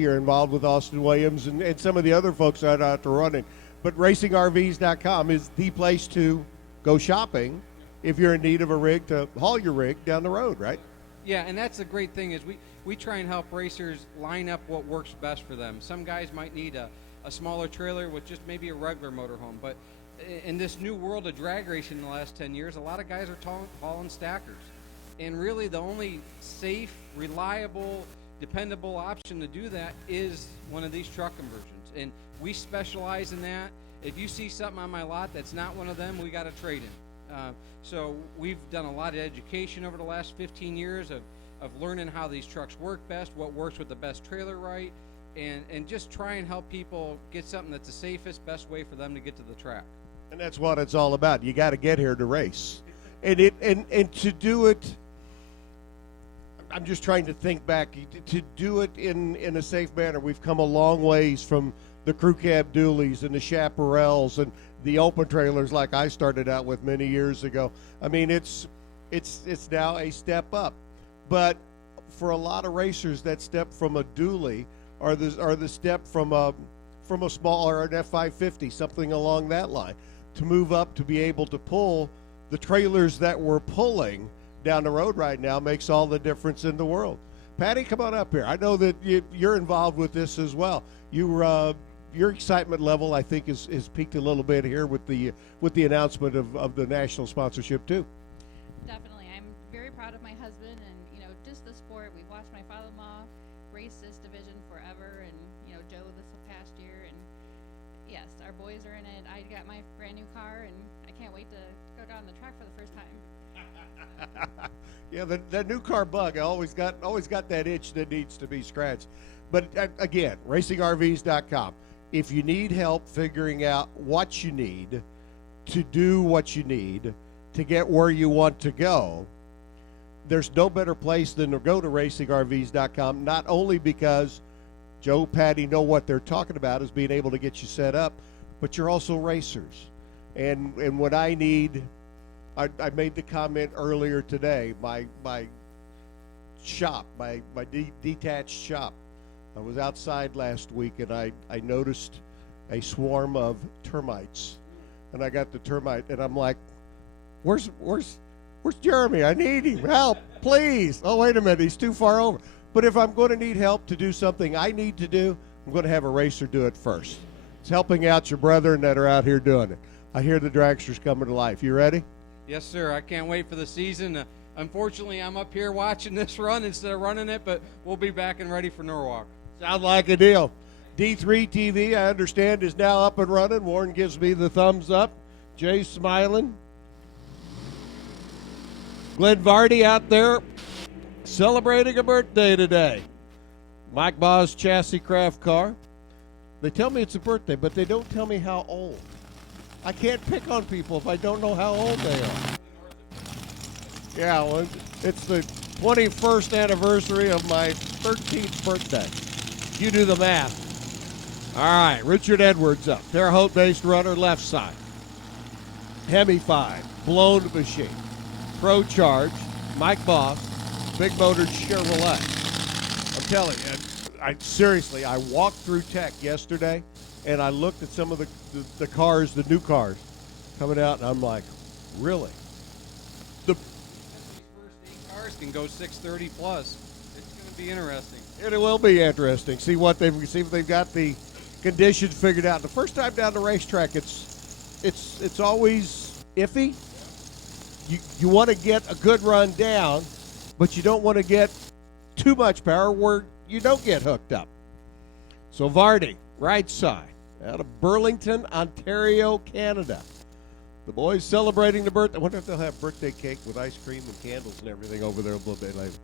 You're involved with Austin Williams and some of the other folks out there running. But racingrvs.com is the place to go shopping if you're in need of a rig to haul your rig down the road, right? Yeah, and that's the great thing is we try and help racers line up what works best for them. Some guys might need a smaller trailer with just maybe a regular motorhome, but in this new world of drag racing in the last 10 years, a lot of guys are hauling stackers. And really the only safe, reliable, dependable option to do that is one of these truck conversions. And we specialize in that. If you see something on my lot that's not one of them, we got to trade in. So we've done a lot of education over the last 15 years of learning how these trucks work best, what works with the best trailer right, and just try and help people get something that's the safest, best way for them to get to the track. And that's what it's all about. You got to get here to race. And to do it, I'm just trying to think back, to do it in a safe manner. We've come a long ways from the crew cab dualies and the chaparrals and the open trailers like I started out with many years ago. I mean, it's now a step up. But for a lot of racers, that step from a dually or the step from a small or an F550, something along that line, to move up to be able to pull the trailers that we're pulling down the road right now makes all the difference in the world. Patty, come on up here. I know that you're involved with this as well. Your excitement level, I think, is peaked a little bit here with the announcement of the national sponsorship too. Definitely, I'm very proud of my husband and just the sport. We've watched my father-in-law race this division forever, and Joe this past year, and yes, our boys are in it. I got my brand new car, and I can't wait to go down the track for the first time. Yeah, the new car bug, I always got that itch that needs to be scratched. But again, racingrvs.com. If you need help figuring out what you need to do what you need to get where you want to go, there's no better place than to go to racingrvs.com, not only because Joe, Patty know what they're talking about is being able to get you set up, but you're also racers. And when I need, I made the comment earlier today, my shop, my detached shop. I was outside last week and I noticed a swarm of termites. And I got the termite and I'm like, where's Jeremy? I need him. Help, please. Oh, wait a minute, he's too far over. But if I'm going to need help to do something I need to do, I'm going to have a racer do it first. It's helping out your brethren that are out here doing it. I hear the dragsters coming to life. You ready? Yes, sir. I can't wait for the season. Unfortunately, I'm up here watching this run instead of running it, but we'll be back and ready for Norwalk. Sounds like a deal. D3 TV, I understand, is now up and running. Warren gives me the thumbs up. Jay's smiling. Glenn Vardy out there celebrating a birthday today. Mike Baugh's chassis craft car. They tell me it's a birthday, but they don't tell me how old. I can't pick on people if I don't know how old they are. Yeah, well, it's the 21st anniversary of my 13th birthday. You do the math. All right, Richard Edwards up. Terre Haute-based runner, left side. Hemi 5, blown machine. Pro Charge, Mike Baugh, Big Motor Chevrolet. I'm telling you, I walked through tech yesterday, and I looked at some of the cars, the new cars, coming out, and I'm like, really? These first 8 cars can go 630 plus. It's going to be interesting. It will be interesting. See if they've got the conditions figured out. The first time down the racetrack, it's always iffy. You want to get a good run down, but you don't want to get too much power where you don't get hooked up. So Vardy, right side, out of Burlington, Ontario, Canada. The boys celebrating the birthday. I wonder if they'll have birthday cake with ice cream and candles and everything over there a little bit later.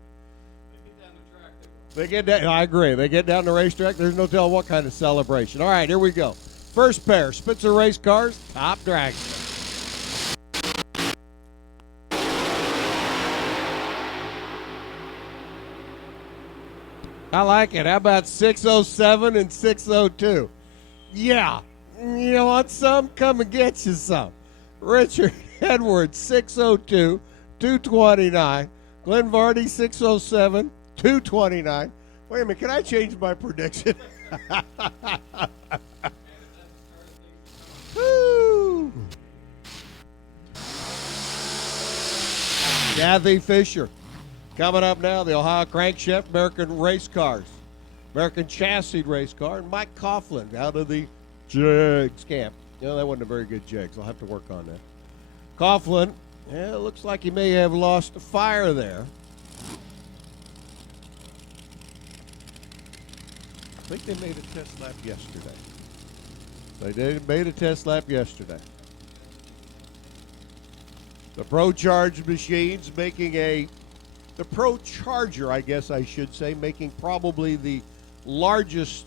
They get down, I agree. They get down the racetrack. There's no telling what kind of celebration. All right, here we go. First pair, Spitzer Race Cars, top dragster. I like it. How about 607 and 602? Yeah. You want some? Come and get you some. Richard Edwards, 602, 229. Glenn Vardy, 607, 229. Wait a minute, can I change my prediction? Woo! Kathy Fisher. Coming up now, the Ohio Crankshaft American Race Cars. American Chassis Race Car. And Mike Coughlin out of the Jegs camp. You know, that wasn't a very good Jegs. I'll have to work on that. Coughlin, yeah, it looks like he may have lost fire there. I think they made a test lap yesterday. They made a test lap yesterday. The Pro Charge machines making the Pro Charger, I guess I should say, making probably the largest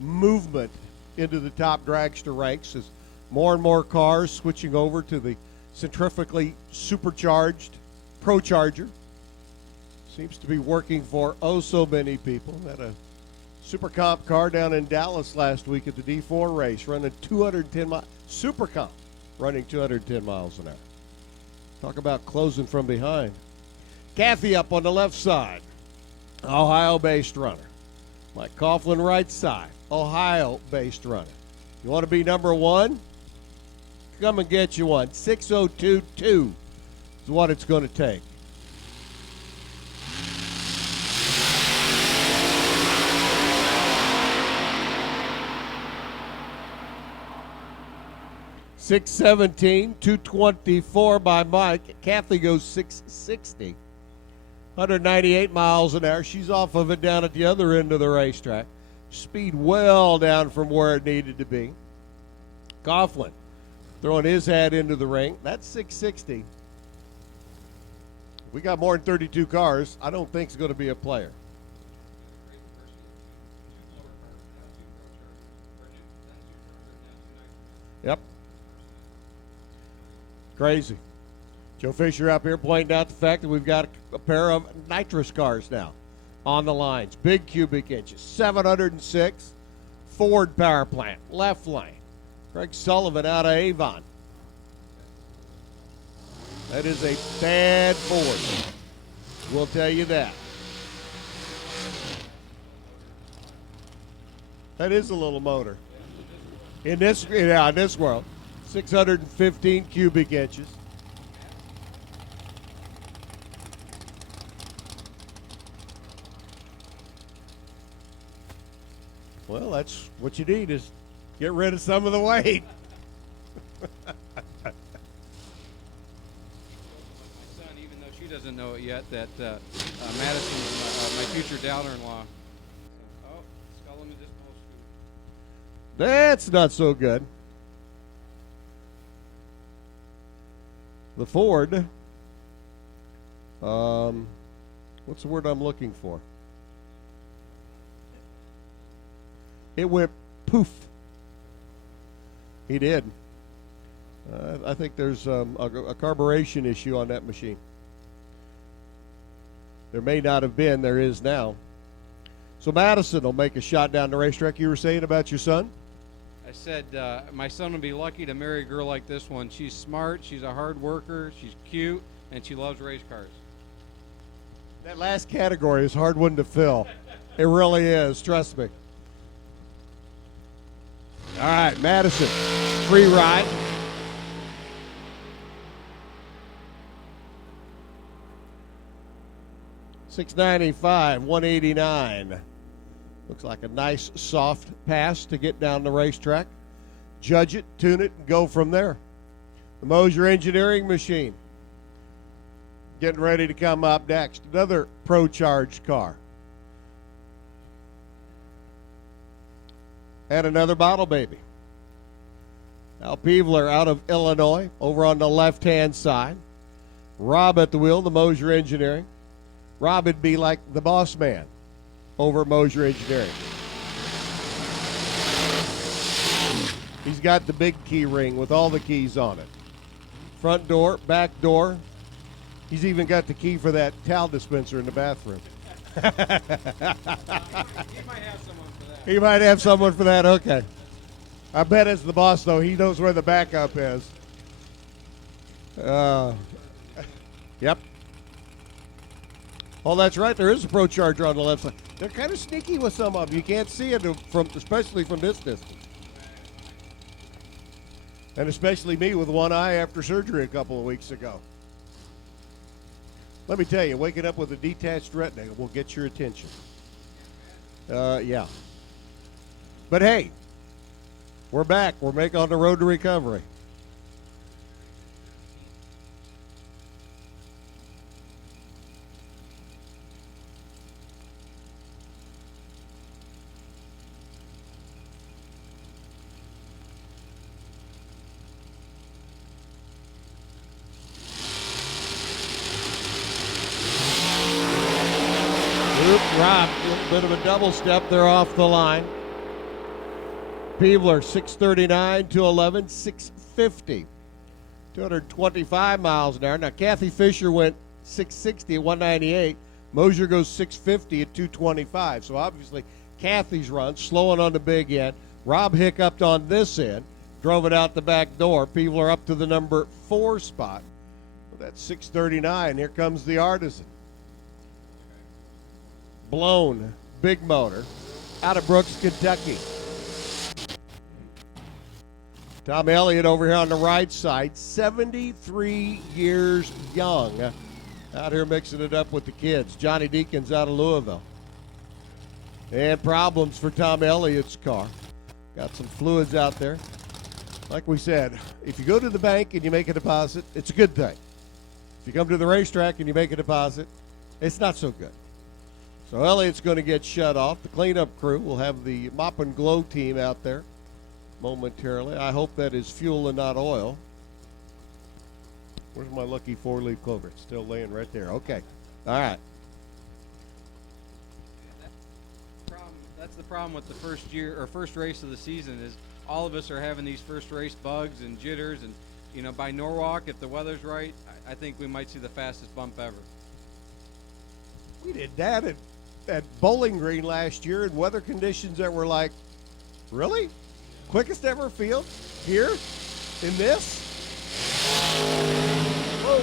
movement into the top dragster ranks as more and more cars switching over to the centrifugally supercharged Pro Charger. Seems to be working for oh so many people. Had a Super Comp car down in Dallas last week at the D4 race running 210 miles. Super Comp running 210 miles an hour. Talk about closing from behind. Kathy up on the left side, Ohio-based runner. Mike Coughlin right side, Ohio-based runner. You want to be number one? Come and get you one. 6:02.2 is what it's going to take. .617, 224 by Mike. Kathy goes 660. 198 miles an hour. She's off of it down at the other end of the racetrack. Speed well down from where it needed to be. Coughlin throwing his hat into the ring. That's 660. We got more than 32 cars. I don't think it's going to be a player. Yep. Crazy. Joe Fisher up here pointing out the fact that we've got a pair of nitrous cars now on the lines. Big cubic inches. 706. Ford power plant. Left lane. Craig Sullivan out of Avon. That is a bad Ford. We'll tell you that. That is a little motor. In this world. 615 cubic inches. Well, that's what you need is get rid of some of the weight. My son, even though she doesn't know it yet, that Madison's my future daughter-in-law. Oh, Scullum is just post. That's not so good. The Ford, what's the word I'm looking for? It went poof. He did. I think there's a carburation issue on that machine. There may not have been. There is now. So Madison will make a shot down the racetrack. You were saying about your son? I said my son would be lucky to marry a girl like this one. She's smart, she's a hard worker, she's cute, and she loves race cars. That last category is a hard one to fill. It really is, trust me. All right, Madison, free ride. .695, 189. Looks like a nice soft pass to get down the racetrack. Judge it, tune it, and go from there. The Mosier Engineering Machine getting ready to come up next. Another Pro Charge car. And another bottle baby. Al Peevler out of Illinois over on the left-hand side. Rob at the wheel, the Mosier Engineering. Rob would be like the boss man over at Mosier Engineering. He's got the big key ring with all the keys on it. Front door, back door. He's even got the key for that towel dispenser in the bathroom. He might have someone for that. He might have someone for that, okay. I bet it's the boss, though. He knows where the backup is. Yep. Oh, that's right. There is a Pro Charger on the left side. They're kind of sneaky with some of them. You can't see it especially from this distance. And especially me with one eye after surgery a couple of weeks ago. Let me tell you, waking up with a detached retina will get your attention. Yeah. But hey, we're back. We're making on the road to recovery. Rob, a little bit of a double step there off the line. Peebler, 639, 211, 650. 225 miles an hour. Now, Kathy Fisher went 660 at 198. Mosier goes 650 at 225. So, obviously, Kathy's run, slowing on the big end. Rob hiccuped on this end, drove it out the back door. Peebler up to the number 4 spot. Well, that's 639. Here comes the Artisan. Blown, big motor, out of Brooks, Kentucky. Tom Elliott over here on the right side, 73 years young, out here mixing it up with the kids. Johnny Deacons out of Louisville. And problems for Tom Elliott's car. Got some fluids out there. Like we said, if you go to the bank and you make a deposit, it's a good thing. If you come to the racetrack and you make a deposit, it's not so good. So Elliott's going to get shut off. The cleanup crew will have the Mop and Glow team out there momentarily. I hope that is fuel and not oil. Where's my lucky 4-leaf clover? It's still laying right there. Okay. All right. That's the problem with the first race of the season is all of us are having these first race bugs and jitters, and by Norwalk, if the weather's right, I think we might see the fastest bump ever. We did that at Bowling Green last year in weather conditions that were like, really? Quickest ever field? Here? In this? Whoa.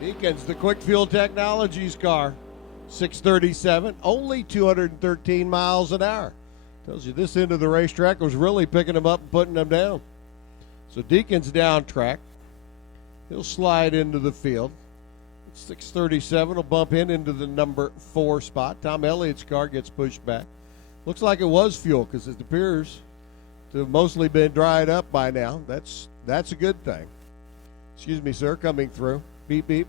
Deacons, the Quick Fuel Technologies car. 637, only 213 miles an hour. Tells you this end of the racetrack was really picking them up and putting them down. So Deacons down track. He'll slide into the field. 637 will bump into the number 4 spot. Tom Elliott's car gets pushed back. Looks like it was fuel because it appears to have mostly been dried up by now. That's a good thing. Excuse me, sir, coming through. Beep, beep.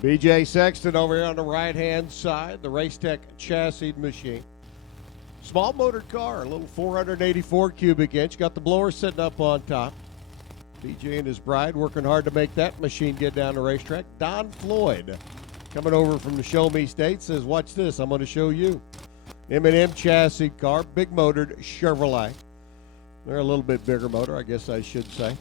BJ Sexton over here on the right-hand side, the Racetech chassis machine. Small motor car, a little 484 cubic inch. Got the blower sitting up on top. BJ and his bride working hard to make that machine get down the racetrack. Don Floyd coming over from the Show Me State says, watch this, I'm going to show you. M&M chassis car, big motored Chevrolet. They're a little bit bigger motor, I guess I should say.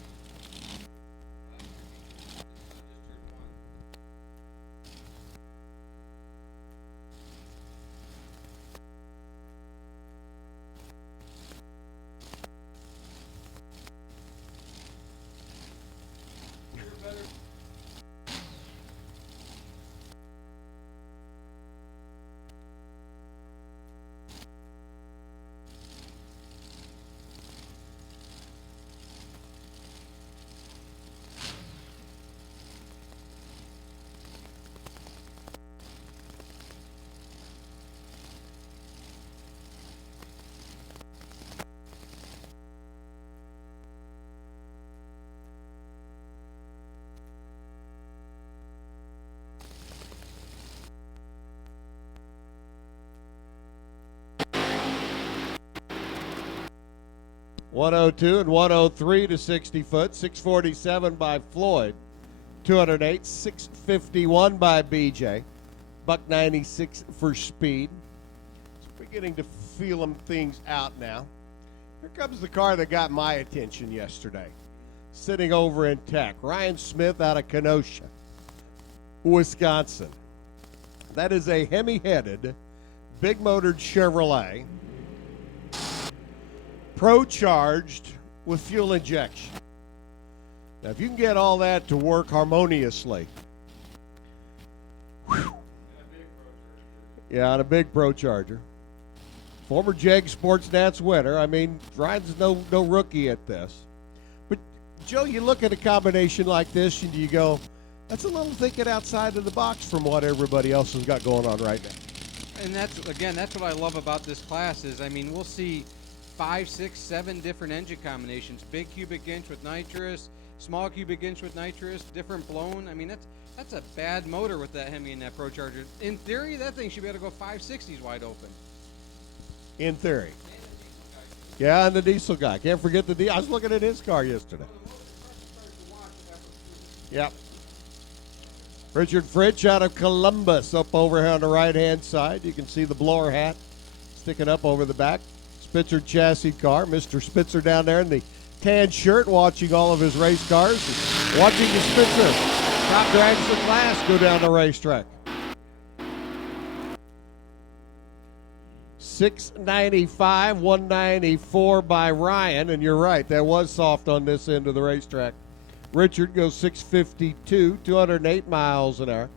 102 and 103 to 60 foot. 647 by Floyd. 208, 651 by BJ. Buck 96 for speed. It's beginning to feel them things out now. Here comes the car that got my attention yesterday. Sitting over in tech. Ryan Smith out of Kenosha, Wisconsin. That is a Hemi-headed, big-motored Chevrolet, pro-charged with fuel injection. Now, if you can get all that to work harmoniously, whew. Yeah, on a big pro-charger. Former Jeg Sports Nats winner. I mean, Ryan's no rookie at this. But, Joe, you look at a combination like this and you go, that's a little thinking outside of the box from what everybody else has got going on right now. And that's what I love about this class is, I mean, we'll see 5, 6, 7 different engine combinations. Big cubic inch with nitrous, small cubic inch with nitrous, different blown. I mean, that's a bad motor with that Hemi and that Pro Charger. In theory, that thing should be able to go 560s wide open. In theory. Yeah, and the diesel guy. Can't forget the diesel. I was looking at his car yesterday. Yep. Richard Fritsch out of Columbus up over here on the right-hand side. You can see the blower hat sticking up over the back. Spitzer chassis car. Mr. Spitzer down there in the tan shirt watching all of his race cars. Watching the Spitzer top dragster class go down the racetrack. 695, 194 by Ryan, and you're right, that was soft on this end of the racetrack. Richard goes 652, 208 miles an hour.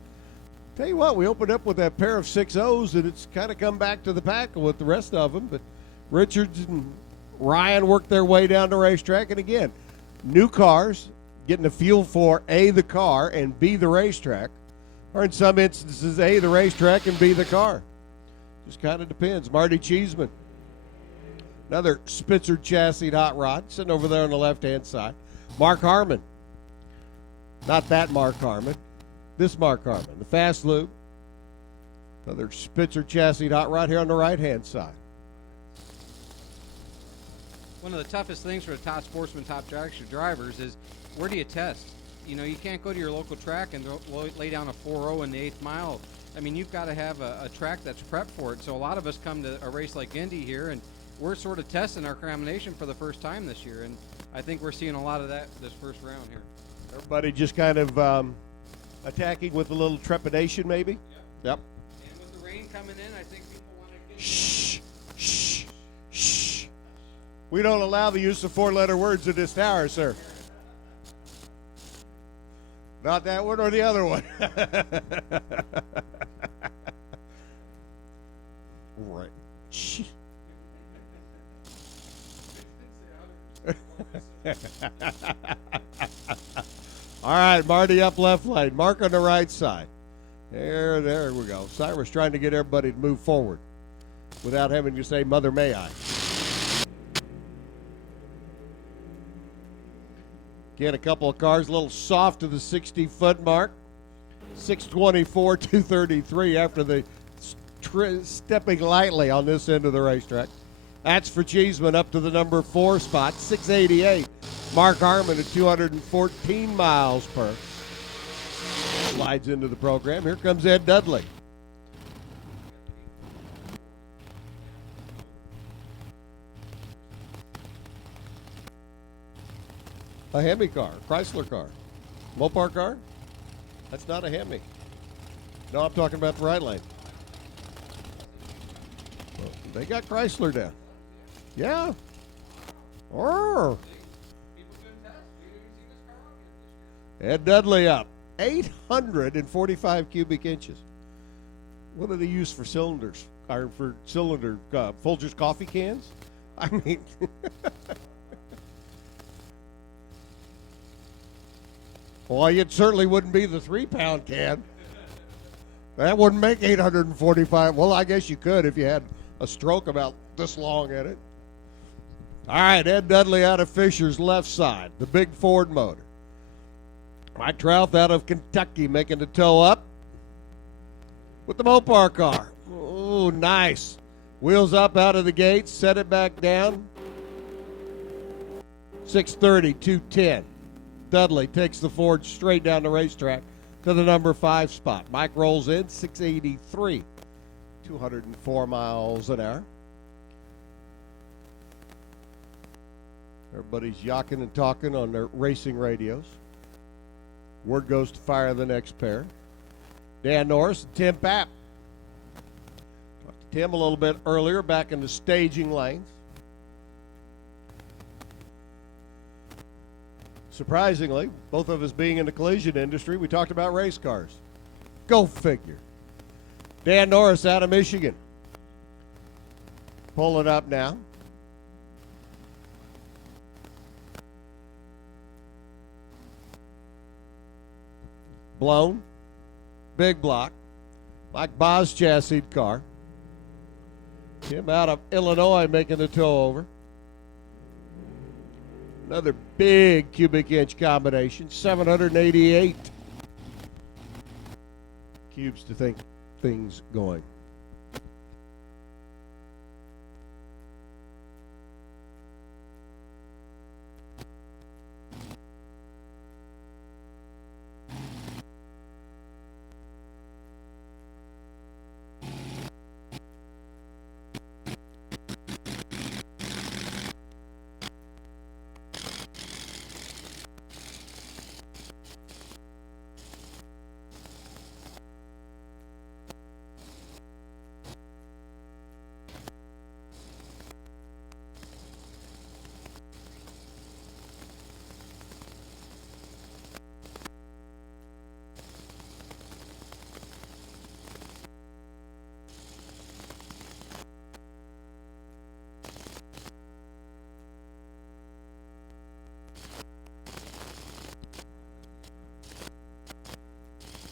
Tell you what, we opened up with that pair of 6.0s, and it's kind of come back to the pack with the rest of them. But Richards and Ryan worked their way down the racetrack, and again, new cars, getting a feel for A, the car, and B, the racetrack, or in some instances, A, the racetrack, and B, the car. Just kind of depends. Marty Cheeseman, another Spitzer chassis hot rod, sitting over there on the left-hand side. Mark Harmon. Not that Mark Harmon. This Mark Harmon. The Fast Lube. Another Spitzer chassis hot rod here on the right-hand side. One of the toughest things for the top sportsman, top dragster drivers is where do you test? You know, you can't go to your local track and lay down a 4.0 in the 8th mile. I mean, you've got to have a track that's prepped for it. So a lot of us come to a race like Indy here, and we're sort of testing our combination for the first time this year. And I think we're seeing a lot of that this first round here. Everybody just kind of attacking with a little trepidation, maybe? Yep. And with the rain coming in, I think people want to get... Shh, shh, shh. We don't allow the use of 4-letter words in this tower, sir. Not that one or the other one. Right. Shh. All right, Marty up left lane. Mark on the right side. There we go. Cyrus trying to get everybody to move forward without having to say, Mother, may I? Again, a couple of cars a little soft to the 60-foot mark. 624, 233 after the stepping lightly on this end of the racetrack. That's for Cheeseman up to the number 4 spot, 688. Mark Harmon at 214 miles per. Slides into the program. Here comes Ed Dudley. A Hemi car, Chrysler car. Mopar car? That's not a Hemi. No, I'm talking about the right lane. Well, they got Chrysler down. Yeah. Oh. Ed Dudley up. 845 cubic inches. What do they use for cylinders? Or for cylinder, Folgers coffee cans? I mean... Well, it certainly wouldn't be the 3-pound can. That wouldn't make 845. Well, I guess you could if you had a stroke about this long in it. All right, Ed Dudley out of Fisher's left side, the big Ford motor. Mike Trouth out of Kentucky making the toe up with the Mopar car. Oh, nice. Wheels up out of the gates, set it back down. 6:30, 2:10. Dudley takes the Ford straight down the racetrack to the number 5 spot. Mike rolls in, 683, 204 miles an hour. Everybody's yakking and talking on their racing radios. Word goes to fire the next pair. Dan Norris and Tim Papp. Talked to Tim a little bit earlier back in the staging lanes. Surprisingly, both of us being in the collision industry, we talked about race cars. Go figure. Dan Norris out of Michigan. Pulling up now. Blown. Big block. Mike Boz chassis car. Tim out of Illinois making the tow over. Another big cubic inch combination, 788 cubes to think things going.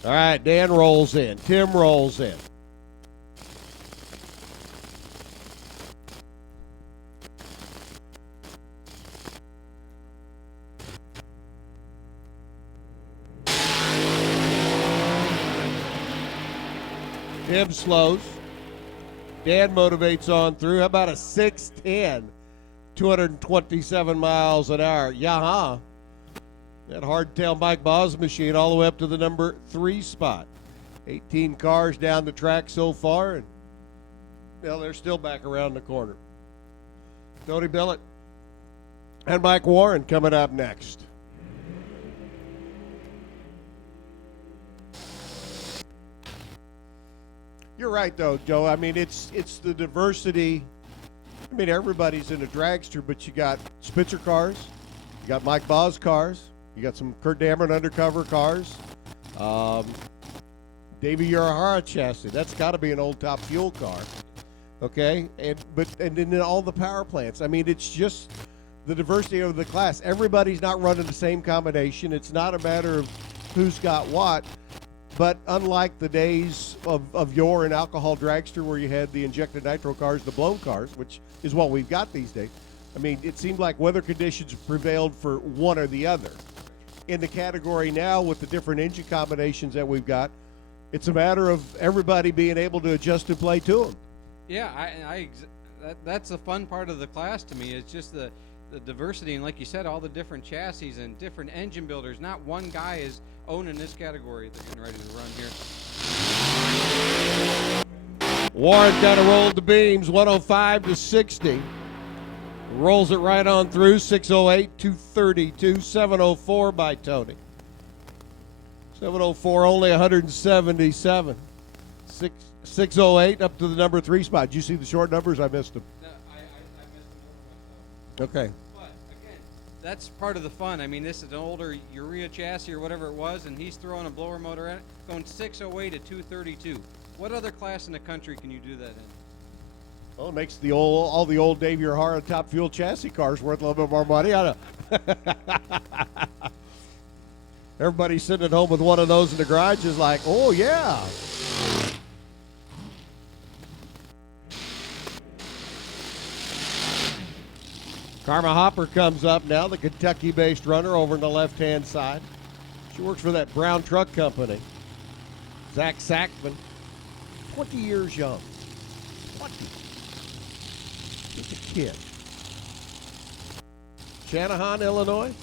All right, Dan rolls in. Tim rolls in. Tim slows. Dan motivates on through. How about a 6:10, 227 miles an hour? Yaha. That hardtail Mike Boz machine all the way up to the number 3 spot. 18 cars down the track so far, and well, they're still back around the corner. Tony Billett and Mike Warren coming up next. You're right, though, Joe. I mean, it's the diversity. I mean, everybody's in a dragster, but you got Spitzer cars, you got Mike Boz cars, you got some Kurt Dameron undercover cars, Davey Urahara chassis. That's got to be an old Top Fuel car, okay? And then all the power plants. I mean, it's just the diversity of the class. Everybody's not running the same combination. It's not a matter of who's got what. But unlike the days of yore in alcohol dragster where you had the injected nitro cars, the blown cars, which is what we've got these days, I mean, it seemed like weather conditions prevailed for one or the other. In the category now with the different engine combinations that we've got, it's a matter of everybody being able to adjust and play to them. Yeah, that's the fun part of the class to me. It's just the diversity and, like you said, all the different chassis and different engine builders. Not one guy is owning this category. They're getting ready to run here. Warren kind of rolled the beams, 105 to 60. Rolls it right on through, 608, 232, 704 by Tony. 704, only 177. 608 up to the number 3 spot. Did you see the short numbers? I missed them. No, I missed them over myself. Okay. But, again, that's part of the fun. I mean, this is an older urea chassis or whatever it was, and he's throwing a blower motor in it, going 608 to 232. What other class in the country can you do that in? Well, it makes all the old Dave Urahara Top Fuel chassis cars worth a little bit more money. I know. Everybody sitting at home with one of those in the garage is like, oh, yeah. Karma Hopper comes up now, the Kentucky-based runner over on the left-hand side. She works for that Brown Truck Company. Zach Sackman, 20 years young. 20. Just a kid. Channahon, Illinois?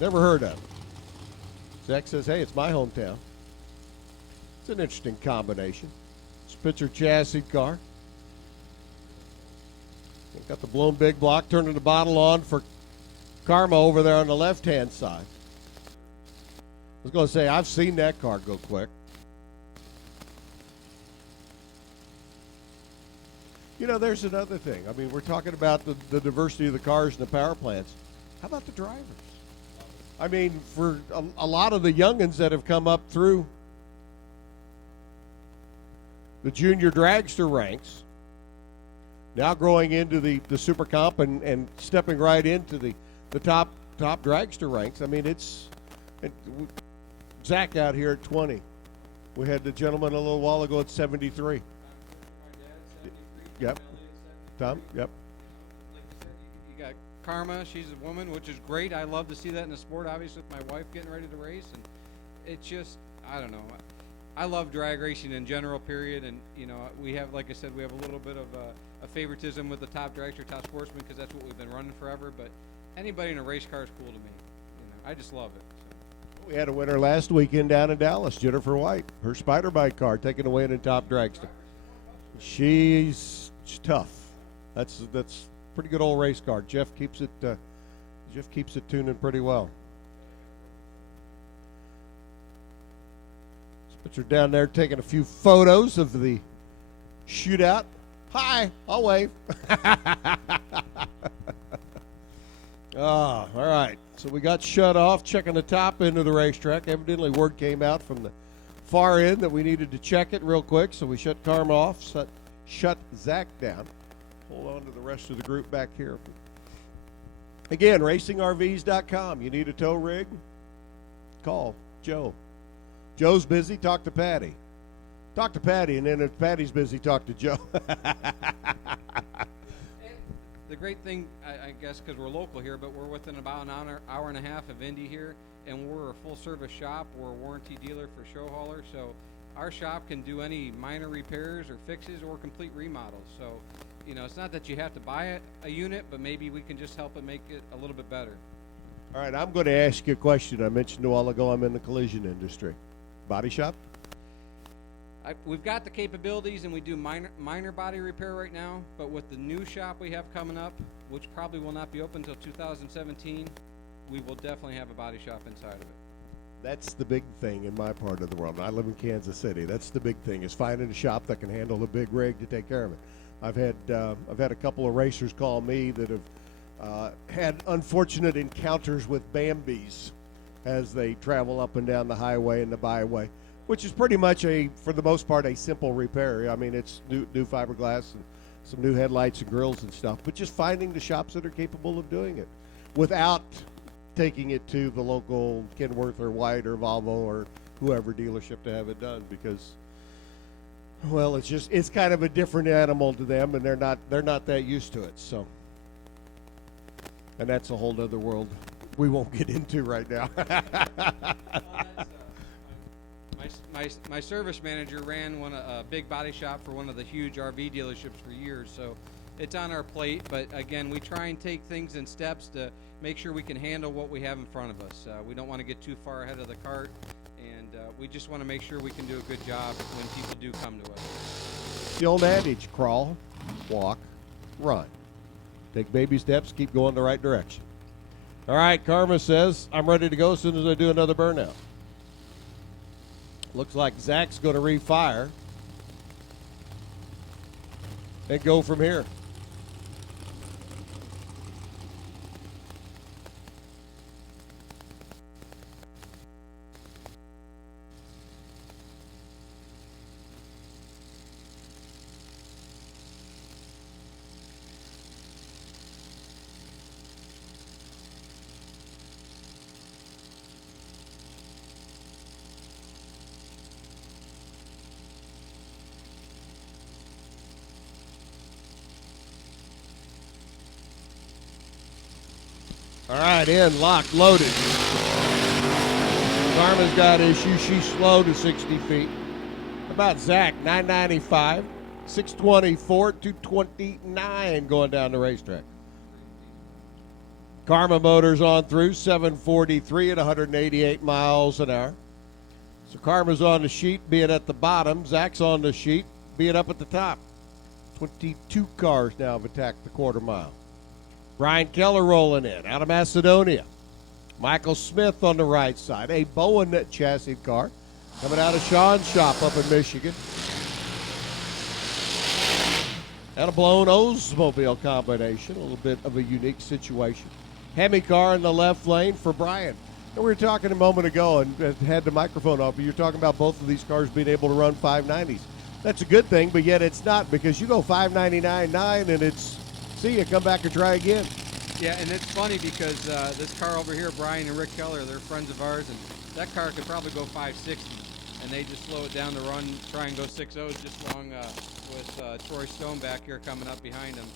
Never heard of it. Zach says, hey, it's my hometown. It's an interesting combination. Spitzer chassis car. Got the blown big block, turning the bottle on for Karma over there on the left-hand side. I was going to say, I've seen that car go quick. You know, there's another thing. I mean, we're talking about the diversity of the cars and the power plants. How about the drivers? I mean, for a lot of the youngins that have come up through the junior dragster ranks, now growing into the super comp and stepping right into the top dragster ranks. I mean, Zach out here at 20. We had the gentleman a little while ago at 73. Yep. Tom? Yep. Like you said, you got Karma. She's a woman, which is great. I love to see that in the sport, obviously, with my wife getting ready to race. And it's just, I don't know. I love drag racing in general, period. And, you know, we have, like I said, we have a little bit of a favoritism with the top dragster, top sportsman, because that's what we've been running forever. But anybody in a race car is cool to me. You know, I just love it. So. We had a winner last weekend down in Dallas, Jennifer White. Her spider bike car taken away in the top dragster. She's tough. That's pretty good old race car. Jeff keeps it tuning pretty well. Spitzer down there taking a few photos of the shootout. Hi, I'll wave. All right. So we got shut off, checking the top end of the racetrack. Evidently word came out from the far end that we needed to check it real quick, so we shut Karma off, shut Zach down. Hold on to the rest of the group back here. Again, racingrvs.com. You need a tow rig? Call Joe. Joe's busy, talk to Patty. Talk to Patty, and then if Patty's busy, talk to Joe. The great thing, I guess, because we're local here, but we're within about an hour and a half of Indy here, and we're a full-service shop. We're a warranty dealer for show haulers, so our shop can do any minor repairs or fixes or complete remodels. So, you know, it's not that you have to buy a unit, but maybe we can just help it make it a little bit better. All right, I'm going to ask you a question. I mentioned a while ago I'm in the collision industry. Body shop? We've got the capabilities, and we do minor body repair right now, but with the new shop we have coming up, which probably will not be open until 2017, we will definitely have a body shop inside of it. That's the big thing in my part of the world. I live in Kansas City. That's the big thing, is finding a shop that can handle a big rig to take care of it. I've had a couple of racers call me that have had unfortunate encounters with Bambis as they travel up and down the highway and the byway, which is pretty much for the most part, a simple repair. I mean, it's new fiberglass and some new headlights and grills and stuff, but just finding the shops that are capable of doing it without taking it to the local Kenworth or White or Volvo or whoever dealership to have it done, because, well, it's kind of a different animal to them, and they're not that used to it. So, and that's a whole other world we won't get into right now. My service manager ran a big body shop for one of the huge RV dealerships for years, so it's on our plate. But again, we try and take things in steps to make sure we can handle what we have in front of us. We don't want to get too far ahead of the cart, and we just want to make sure we can do a good job when people do come to us. The old adage: crawl, walk, run. Take baby steps, keep going the right direction. All right, Karma says, I'm ready to go as soon as I do another burnout. Looks like Zach's going to refire and go from here. All right, in, locked, loaded. Karma's got issues. She's slow to 60 feet. How about Zach? 995, 624, 229 going down the racetrack. Karma Motors on through, 743 at 188 miles an hour. So Karma's on the sheet, being at the bottom. Zach's on the sheet, being up at the top. 22 cars now have attacked the quarter mile. Brian Keller rolling in out of Macedonia. Michael Smith on the right side. A Bowen chassis car coming out of Sean's shop up in Michigan. And a blown Oldsmobile combination, a little bit of a unique situation. Hemi car in the left lane for Brian. And we were talking a moment ago and had the microphone off, but you're talking about both of these cars being able to run 590s. That's a good thing, but yet it's not, because you go 599.9 and it's, see you, come back and try again. Yeah, and it's funny because this car over here, Brian and Rick Keller, they're friends of ours, and that car could probably go 560, and they just slow it down to run, try and go 6.0s just along with Troy Stone back here coming up behind him.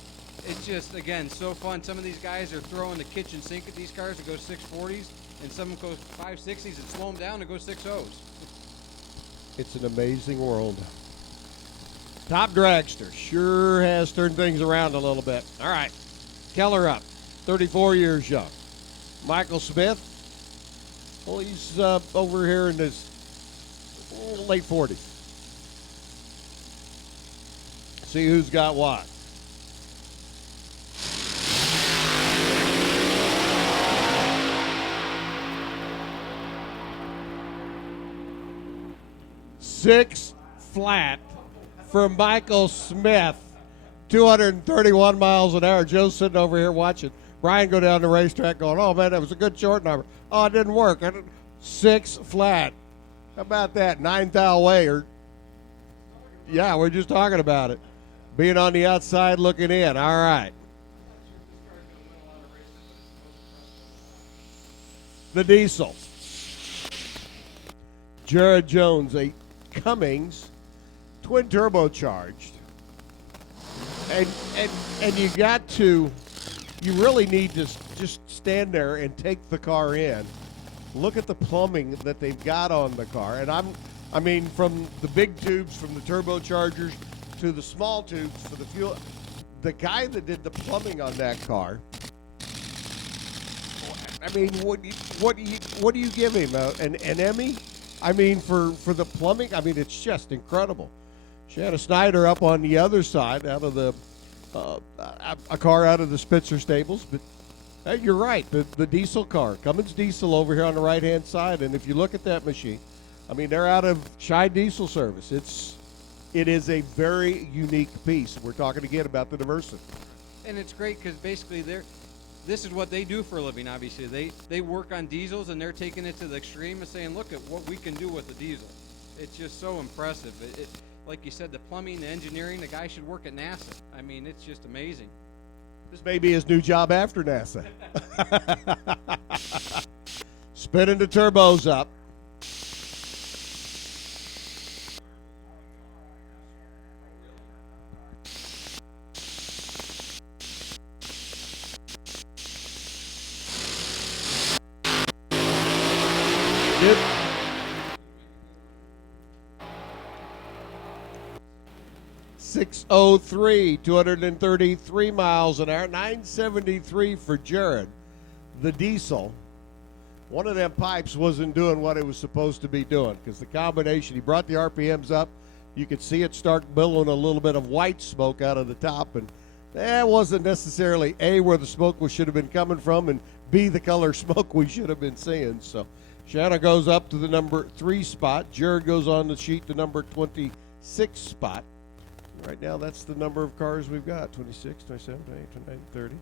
It's just, again, so fun. Some of these guys are throwing the kitchen sink at these cars to go 640s, and some go 560s and slow them down to go 6.0s. It's an amazing world. Top dragster sure has turned things around a little bit. All right, Keller up, 34 years young. Michael Smith, well, he's over here in his late 40s. See who's got what. Six flat for Michael Smith, 231 miles an hour. Joe's sitting over here watching Brian go down the racetrack going, oh, man, that was a good short number. Oh, it didn't work. Six flat. How about that? 9 thou way. Yeah, we're just talking about it. Being on the outside looking in. All right. The diesel. Jared Jones, a Cummins twin turbocharged, and you really need to just stand there and take the car in, look at the plumbing that they've got on the car. And I mean from the big tubes from the turbochargers to the small tubes for the fuel. The guy that did the plumbing on that car, I mean, what do you give him, an Emmy? I mean, for the plumbing, I mean, it's just incredible. Shanna Snyder up on the other side, out of the a car out of the Spitzer stables. But you're right, the diesel car, Cummins diesel over here on the right-hand side. And if you look at that machine, I mean, they're out of Shy Diesel Service. It is a very unique piece. We're talking again about the diversity. And it's great because basically this is what they do for a living, obviously. They work on diesels, and they're taking it to the extreme and saying, look at what we can do with the diesel. It's just so impressive. Like you said, the plumbing, the engineering, the guy should work at NASA. I mean, it's just amazing. This may be his new job after NASA. Spinning the turbos up. Yep. 603, 233 miles an hour, 973 for Jared. The diesel, one of them pipes wasn't doing what it was supposed to be doing because the combination, he brought the RPMs up. You could see it start billowing a little bit of white smoke out of the top, and that wasn't necessarily A, where the smoke should have been coming from, and B, the color smoke we should have been seeing. So Shanna goes up to the number 3 spot. Jared goes on the sheet to number 26 spot. Right now, that's the number of cars we've got, 26, 27, 28, 29, 30.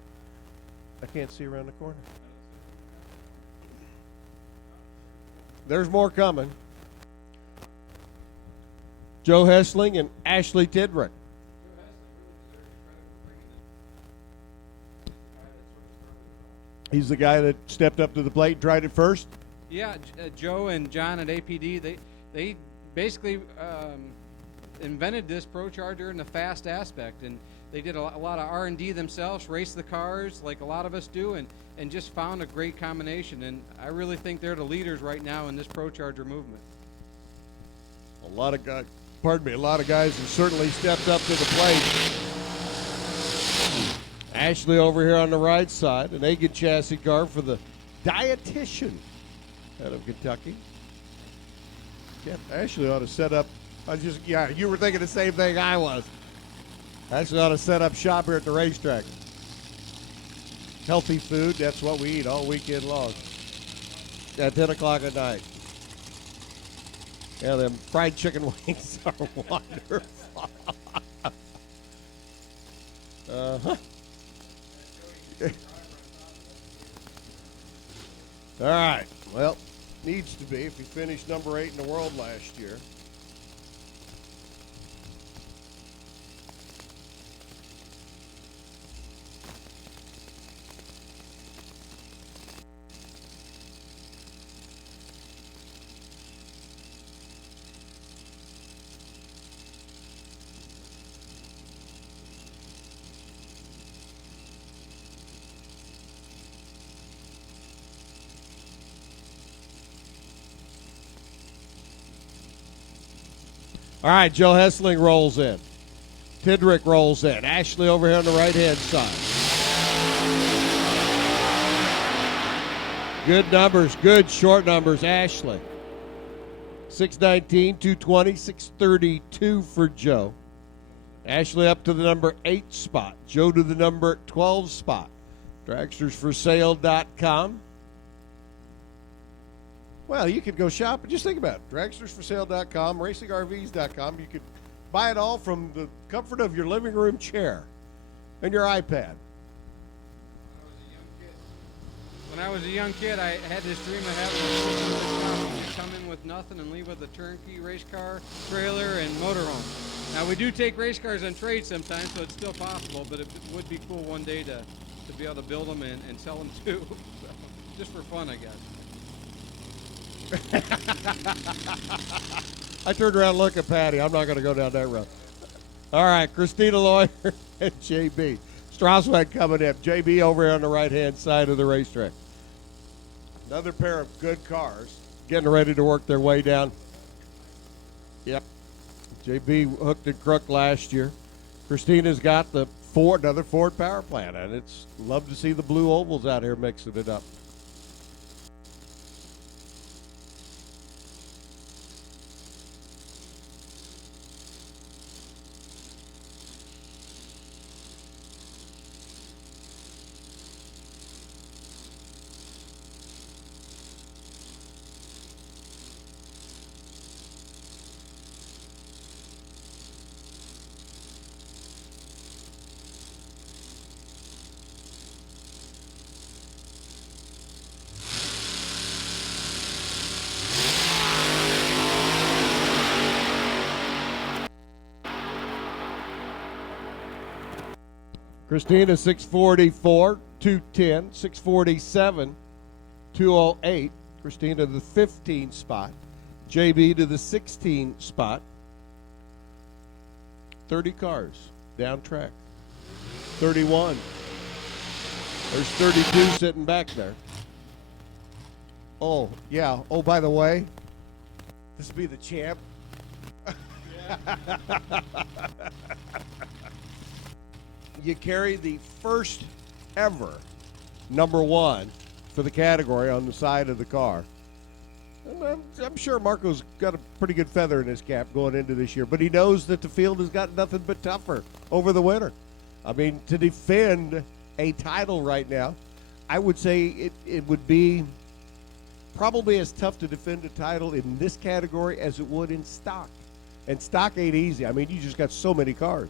I can't see around the corner. There's more coming. Joe Hessling and Ashley Tidrick. He's the guy that stepped up to the plate and tried it first? Yeah, Joe and John at APD, they basically invented this Pro Charger in the fast aspect, and they did a lot of R&D themselves, raced the cars like a lot of us do, and just found a great combination. And I really think they're the leaders right now in this Pro Charger movement. A lot of guys have certainly stepped up to the plate. Ashley over here on the right side, an Egan chassis car for the dietitian out of Kentucky. Yeah, Ashley ought to set up. You were thinking the same thing I was. Ashley ought to set up shop here at the racetrack. Healthy food, that's what we eat all weekend long. At 10 o'clock at night. Yeah, them fried chicken wings are wonderful. Uh-huh. All right. Well, needs to be if he finished number 8 in the world last year. All right, Joe Hessling rolls in. Tidrick rolls in. Ashley over here on the right-hand side. Good numbers, good short numbers, Ashley. 619, 220, 632 for Joe. Ashley up to the number 8 spot. Joe to the number 12 spot. Dragstersforsale.com. Well, you could go shop. Just think about it. Dragstersforsale.com, RacingRVs.com. You could buy it all from the comfort of your living room chair and your iPad. When I was a young kid, I had this dream of having a come in with nothing and leave with a turnkey race car, trailer, and motorhome. Now, we do take race cars on trade sometimes, so it's still possible, but it would be cool one day to be able to build them and sell them too. So, just for fun, I guess. I turned around and looked at Patty. I'm not going to go down that road. All right, Christina Lawyer and JB. Strassweg coming in. JB over here on the right-hand side of the racetrack. Another pair of good cars getting ready to work their way down. Yep. JB hooked and crooked last year. Christina's got the another Ford power plant, and it's love to see the blue ovals out here mixing it up. Christina 644, 210, 647, 208. Christina to the 15 spot. JB to the 16 spot. 30 cars down track. 31. There's 32 sitting back there. Oh, yeah. Oh, by the way, this will be the champ. You carry the first ever number 1 for the category on the side of the car. And I'm sure Marco's got a pretty good feather in his cap going into this year, but he knows that the field has got nothing but tougher over the winter. I mean, to defend a title right now, I would say it would be probably as tough to defend a title in this category as it would in stock. And stock ain't easy. I mean, you just got so many cars.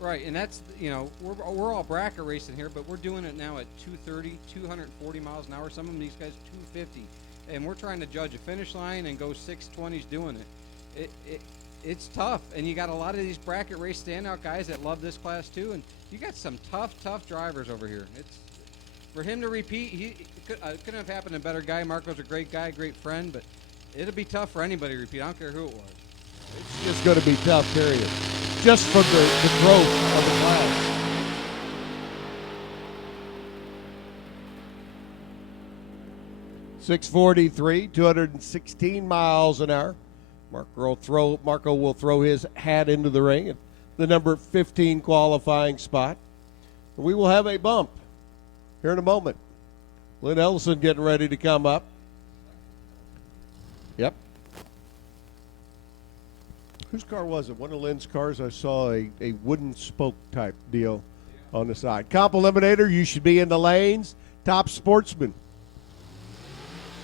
Right, and that's, you know, we're all bracket racing here, but we're doing it now at 230, 240 miles an hour. Some of these guys 250, and we're trying to judge a finish line and go 620s doing it. It's tough, and you got a lot of these bracket race standout guys that love this class too, and you got some tough drivers over here. It's for him to repeat. He couldn't have happened to a better guy. Marco's a great guy, great friend, but it'll be tough for anybody to repeat. I don't care who it was. It's just going to be tough, period. Just for the growth of the class. .643, 216 miles an hour. Marco will throw his hat into the ring at the number 15 qualifying spot. We will have a bump here in a moment. Lynn Ellison getting ready to come up. Yep. Whose car was it? One of Lynn's cars. I saw a wooden spoke type deal on the side. Comp Eliminator, you should be in the lanes. Top Sportsman.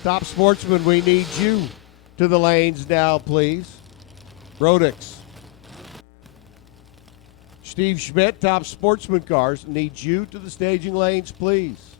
Top Sportsman, we need you to the lanes now, please. Rodix. Steve Schmidt, Top Sportsman cars, needs you to the staging lanes, please.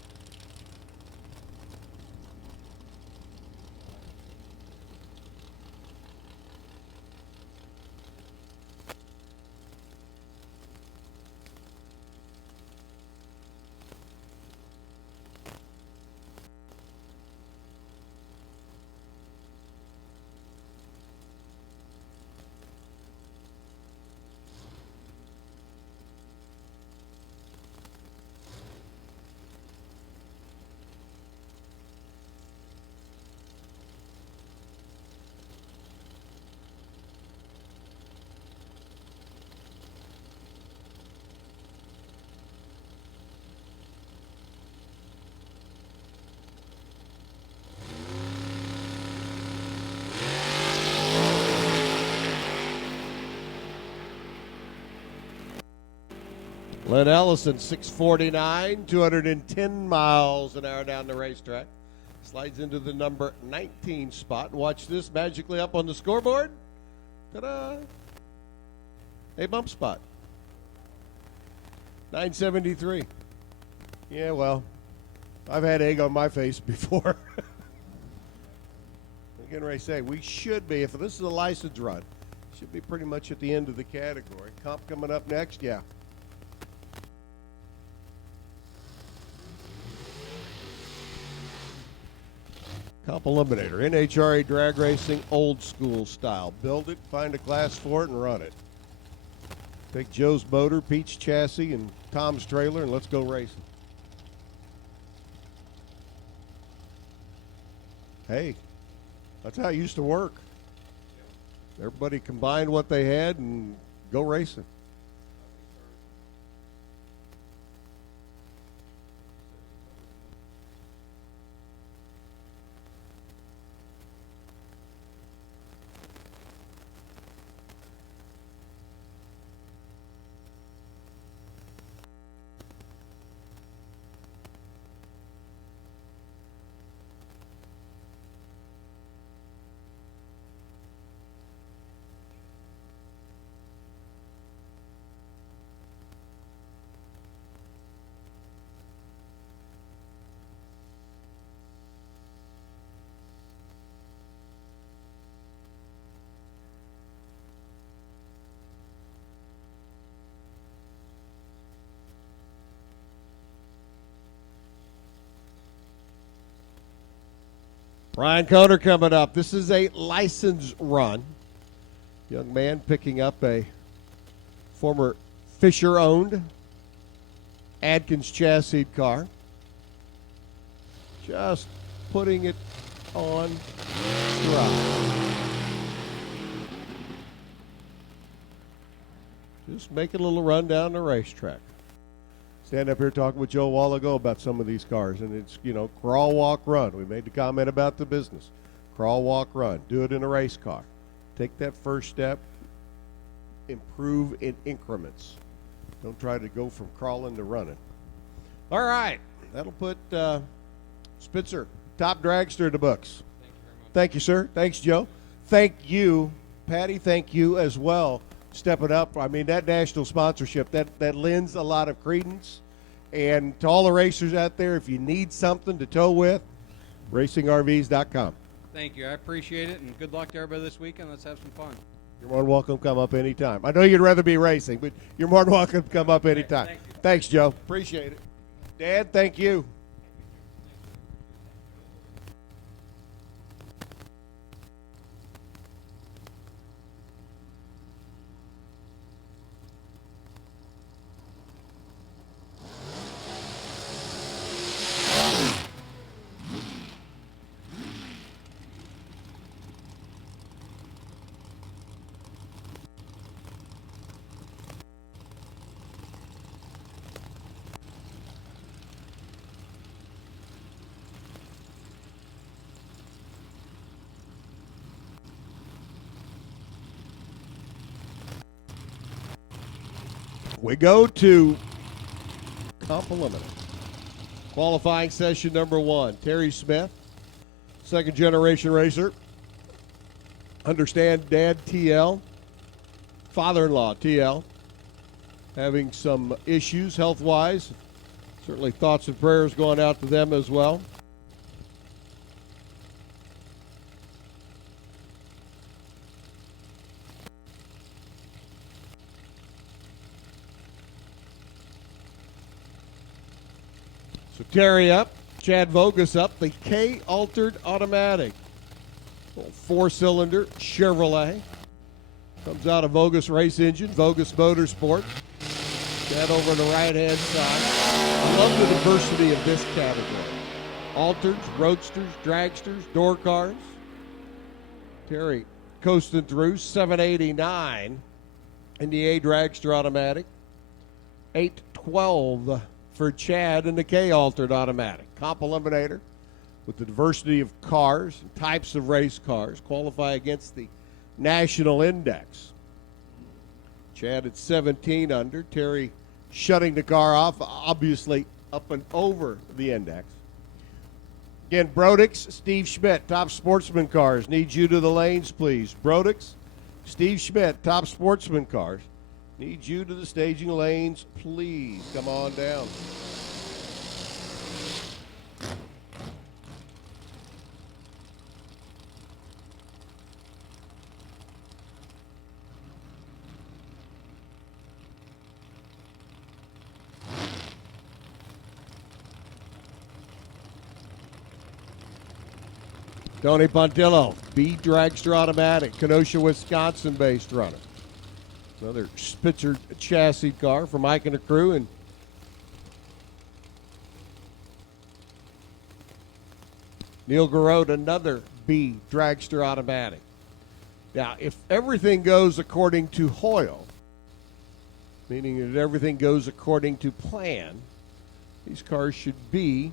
Lynn Ellison, 649, 210 miles an hour down the racetrack. Slides into the number 19 spot. Watch this magically up on the scoreboard. Ta-da! A bump spot. 973. Yeah, well, I've had egg on my face before. I'm getting ready to say, we should be, if this is a license run, should be pretty much at the end of the category. Comp coming up next, yeah. Comp Eliminator, NHRA drag racing, old school style. Build it, find a class for it, and run it. Take Joe's motor, Pete's chassis, and Tom's trailer, and let's go racing. Hey, that's how it used to work. Everybody combined what they had and go racing. Brian Coder coming up. This is a license run. Young man picking up a former Fisher-owned Adkins chassis car. Just putting it on stride. Just making a little run down the racetrack. Stand up here talking with Joe a while ago about some of these cars, and it's, you know, crawl, walk, run. We made the comment about the business. Crawl, walk, run. Do it in a race car. Take that first step. Improve in increments. Don't try to go from crawling to running. All right. That'll put Spitzer, top dragster, in the books. Thank you very much. Thank you, sir. Thanks, Joe. Thank you, Patty. Thank you as well. Stepping up. I mean, that national sponsorship, that lends a lot of credence. And to all the racers out there, if you need something to tow with, racingrvs.com. Thank you. I appreciate it, and good luck to everybody this weekend. Let's have some fun. You're more than welcome to come up anytime. I know you'd rather be racing, but you're more than welcome to come up anytime. Thank you. Thanks, Joe. Appreciate it. Dad, thank you. We go to comp eliminator. Qualifying session number 1. Terry Smith, second generation racer. Understand dad TL, father-in-law TL, having some issues health-wise. Certainly thoughts and prayers going out to them as well. So Terry up, Chad Vogus up, the K altered automatic. 4-cylinder Chevrolet. Comes out of Vogus Race Engine, Vogus Motorsport. Chad over on the right-hand side. I love the diversity of this category. Altereds, roadsters, dragsters, door cars. Terry coasting through, 789 in the A dragster automatic. 812 for Chad in the K altered automatic. Comp eliminator with the diversity of cars and types of race cars qualify against the national index. Chad at 17 under. Terry shutting the car off, obviously up and over the index. Again, Brodix, Steve Schmidt, Top Sportsman Cars. Need you to the lanes, please. Brodix, Steve Schmidt, Top Sportsman Cars. Need you to the staging lanes, please. Come on down. Tony Pontillo, B Dragster Automatic, Kenosha, Wisconsin-based runner. Another Spitzer chassis car for Mike and the crew. And Neil Garrod, another B Dragster Automatic. Now, if everything goes according to Hoyle, meaning that everything goes according to plan, these cars should be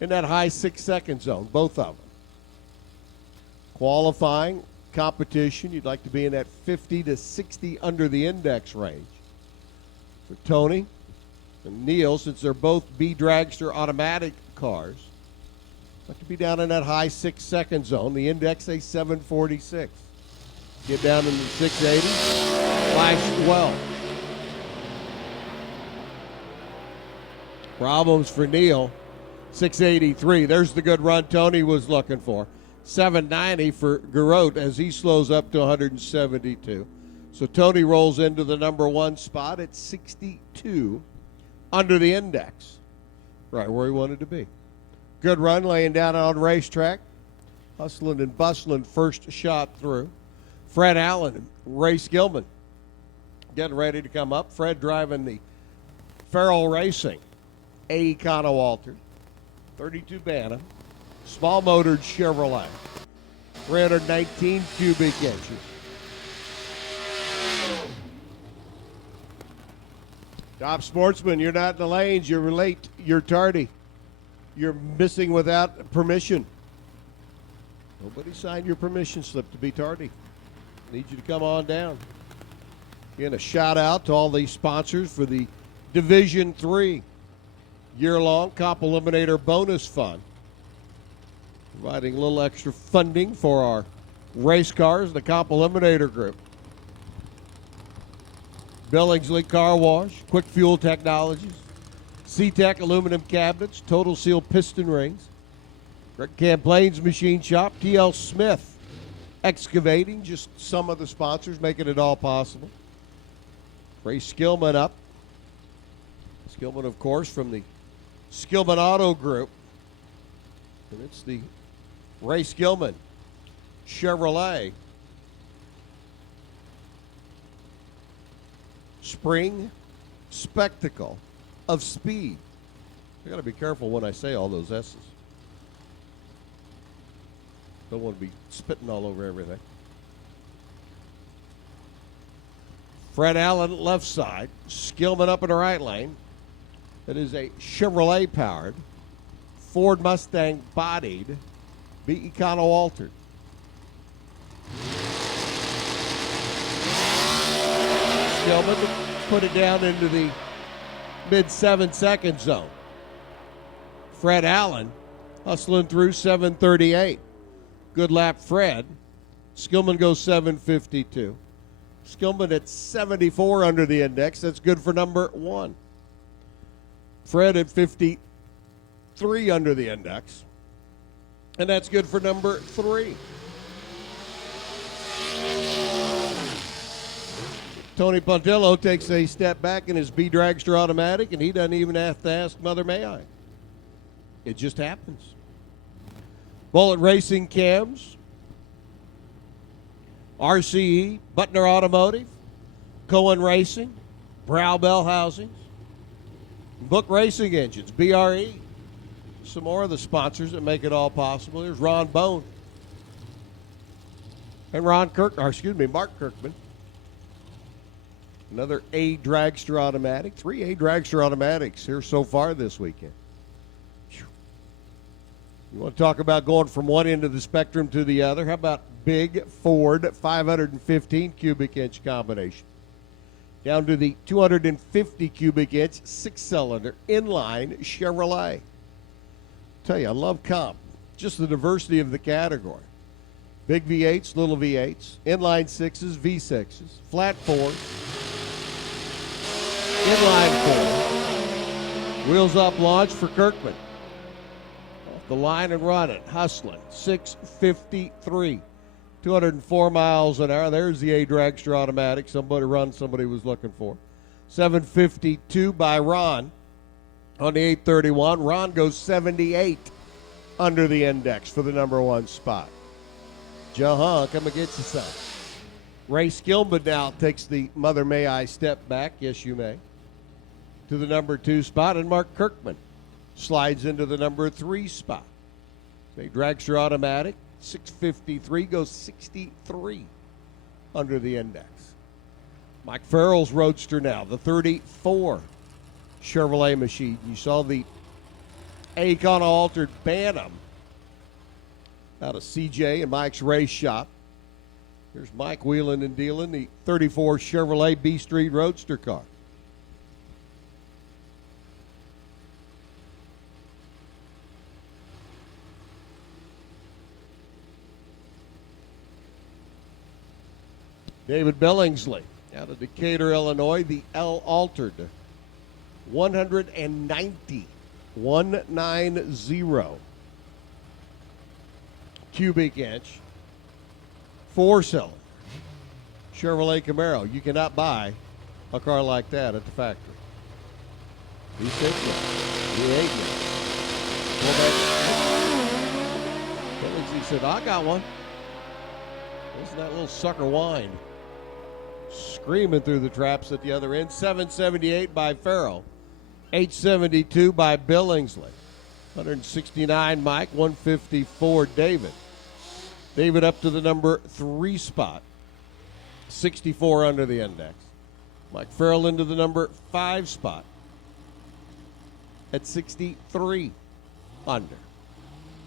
in that high 6-second zone, both of them. Qualifying competition, you'd like to be in that 50 to 60 under the index range. For Tony and Neil, since they're both B Dragster automatic cars, like to be down in that high 6-second zone. The index a 746. Get down in the 680, flash 12. Problems for Neil, 683. There's the good run Tony was looking for. 790 for Garrot as he slows up to 172. So Tony rolls into the number 1 spot at 62 under the index. Right where he wanted to be. Good run laying down on racetrack. Hustling and bustling first shot through. Fred Allen and Ray Skillman getting ready to come up. Fred driving the Farrell Racing A Econo Altered 32 Bantam. Small motored Chevrolet, 319 cubic inches. Top Sportsman, you're not in the lanes, you're late, you're tardy. You're missing without permission. Nobody signed your permission slip to be tardy. Need you to come on down. Again, a shout out to all the sponsors for the Division III year-long Comp Eliminator Bonus Fund. Providing a little extra funding for our race cars, the Comp Eliminator Group. Billingsley Car Wash, Quick Fuel Technologies, C-Tech Aluminum Cabinets, Total Seal Piston Rings, Rick Camplain's Machine Shop, T.L. Smith Excavating, just some of the sponsors making it all possible. Ray Skillman up. Skillman, of course, from the Skillman Auto Group. And it's the Ray Skillman Chevrolet Spring Spectacle of Speed. I got to be careful when I say all those S's. Don't want to be spitting all over everything. Fred Allen left side, Skillman up in the right lane. That is a Chevrolet powered Ford Mustang bodied B Econo Altered. Skillman put it down into the mid 7-second zone. Fred Allen hustling through 7:38. Good lap, Fred. Skillman goes 7:52. Skillman at 74 under the index. That's good for number 1. Fred at 53 under the index. And that's good for number 3. Tony Pontillo takes a step back in his B Dragster automatic, and he doesn't even have to ask Mother May I. It just happens. Bullet Racing cams, RCE, Butner Automotive, Cohen Racing, Brow Bell Housings, Book Racing Engines, BRE. Some more of the sponsors that make it all possible. There's Ron Bone and Mark Kirkman. Another A Dragster automatic. 3 A Dragster automatics here so far this weekend. You want to talk about going from one end of the spectrum to the other? How about big Ford 515 cubic inch combination? Down to the 250 cubic inch 6-cylinder inline Chevrolet. Tell you, I love comp. Just the diversity of the category. Big V8s, little V8s, inline 6s, V6s, flat 4s, inline 4. Wheels up launch for Kirkman. Off the line and running, hustling, 6:53. 204 miles an hour. There's the A Dragster automatic. Somebody was looking for. 7:52 by Ron on the 831. Ron goes 78 under the index for the number 1 spot. Jahan, come and get you some. Ray Skillman now takes the Mother May I step back, yes you may, to the number 2 spot, and Mark Kirkman slides into the number 3 spot. A Dragster automatic, 6:53, goes 63 under the index. Mike Farrell's Roadster now, the 34 Chevrolet machine. You saw the Acon altered Bantam out of CJ and Mike's race shop. Here's Mike wheeling and dealing the 34 Chevrolet B Street Roadster car. David Billingsley out of Decatur, Illinois, the L altered 190 cubic inch 4-cylinder Chevrolet Camaro. You cannot buy a car like that at the factory. He said no. He ain't no. Billingsley said, I got one. Isn't that little sucker whined? Screaming through the traps at the other end. 778 by Farrell. 872 by Billingsley. 169 Mike. 154 David. David up to the number 3 spot. 64 under the index. Mike Farrell into the number 5 spot at 63 under.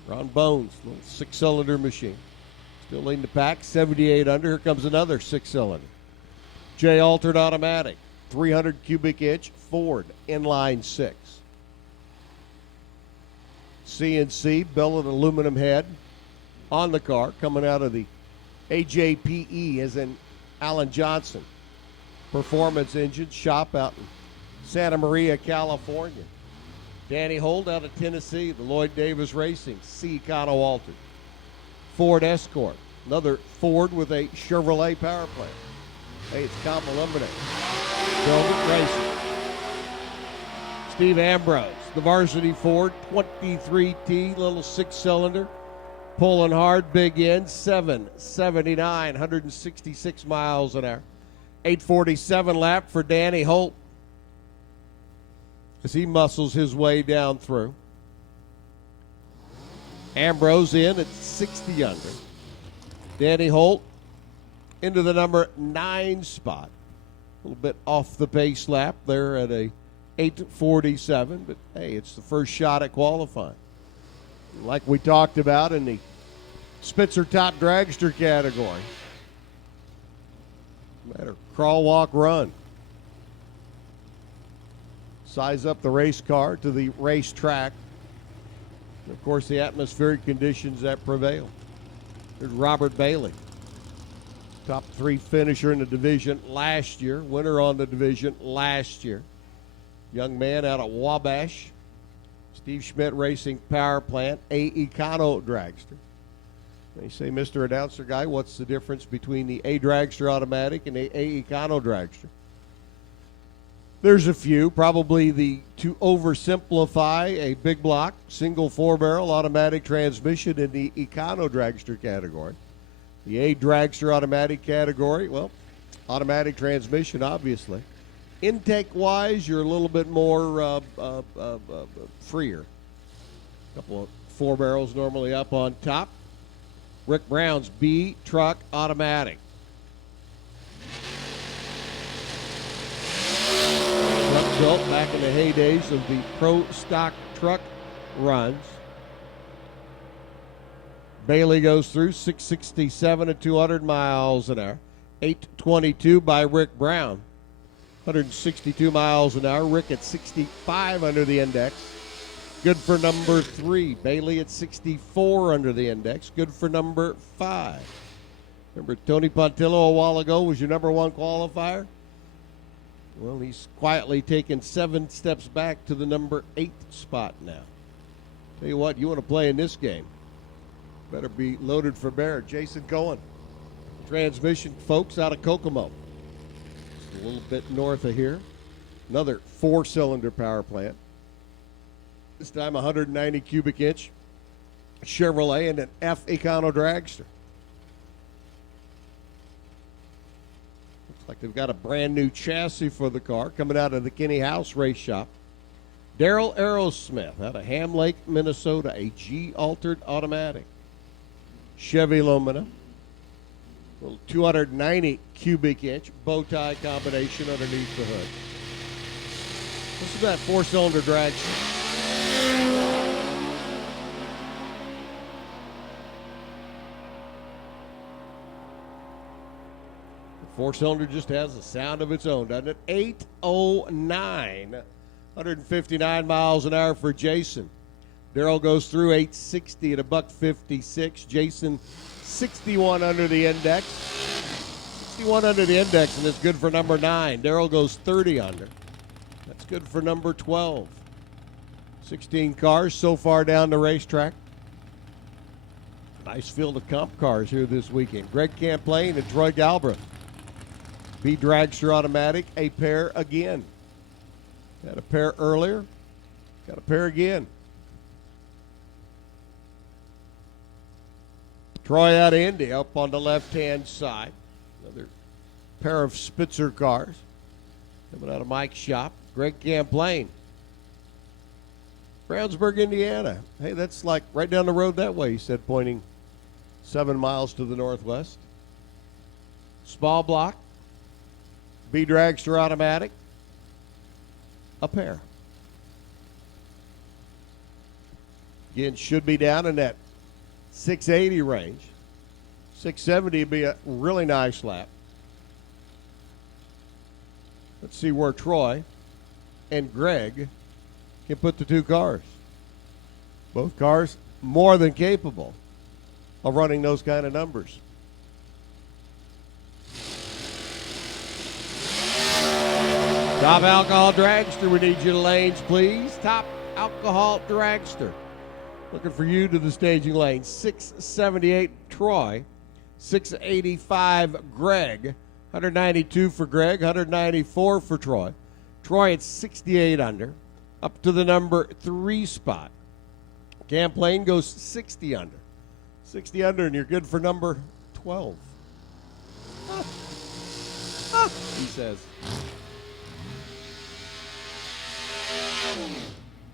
Ron Bones, little 6-cylinder machine. Still leading the pack, 78 under. Here comes another 6-cylinder. J altered automatic, 300 cubic inch Ford inline 6. CNC billet aluminum head on the car, coming out of the AJPE, as in Alan Johnson Performance Engine shop out in Santa Maria, California. Danny Holt out of Tennessee, the Lloyd Davis Racing C Econo altered. Ford Escort, another Ford with a Chevrolet power plant. Hey, it's comp eliminator. Velvet Racing. Steve Ambrose, the Varsity Ford 23T, little 6-cylinder, pulling hard, big end, 779, 166 miles an hour. 847 lap for Danny Holt as he muscles his way down through. Ambrose in at 60 under. Danny Holt into the number 9 spot. A little bit off the pace lap there at a 8:47, but hey, it's the first shot at qualifying. Like we talked about in the Spitzer Top Dragster category. Matter crawl, walk, run. size up the race car to the race track. And of course, the atmospheric conditions that prevail. There's Robert Bailey, top 3 finisher in the division last year, winner on the division last year. Young man out of Wabash. Steve Schmidt Racing Power Plant, a Econo dragster. They say, Mr. Announcer Guy, what's the difference between the A dragster automatic and the A Econo dragster? There's a few. Probably to oversimplify, a big block, single 4-barrel automatic transmission in the Econo dragster category. The A dragster automatic category, well, automatic transmission, obviously. Intake-wise, you're a little bit more freer. A couple of 4 barrels normally up on top. Rick Brown's B truck automatic. Truck built back in the heydays of the pro stock truck runs. Bailey goes through 667 at 200 miles an hour. 822 by Rick Brown. 162 miles an hour. Rick at 65 under the index. Good for number 3. Bailey at 64 under the index. Good for number 5. Remember Tony Pontillo a while ago was your number 1 qualifier? Well, he's quietly taken 7 steps back to the number 8 spot now. Tell you what, you want to play in this game, better be loaded for bear. Jason Cohen, transmission folks out of Kokomo. A little bit north of here. Another 4-cylinder power plant. This time 190 cubic inch Chevrolet and an F Econo dragster. Looks like they've got a brand new chassis for the car coming out of the Kinney House race shop. Daryl Aerosmith out of Ham Lake, Minnesota, a G-altered automatic. Chevy Lumina. Little 290 cubic inch bow tie combination underneath the hood. This is that 4-cylinder dragster. The 4-cylinder just has a sound of its own, doesn't it? 809, 159 miles an hour for Jason. Darrell goes through 860 at $156. Jason 61 under the index. 61 under the index, and it's good for number 9. Darrell goes 30 under. That's good for number 12. 16 cars so far down the racetrack. Nice field of comp cars here this weekend. Greg Camplain and Troy Galbraith. B dragster automatic, a pair again. Had a pair earlier, got a pair again. Troy out of Indy up on the left-hand side. Another pair of Spitzer cars coming out of Mike's shop. Greg Camplain. Brownsburg, Indiana. Hey, that's like right down the road that way, he said, pointing 7 miles to the northwest. Small block. B dragster automatic. A pair. Again, should be down in that 680 range. 670 would be a really nice lap. Let's see where Troy and Greg can put the 2 cars. Both cars more than capable of running those kind of numbers. Top alcohol dragster, we need you to lanes, please. Top alcohol dragster. Looking for you to the staging lane. 678 Troy, 685 Greg, 192 for Greg, 194 for Troy. Troy at 68 under, up to the number 3 spot. Camplain goes 60 under. 60 under, and you're good for number 12. He says.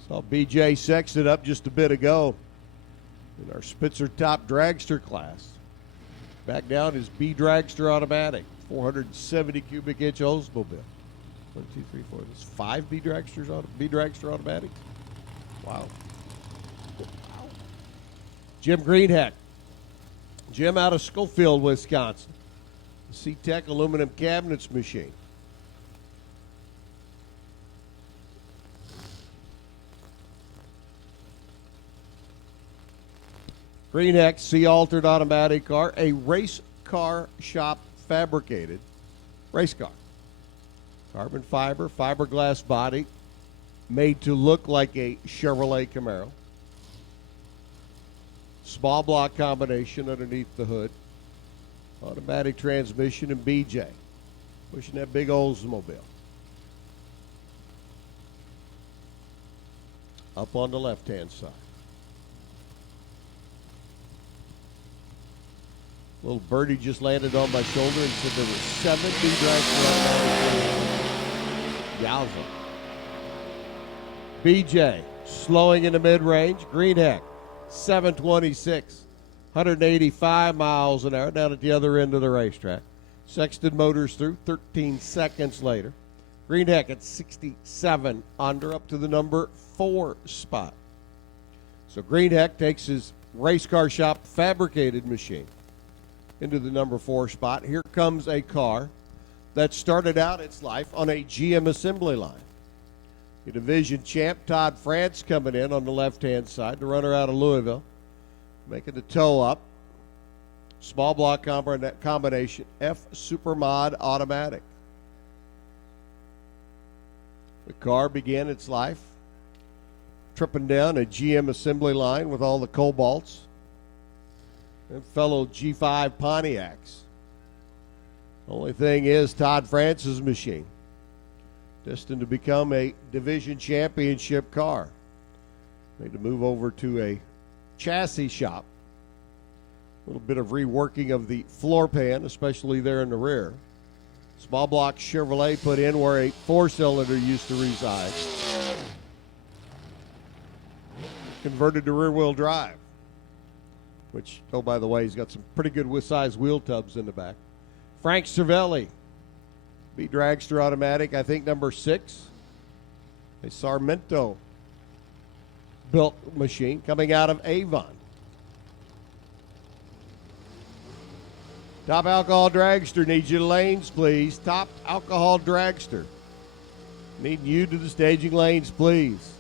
Saw BJ Sexton up just a bit ago in our Spitzer Top Dragster class. Back down is B Dragster Automatic, 470 cubic inch Oldsmobile. 1, 2, 3, 4. There's 5 B Dragster Automatics. Wow. Jim Greenheck. Jim out of Schofield, Wisconsin. C-Tech aluminum cabinets machine. Green Hex C-altered automatic car, a race car shop fabricated race car. Carbon fiber, fiberglass body, made to look like a Chevrolet Camaro. Small block combination underneath the hood. Automatic transmission and BJ. Pushing that big Oldsmobile. Up on the left-hand side. Little birdie just landed on my shoulder and said there were 7 B-Dragster. Yowza. BJ slowing in the mid-range. Green Heck, 726. 185 miles an hour down at the other end of the racetrack. Sexton Motors through 13 seconds later. Green Heck at 67 under up to the number 4 spot. So Green Heck takes his race car shop fabricated machine into the number 4 spot. Here comes a car that started out its life on a GM assembly line. The division champ Todd France coming in on the left-hand side, the runner out of Louisville, making the toe up. Small block combination, F Supermod automatic. The car began its life tripping down a GM assembly line with all the Cobalts and fellow G5 Pontiacs. Only thing is, Todd France's machine, destined to become a division championship car. Made to move over to a chassis shop. A little bit of reworking of the floor pan, especially there in the rear. Small block Chevrolet put in where a 4-cylinder used to reside. Converted to rear-wheel drive, which, oh, by the way, he's got some pretty good size wheel tubs in the back. Frank Cervelli, B-Dragster automatic, I think number 6. A Sarmento built machine coming out of Avon. Top Alcohol Dragster needs you to lanes, please. Top Alcohol Dragster. Needing you to the staging lanes, please.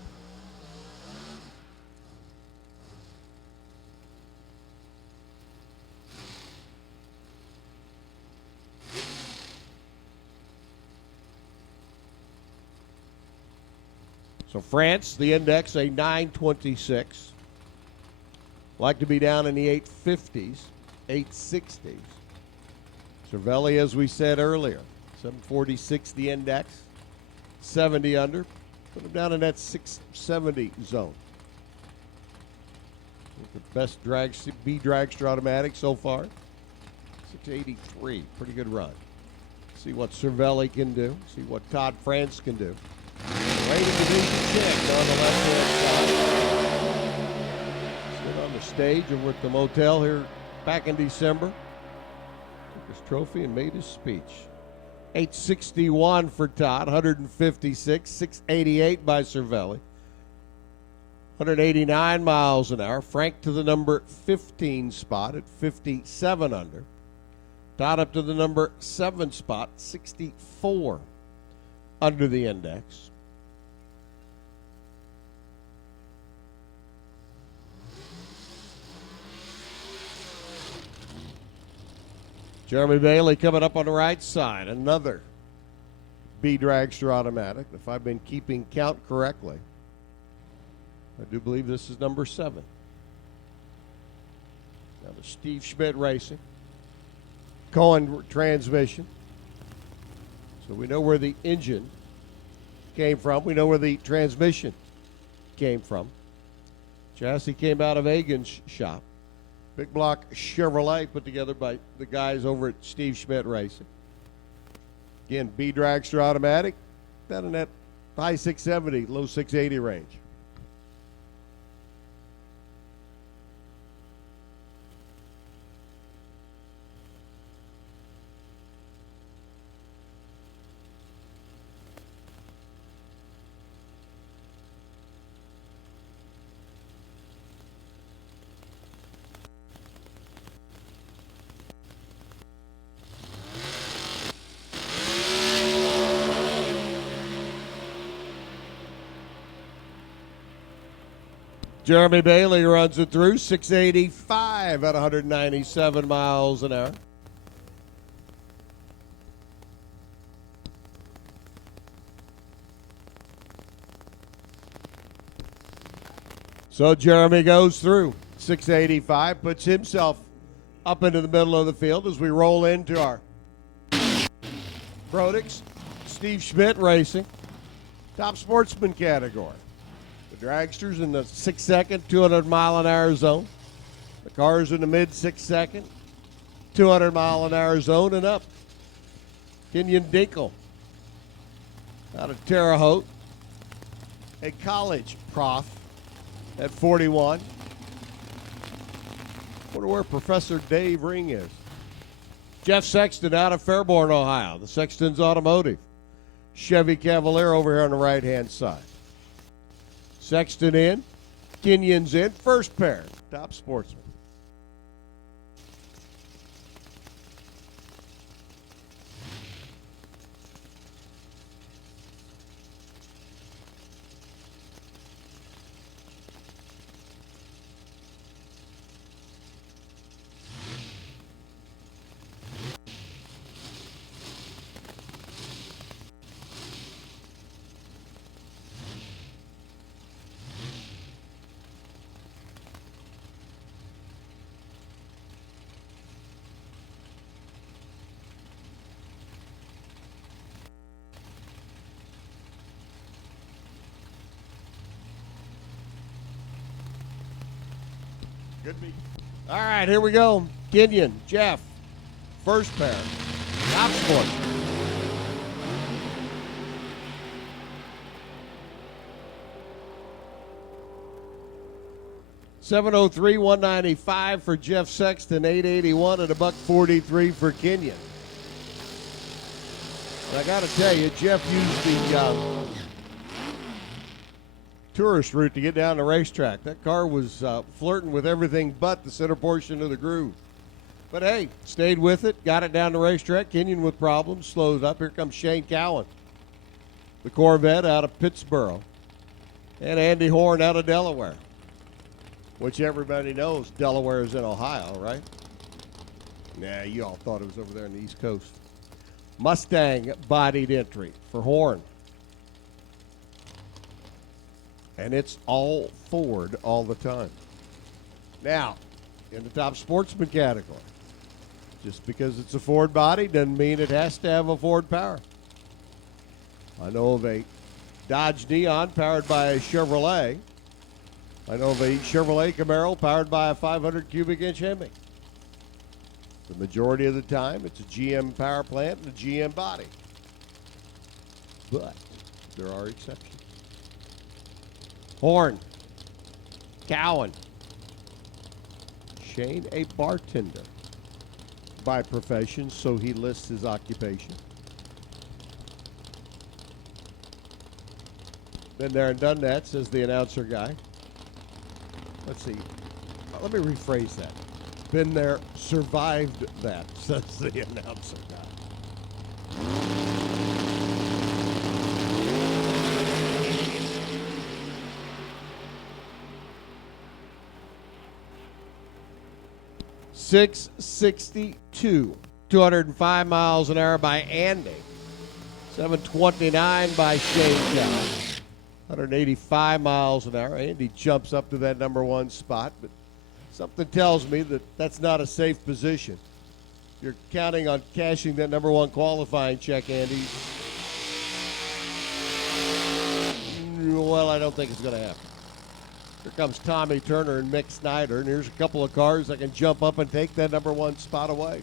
So France, the index, a 926. Like to be down in the 850s, 860s. Cervelli, as we said earlier, 746 the index, 70 under. Put him down in that 670 zone. The best B-Dragster automatic so far, 683. Pretty good run. See what Cervelli can do. See what Todd France can do. Rated division check on the left-hand side. Sit on the stage over at the motel here back in December. Took his trophy and made his speech. 861 for Todd, 156, 688 by Cervelli. 189 miles an hour. Frank to the number 15 spot at 57 under. Todd up to the number 7 spot, 64 under the index. Jeremy Bailey coming up on the right side. Another B-Dragster automatic. If I've been keeping count correctly, I do believe this is number 7. Now the Steve Schmidt Racing. Cohen transmission. So we know where the engine came from. We know where the transmission came from. Chassis came out of Egan's shop. Big block Chevrolet put together by the guys over at Steve Schmidt Racing. Again, B-Dragster automatic, down in that high 670, low 680 range. Jeremy Bailey runs it through, 685. 5 at 197 miles an hour. So Jeremy goes through 685, puts himself up into the middle of the field as we roll into our products. Steve Schmidt Racing, top sportsman category. The dragsters in the 6-second, 200-mile-an-hour zone. The cars in the mid 6-second, 200-mile-an-hour zone and up. Kenyon Dinkle out of Terre Haute, a college prof at 41. Wonder where Professor Dave Ring is. Jeff Sexton out of Fairborn, Ohio. The Sexton's Automotive. Chevy Cavalier over here on the right-hand side. Sexton in. Kenyon's in. First pair. Top sportsman. Good beat. All right, here we go. Kenyon, Jeff, first pair. Top sport. $703, $195 for Jeff Sexton, $881 and $143 for Kenyon. And I got to tell you, Jeff used the tourist route to get down the racetrack. That car was flirting with everything but the center portion of the groove. But hey, stayed with it, got it down the racetrack. Kenyon with problems, slows up. Here comes Shane Cowan, the Corvette out of Pittsburgh, and Andy Horn out of Delaware, which everybody knows Delaware is in Ohio, right? Nah, you all thought it was over there on the East Coast. Mustang bodied entry for Horn. And it's all Ford all the time. Now, in the top sportsman category, just because it's a Ford body doesn't mean it has to have a Ford power. I know of a Dodge Neon powered by a Chevrolet. I know of a Chevrolet Camaro powered by a 500 cubic inch Hemi. The majority of the time, it's a GM power plant and a GM body. But there are exceptions. Horn, Cowan, Shane, a bartender by profession, so he lists his occupation. Been there and done that, says the announcer guy. Let's see. Let me rephrase that. Been there, survived that, says the announcer guy. 662, 205 miles an hour by Andy. 729 by Shane Cowan. 185 miles an hour. Andy jumps up to that number one spot, but something tells me that that's not a safe position. You're counting on cashing that number one qualifying check, Andy. Well, I don't think it's going to happen. Here comes Tommy Turner and Mick Snyder, and here's a couple of cars that can jump up and take that number one spot away.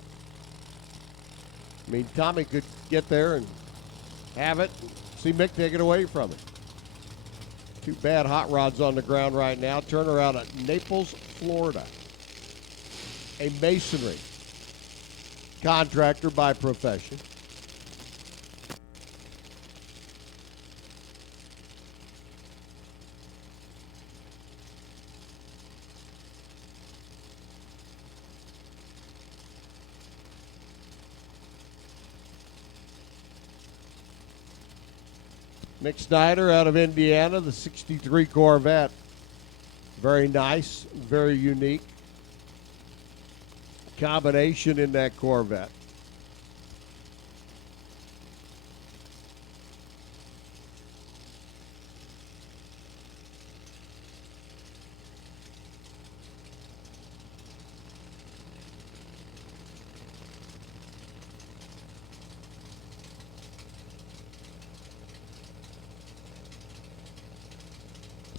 I mean, Tommy could get there and have it, see Mick take it away from him. Two bad hot rods on the ground right now. Turner out at Naples, Florida. A masonry contractor by profession. Mick Snyder out of Indiana, the 63 Corvette. Very nice, very unique. combination in that Corvette.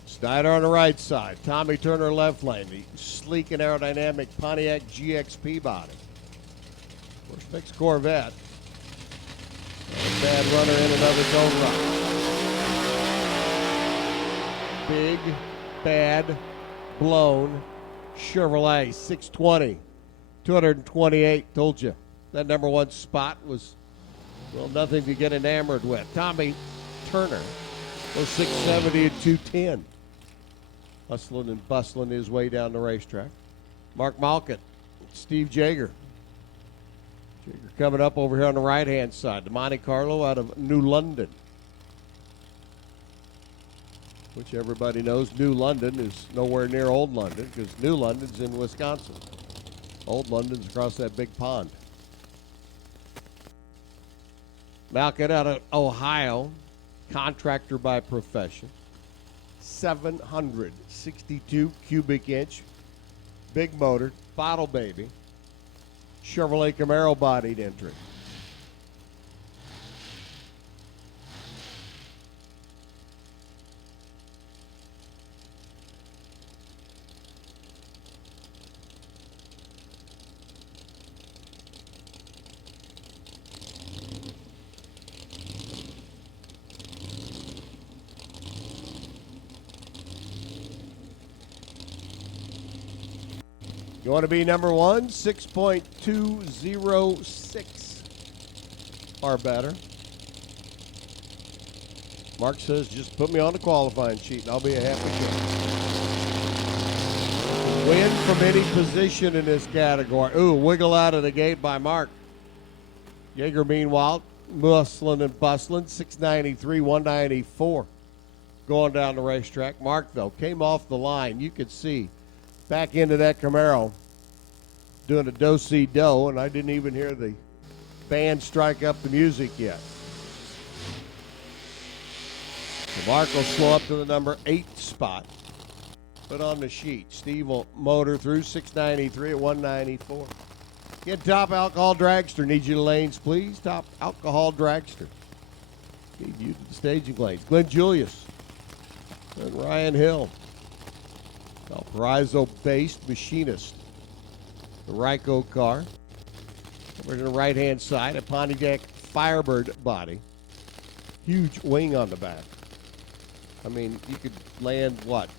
Snyder on the right side. Tommy Turner left lane. The sleek and aerodynamic Pontiac GXP body. First mix Corvette. A bad runner in and of its own right. Big, bad, blown Chevrolet 620. 228. Told you. That number one spot was, well, nothing to get enamored with. Tommy Turner was 670 and 210. Hustling and bustling his way down the racetrack. Mark Malkin, Steve Jaeger. Jaeger coming up over here on the right-hand side. The Monte Carlo out of New London. Which everybody knows New London is nowhere near Old London because New London's in Wisconsin. Old London's across that big pond. Malkin out of Ohio. Contractor by profession. 762 cubic inch, big motor, bottle baby, Chevrolet Camaro bodied entry. You want to be number one? 6.206 or better. Mark says, just put me on the qualifying sheet and I'll be a happy camper. Win from any position in this category. Ooh, wiggle out of the gate by Mark. Jaeger, meanwhile, bustling and bustling. 693, 194 going down the racetrack. Mark, though, came off the line. You could see back into that Camaro doing a do-si-do, and I didn't even hear the band strike up the music yet. So Mark will slow up to the number 8 spot. Put on the sheet. Steve will motor through 693 at 194. Get top alcohol dragster. Need you to lanes, please. Top alcohol dragster. Need you to the staging lanes. Glenn Julius and Ryan Hill. Valparaiso-based machinist. The Ryko car. Over to the right-hand side, a Pontiac Firebird body. Huge wing on the back. I mean, you could land, what,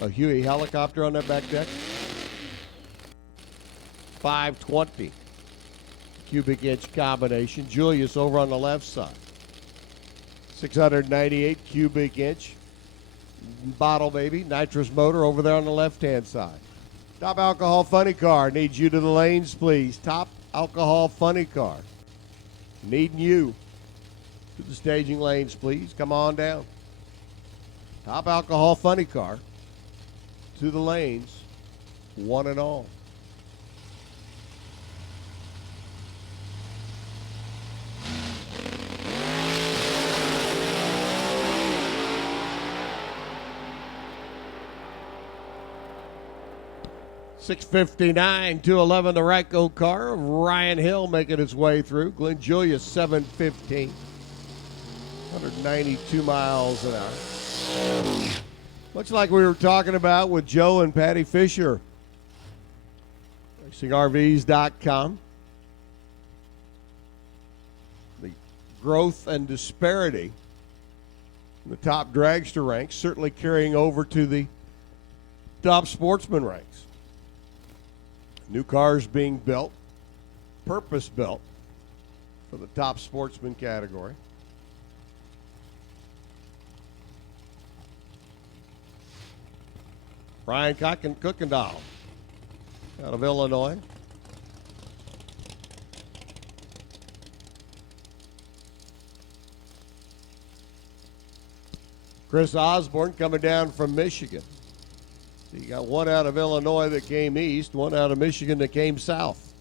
a Huey helicopter on that back deck? 520 cubic inch combination. Julius over on the left side. 698 cubic inch bottle baby, nitrous motor over there on the left-hand side. Top alcohol funny car. Needs you to the lanes, please. Top alcohol funny car. Needing you to the staging lanes, please. Come on down. Top alcohol funny car to the lanes, one and all. $659, $211, the Ryko car of Ryan Hill making its way through. Glenn Julius, $715, 192 miles an hour. Looks like we were talking about with Joe and Patty Fisher. RacingRVs.com. The growth and disparity in the top dragster ranks certainly carrying over to the top sportsman ranks. New cars being built, purpose-built for the top sportsman category. Brian Kuykendall out of Illinois. Chris Osborne coming down from Michigan. You got one out of Illinois that came east, one out of Michigan that came south.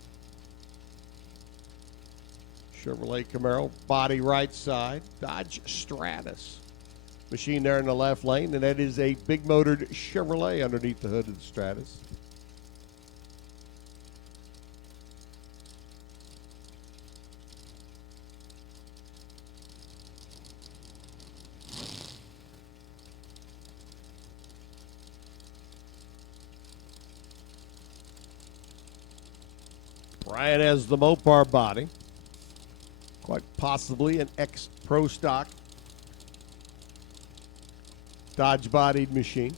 Chevrolet Camaro, body right side. Dodge Stratus. Machine there in the left lane, and that is a big motored Chevrolet underneath the hood of the Stratus. Ryan has the Mopar body. Quite possibly an ex-Pro Stock Dodge-bodied machine.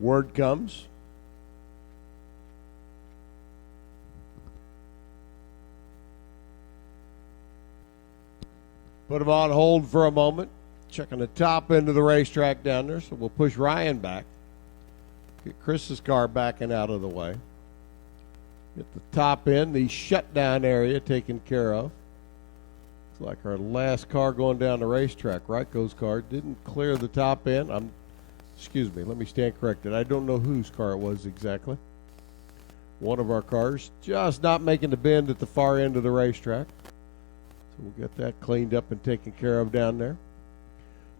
Word comes. Put him on hold for a moment. Checking the top end of the racetrack down there, so we'll push Ryan back. Get Chris's car backing out of the way. Get the top end, the shutdown area taken care of. Looks like our last car going down the racetrack. Ryko's car didn't clear the top end. Excuse me, let me stand corrected. I don't know whose car it was exactly. One of our cars just not making the bend at the far end of the racetrack. So we'll get that cleaned up and taken care of down there.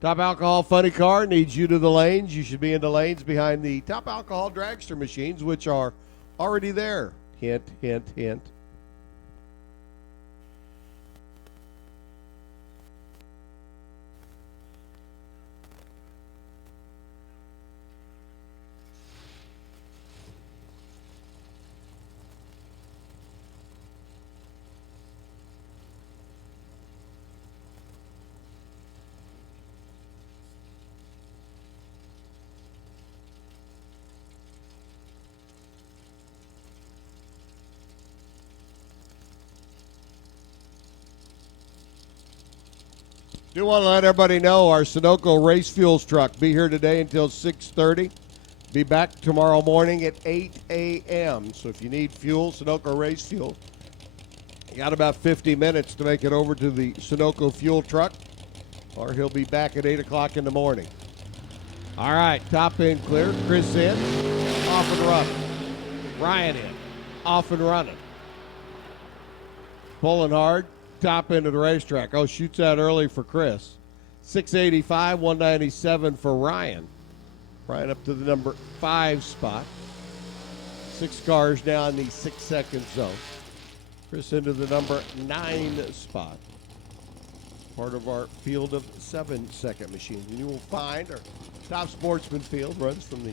Top Alcohol Funny Car needs you to the lanes. You should be in the lanes behind the Top Alcohol dragster machines, which are already there. Hint, hint, hint. Do want to let everybody know our Sunoco Race Fuels truck be here today until 6:30. Be back tomorrow morning at 8 a.m. So if you need fuel, Sunoco Race Fuel, you got about 50 minutes to make it over to the Sunoco fuel truck, or he'll be back at 8 o'clock in the morning. All right, top end clear. Chris in, off and running. Ryan in, off and running. Pulling hard. Top end of the racetrack. Oh, shoots out early for Chris. 685, 197 for Ryan. Ryan up to the number 5 spot. 6 cars now in the 6-second zone. Chris into the number 9 spot. Part of our field of 7-second machines. And you will find our top sportsman field runs from the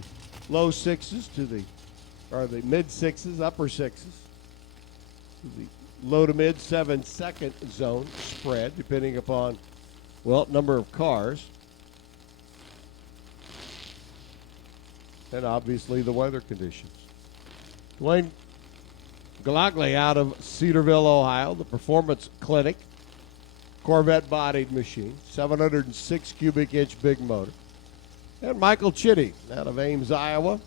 low 6s to the mid 6s, upper 6s, to the low to mid 7-second zone spread, depending upon, number of cars. And obviously the weather conditions. Dwayne Galagli out of Cedarville, Ohio, the Performance Clinic. Corvette bodied machine, 706 cubic inch big motor. And Michael Chitty out of Ames, Iowa.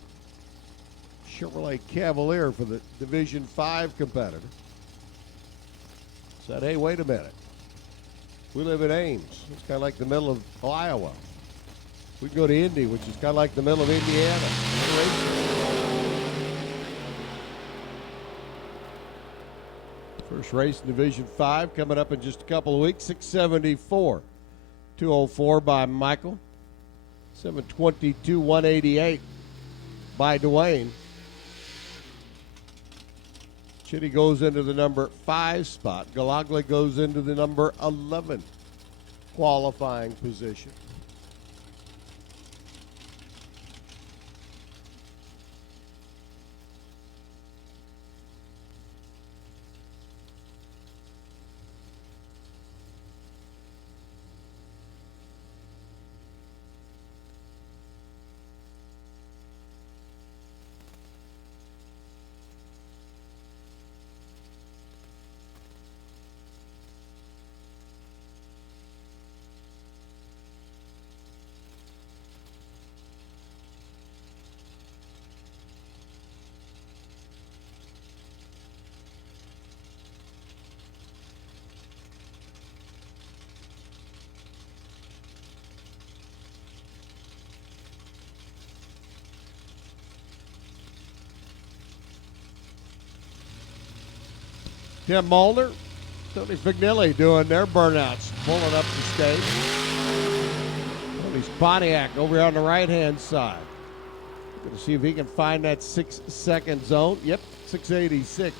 Chevrolet Cavalier for the Division 5 competitor. Said, hey, wait a minute. We live in Ames. It's kind of like the middle of Iowa. We can go to Indy, which is kind of like the middle of Indiana. First race in Division 5 coming up in just a couple of weeks. 674. 204 by Michael. 722, 188 by Dwayne. Chitty goes into the number 5 spot. Galagli goes into the number 11 qualifying position. Tim Mulder, Tony Fignelli doing their burnouts, pulling up the stage. Tony's Pontiac over here on the right-hand side. Going to see if he can find that 6-second zone. Yep, 686.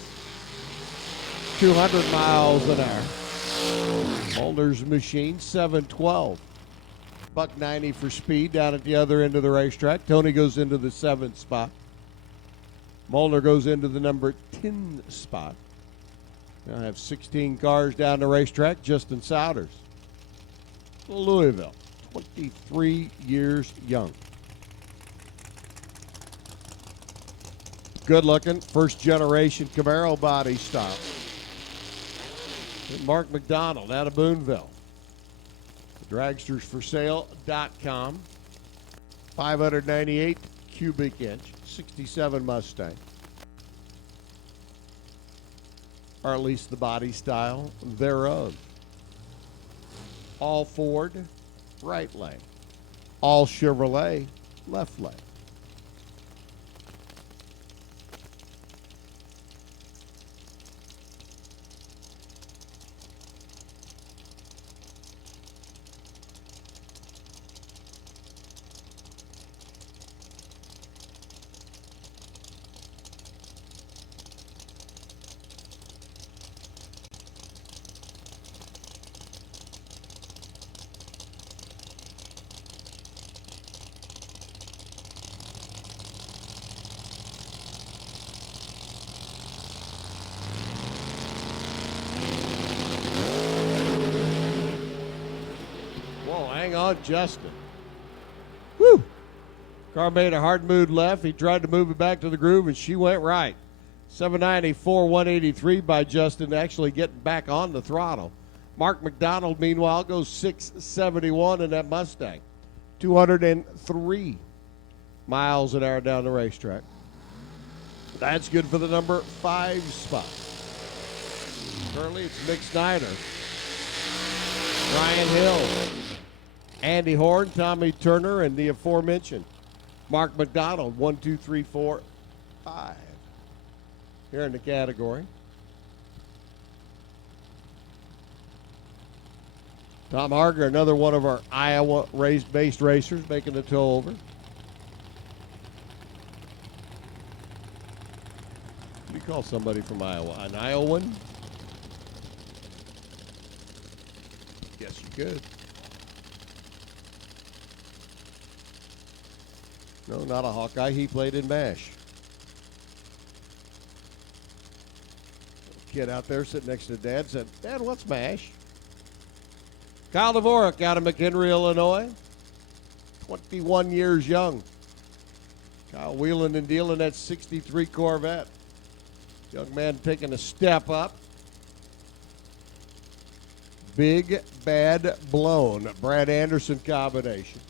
200 miles an hour. Mulder's machine, 712. Buck 90 for speed down at the other end of the racetrack. Tony goes into the 7th spot. Mulder goes into the number 10 spot. Now I have 16 cars down the racetrack. Justin Souders, Louisville, 23 years young. Good looking, first generation Camaro body style. And Mark McDonald out of Boonville. Dragstersforsale.com. 598 cubic inch, 67 Mustang. Or at least the body style thereof. All Ford, right lane. All Chevrolet, left lane. Hang on, Justin. Woo! Car made a hard move left. He tried to move it back to the groove, and she went right. 794, 183 by Justin, actually getting back on the throttle. Mark McDonald, meanwhile, goes 671 in that Mustang. 203 miles an hour down the racetrack. That's good for the number 5 spot. Currently, it's Mick Snyder, Ryan Hill, Andy Horn, Tommy Turner, and the aforementioned Mark McDonald, 1, 2, 3, 4, 5 here in the category. Tom Harger, another one of our Iowa based racers, making the tow over. What do you call somebody from Iowa? An Iowan? Yes, you could. No, not a Hawkeye. He played in MASH. Kid out there sitting next to Dad said, "Dad, what's MASH?" Kyle Dvorak out of McHenry, Illinois. 21 years young. Kyle wheeling and dealing that 63 Corvette. Young man taking a step up. Big Bad Blown, Brad Anderson combination.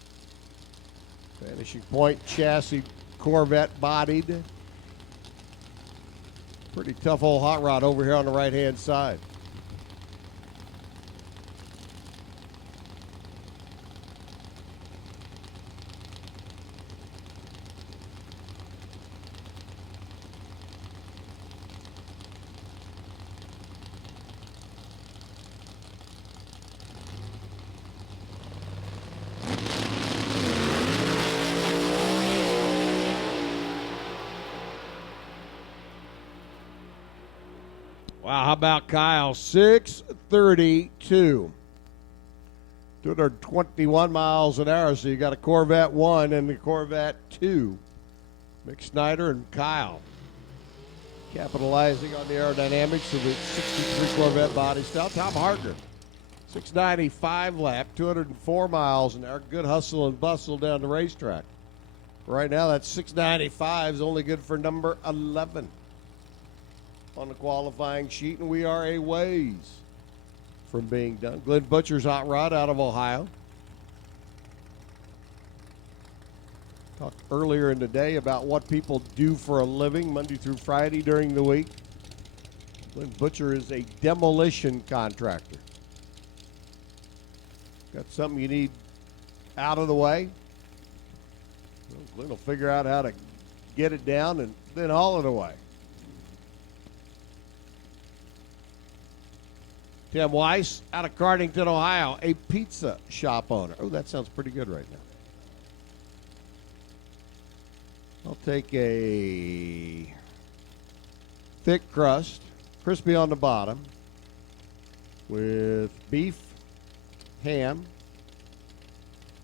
Vanishing Point chassis Corvette bodied. Pretty tough old hot rod over here on the right-hand side. Wow, how about Kyle? 632. 221 miles an hour. So you got a Corvette 1 and the Corvette 2. Mick Snyder and Kyle capitalizing on the aerodynamics of the 63 Corvette body style. Tom Harger, 695 lap, 204 miles an hour. Good hustle and bustle down the racetrack. Right now, that 695 is only good for number 11 on the qualifying sheet, and we are a ways from being done. Glenn Butcher's hot rod out of Ohio. Talked earlier in the day about what people do for a living Monday through Friday during the week. Glenn Butcher is a demolition contractor. Got something you need out of the way? Well, Glenn will figure out how to get it down and then haul it away. Tim Weiss out of Cardington, Ohio, a pizza shop owner. Oh, that sounds pretty good right now. I'll take a thick crust, crispy on the bottom, with beef, ham,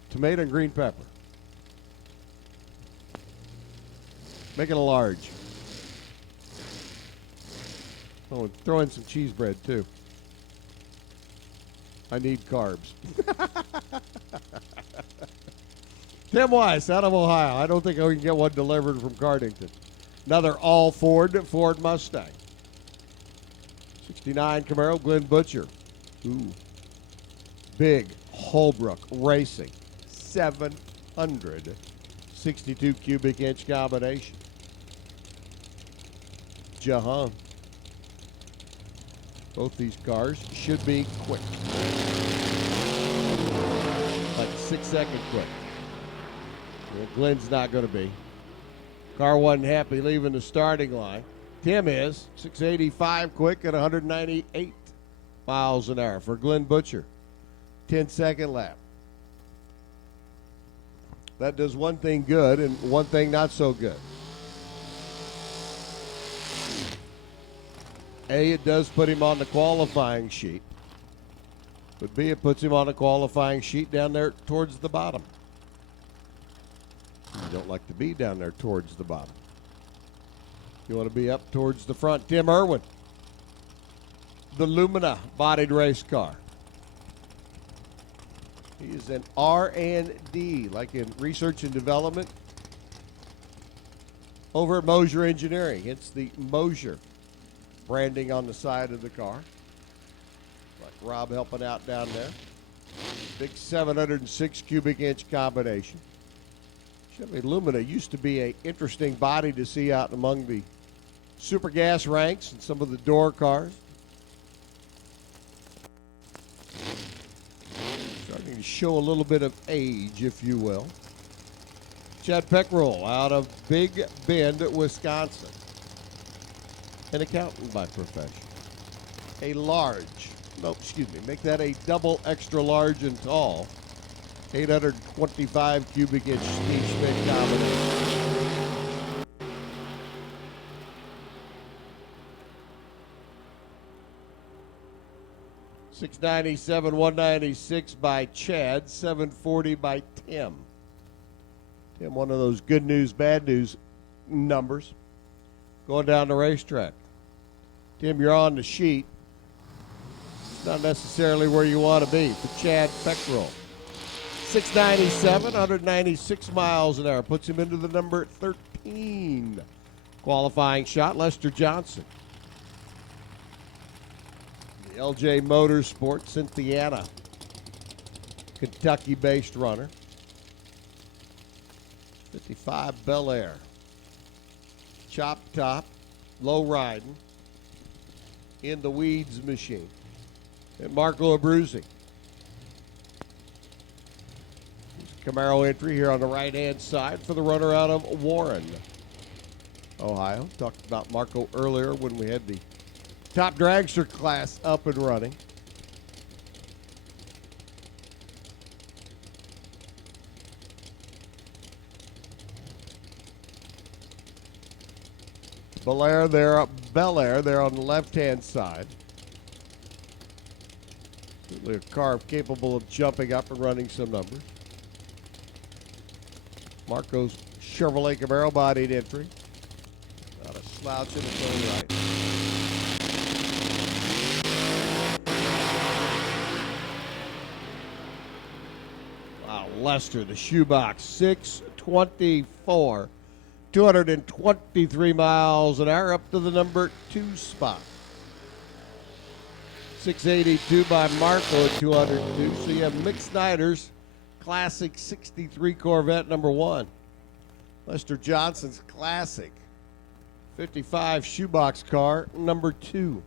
tomato, and green pepper. Make it a large. Oh, and throw in some cheese bread, too. I need carbs. Tim Weiss out of Ohio. I don't think I can get one delivered from Cardington. Another all Ford Mustang. 69 Camaro, Glenn Butcher. Ooh. Big Holbrook Racing. 762 cubic inch combination. Jahan. Both these cars should be quick. Like 6-second quick. Well, Glenn's not going to be. Car wasn't happy leaving the starting line. Tim is 685 quick at 198 miles an hour for Glenn Butcher. 10-second lap. That does one thing good and one thing not so good. A, it does put him on the qualifying sheet. But B, it puts him on the qualifying sheet down there towards the bottom. You don't like to be down there towards the bottom. You want to be up towards the front. Tim Irwin, the Lumina bodied race car. He is an R&D, like in research and development, over at Mosier Engineering. It's the Mosier branding on the side of the car. Like Rob helping out down there. Big 706 cubic inch combination. Chevy Lumina used to be an interesting body to see out among the super gas ranks and some of the door cars. Starting to show a little bit of age, if you will. Chad Peckrell out of Big Bend, Wisconsin. An accountant by profession. A large, make that a double extra large and tall. 825 cubic inch Steve Schmidt combination. $697, $196 by Chad, $740 by Tim. Tim, one of those good news, bad news numbers. Going down the racetrack. Tim, you're on the sheet. It's not necessarily where you want to be for Chad Peckrell. 697, 196 miles an hour. Puts him into the number 13 qualifying shot. Lester Johnson. The LJ Motorsports, Cynthiana, Kentucky-based runner. 55 Bel Air. Chop top, low riding, in the weeds machine. And Marco Abruzzi. Camaro entry here on the right-hand side for the runner out of Warren, Ohio. Talked about Marco earlier when we had the top dragster class up and running. Bel Air there on the left-hand side. Certainly a car capable of jumping up and running some numbers. Marco's Chevrolet Camaro bodied entry. Not a slouch in its own right. Wow, Lester, the shoebox, 624. 223 miles an hour up to the number 2 spot. 682 by Marco at 202. So you have Mick Snyder's classic 63 Corvette number 1. Lester Johnson's classic 55 shoebox car number 2.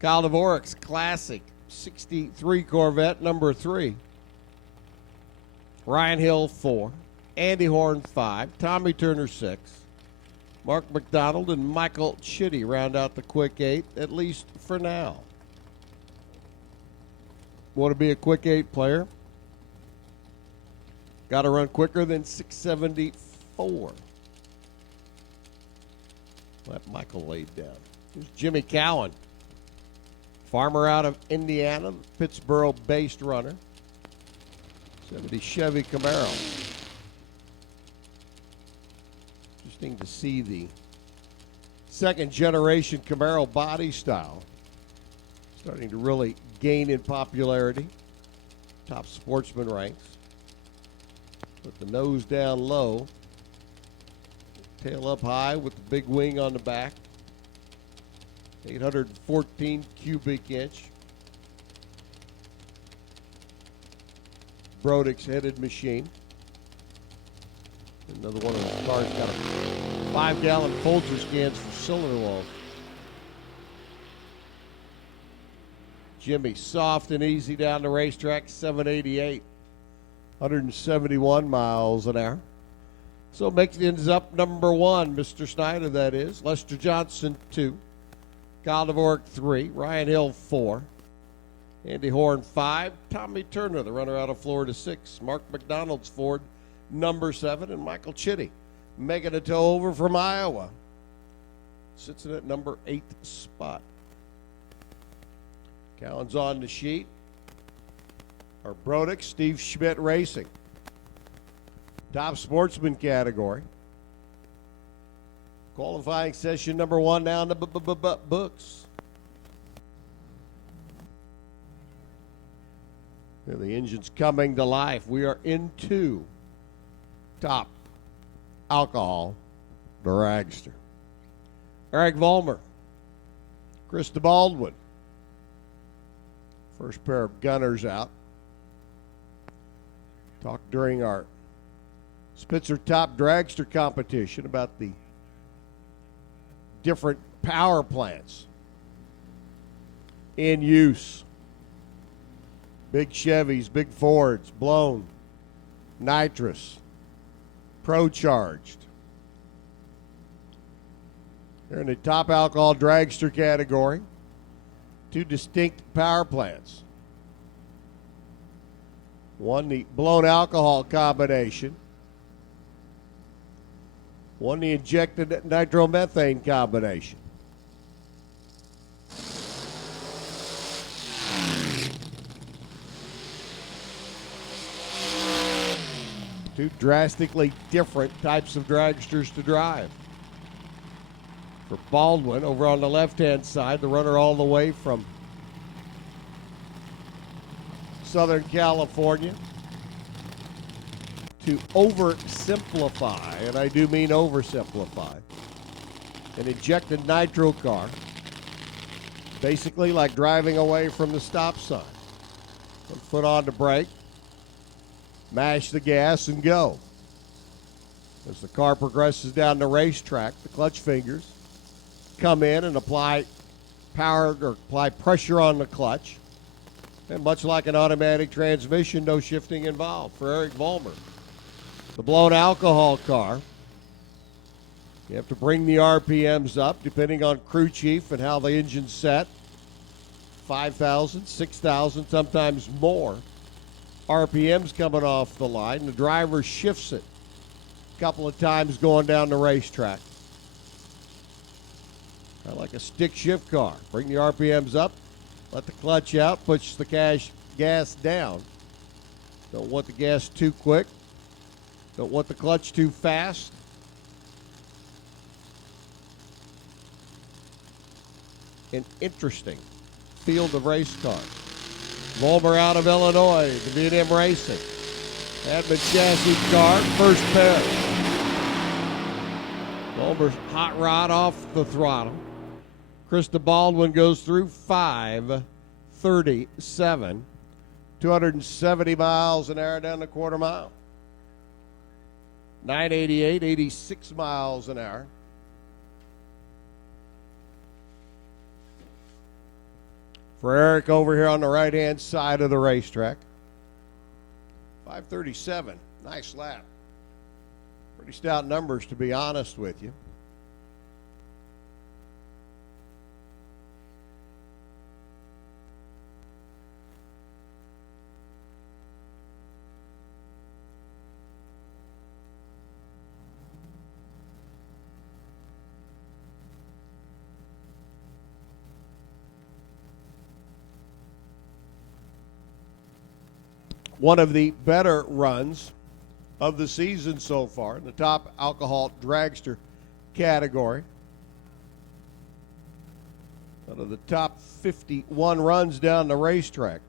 Kyle Dvorak's classic 63 Corvette number 3. Ryan Hill 4. Andy Horn 5. Tommy Turner 6. Mark McDonald and Michael Chitty round out the quick 8, at least for now. Want to be a quick 8 player? Got to run quicker than 674. That Michael laid down. Here's Jimmy Cowan, farmer out of Indiana, Pittsburgh-based runner. 70 Chevy Camaro. Interesting to see the second generation Camaro body style starting to really gain in popularity. Top sportsman ranks. Put the nose down low. Tail up high with the big wing on the back. 814 cubic inch. Brodix headed machine. Another one of those cars got a 5-gallon Folgers cans for cylinder walls. Jimmy, soft and easy down the racetrack, 788, 171 miles an hour. So Mexican's up number 1, Mr. Snyder, that is. Lester Johnson, 2. Kyle Dvorak, 3. Ryan Hill, 4. Andy Horn, 5. Tommy Turner, the runner out of Florida, 6. Mark McDonald's Ford, number 7. And Michael Chitty, making a toe over from Iowa. Sits in at number 8 spot. Cowan's on the sheet. Our Brodix, Steve Schmidt Racing. Top sportsman category. Qualifying session number 1 now in the books. Here the engine's coming to life. We are into top alcohol dragster. Eric Vollmer, Krista Baldwin. First pair of gunners out. Talked during our Spitzer Top Dragster competition about the different power plants in use. Big Chevys, big Fords, blown, nitrous, pro-charged. They're in the top alcohol dragster category. 2 distinct power plants. One, the blown alcohol combination. One, the injected nitromethane combination. Two drastically different types of dragsters to drive. For Baldwin, over on the left-hand side, the runner all the way from Southern California, to oversimplify, and I do mean oversimplify, an injected nitro car, basically like driving away from the stop sign. 1 foot on the brake, mash the gas and go. As the car progresses down the racetrack, the clutch fingers come in and apply power or apply pressure on the clutch. And much like an automatic transmission, no shifting involved for Eric Vollmer. The blown alcohol car, you have to bring the RPMs up depending on crew chief and how the engine's set. 5,000, 6,000, sometimes more RPMs coming off the line. The driver shifts it a couple of times going down the racetrack. Kind of like a stick shift car. Bring the RPMs up, let the clutch out, push the gas down. Don't want the gas too quick. Don't want the clutch too fast. An interesting field of race cars. Vollmer out of Illinois, the V&M Racing. Admin chassis car, first pair. Vollmer's hot rod off the throttle. Krista Baldwin goes through 5:37, 270 miles an hour down the quarter mile. 988, 86 miles an hour. For Eric over here on the right-hand side of the racetrack. 5:37, nice lap. Pretty stout numbers, to be honest with you. one of the better runs of the season so far in the top alcohol dragster category. One of the top 51 runs down the racetrack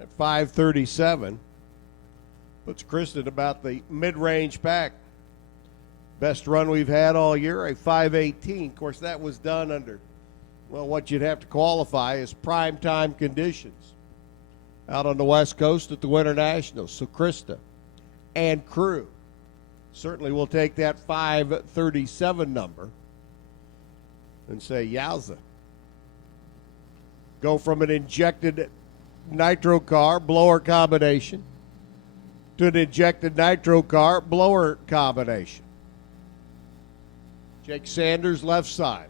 at 5:37. Puts Kristen about the mid-range pack. Best run we've had all year, a 5:18. Of course, that was done under, well, what you'd have to qualify as prime time conditions out on the West Coast at the Winter Nationals. So Krista and crew certainly will take that 5:37 number and say, yowza. Go from an injected nitro car blower combination to an injected nitro car blower combination. Jake Sanders, left side.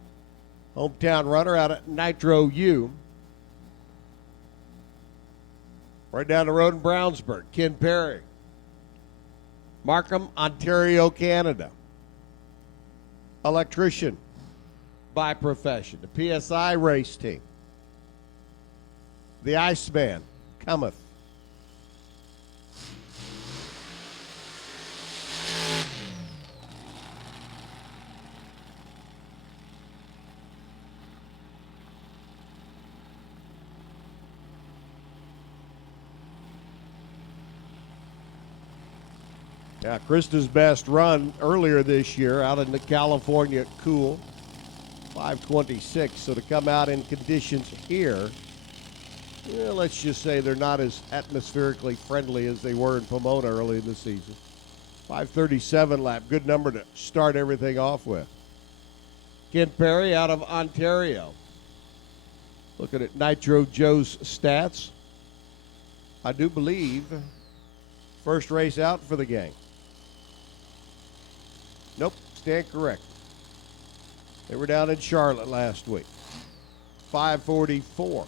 Hometown runner out at Nitro U. Right down the road in Brownsburg, Ken Perry. Markham, Ontario, Canada. Electrician by profession. The PSI race team. The Iceman cometh. Yeah, Krista's best run earlier this year out in the California cool, 5:26. So to come out in conditions here, let's just say they're not as atmospherically friendly as they were in Pomona early in the season. 5:37 lap, good number to start everything off with. Ken Perry out of Ontario. Looking at Nitro Joe's stats. I do believe first race out for the gang. Nope, stand correct. They were down in Charlotte last week. 5:44.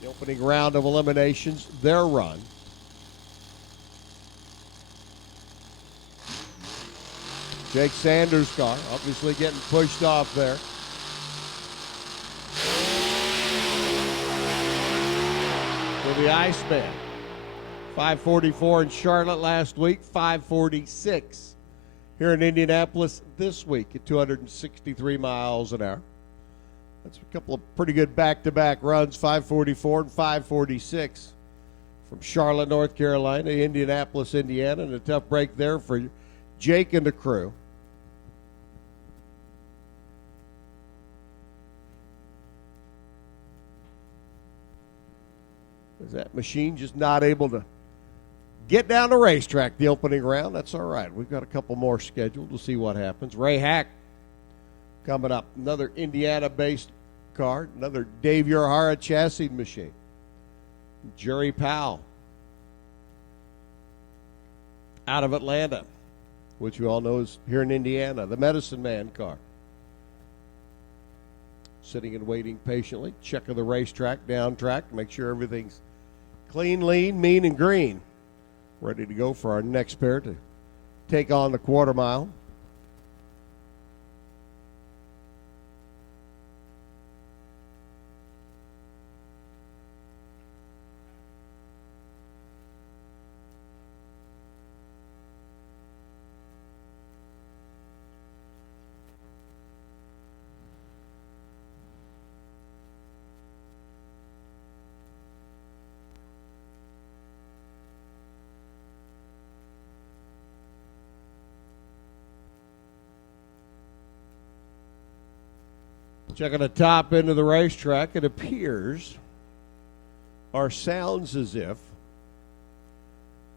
The opening round of eliminations, their run. Jake Sanders' car, obviously getting pushed off there. For the Iceman. 5:44 in Charlotte last week, 5:46 here in Indianapolis this week at 263 miles an hour. That's a couple of pretty good back-to-back runs, 5:44 and 5:46 from Charlotte, North Carolina, Indianapolis, Indiana, and a tough break there for Jake and the crew. Is that machine just not able to get down the racetrack the opening round? That's all right. We've got a couple more scheduled. We'll see what happens. Ray Hack coming up. Another Indiana-based car. Another Dave Urahara chassis machine. Jerry Powell out of Atlanta, which you all know is here in Indiana. The Medicine Man car. Sitting and waiting patiently. Check of the racetrack, down track, to make sure everything's clean, lean, mean, and green. Ready to go for our next pair to take on the quarter mile. Checking the top end of the racetrack, it appears, or sounds as if,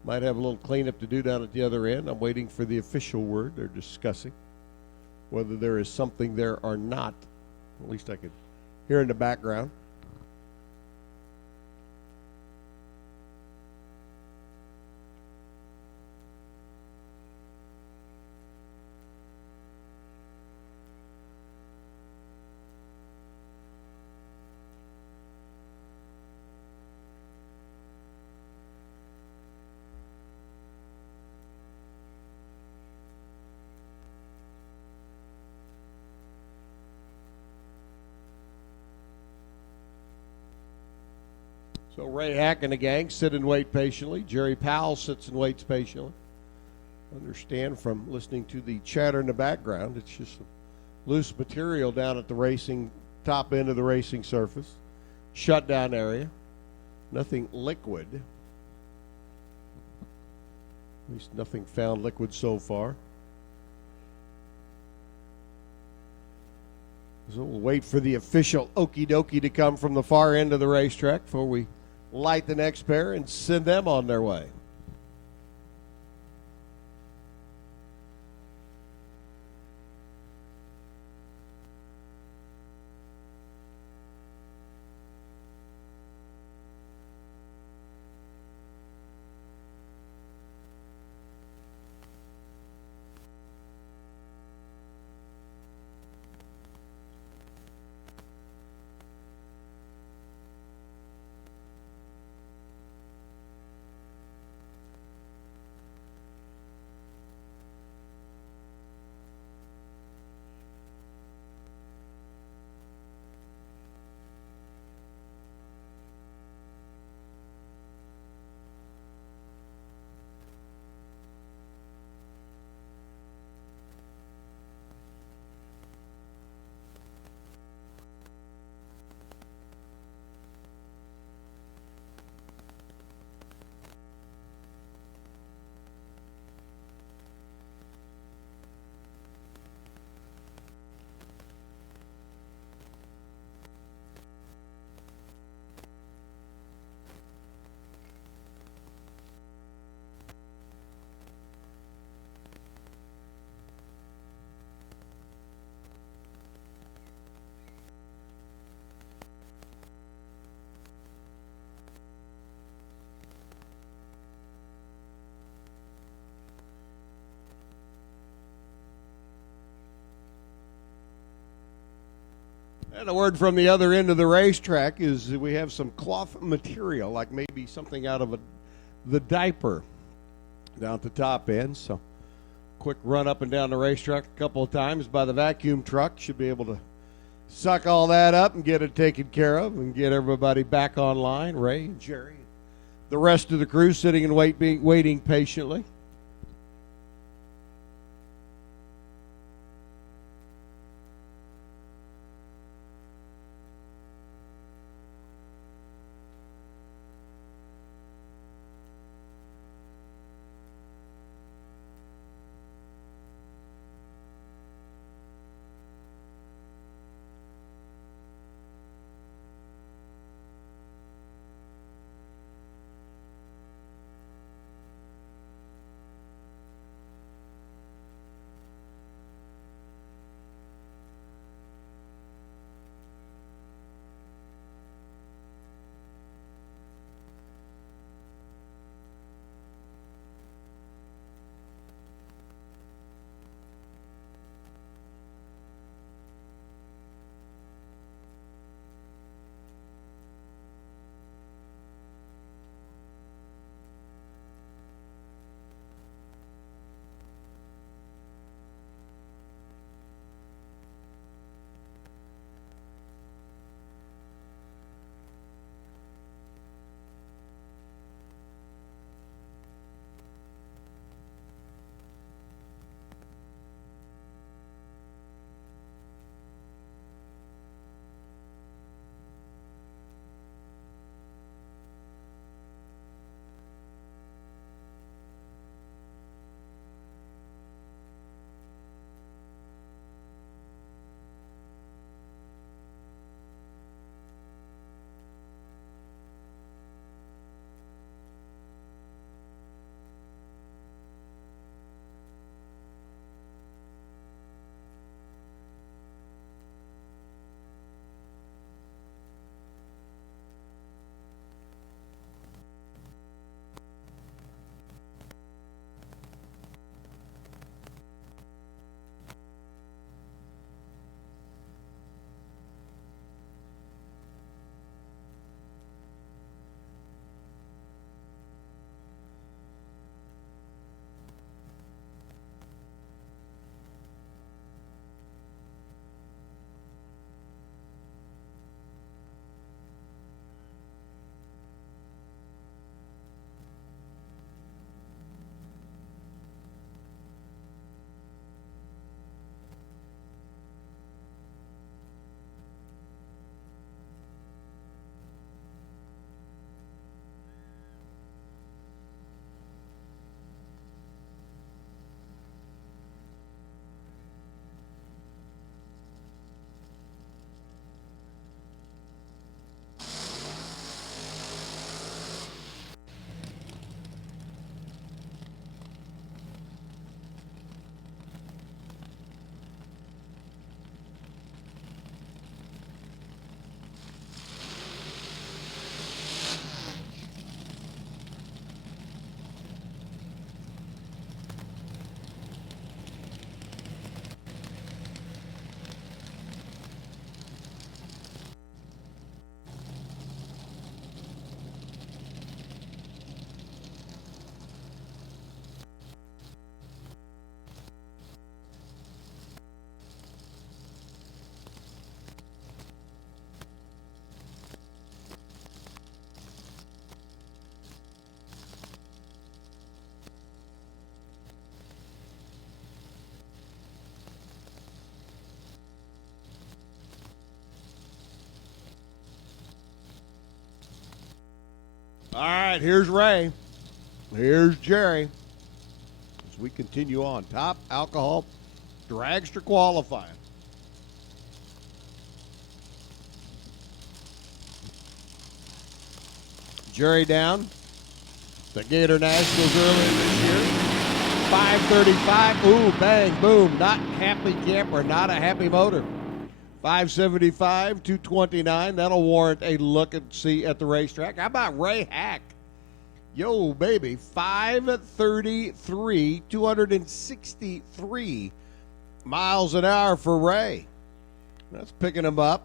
might have a little cleanup to do down at the other end. I'm waiting for the official word. They're discussing whether there is something there or not. At least I could hear in the background. So Ray Hack and the gang sit and wait patiently. Jerry Powell sits and waits patiently. Understand from listening to the chatter in the background, it's just loose material down at the racing top end of the racing surface. Shutdown area. Nothing liquid. At least nothing found liquid so far. So we'll wait for the official okie dokie to come from the far end of the racetrack before we light the next pair and send them on their way. And a word from the other end of the racetrack is that we have some cloth material, like maybe something out of the diaper down at the top end. So quick run up and down the racetrack a couple of times by the vacuum truck. Should be able to suck all that up and get it taken care of and get everybody back online. Ray and Jerry, the rest of the crew sitting and waiting patiently. right, here's Ray. Here's Jerry. As we continue on, top alcohol dragster qualifying. Jerry down. The Gator Nationals earlier this year. 535. Ooh, bang, boom. Not happy camper, not a happy motor. 575, 229. That'll warrant a look and see at the racetrack. How about Ray Hack? Yo, baby. 533, 263 miles an hour for Ray. That's picking him up,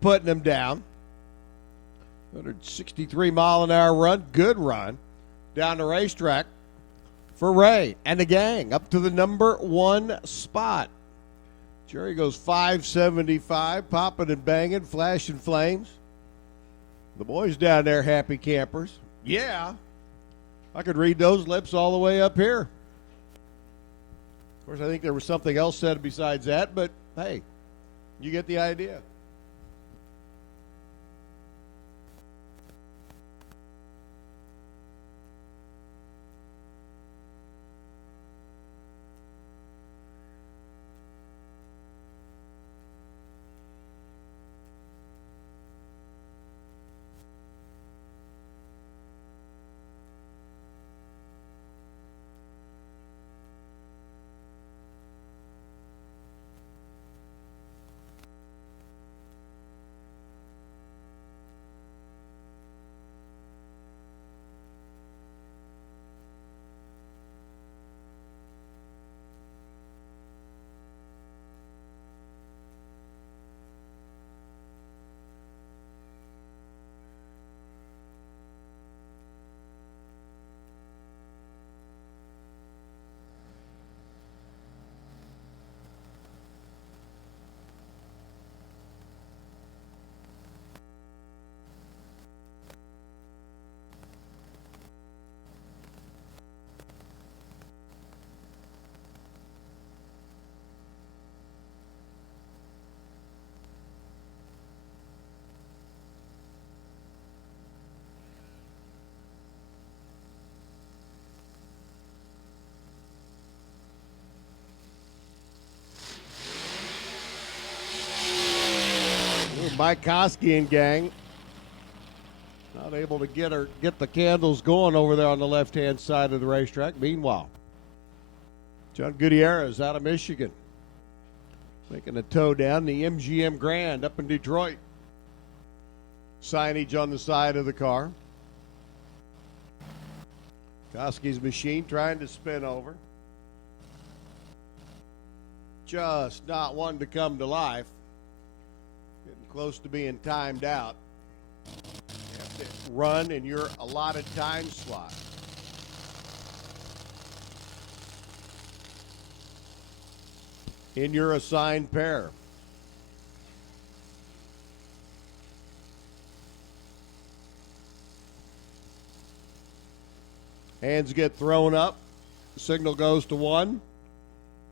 putting him down. 163 mile an hour run, good run down the racetrack for Ray and the gang up to the number 1 spot. Jerry goes 575, popping and banging, flashing flames. The boys down there, happy campers. Yeah, I could read those lips all the way up here. Of course, I think there was something else said besides that, but hey, you get the idea. Mike Koski and gang not able to get the candles going over there on the left-hand side of the racetrack. Meanwhile, John Gutierrez out of Michigan making a tow down the MGM Grand up in Detroit. Signage on the side of the car. Koski's machine trying to spin over. Just not one to come to life. Getting close to being timed out. You have to run in your allotted time slot. In your assigned pair. Hands get thrown up. The signal goes to 1.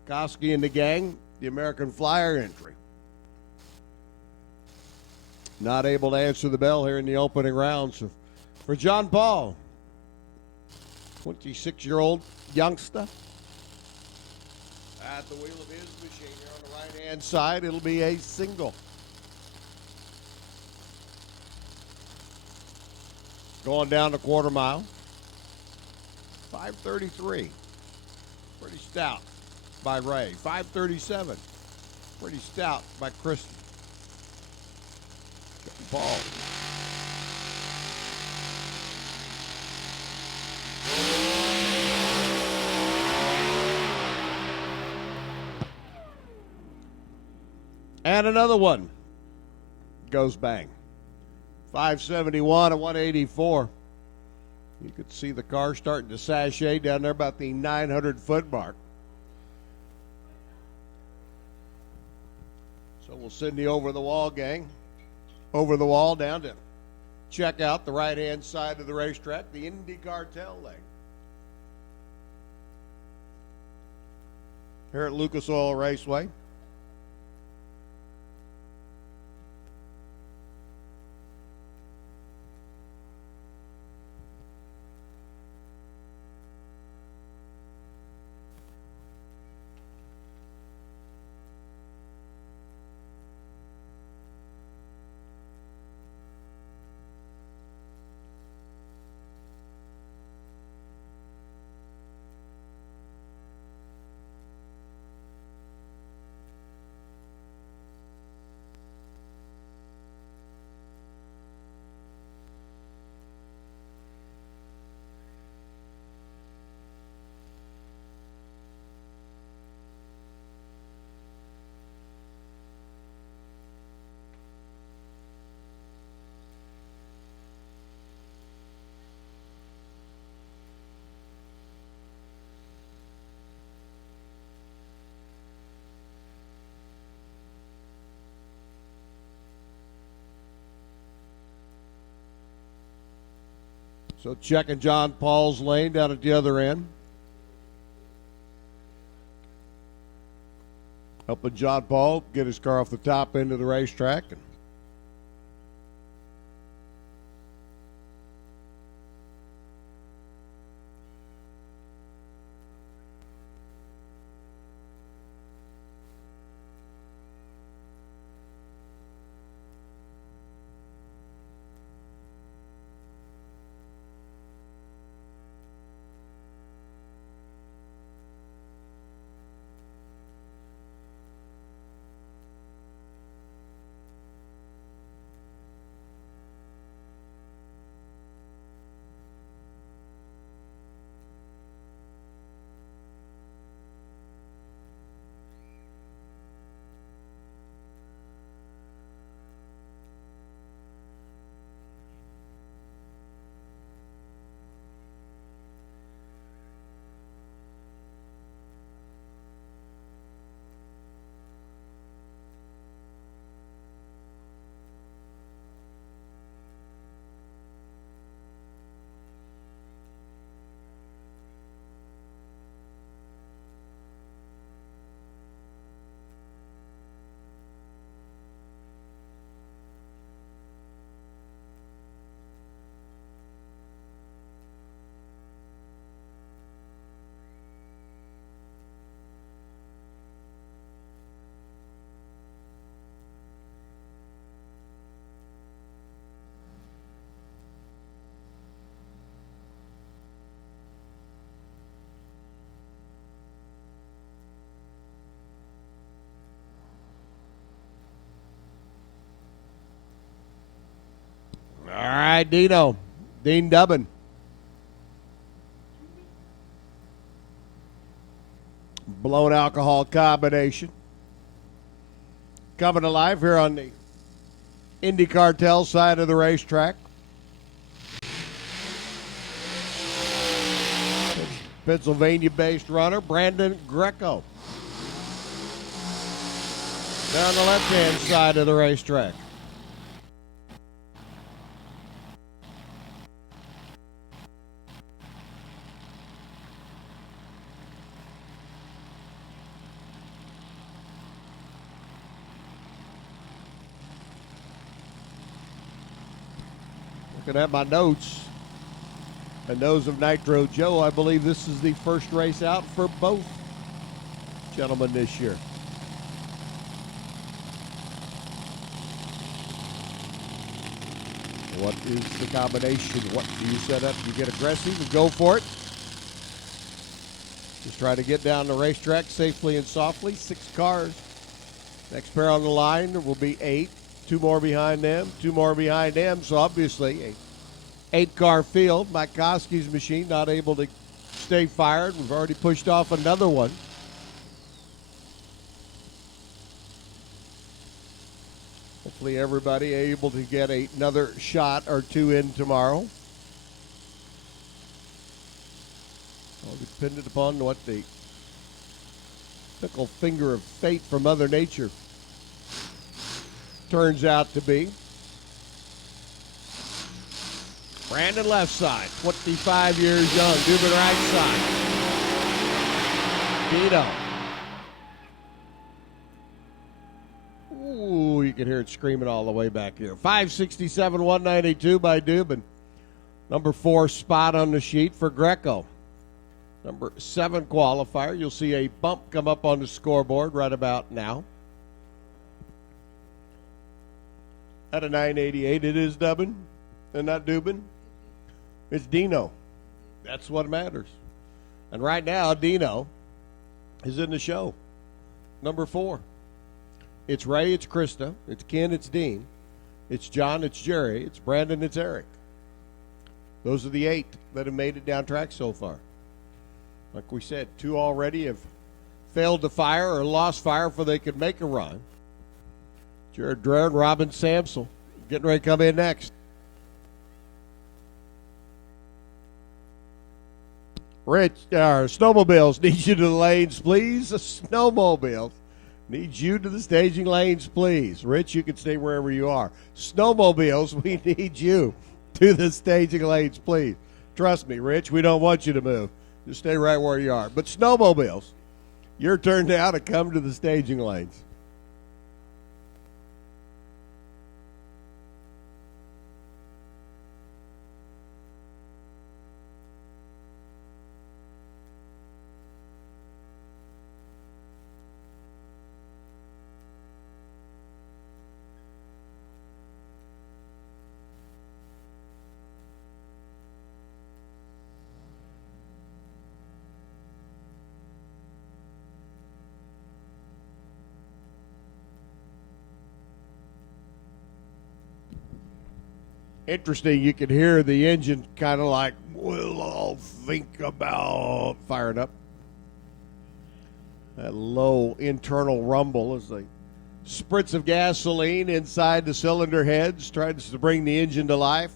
Koski and the gang, the American Flyer entry. Not able to answer the bell here in the opening round. So for John Paul, 26-year-old youngster, at the wheel of his machine here on the right-hand side, it'll be a single. Going down the quarter mile. 5:33. Pretty stout by Ray. 5:37. Pretty stout by Kristen. Paul. And another one goes bang. 571 and 184. You could see the car starting to sashay down there about the 900-foot mark. So we'll send the over-the-wall gang over the wall down to check out the right-hand side of the racetrack, the IndyCar tail leg. Here at Lucas Oil Raceway. So checking John Paul's lane down at the other end. Helping John Paul get his car off the top end of the racetrack. All right, Dean Dubbin. Blown alcohol combination. Coming to life here on the Indy Cartel side of the racetrack. Pennsylvania-based runner Brandon Greco. Down the left-hand side of the racetrack. Looking at my notes and those of Nitro Joe, I believe this is the first race out for both gentlemen this year. What is the combination? What do you set up? You get aggressive and go for it. Just try to get down the racetrack safely and softly. 6 cars. Next pair on the line will be 8. 2 more behind them, 2 more behind them. So obviously a 8-car field. Mike Koski's machine not able to stay fired. We've already pushed off another one. Hopefully everybody able to get another shot or 2 in tomorrow. All dependent upon what the fickle finger of fate from Mother Nature turns out to be. Brandon left side, 25 years young. Dubin right side. Dino. Ooh, you can hear it screaming all the way back here. 567, 192 by Dubin. Number 4 spot on the sheet for Greco. Number 7 qualifier. You'll see a bump come up on the scoreboard right about now. At a 988, it is Dubbin and not Dubin. It's Dino. That's what matters. And right now, Dino is in the show. Number 4. It's Ray, it's Krista, it's Ken, it's Dean, it's John, it's Jerry, it's Brandon, it's Eric. Those are the 8 that have made it down track so far. Like we said, 2 already have failed to fire or lost fire before they could make a run. Jared Dreher and Robin Samsel getting ready to come in next. Rich, snowmobiles need you to the lanes, please. Snowmobiles need you to the staging lanes, please. Rich, you can stay wherever you are. Snowmobiles, we need you to the staging lanes, please. Trust me, Rich, we don't want you to move. Just stay right where you are. But snowmobiles, your turn now to come to the staging lanes. Interesting, you can hear the engine kind of like, we'll all think about firing up. That low internal rumble as the spritz of gasoline inside the cylinder heads tries to bring the engine to life.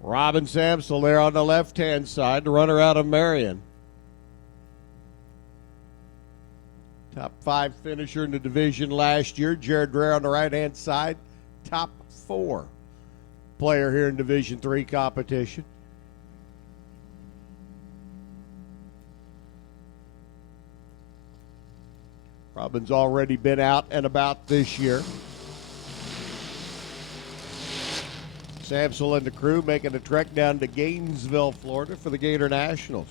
Robin Samsel there on the left-hand side, the runner out of Marion. Top 5 finisher in the division last year. Jared Dreher on the right-hand side, top 4 player here in Division 3 competition. Robin's already been out and about this year. Samsel and the crew making a trek down to Gainesville, Florida for the Gator Nationals.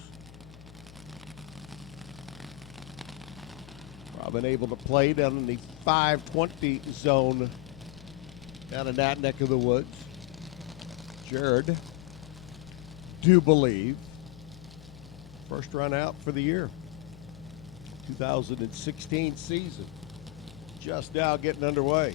Robin able to play down in the 520 zone down in that neck of the woods. Jared, do believe, first run out for the year. 2016 season just now getting underway.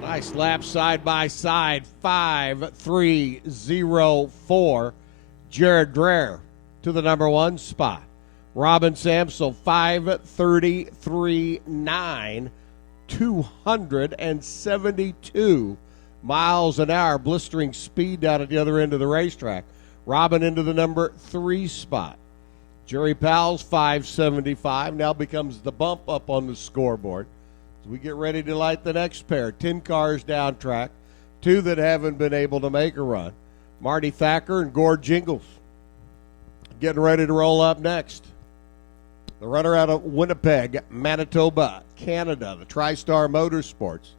Nice lap side by side, 5.304. Jared Dreher to the number 1 spot. Robin Samsel, 5.33.9, 272 miles an hour, blistering speed down at the other end of the racetrack. Robin into the number 3 spot. Jerry Powell's 5.75 now becomes the bump up on the scoreboard. We get ready to light the next pair. 10 cars down track, 2 that haven't been able to make a run. Marty Thacker and Gord Jingles getting ready to roll up next. The runner out of Winnipeg, Manitoba, Canada, the TriStar Motorsports,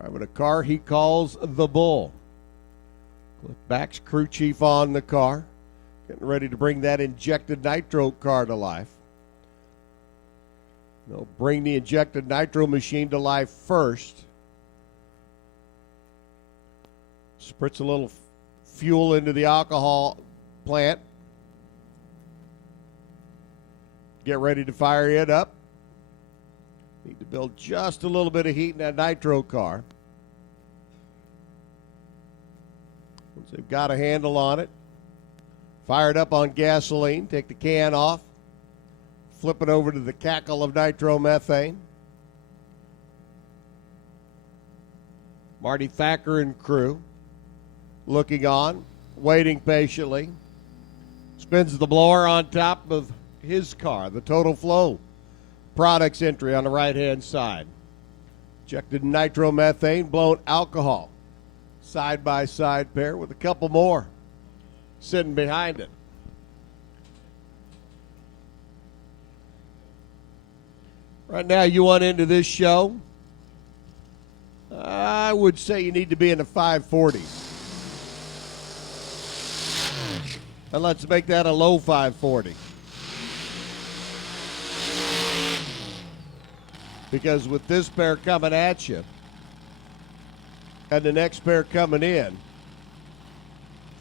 driving a car he calls the Bull. Cliff Back's crew chief on the car, getting ready to bring that injected nitro car to life. They'll bring the injected nitro machine to life first. Spritz a little fuel into the alcohol plant. Get ready to fire it up. Need to build just a little bit of heat in that nitro car. Once they've got a handle on it, fire it up on gasoline, take the can off. Flip it over to the cackle of nitromethane. Marty Thacker and crew looking on, waiting patiently. Spins the blower on top of his car, the Total Flow products entry on the right-hand side. Injected nitromethane, blown alcohol. Side-by-side pair with a couple more sitting behind it. Right now, you want into this show, I would say you need to be in the 540s. And let's make that a low 540. Because with this pair coming at you and the next pair coming in,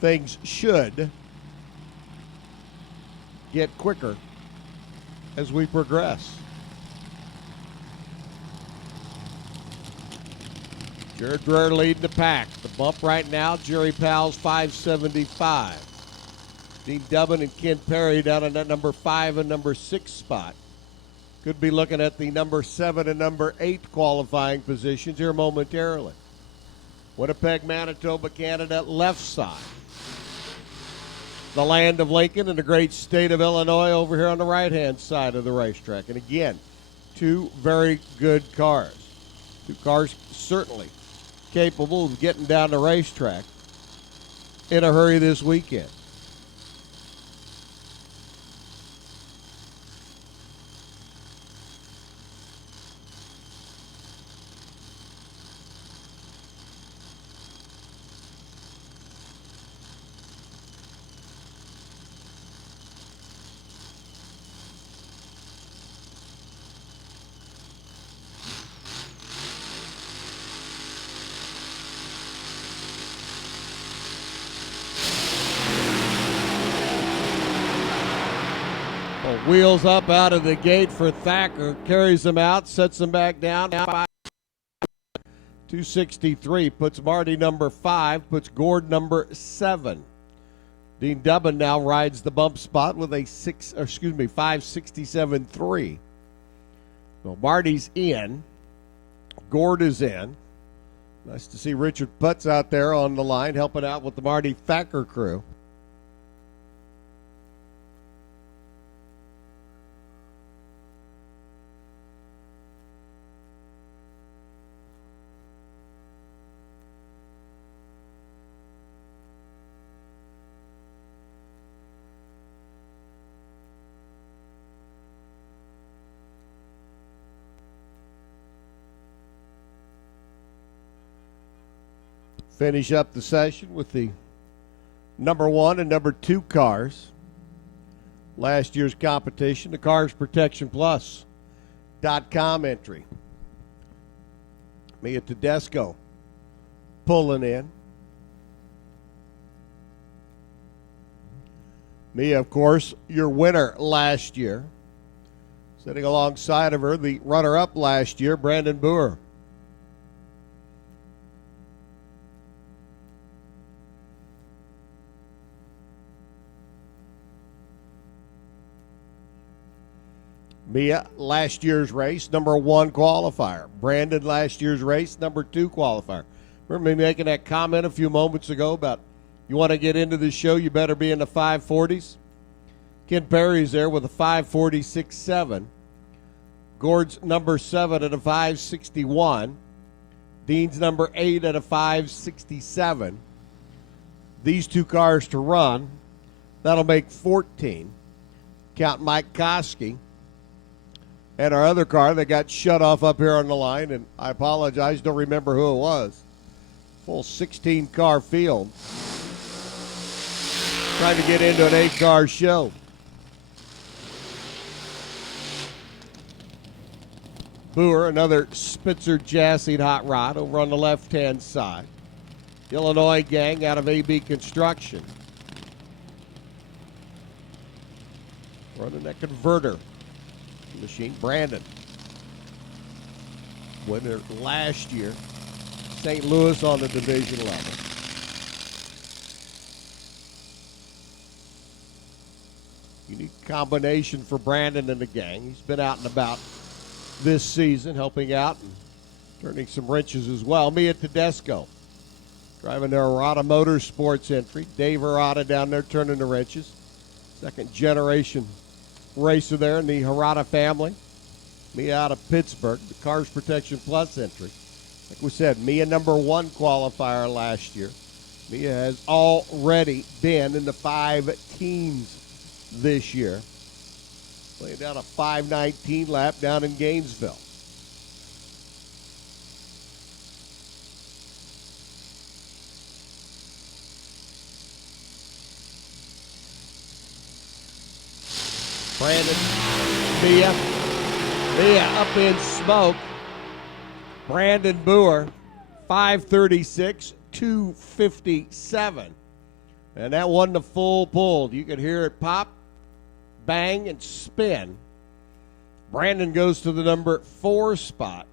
things should get quicker as we progress. Jared Dreher leading the pack. The bump right now, Jerry Powell's 575. Dean Dubbin and Ken Perry down in that number 5 and number 6 spot. Could be looking at the number 7 and number 8 qualifying positions here momentarily. Winnipeg, Manitoba, Canada, left side. The land of Lincoln and the great state of Illinois over here on the right-hand side of the racetrack. And again, two very good cars. Two cars certainly capable of getting down the racetrack in a hurry this weekend. Wheels up out of the gate for Thacker, carries him out, sets him back down. 263, puts Marty number 5, puts Gord number 7. Dean Dubbin now rides the bump spot with a 567.3. Well, Marty's in, Gord is in. Nice to see Richard Putz out there on the line helping out with the Marty Thacker crew. Finish up the session with the number 1 and number 2 cars. Last year's competition, the Cars Protection Plus.com entry. Mia Tedesco pulling in. Mia, of course, your winner last year. Sitting alongside of her, the runner-up last year, Brandon Boer. Mia, last year's race, number 1 qualifier. Brandon, last year's race, number 2 qualifier. Remember me making that comment a few moments ago about you want to get into this show, you better be in the 540s? Ken Perry's there with a 546.7. Gord's number 7 at a 561. Dean's number 8 at a 567. These two cars to run, that'll make 14. Count Mike Koski. And our other car that got shut off up here on the line, and I apologize, don't remember who it was. Full 16-car field. Trying to get into an 8-car show. Boer, another Spitzer Jassy hot rod over on the left-hand side. Illinois gang out of AB Construction. Running that converter machine. Brandon, winner last year. St. Louis on the division level. Unique combination for Brandon and the gang. He's been out and about this season, helping out and turning some wrenches as well. Mia Tedesco driving their Arata Motorsports entry. Dave Arata down there turning the wrenches. Second generation racer there in the Harada family. Mia out of Pittsburgh, the Cars Protection Plus entry. Like we said, Mia number 1 qualifier last year. Mia has already been in the 5 teams this year. laying down a 5:19 lap down in Gainesville. Brandon Mia up in smoke. Brandon Boer, 5:36, 2:57. And that wasn't a full pull. You could hear it pop, bang, and spin. Brandon goes to the number 4 spot.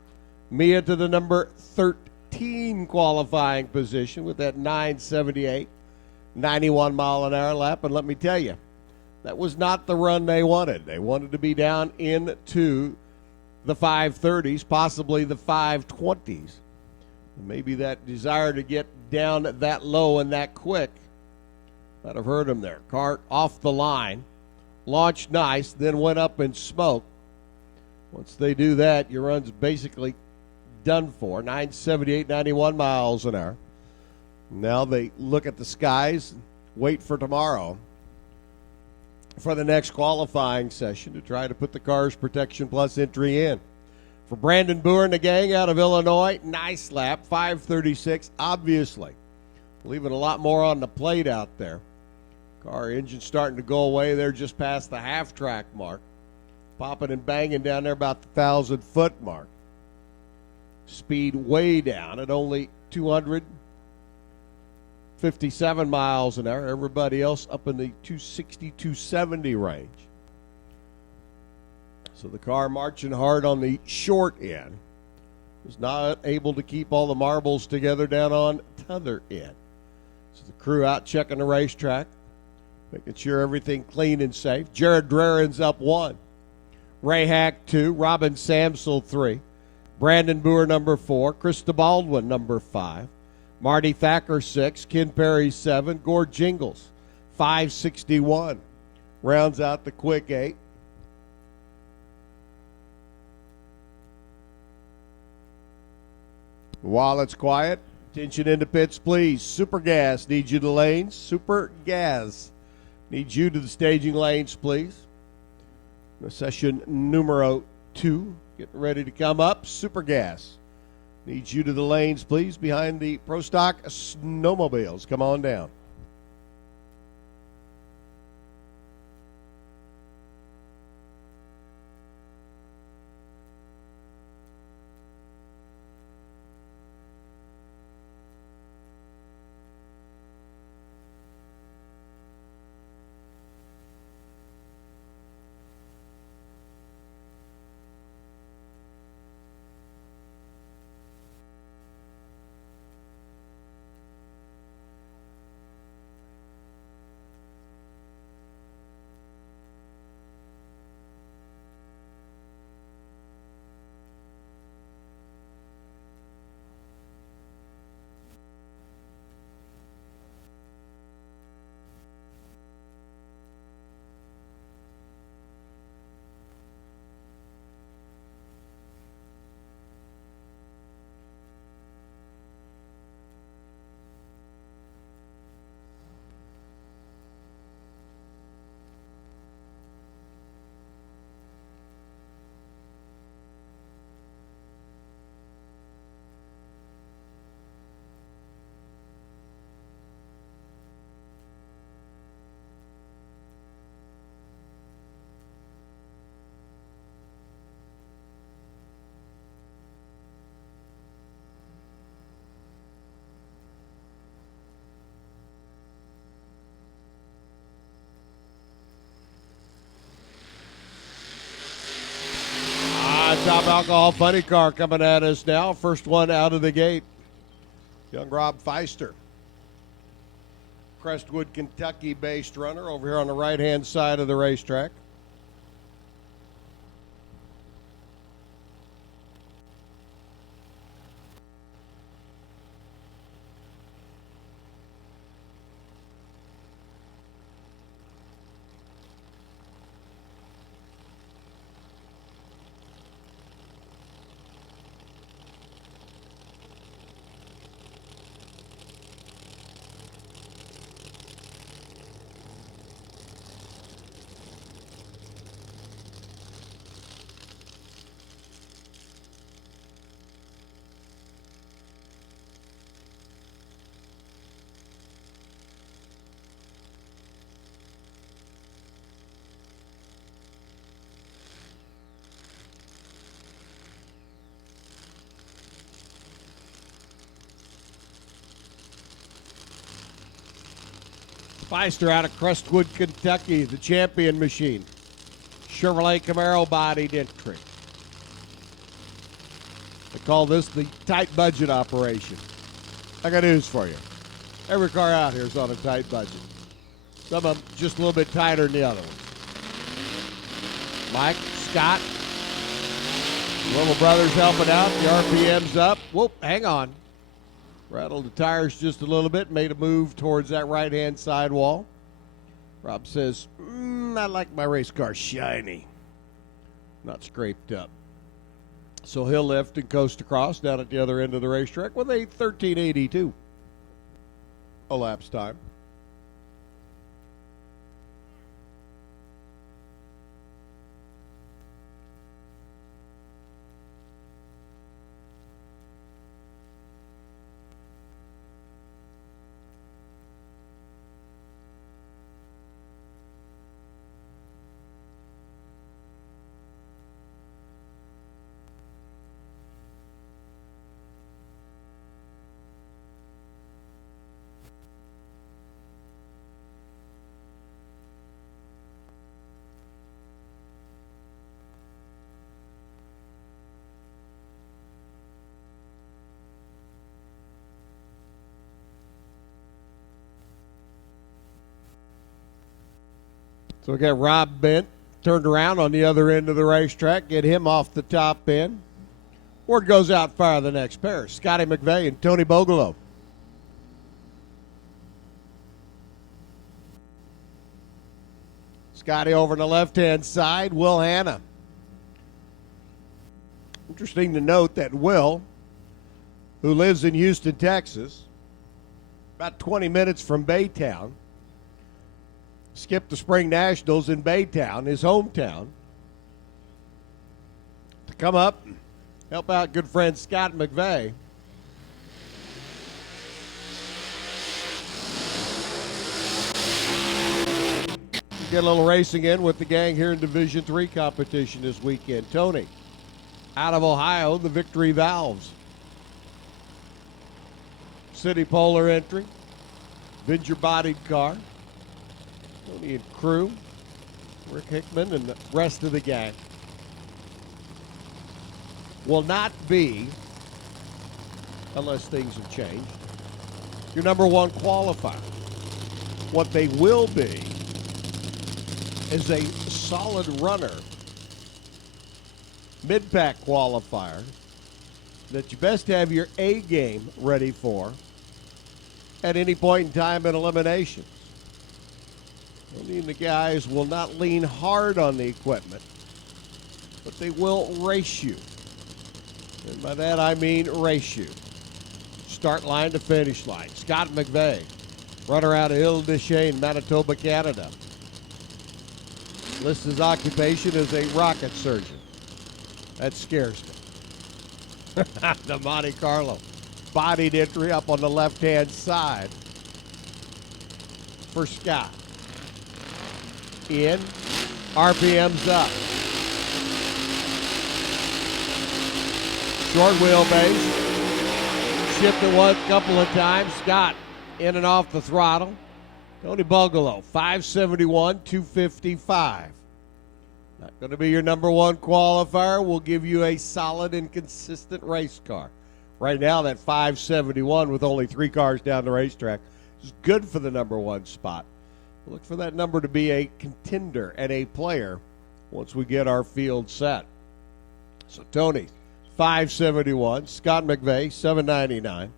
Mia to the number 13 qualifying position with that 9:78, 91 mile an hour lap. And let me tell you, that was not the run they wanted. They wanted to be down into the 5:30s, possibly the 5:20s. Maybe that desire to get down that low and that quick might have hurt them there. Car off the line, launched nice, then went up in smoke. Once they do that, your run's basically done for. 9:78, 91 miles an hour. Now they look at the skies, wait for tomorrow for the next qualifying session to try to put the Cars Protection Plus entry in. For Brandon Boer and the gang out of Illinois, nice lap, 5:36, obviously. Leaving a lot more on the plate out there. Car engine starting to go away. They're just past the half-track mark. Popping and banging down there about the 1,000-foot mark. Speed way down at only 257 miles an hour. Everybody else up in the 260, 270 range. So the car marching hard on the short end. Was not able to keep all the marbles together down on t'other end. So the crew out checking the racetrack, making sure everything clean and safe. Jared Draren's up 1. Ray Hack 2. Robin Samsel 3. Brandon Boer number 4. Krista Baldwin number 5. Marty Thacker 6. Ken Perry 7. Gord Jingles 5:61. Rounds out the quick 8. While it's quiet, attention in the pits, please. Super Gas needs you to the lanes. Super Gas needs you to the staging lanes, please. Session numero 2, getting ready to come up. Super Gas needs you to the lanes, please, behind the Pro Stock Snowmobiles. Come on down. Top Alcohol Funny Car coming at us now. First one out of the gate. Young Rob Feister. Crestwood, Kentucky-based runner over here on the right-hand side of the racetrack. Feister out of Crestwood, Kentucky, the champion machine. Chevrolet Camaro bodied entry. They call this the tight budget operation. I got news for you. Every car out here is on a tight budget. Some of them just a little bit tighter than the other ones. Mike, Scott, little brother's helping out. The RPM's up. Whoop, hang on. Rattled the tires just a little bit, made a move towards that right-hand side wall. Rob says, I like my race car shiny, not scraped up. So he'll lift and coast across down at the other end of the racetrack with a 1382 elapsed time. So we got Rob Bent turned around on the other end of the racetrack. Get him off the top end. Word goes out, fire the next pair. Scotty McVeigh and Tony Bogolo. Scotty over on the left-hand side, Will Hanna. Interesting to note that Will, who lives in Houston, Texas, about 20 minutes from Baytown, skipped the Spring Nationals in Baytown, his hometown, to come up and help out good friend Scott McVeigh. Get a little racing in with the gang here in Division III competition this weekend. Tony, out of Ohio, the Victory Valves. City Polar entry, Venger bodied car. Tony and crew, Rick Hickman and the rest of the gang, will not be, unless things have changed, your number one qualifier. What they will be is a solid runner, mid-pack qualifier that you best have your A game ready for at any point in time in eliminations. The guys will not lean hard on the equipment, but they will race you. And by that I mean race you. Start line to finish line. Scott McVeigh, runner out of Ile-des-Chênes, Manitoba, Canada. Lists his occupation as a rocket surgeon. That scares me. The Monte Carlo. Bodied entry up on the left-hand side for Scott. In, RPM's up. Short wheelbase. Shifted one couple of times. Scott in and off the throttle. Tony Bogolo, 571, 255. Not going to be your number one qualifier. We'll give you a solid and consistent race car. Right now, that 571 with only 3 cars down the racetrack is good for the number one spot. Look for that number to be a contender and a player once we get our field set. So Tony, 571. Scott McVeigh, 799.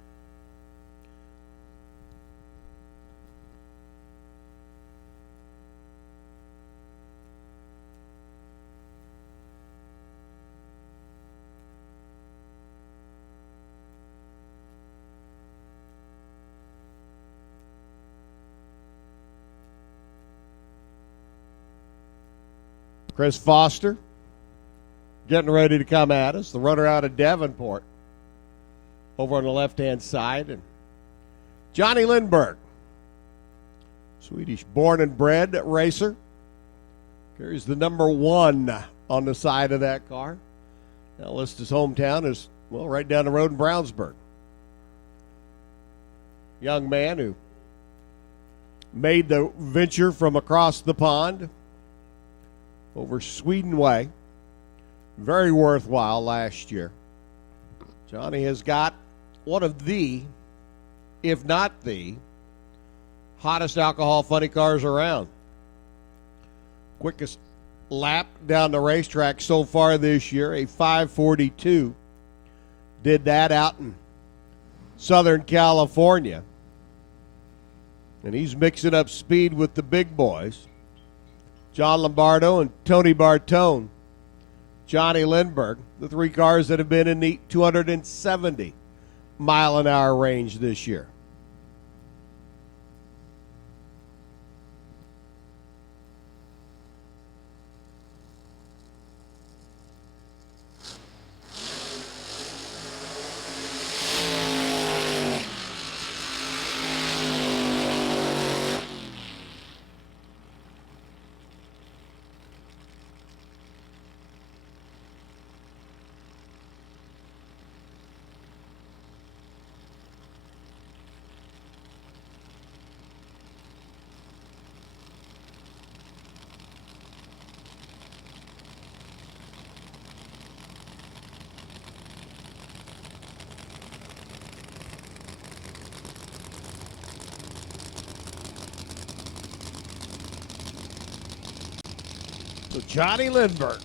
Chris Foster getting ready to come at us. The runner out of Davenport over on the left-hand side. And Johnny Lindberg, Swedish born and bred racer, carries the number 1 on the side of that car. Now lists his hometown is, well, right down the road in Brownsburg. Young man who made the venture from across the pond over Sweden Way. Very worthwhile last year. Johnny has got one of the, if not the, hottest alcohol funny cars around. Quickest lap down the racetrack so far this year, a 5:42. Did that out in Southern California. And he's mixing up speed with the big boys. John Lombardo and Tony Bartone. Johnny Lindbergh, the three cars that have been in the 270 mile an hour range this year. So Johnny Lindbergh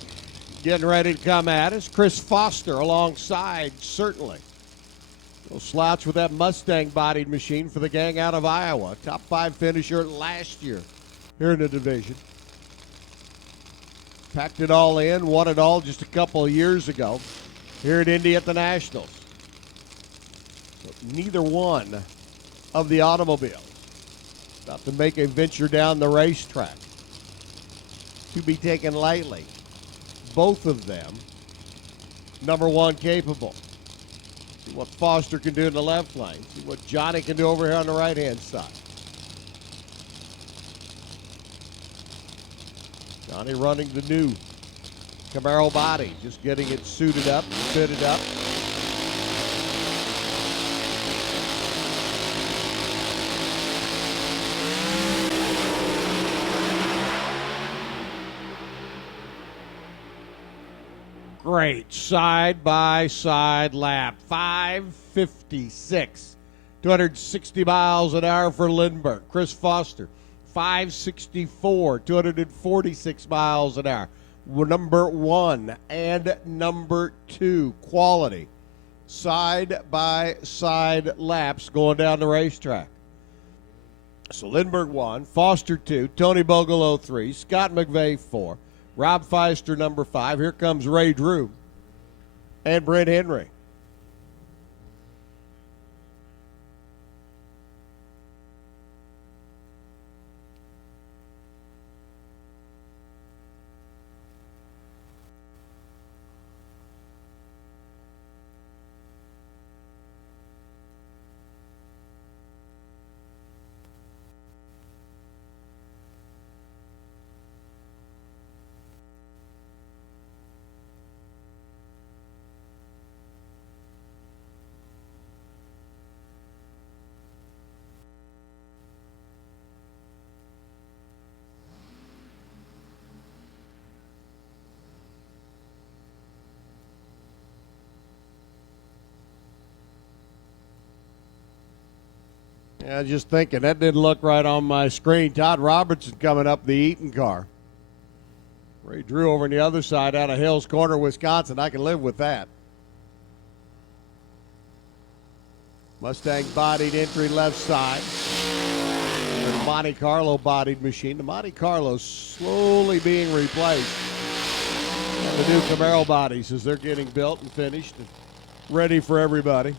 getting ready to come at us. Chris Foster alongside, certainly. No slouch with that Mustang-bodied machine for the gang out of Iowa. Top 5 finisher last year here in the division. Packed it all in, won it all just a couple of years ago here at Indy at the Nationals. But neither one of the automobiles about to make a venture down the racetrack to be taken lightly. Both of them, number one capable. See what Foster can do in the left lane. See what Johnny can do over here on the right-hand side. Johnny running the new Camaro body, just getting it suited up, fitted up. Great side-by-side lap. 5:56. 260 miles an hour for Lindbergh. Chris Foster, 5:64. 246 miles an hour. Number one and number two. Quality. Side-by-side laps going down the racetrack. So Lindbergh 1, Foster 2, Tony Bogle 03, Scott McVeigh 4. Rob Feister, number 5. Here comes Ray Drew and Brent Henry. Yeah, just thinking, that didn't look right on my screen. Todd Robertson coming up the Eaton car. Ray Drew over on the other side out of Hills Corner, Wisconsin. I can live with that. Mustang bodied entry left side. The Monte Carlo bodied machine. The Monte Carlo slowly being replaced. And the new Camaro bodies as they're getting built and finished and ready for everybody.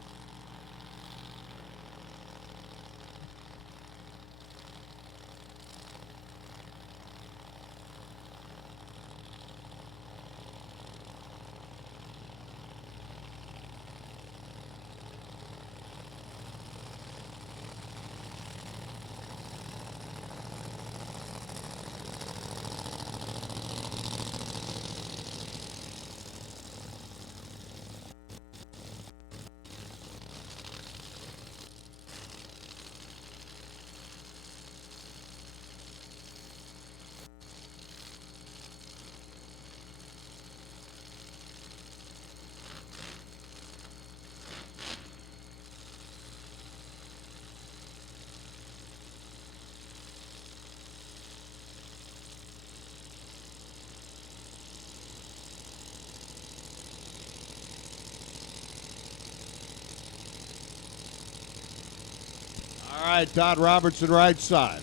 All right, Todd Robertson right side.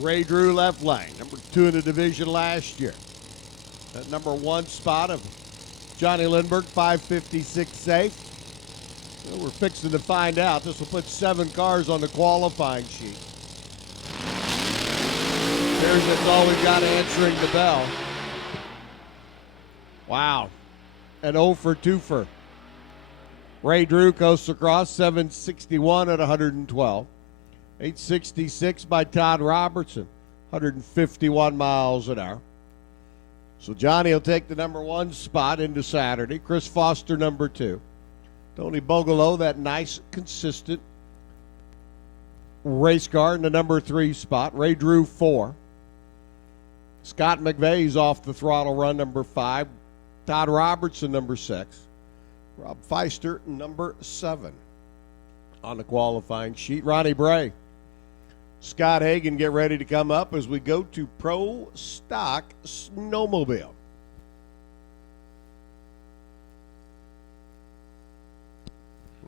Ray Drew left lane, number 2 in the division last year. That number 1 spot of Johnny Lindbergh, 556 safe. Well, we're fixing to find out. This will put 7 cars on the qualifying sheet. That's all we've got answering the bell. Wow. An 0 for 2 for Ray Drew coasts across, 761 at 112. 866 by Todd Robertson, 151 miles an hour. So Johnny will take the number 1 spot into Saturday. Chris Foster, number 2. Tony Bogolo, that nice, consistent race car in the number 3 spot. Ray Drew, 4. Scott McVeigh's off the throttle run, number 5. Todd Robertson, number 6. Rob Feister, number 7 on the qualifying sheet. Ronnie Bray. Scott Hagan, get ready to come up as we go to Pro Stock Snowmobile.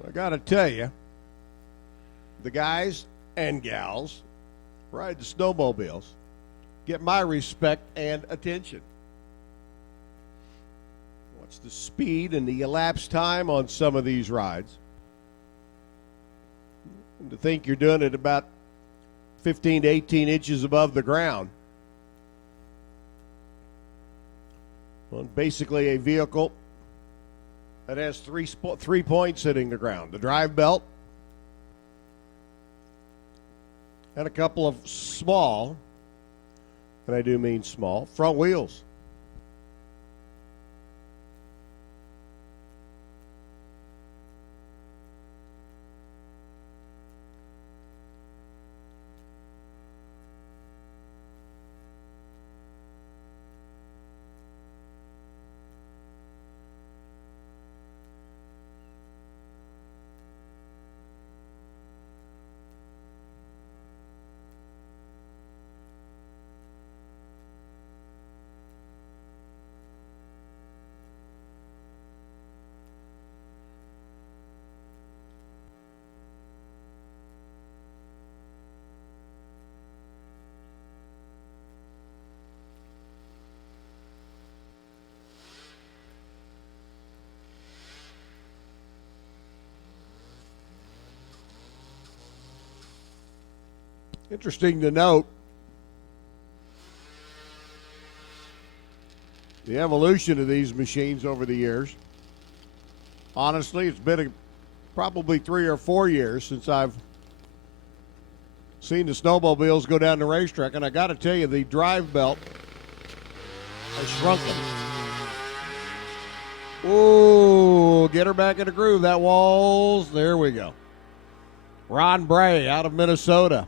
I got to tell you, the guys and gals ride the snowmobiles get my respect and attention. What's the speed and the elapsed time on some of these rides? And to think you're doing it about 15 to 18 inches above the ground. Well, basically a vehicle that has 3 points hitting the ground. The drive belt and a couple of small, and I do mean small, front wheels. Interesting to note the evolution of these machines over the years. Honestly, it's been probably 3 or 4 years since I've seen the snowmobiles go down the racetrack, and I got to tell you, the drive belt has shrunken. Ooh, get her back in the groove. That Walls. There we go. Ron Bray out of Minnesota.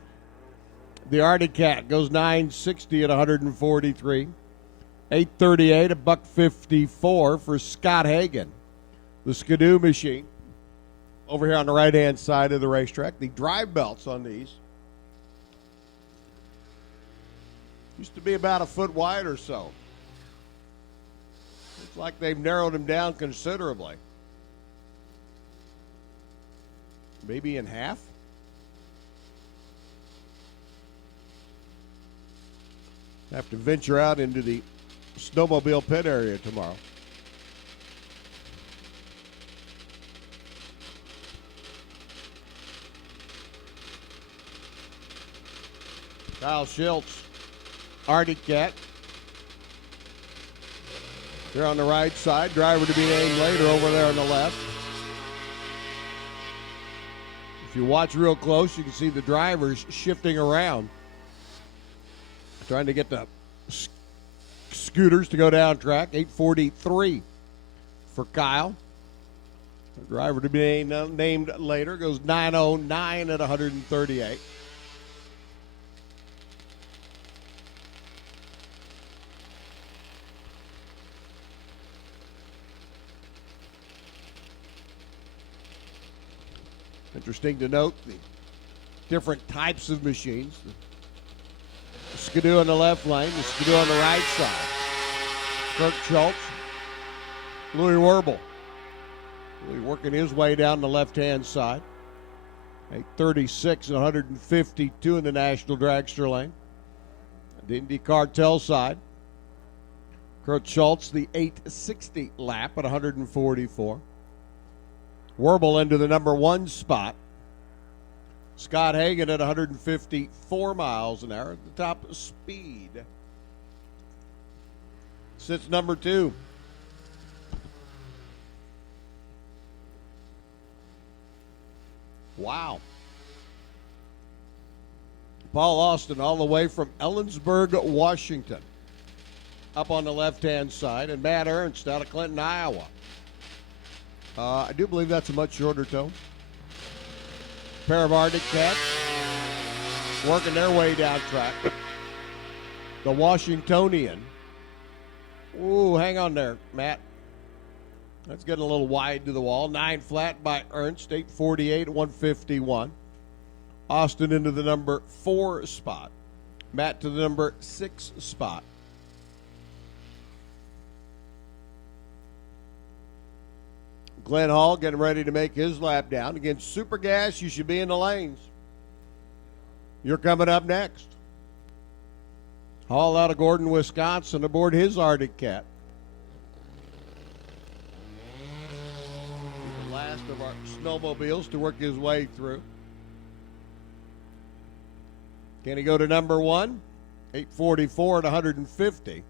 The Arctic Cat goes 960 at 143. 838, a $154 for Scott Hagan. The Skidoo machine over here on the right-hand side of the racetrack. The drive belts on these used to be about a foot wide or so. Looks like they've narrowed them down considerably. Maybe in half. Have to venture out into the snowmobile pit area tomorrow. Kyle Schiltz, Arctic Cat. Here on the right side. Driver to be named later over there on the left. If you watch real close, you can see the drivers shifting around, trying to get the scooters to go down track. 843 for Kyle. The driver to be named later goes 909 at 138. Interesting to note the different types of machines. The Skidoo on the left lane, the Skidoo on the right side. Kirk Schultz, Louis Werble. Louis working his way down the left-hand side. 8:36 and 152 in the National Dragster lane. The Indy Cartel side. Kurt Schultz, the 8:60 lap at 144. Werble into the number 1 spot. Scott Hagan at 154 miles an hour at the top of speed. Sits number 2. Wow. Paul Austin all the way from Ellensburg, Washington. Up on the left-hand side. And Matt Ernst out of Clinton, Iowa. I do believe that's a much shorter toe. Pair of Arctic Cats working their way down track. The Washingtonian. Ooh, hang on there, Matt. That's getting a little wide to the wall. 9 flat by Ernst, 8:48, 151. Austin into the number 4 spot. Matt to the number 6 spot. Glenn Hall getting ready to make his lap down. Against Super Gas, you should be in the lanes. You're coming up next. Hall out of Gordon, Wisconsin, aboard his Arctic Cat. The last of our snowmobiles to work his way through. Can he go to number 1? 8:44 at 150.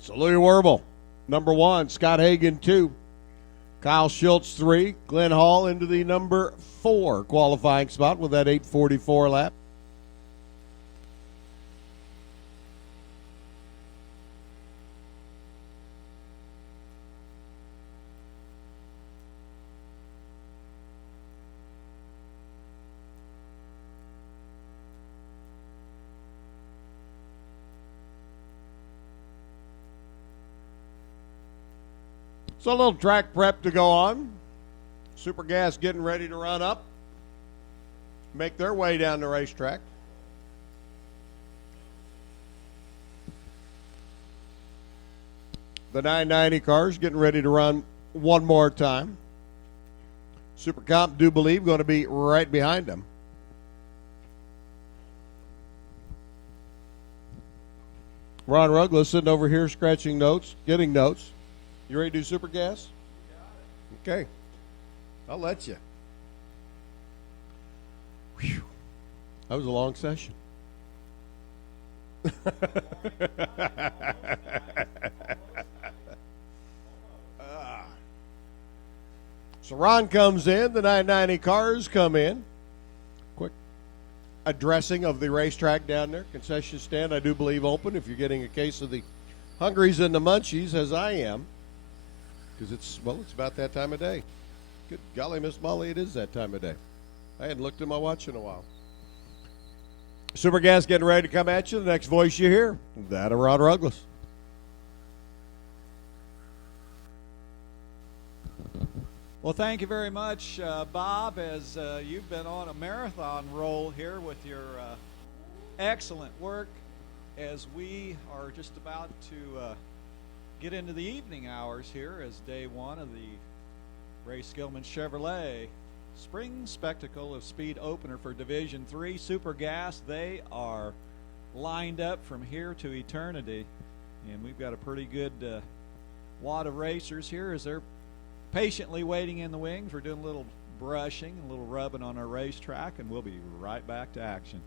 So Louis Werble, number 1. Scott Hagan, 2. Kyle Schultz, 3. Glenn Hall into the number 4 qualifying spot with that 8:44 lap. So a little track prep to go on. Super Gas getting ready to run up. Make their way down the racetrack. The 990 cars getting ready to run one more time. Super Comp, do believe, going to be right behind them. Ron Ruggles sitting over here scratching notes, getting notes. You ready to do Super Gas? Okay. I'll let you. Whew. That was a long session. So Ron comes in. The 990 cars come in. Quick addressing of the racetrack down there. Concession stand, I do believe, open if you're getting a case of the Hungries and the Munchies, as I am. Because it's about that time of day. Good golly, Miss Molly, it is that time of day. I hadn't looked at my watch in a while. Super Gas getting ready to come at you. The next voice you hear, that of Ron Ruggles. Well, thank you very much, Bob, as you've been on a marathon roll here with your excellent work as we are just about to get into the evening hours here as day 1 of the Ray Skillman Chevrolet Spring Spectacle of Speed opener for Division 3 Super Gas. They are lined up from here to eternity, and we've got a pretty good wad of racers here as they're patiently waiting in the wings. We're doing a little brushing, a little rubbing on our racetrack, and we'll be right back to action.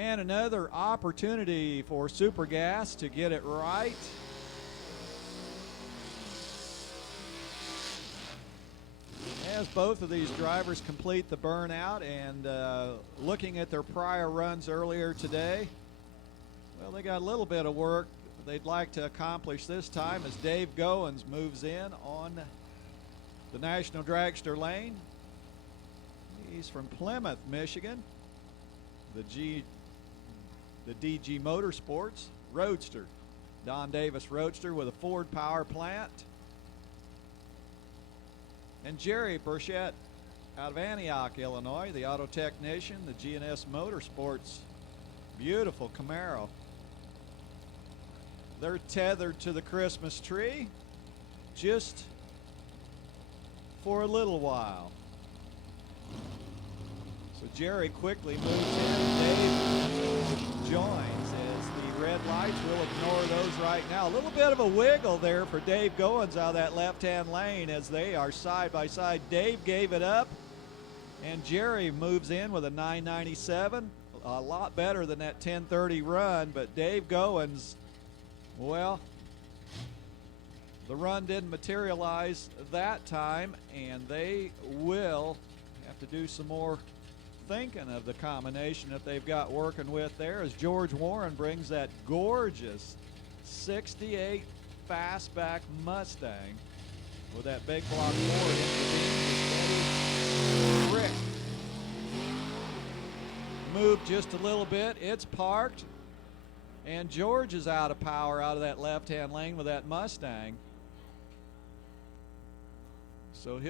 And another opportunity for Supergas to get it right. As both of these drivers complete the burnout, and looking at their prior runs earlier today, well, they got a little bit of work they'd like to accomplish this time as Dave Goins moves in on the National Dragster lane. He's from Plymouth, Michigan. The DG Motorsports Roadster. Don Davis Roadster with a Ford power plant. And Jerry Burchett out of Antioch, Illinois, the auto technician, the G&S Motorsports beautiful Camaro. They're tethered to the Christmas tree just for a little while. So Jerry quickly moves in. Dave joins as the red lights. Will ignore those right now. A little bit of a wiggle there for Dave Goins out of that left-hand lane as they are side by side. Dave gave it up, and Jerry moves in with a 997. A lot better than that 1030 run, but Dave Goins, well, the run didn't materialize that time, and they will have to do some more thinking of the combination that they've got working with there as George Warren brings that gorgeous 68 fastback Mustang with that big block Ford into the brick. Moved just a little bit. It's parked. And George is out of power out of that left-hand lane with that Mustang. So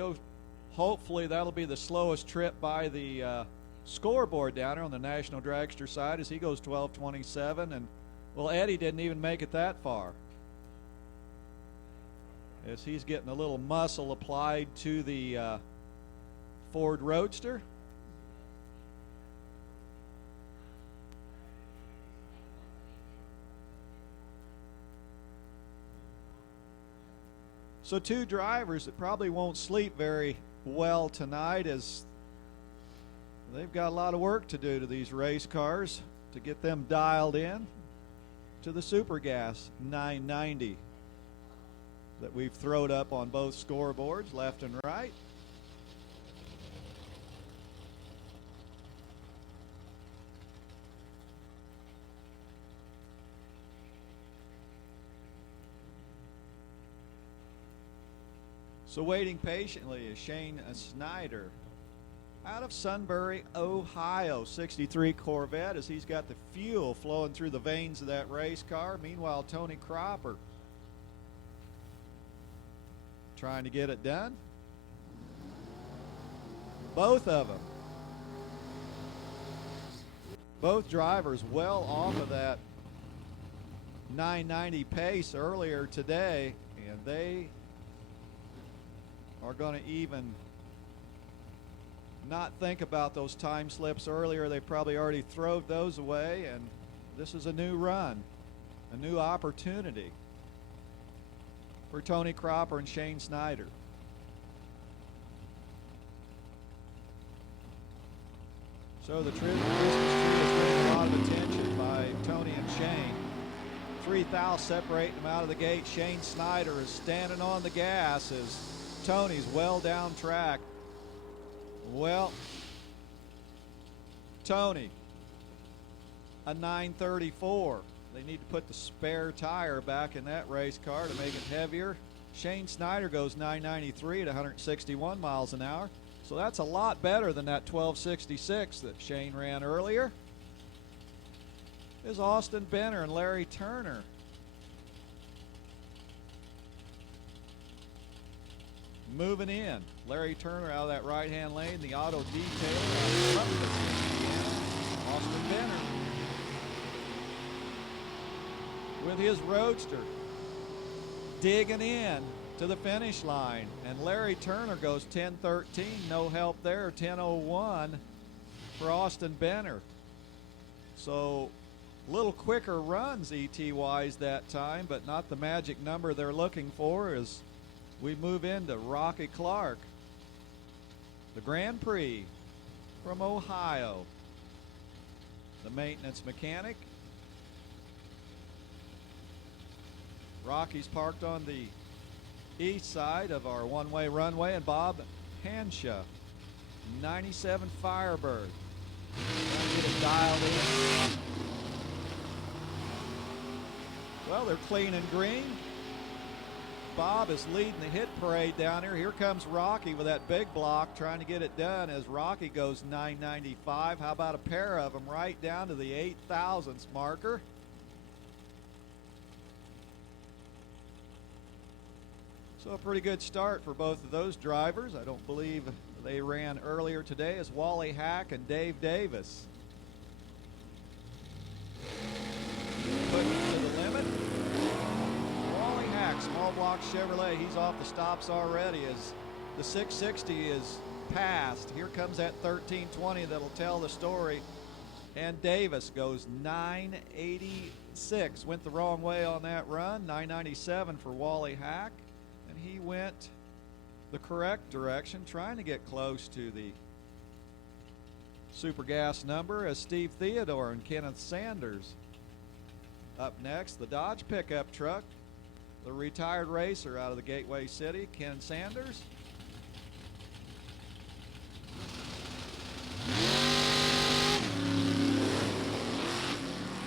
hopefully that'll be the slowest trip by the scoreboard down there on the National Dragster side as he goes 12:27. And, well, Eddie didn't even make it that far as he's getting a little muscle applied to the Ford Roadster. So two drivers that probably won't sleep very well tonight as they've got a lot of work to do to these race cars to get them dialed in to the Supergas 990 that we've thrown up on both scoreboards, left and right. So waiting patiently is Shane Snyder out of Sunbury, Ohio, 63 Corvette as he's got the fuel flowing through the veins of that race car. Meanwhile, Tony Cropper trying to get it done. Both of them. Both drivers well off of that 990 pace earlier today, and they are going to even not think about those time slips earlier. They probably already thrown those away, and this is a new run, a new opportunity for Tony Cropper and Shane Snyder. So the trip to Christmas tree is getting a lot of attention by Tony and Shane. 3 thou separating them out of the gate. Shane Snyder is standing on the gas as Tony's well down track. Well, Tony, a 934. They need to put the spare tire back in that race car to make it heavier. Shane Snyder goes 993 at 161 miles an hour. So that's a lot better than that 1266 that Shane ran earlier. Is Austin Benner and Larry Turner. Moving in. Larry Turner out of that right-hand lane, the auto detailer out of Columbus, Austin Benner with his Roadster digging in to the finish line. And Larry Turner goes 10:13, no help there, 10:01 for Austin Benner. So a little quicker runs ET-wise that time, but not the magic number they're looking for as we move into Rocky Clark, the Grand Prix from Ohio. the maintenance mechanic. Rocky's parked on the east side of our one-way runway, and Bob Hansha, 97 Firebird. Trying to get it dialed in. Well, they're clean and green. Bob is leading the hit parade down here. Here comes Rocky with that big block trying to get it done as Rocky goes 995. How about a pair of them right down to the 8,000ths marker? So a pretty good start for both of those drivers. I don't believe they ran earlier today as Wally Hack and Dave Davis. Putting it to the limit. Wally Hack, small block Chevrolet, he's off the stops already as the 660 is passed. Here comes that 1320 that'll tell the story. And Davis goes 986. Went the wrong way on that run. 997 for Wally Hack. And he went the correct direction, trying to get close to the super gas number as Steve Theodore and Kenneth Sanders. Up next, the Dodge pickup truck, the retired racer out of the Gateway City, Ken Sanders.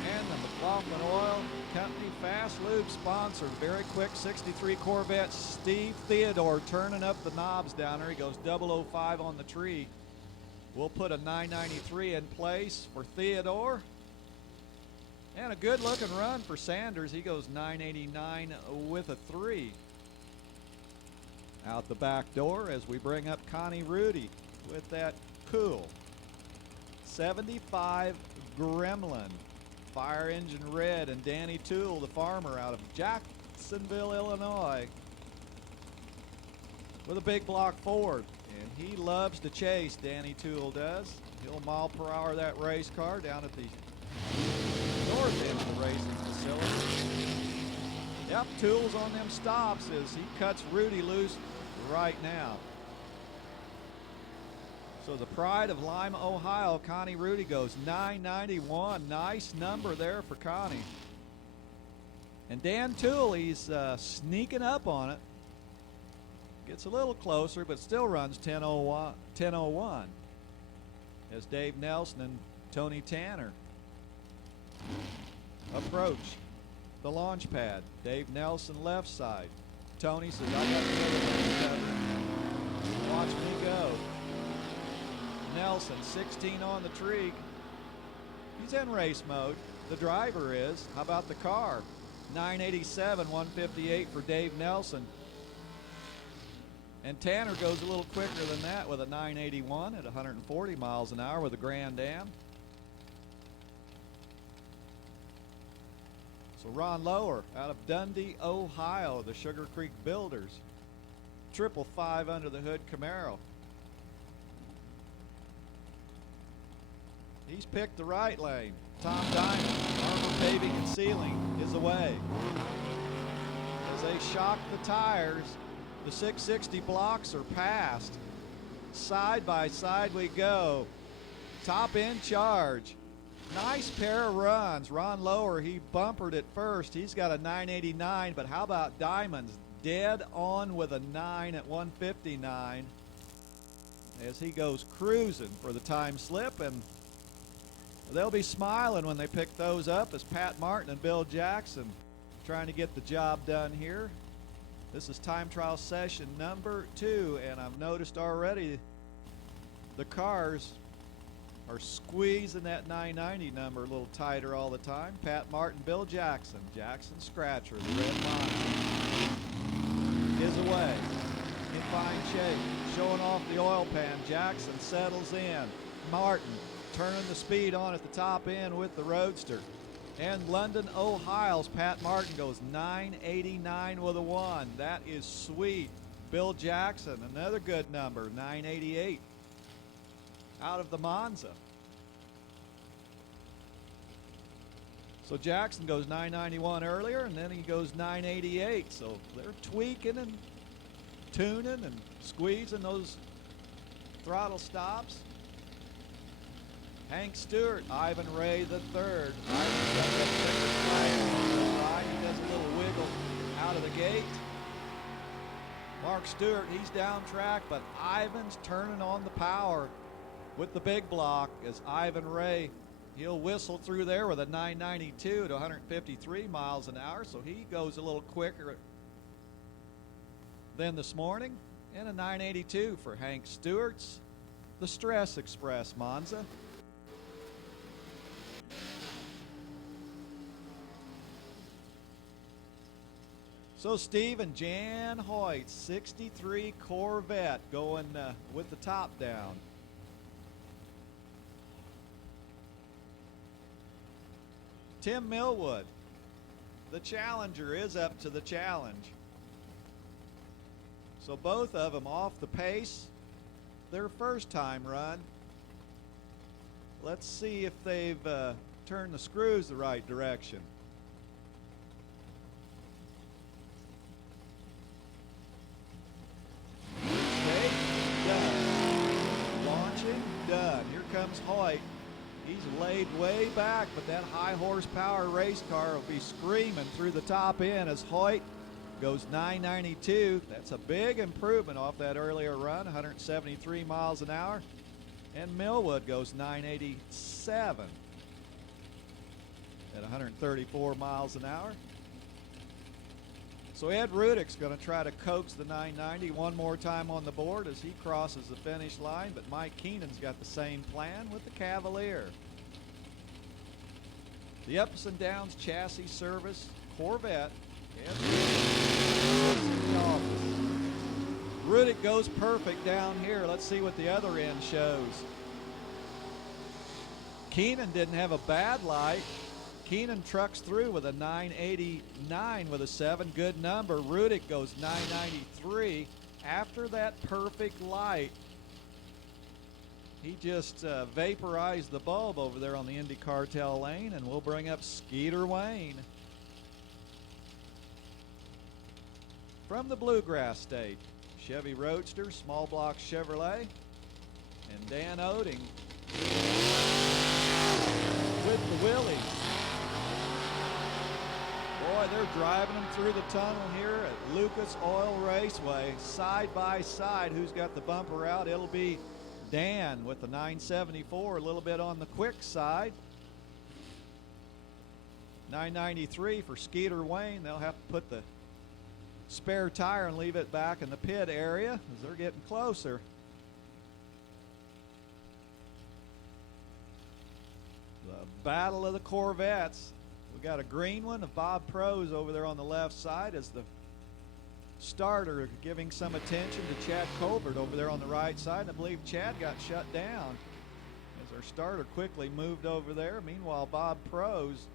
And the McLaughlin Oil Company Fast Lube sponsored, very quick 63 Corvette, Steve Theodore turning up the knobs down there. He goes 005 on the tree. We'll put a 993 in place for Theodore. And a good looking run for Sanders. He goes 989 with a 3. Out the back door as we bring up Connie Rudy with that cool 75 Gremlin. Fire engine red, and Danny Toole, the farmer out of Jacksonville, Illinois, with a big block Ford. And he loves to chase, Danny Toole does. He'll mile per hour that race car down at the north end of the racing facility. Yep, Toole's on them stops as he cuts Rudy loose right now. So the pride of Lima, Ohio, Connie Rudy goes 991. Nice number there for Connie. And Dan Toole, he's sneaking up on it. Gets a little closer, but still runs 10:01. As Dave Nelson and Tony Tanner approach the launch pad. Dave Nelson left side. Tony says, I got the other one. Watch me go. Nelson, 16 on the tree. He's in race mode. The driver is. How about the car? 987, 158 for Dave Nelson. And Tanner goes a little quicker than that with a 981 at 140 miles an hour with a Grand Am. So Ron Lower out of Dundee, Ohio, the Sugar Creek Builders. 555 under the hood Camaro. He's picked the right lane. Tom Diamond, Armor Paving and Sealing, is away. As they shock the tires, the 660 blocks are passed. Side by side we go. Top end charge. Nice pair of runs. Ron Lower, he bumpered it first. He's got a 989, but how about Diamond's dead on with a 9 at 159 as he goes cruising for the time slip, and they'll be smiling when they pick those up as Pat Martin and Bill Jackson trying to get the job done here. This is time trial session number 2, and I've noticed already the cars are squeezing that 990 number a little tighter all the time. Pat Martin, Bill Jackson, Jackson Scratcher, the red line is away in fine shape, showing off the oil pan. Jackson settles in. Martin turning the speed on at the top end with the Roadster. And London, Ohio's Pat Martin goes 989 with a 1. That is sweet. Bill Jackson, another good number, 988 out of the Monza. So Jackson goes 991 earlier, and then he goes 988. So they're tweaking and tuning and squeezing those throttle stops. Hank Stewart, Ivan Ray the third. Ivan's got that checkered flag on the side. He does a little wiggle out of the gate. Mark Stewart, he's down track, but Ivan's turning on the power with the big block as Ivan Ray, he'll whistle through there with a 992 to 153 miles an hour, so he goes a little quicker than this morning. And a 982 for Hank Stewart's the Stress Express Monza. So Steve and Jan Hoyt, 63 Corvette going with the top down. Tim Millwood, the Challenger, is up to the challenge. So both of them off the pace, their first time run. Let's see if they've turned the screws the right direction. Okay, done. Launching, done. Here comes Hoyt. He's laid way back, but that high horsepower race car will be screaming through the top end as Hoyt goes 992. That's a big improvement off that earlier run, 173 miles an hour. And Millwood goes 987 at 134 miles an hour. So Ed Rudick's going to try to coax the 990 one more time on the board as he crosses the finish line, but Mike Keenan's got the same plan with the Cavalier. The ups and downs chassis service Corvette. Rudick goes perfect down here. Let's see what the other end shows. Keenan didn't have a bad light. Keenan trucks through with a 989 with a 7, good number. Rudick goes 993. After that perfect light, he just vaporized the bulb over there on the Indy Cartel lane, and we'll bring up Skeeter Wayne from the Bluegrass State. Chevy Roadster, small block Chevrolet, and Dan Oding with the Willys. Boy, they're driving them through the tunnel here at Lucas Oil Raceway, side by side. Who's got the bumper out? It'll be Dan with the 974, a little bit on the quick side. 993 for Skeeter Wayne. They'll have to put the spare tire and leave it back in the pit area as they're getting closer. The battle of the Corvettes. We got a green one of Bob Prose over there on the left side as the starter giving some attention to Chad Colbert over there on the right side. I believe Chad got shut down as our starter quickly moved over there. Meanwhile, Bob Prose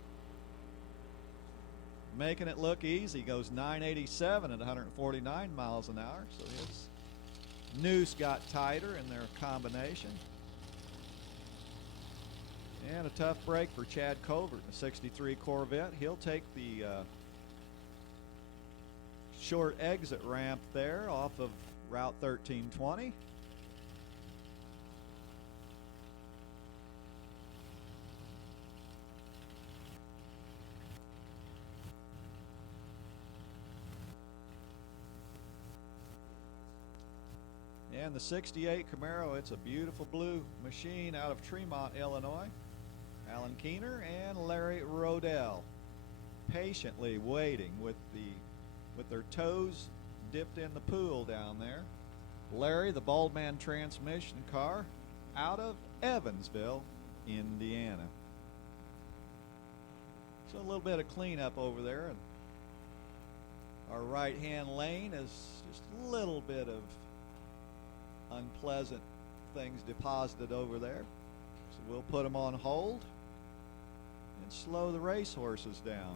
making it look easy, goes 987 at 149 miles an hour. So his noose got tighter in their combination. And a tough break for Chad Colbert, the 63 Corvette. He'll take the short exit ramp there off of Route 1320. And the 68 Camaro, it's a beautiful blue machine out of Tremont, Illinois. Alan Keener and Larry Rodell patiently waiting with their toes dipped in the pool down there. Larry, the Bald Man transmission car, out of Evansville, Indiana. So a little bit of cleanup over there, and our right-hand lane is just a little bit of unpleasant things deposited over there. So we'll put them on hold and slow the racehorses down.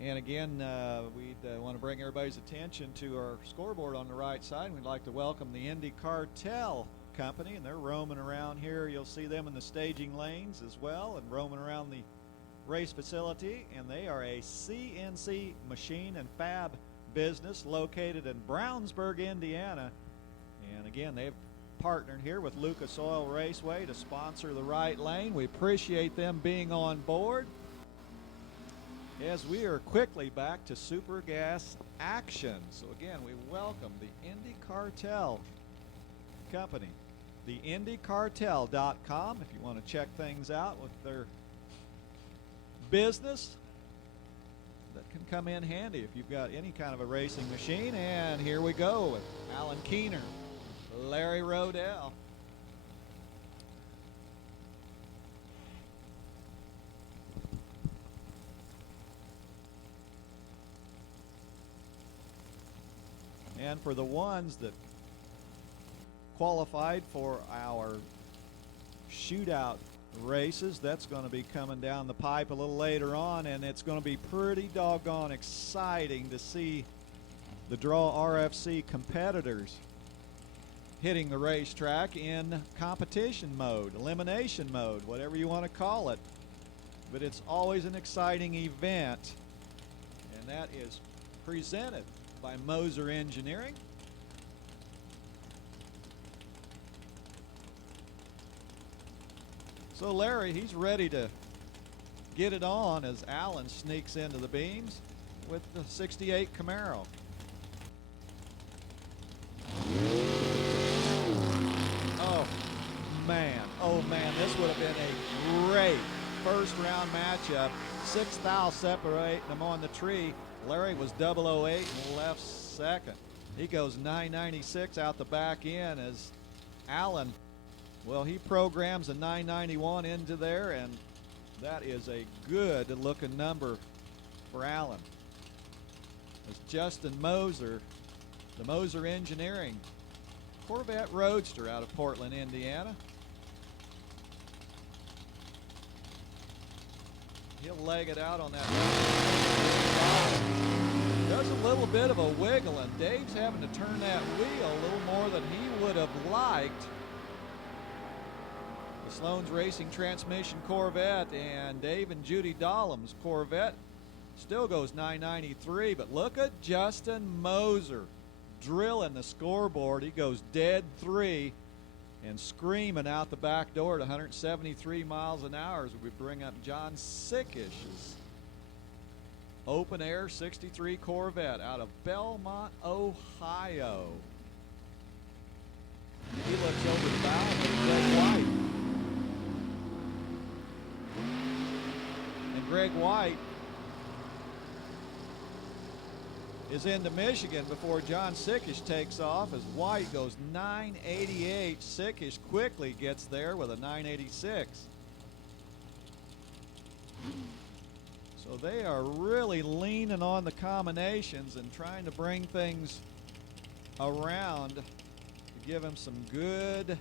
And again, we'd want to bring everybody's attention to our scoreboard on the right side. We'd like to welcome the Indy Cartel Company, and they're roaming around here. You'll see them in the staging lanes as well, and roaming around the race facility. And they are a CNC machine and fab business located in Brownsburg, Indiana. And again, they've partnered here with Lucas Oil Raceway to sponsor the right lane. We appreciate them being on board, as we are quickly back to super gas action. So again, we welcome the Indy Cartel Company, the IndyCartel.com, if you want to check things out with their business. That can come in handy if you've got any kind of a racing machine. And here we go with Alan Keener, Larry Rodell. And for the ones that qualified for our shootout races, that's going to be coming down the pipe a little later on, and it's going to be pretty doggone exciting to see the Draw RFC competitors hitting the racetrack in competition mode, elimination mode, whatever you want to call it. But it's always an exciting event, and that is presented by Moser Engineering. So Larry, he's ready to get it on as Alan sneaks into the beams with the 68 Camaro. Oh man, this would have been a great first round matchup. 6 thou separating them on the tree. Larry was 008 and left second. He goes 996 out the back end as Alan, well, he programs a 991 into there, and that is a good looking number for Alan. As Justin Moser, the Moser Engineering Corvette Roadster out of Portland, Indiana. He'll leg it out on that. Does a little bit of a wiggle, and Dave's having to turn that wheel a little more than he would have liked. The Sloan's Racing Transmission Corvette and Dave and Judy Dahlum's Corvette still goes 993, but look at Justin Moser drilling the scoreboard. He goes dead 3 and screaming out the back door at 173 miles an hour as we bring up John Sickish's open air 63 Corvette out of Belmont, Ohio. He looks over the bow and Greg White. And Greg White is into Michigan before John Sickish takes off as White goes 988. Sickish quickly gets there with a 986. So they are really leaning on the combinations and trying to bring things around to give him some good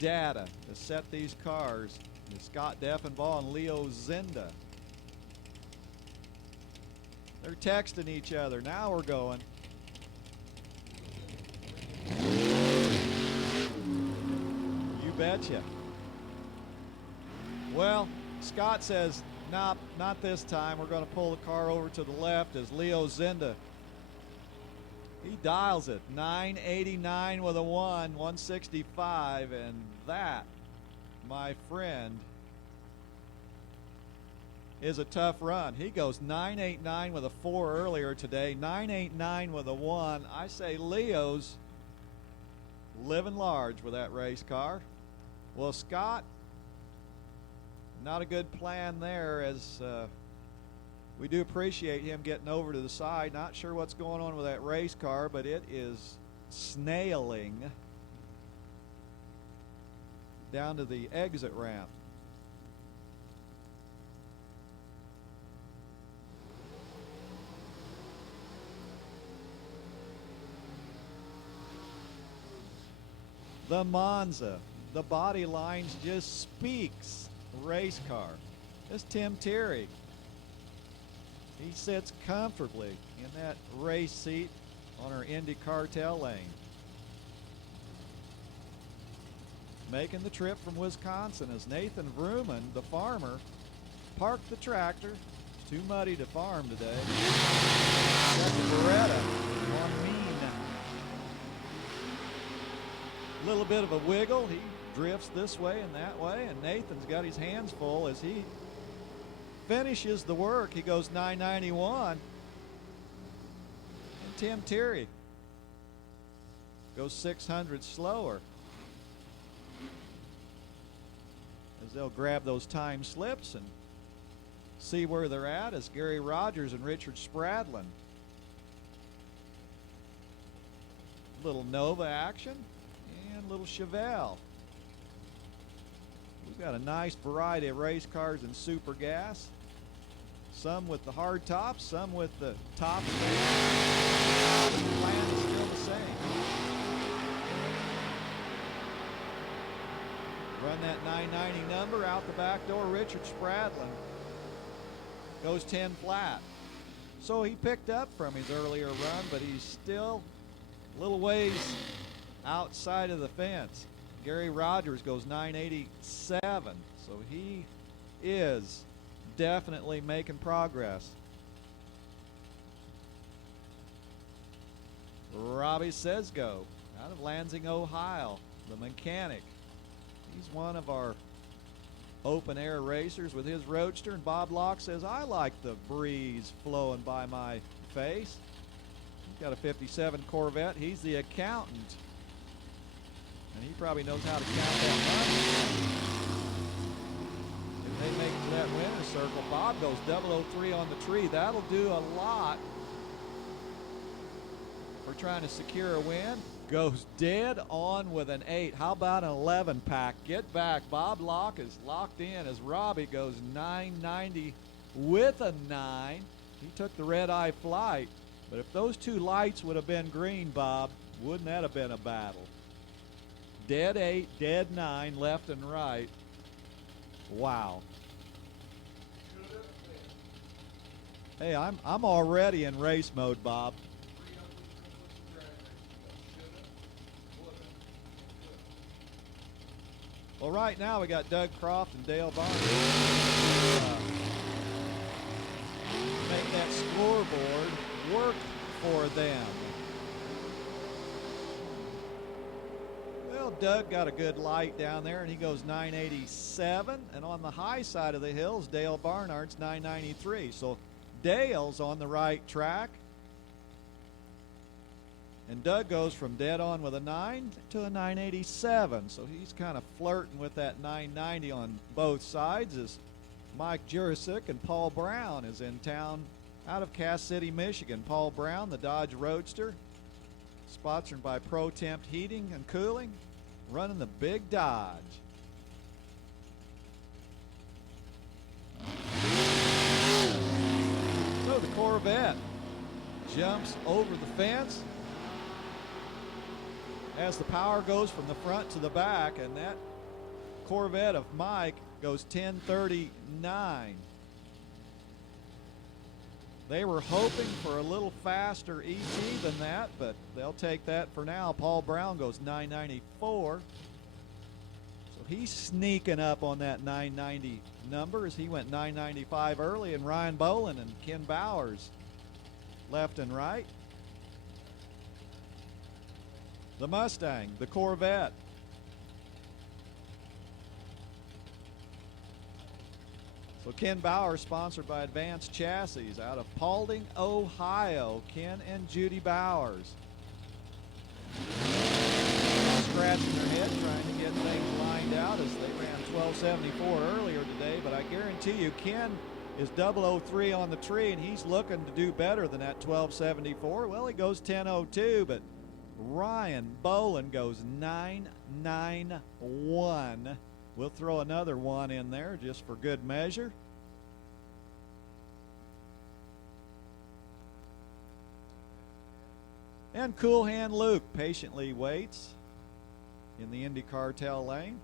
data to set these cars. With Scott Deffenbaugh and Leo Zinda. They're texting each other. Now we're going. You betcha. Well, Scott says, nah, not this time. We're going to pull the car over to the left as Leo Zinda. He dials it. 989 with a 165. And that, my friend, is a tough run. He goes 989 with a 4 earlier today, 989 with a 1. I say Leo's living large with that race car. Well, Scott, not a good plan there, as we do appreciate him getting over to the side. Not sure what's going on with that race car, but it is snailing down to the exit ramp. The Monza, the body lines just speaks race car. This Tim Terry He sits comfortably in that race seat on our IndyCar tail lane. Making the trip from Wisconsin as Nathan Vrooman, the farmer, parked the tractor. It's too muddy to farm today. Got the Beretta on mean. A little bit of a wiggle. He drifts this way and that way, and Nathan's got his hands full as he finishes the work. He goes 991. And Tim Terry goes 600 slower. As they'll grab those time slips and see where they're at as Gary Rogers and Richard Spradlin. Little Nova action and little Chevelle. We've got a nice variety of race cars and super gas. Some with the hard tops, some with the tops. The plan is still the same. Run that 990 number out the back door. Richard Spradlin goes 10 flat. So he picked up from his earlier run, but he's still a little ways outside of the fence. Gary Rogers goes 987, so he is definitely making progress. Robbie Sesgo out of Lansing, Ohio, the mechanic. He's one of our open air racers with his roadster, and Bob Locke says, I like the breeze flowing by my face. He's got a 57 Corvette. He's the accountant, and he probably knows how to count that money. If they make it to that winner's circle, Bob goes 003 on the tree. That'll do a lot for trying to secure a win. Goes dead on with an 8. How about an 11 pack? Get back. Bob Locke is locked in as Robbie goes 990 with a 9. He took the red-eye flight. But if those two lights would have been green, Bob, wouldn't that have been a battle? Dead 8, dead 9, left and right. Wow. Hey, I'm already in race mode, Bob. Well, right now we got Doug Croft and Dale Barnes make that scoreboard work for them. Well, Doug got a good light down there, and he goes 987. And on the high side of the hills, Dale Barnard's 993. So Dale's on the right track. And Doug goes from dead on with a 9 to a 987. So he's kind of flirting with that 990 on both sides as Mike Jurasic and Paul Brown is in town out of Cass City, Michigan. Paul Brown, the Dodge Roadster, sponsored by Pro Temp Heating and Cooling, running the big Dodge. So the Corvette jumps over the fence as the power goes from the front to the back, and that Corvette of Mike goes 1039. They were hoping for a little faster ET than that, but they'll take that for now. Paul Brown goes 994. So he's sneaking up on that 990 number as he went 995 early, and Ryan Bolin and Ken Bowers left and right. The Mustang, the Corvette. So Ken Bowers, sponsored by Advanced Chassis out of Paulding, Ohio. Ken and Judy Bowers. Scratching their head trying to get things lined out as they ran 1274 earlier today, but I guarantee you Ken is 003 on the tree, and he's looking to do better than that 1274. Well, he goes 1002, but Ryan Bolin goes 991. We'll throw another one in there just for good measure. And Cool Hand Luke patiently waits in the IndyCar tail lane.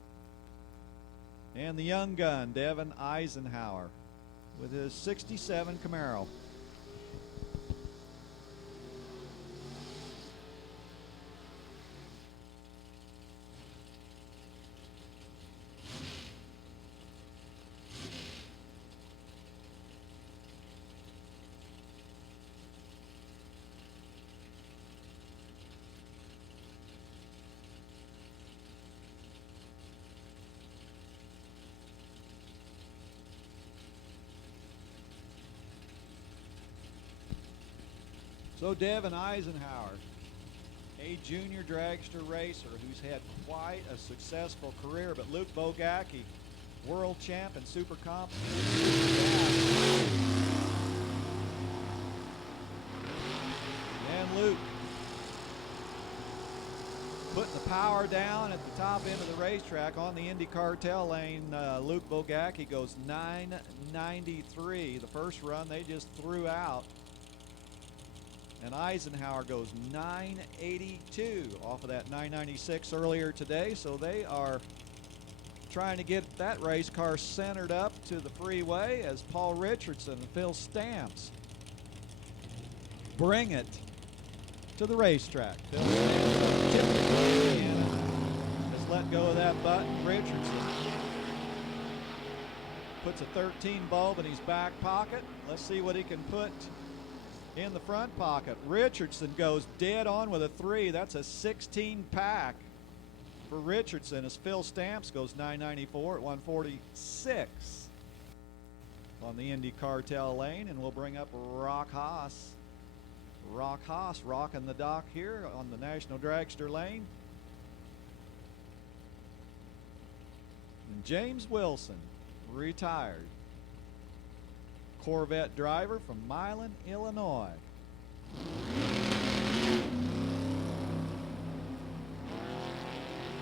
And the young gun, Devin Eisenhower, with his 67 Camaro. So Devin Eisenhower, a junior dragster racer who's had quite a successful career, but Luke Bogacki, world champ and super comp. And Luke putting the power down at the top end of the racetrack on the Indy Cartel lane. Luke Bogacki goes 993. The first run they just threw out. And Eisenhower goes 982 off of that 996 earlier today. So they are trying to get that race car centered up to the freeway as Paul Richardson and Phil Stamps bring it to the racetrack. Phil Stamps typically has let go of that button. Richardson puts a 13 bulb in his back pocket. Let's see what he can put in the front pocket. Richardson goes dead on with a 3. That's a 16 pack for Richardson as Phil Stamps goes 994 at 146 on the Indy Cartel lane. And we'll bring up Rock Haas. Rock Haas rocking the dock here on the National Dragster lane. And James Wilson, retired Corvette driver from Milan, Illinois.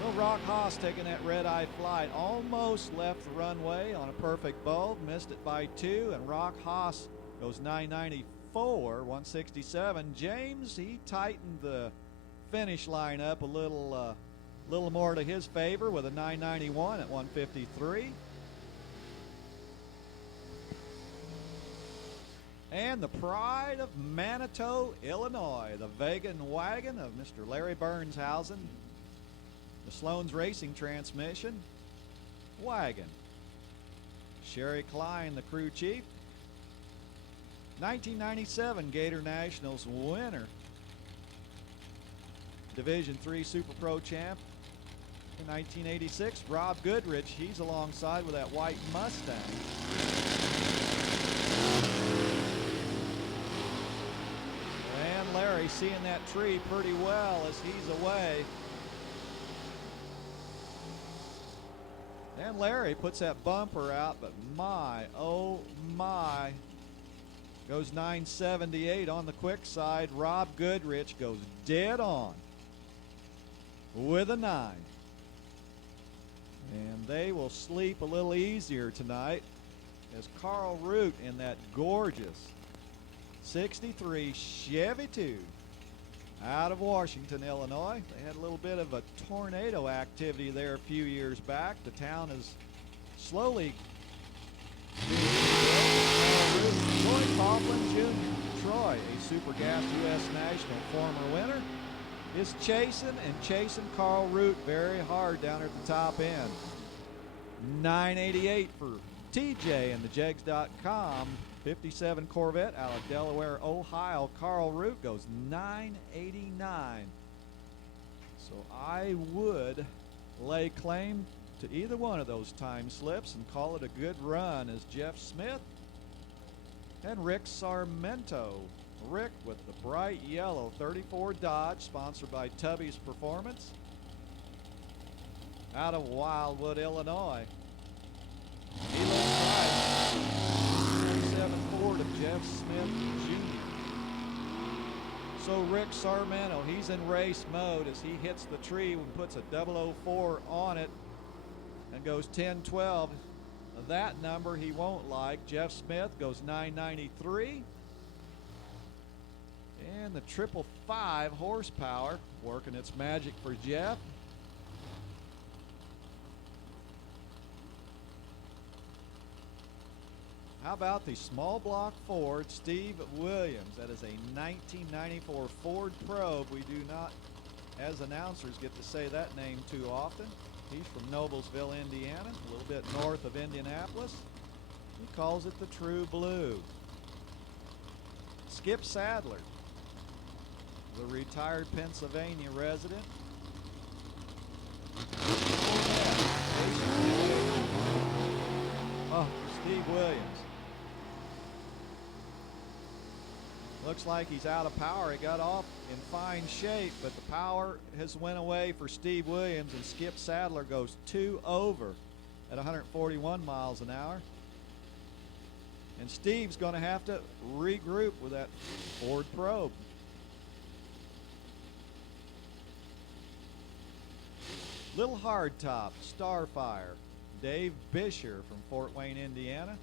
Well, Rock Haas taking that red-eye flight, almost left the runway on a perfect bulb, missed it by 2, and Rock Haas goes 994, 167. James, he tightened the finish line up a little more to his favor with a 991 at 153. And the pride of Manitou, Illinois, the Wagon wagon of Mr. Larry Burnshausen, the Sloan's Racing Transmission wagon. Sherry Klein, the crew chief. 1997 Gator Nationals winner. Division III Super Pro champ. In 1986, Rob Goodrich, he's alongside with that white Mustang. And Larry seeing that tree pretty well as he's away. And Larry puts that bumper out, but my, oh my, goes 978 on the quick side. Rob Goodrich goes dead on with a 9. And they will sleep a little easier tonight as Carl Root in that gorgeous 63 Chevy 2 out of Washington, Illinois. They had a little bit of a tornado activity there a few years back. The town is slowly Troy Coughlin Jr. Troy, a Super Gas U.S. National former winner, is chasing Carl Root very hard down at the top end. 988 for TJ and the Jegs.com. 57 Corvette out of Delaware, Ohio. Carl Root goes 989. So I would lay claim to either one of those time slips and call it a good run as Jeff Smith and Rick Sarmento. Rick with the bright yellow 34 Dodge, sponsored by Tubby's Performance out of Wildwood, Illinois. He looks right. 37 Ford of Jeff Smith Jr. So Rick Sarmento, he's in race mode as he hits the tree and puts a 004 on it and goes 10-12. That number he won't like. Jeff Smith goes 993. And the 555 horsepower working its magic for Jeff. How about the small block Ford Steve Williams? That is a 1994 Ford Probe. We do not, as announcers, get to say that name too often. He's from Noblesville, Indiana, a little bit north of Indianapolis. He calls it the True Blue. Skip Sadler, the retired Pennsylvania resident. Oh, Steve Williams. Looks like he's out of power. He got off in fine shape, but the power has went away for Steve Williams, and Skip Sadler goes 2 over at 141 miles an hour. And Steve's going to have to regroup with that Ford probe. Little hardtop, Starfire, Dave Bisher from Fort Wayne, Indiana,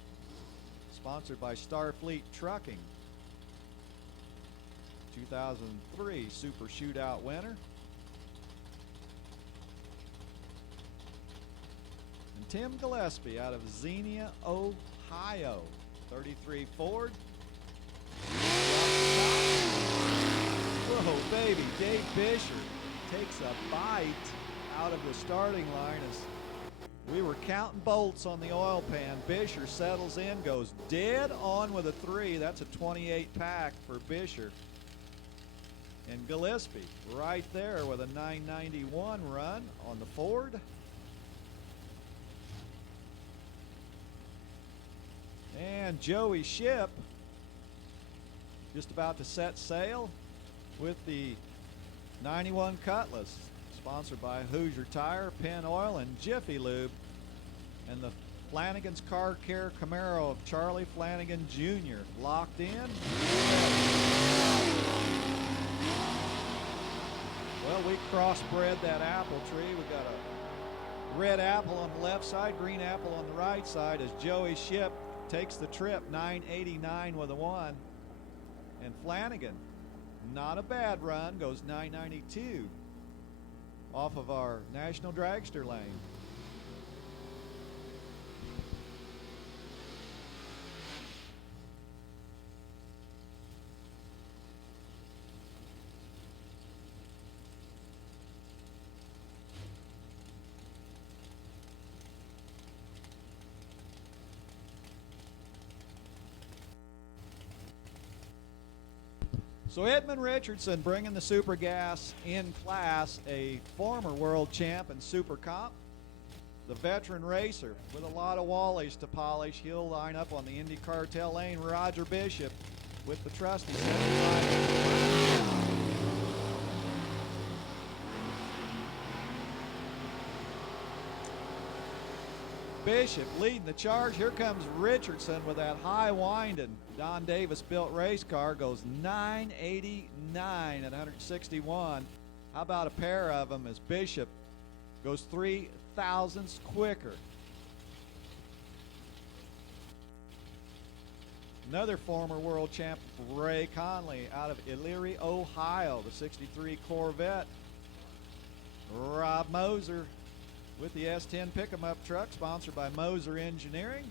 sponsored by Starfleet Trucking. 2003 Super Shootout winner. And Tim Gillespie out of Xenia, Ohio, 33 Ford. Whoa, baby, Dave Bisher takes a bite out of the starting line as we were counting bolts on the oil pan. Bisher settles in, goes dead on with a 3. That's a 28 pack for Bisher. And Gillespie right there with a 991 run on the Ford. And Joey Ship just about to set sail with the 91 Cutlass, sponsored by Hoosier Tire, Penn Oil, and Jiffy Lube, and the Flanagan's Car Care Camaro of Charlie Flanagan Jr. locked in. Well, we crossbred that apple tree. We got a red apple on the left side, green apple on the right side, as Joey Ship takes the trip, 989 with a 1. And Flanagan, not a bad run, goes 992 off of our National Dragster lane. So Edmund Richardson bringing the Super Gas in class, a former world champ in Super Comp. The veteran racer with a lot of wallies to polish. He'll line up on the Indy Cartel lane. Roger Bishop with the trusty 75. Bishop leading the charge. Here comes Richardson with that high wind, and Don Davis built race car goes 989 at 161. How about a pair of them as Bishop goes 3 thousandths quicker. Another former world champ, Ray Conley out of Elyria, Ohio, the 63 Corvette. Rob Moser with the S10 pick-em-up truck, sponsored by Moser Engineering.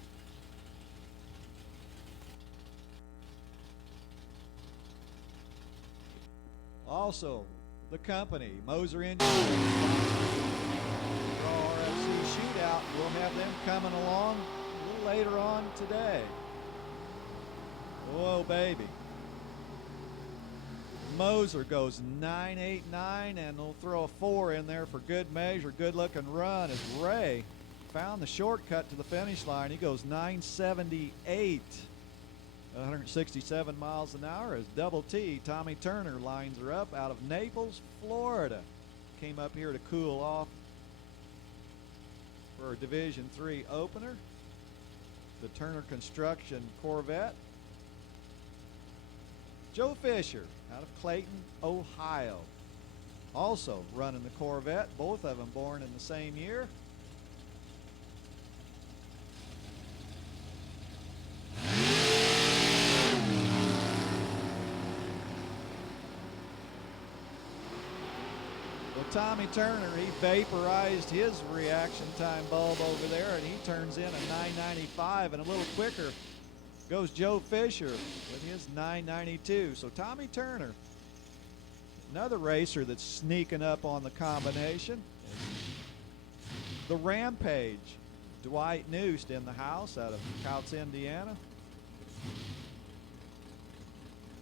Also, the company, Moser Engineering, for our RFC Shootout. We'll have them coming along a little later on today. Whoa, baby. Moser goes 989, and they'll throw a 4 in there for good measure. Good looking run as Ray found the shortcut to the finish line. He goes 978 at 167 miles an hour as Double T, Tommy Turner, lines her up out of Naples, Florida. Came up here to cool off for a Division III opener. The Turner Construction Corvette. Joe Fisher out of Clayton, Ohio, also running the Corvette, both of them born in the same year. Well, Tommy Turner, he vaporized his reaction time bulb over there, and he turns in a 995, and a little quicker goes Joe Fisher with his 992. So Tommy Turner, another racer that's sneaking up on the combination. The Rampage, Dwight Noost in the house out of Couts, Indiana.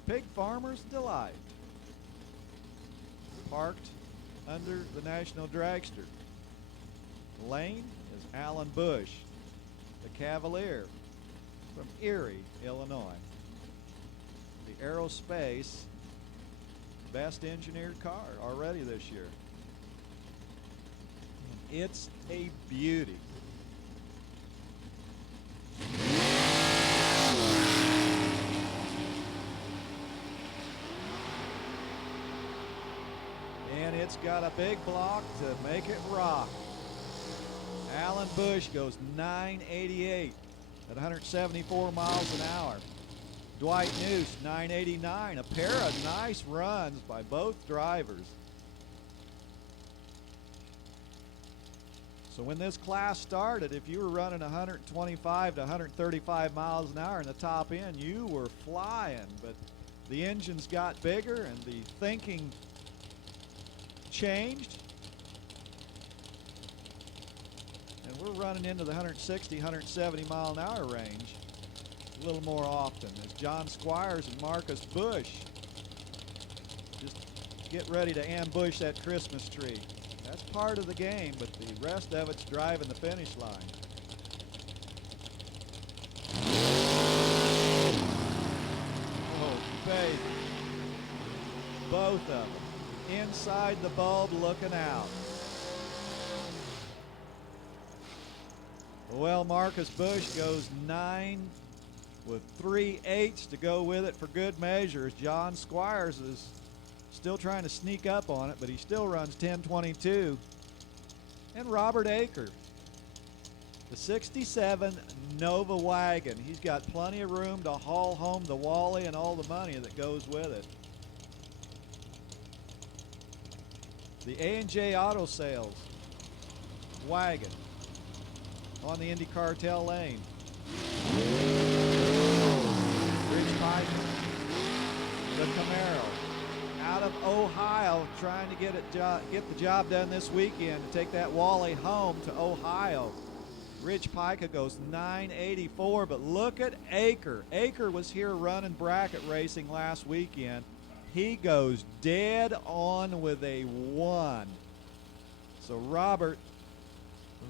Pig Farmer's Delight, parked under the National Dragster. Lane is Alan Bush, the Cavalier from Erie, Illinois. The Aerospace Best Engineered Car already this year. It's a beauty. And it's got a big block to make it rock. Alan Bush goes 988 at 174 miles an hour. Dwight Noose, 989. A pair of nice runs by both drivers. So when this class started, if you were running 125 to 135 miles an hour in the top end, you were flying. But the engines got bigger and the thinking changed. And we're running into the 160, 170 mile an hour range a little more often as John Squires and Marcus Bush just get ready to ambush that Christmas tree. That's part of the game, but the rest of it's driving the finish line. Oh, baby. Both of them. Inside the bulb looking out. Well, Marcus Bush goes 9 with 3 8s to go with it for good measure. John Squires is still trying to sneak up on it, but he still runs 10:22. And Robert Aker, the 67 Nova wagon. He's got plenty of room to haul home the Wally and all the money that goes with it. The A&J Auto Sales wagon on the Indy Cartel lane. Rich Piper, the Camaro, out of Ohio, trying to get the job done this weekend to take that Wally home to Ohio. Rich Pica goes 984, but look at Aker. Aker was here running bracket racing last weekend. He goes dead on with a 1. So Robert,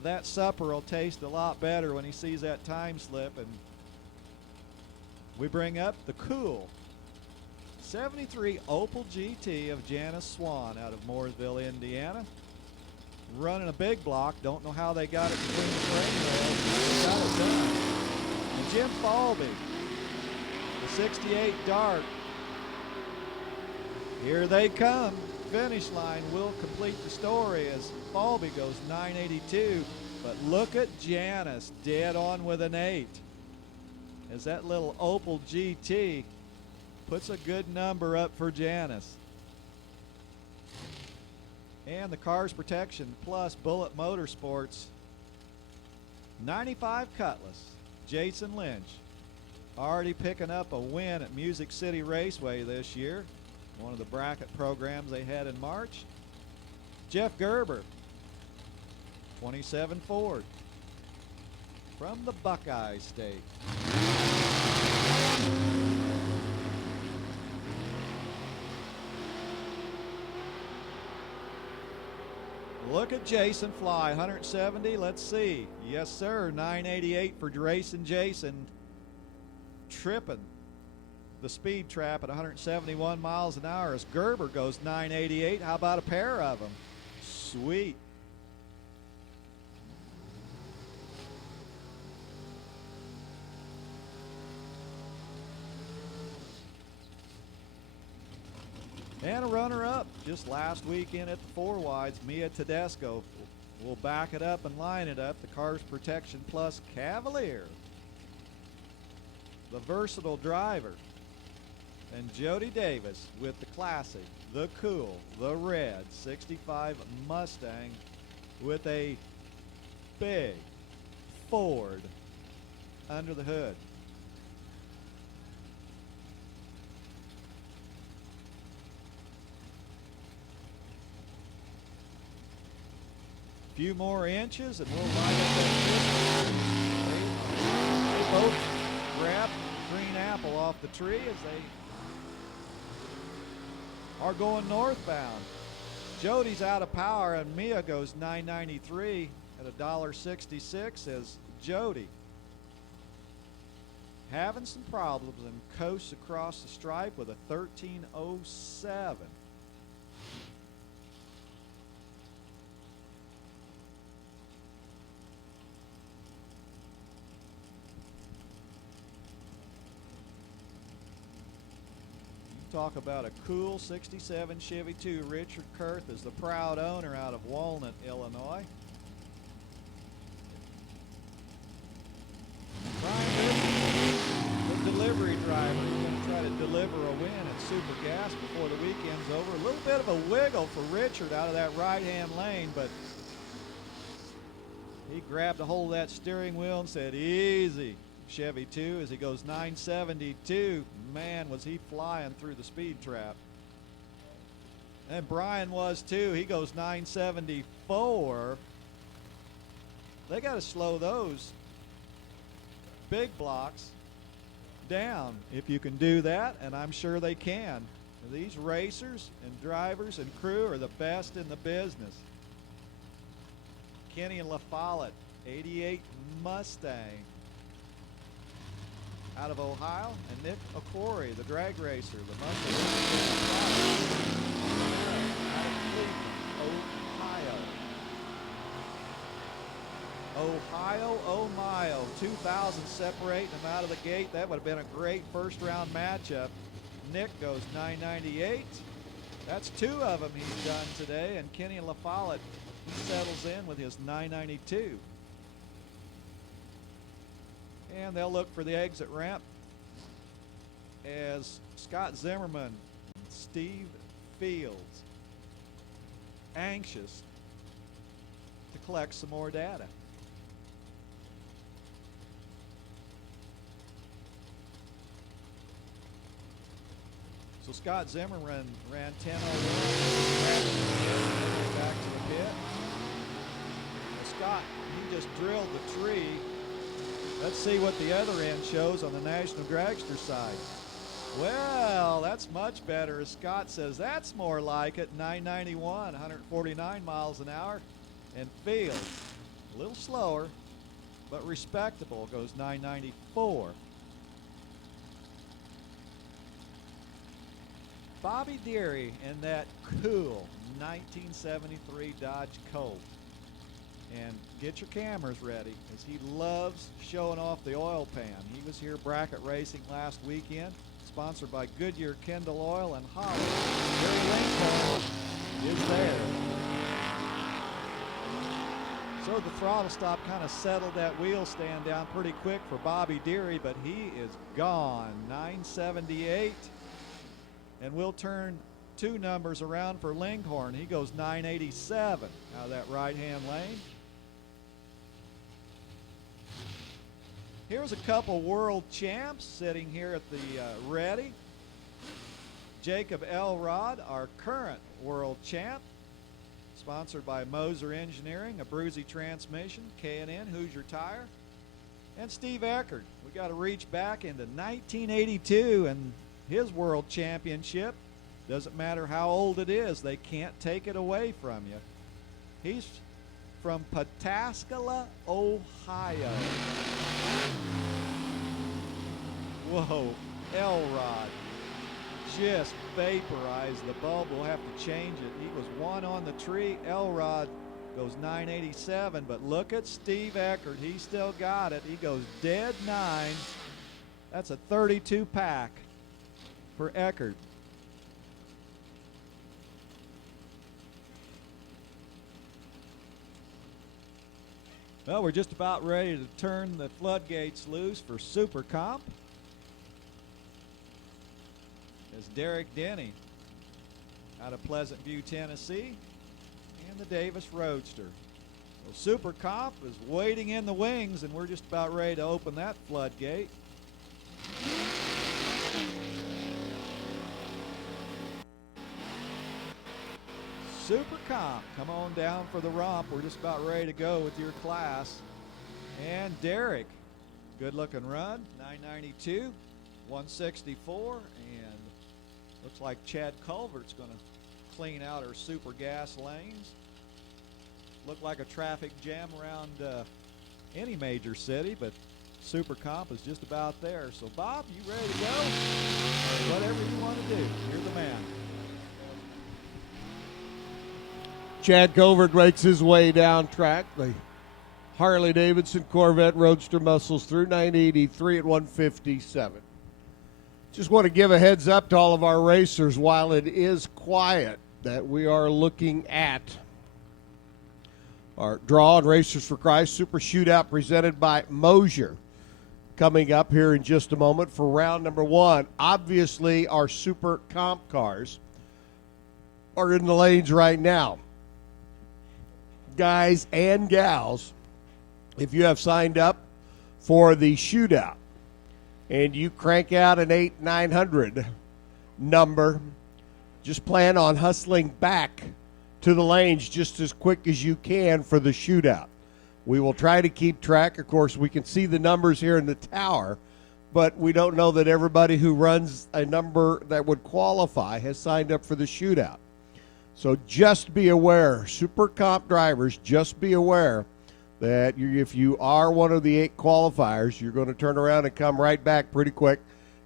that supper will taste a lot better when he sees that time slip. And we bring up the cool 73 Opel GT of Janice Swan out of Mooresville, Indiana. Running a big block. Don't know how they got it between the frame rails. They got it done. And Jim Falby, the 68 Dart. Here they come. Finish line will complete the story as Falby goes 982. But look at Janice dead on with an 8. As that little Opel GT puts a good number up for Janice. And the Cars Protection Plus Bullet Motorsports 95 Cutlass, Jason Lynch, already picking up a win at Music City Raceway this year, one of the bracket programs they had in March. Jeff Gerber, 27 Ford, from the Buckeye State. Look at Jason fly, 170, let's see. Yes, sir, 988 for Racing Jason. Tripping the speed trap at 171 miles an hour as Gerber goes 988. How about a pair of them? Sweet. And a runner-up just last weekend at the 4 wides, Mia Tedesco will back it up and line it up. The Cars Protection Plus Cavalier, the versatile driver, and Jody Davis with the classic, the cool, the red 65 Mustang with a big Ford under the hood. Few more inches and we'll line up that Christmas tree. They both grab the green apple off the tree as they are going northbound. Jody's out of power and Mia goes 993 at $1.66 as Jody having some problems and coasts across the stripe with a 13:07. Talk about a cool 67 Chevy 2. Richard Kurth is the proud owner out of Walnut, Illinois. Brian, the delivery driver, is going to try to deliver a win at Super Gas before the weekend's over. A little bit of a wiggle for Richard out of that right-hand lane, but he grabbed a hold of that steering wheel and said, easy. Chevy 2 as he goes 972. Man, was he flying through the speed trap. And Brian was too. He goes 974. They got to slow those big blocks down if you can do that, and I'm sure they can. These racers and drivers and crew are the best in the business. Kenny and La Follette, 88 Mustang out of Ohio, and Nick Okori, the drag racer, the Mustang out of Cleveland, Ohio. Oh my, 2,000 separating them out of the gate. That would have been a great first round matchup. Nick goes 998. That's 2 of them he's done today, and Kenny and La Follette, he settles in with his 992. And they'll look for the exit ramp as Scott Zimmerman and Steve Fields anxious to collect some more data. So Scott Zimmerman ran 10:01 back to the pit. Well, Scott, he just drilled the tree. Let's see what the other end shows on the National Dragster side. Well, that's much better. As Scott says, that's more like it. 991, 149 miles an hour. And Fields, a little slower, but respectable, goes 994. Bobby Deary in that cool 1973 Dodge Colt. And get your cameras ready, as he loves showing off the oil pan. He was here bracket racing last weekend, sponsored by Goodyear Kendall Oil and Holly. Gary Lincoln is there. So the throttle stop kind of settled that wheel stand down pretty quick for Bobby Deary, but he is gone. 978. And we'll turn 2 numbers around for Linghorn. He goes 987 out of that right-hand lane. Here's a couple world champs sitting here at the ready. Jacob Elrod, our current world champ, sponsored by Moser Engineering, a Bruzy Transmission, K&N, Hoosier Tire, and Steve Eckert. We got to reach back into 1982 and his world championship. Doesn't matter how old it is, they can't take it away from you. He's from Pataskala, Ohio. Whoa, Elrod just vaporized the bulb. We'll have to change it. He was 1 on the tree. Elrod goes 987, but look at Steve Eckert. He still got it. He goes dead 9. That's a 32 pack for Eckert. Well, we're just about ready to turn the floodgates loose for Super Comp. As Derek Denny out of Pleasant View, Tennessee, and the Davis Roadster. Well, Super Comp is waiting in the wings, and we're just about ready to open that floodgate. Super Comp, come on down for the romp. We're just about ready to go with your class. And Derek, good looking run, 992, 164, and looks like Chad Culvert's going to clean out our super gas lanes. Looked like a traffic jam around any major city, but Super Comp is just about there. So, Bob, you ready to go? Or whatever you want to do. You're the man. Chad Covert makes his way down track. The Harley-Davidson Corvette Roadster muscles through 983 at 157. Just want to give a heads up to all of our racers while it is quiet that we are looking at our draw on Racers for Christ Super Shootout presented by Mosier. Coming up here in just a moment for round number 1. Obviously, our Super Comp cars are in the lanes right now. Guys and gals, if you have signed up for the shootout and you crank out an 8-900 number, just plan on hustling back to the lanes just as quick as you can for the shootout. We will try to keep track. Of course, we can see the numbers here in the tower, but we don't know that everybody who runs a number that would qualify has signed up for the shootout. So just be aware, Super Comp drivers, just be aware that if you are one of the 8 qualifiers, you're going to turn around and come right back pretty quick.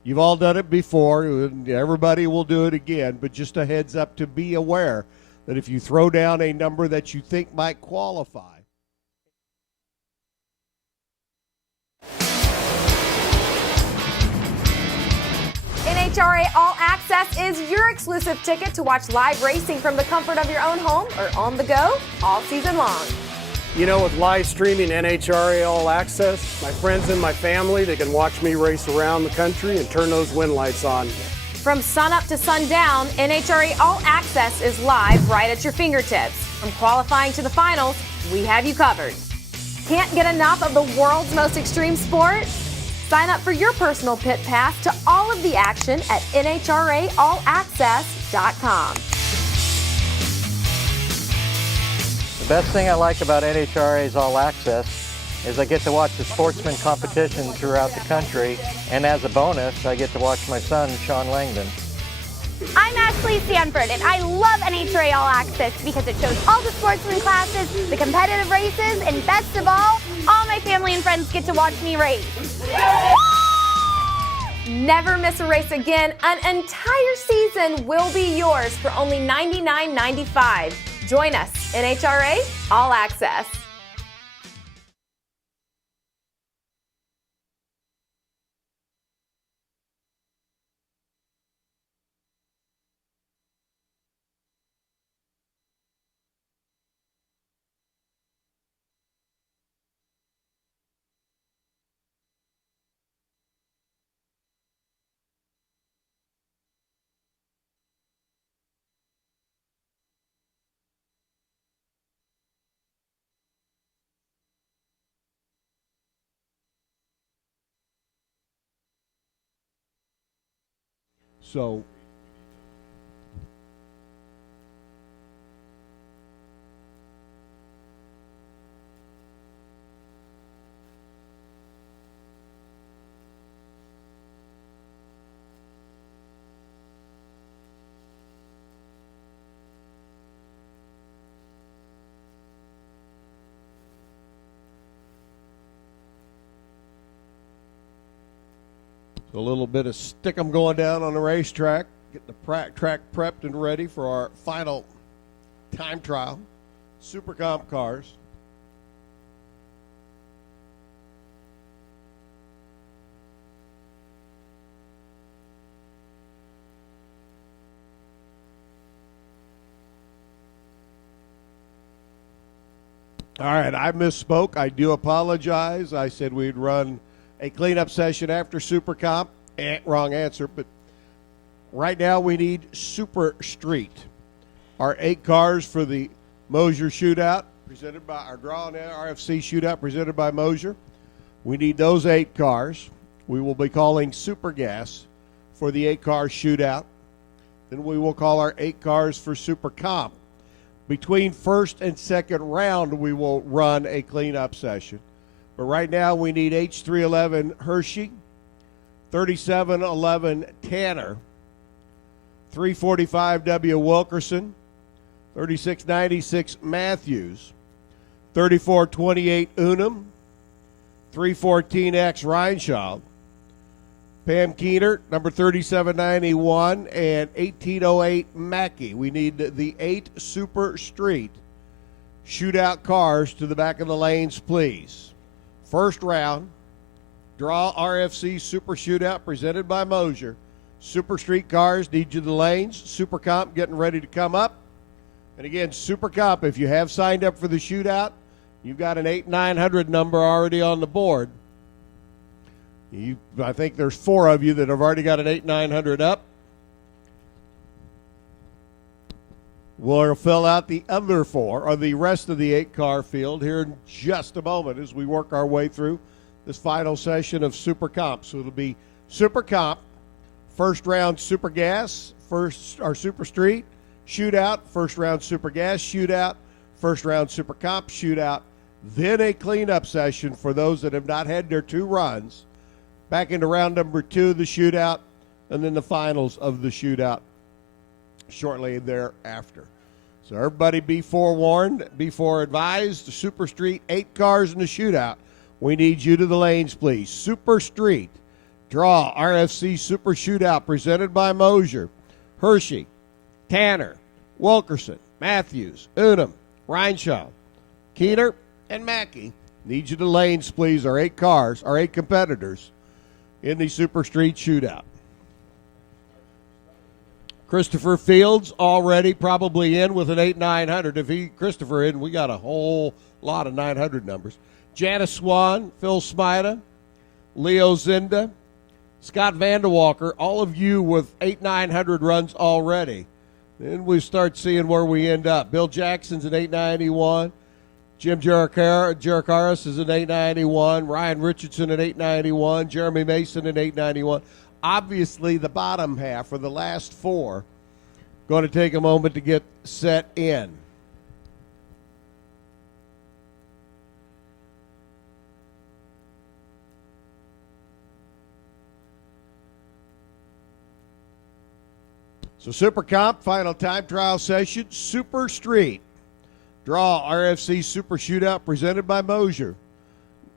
You've all done it before, and everybody will do it again, but just a heads up to be aware that if you throw down a number that you think might qualify. NHRA All Access is your exclusive ticket to watch live racing from the comfort of your own home or on the go all season long. You know, with live streaming NHRA All Access, my friends and my family, they can watch me race around the country and turn those wind lights on. From sunup to sundown, NHRA All Access is live right at your fingertips. From qualifying to the finals, we have you covered. Can't get enough of the world's most extreme sport? Sign up for your personal pit pass to all of the action at NHRAAllAccess.com. The best thing I like about NHRA's All Access is I get to watch the sportsman competition throughout the country, and as a bonus, I get to watch my son, Sean Langdon. I'm Ashley Sanford, and I love NHRA All Access because it shows all the sportsman classes, the competitive races, and best of all my family and friends get to watch me race. Never miss a race again. An entire season will be yours for only $99.95. Join us, NHRA All Access. So a little bit of stick 'em going down on the racetrack, get the track prepped and ready for our final time trial. Super Comp cars. All right, I misspoke. I do apologize. I said we'd run a cleanup session after Super Comp. Wrong answer, but right now we need Super Street. Our 8 cars for the Mosier Shootout, presented by our Draw on RFC Shootout, presented by Mosier. We need those 8 cars. We will be calling Super Gas for the 8-car shootout. Then we will call our 8 cars for Super Comp. Between first and second round, we will run a cleanup session. But right now, we need H311 Hershey, 3711 Tanner, 345W Wilkerson, 3696 Matthews, 3428 Unum, 314X Reinshaw. Pam Keener, number 3791, and 1808 Mackey. We need the 8 Super Street Shootout cars to the back of the lanes, please. First round, draw RFC Super Shootout presented by Mosier. Super Street cars need you to the lanes. Super Comp getting ready to come up. And again, Super Comp, if you have signed up for the shootout, you've got an 8900 number already on the board. I think there's 4 of you that have already got an 8900 up. We'll fill out the other 4, or the rest of the 8-car field here in just a moment as we work our way through this final session of Super Comp. So it'll be Super Comp, first round Super Gas, Super Street Shootout, first round Super Gas Shootout, first round Super Comp Shootout, then a cleanup session for those that have not had their 2 runs. Back into round number 2 of the shootout, and then the finals of the shootout shortly thereafter. So everybody be forewarned, be foreadvised. The Super Street, 8 cars in the shootout. We need you to the lanes, please. Super Street, draw RFC Super Shootout presented by Mosier. Hershey, Tanner, Wilkerson, Matthews, Unum, Reinshaw, Keener, and Mackey. Need you to the lanes, please. Our 8 cars, our 8 competitors in the Super Street Shootout. Christopher Fields already probably in with an 8900. Christopher in, we got a whole lot of 900 numbers. Janice Swan, Phil Smida, Leo Zinda, Scott Vandewalker, all of you with 8900 runs already. Then we start seeing where we end up. Bill Jackson's an 891. Jim Jericaris is an 891. Ryan Richardson an 891. Jeremy Mason an 891. Obviously, the bottom half, or the last 4, going to take a moment to get set in. So Super Comp, final time trial session, Super Street. Draw RFC Super Shootout presented by Mosier.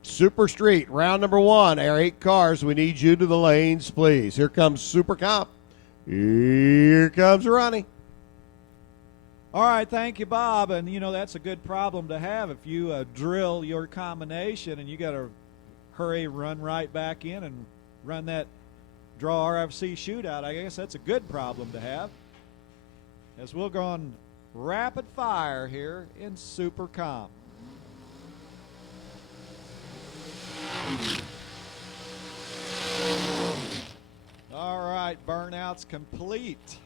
Super Street, round number 1, our 8 cars. We need you to the lanes, please. Here comes Super Comp. Here comes Ronnie. All right, thank you, Bob. And, that's a good problem to have if you drill your combination and you got to hurry, run right back in and run that draw RFC shootout. I guess that's a good problem to have, as we'll go on rapid fire here in Super Comp. All right, burnout's complete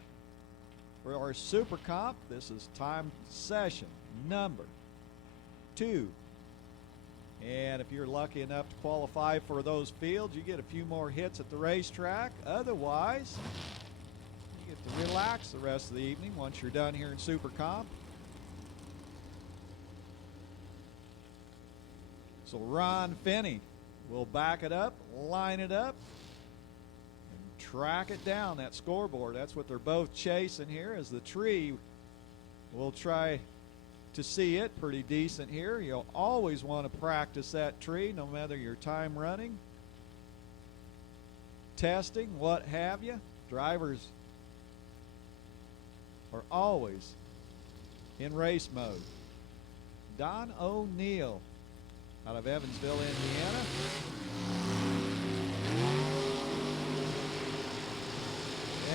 for our Super Comp. This is time session number 2. And if you're lucky enough to qualify for those fields, you get a few more hits at the racetrack. Otherwise, you get to relax the rest of the evening once you're done here in Super Comp. So Ron Finney will back it up, line it up, and track it down, that scoreboard. That's what they're both chasing here, as the tree will try to see it pretty decent here. You'll always want to practice that tree, no matter your time running, testing, what have you. Drivers are always in race mode. Don O'Neill out of Evansville, Indiana.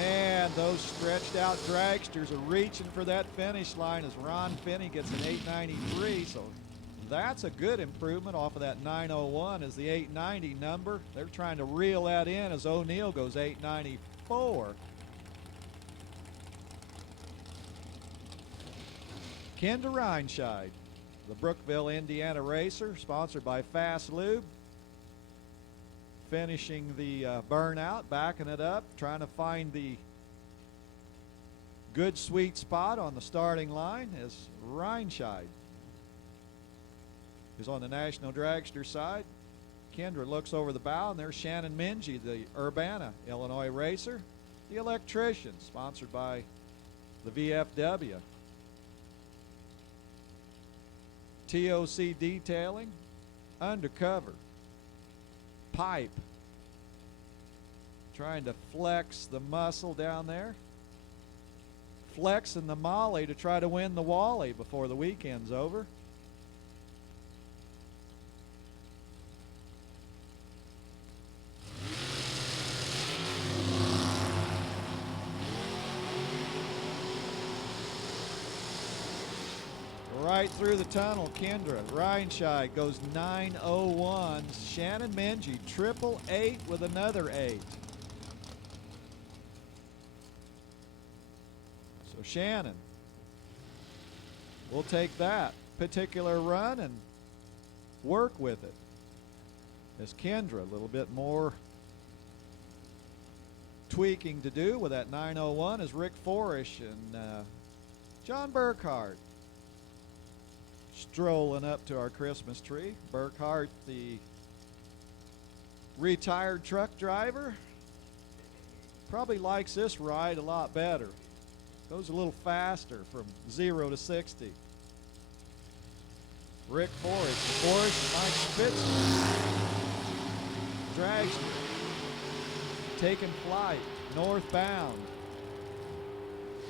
And those stretched out dragsters are reaching for that finish line as Ron Finney gets an 893. So that's a good improvement off of that 901 as the 890 number. They're trying to reel that in as O'Neill goes 894. Kendra Reinscheid, the Brookville, Indiana racer, sponsored by Fast Lube, finishing the burnout, backing it up, trying to find the good sweet spot on the starting line as Reinscheid is on the National Dragster side. Kendra looks over the bow, and there's Shannon Mingy, the Urbana, Illinois racer, the electrician, sponsored by the VFW. TOC Detailing, Undercover, pipe. Trying to flex the muscle down there. Flexing the molly to try to win the Wally before the weekend's over. Right through the tunnel, Kendra Reinscheid goes 9:01. Shannon Minji, 888 with another 8. So Shannon will take that particular run and work with it. As Kendra, a little bit more tweaking to do with that 9:01 is Rick Forish and John Burkhart. Strolling up to our Christmas tree. Burkhart, the retired truck driver, probably likes this ride a lot better. Goes a little faster from 0 to 60. Rick Forrest, Mike Spitz, dragster, taking flight, northbound.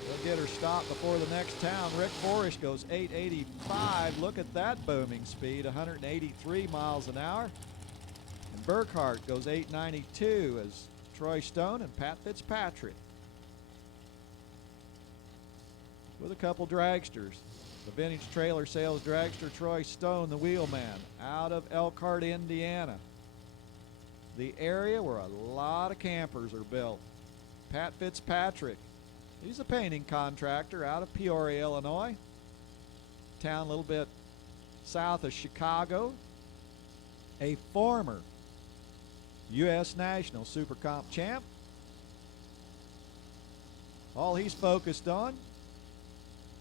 They'll get her stopped before the next town. Rick Forish goes 885. Look at that booming speed, 183 miles an hour. And Burkhart goes 892 as Troy Stone and Pat Fitzpatrick. With a couple dragsters. The vintage trailer sales dragster Troy Stone, the wheelman, out of Elkhart, Indiana. The area where a lot of campers are built. Pat Fitzpatrick. He's a painting contractor out of Peoria, Illinois. Town a little bit south of Chicago. A former U.S. National Super Comp champ. All he's focused on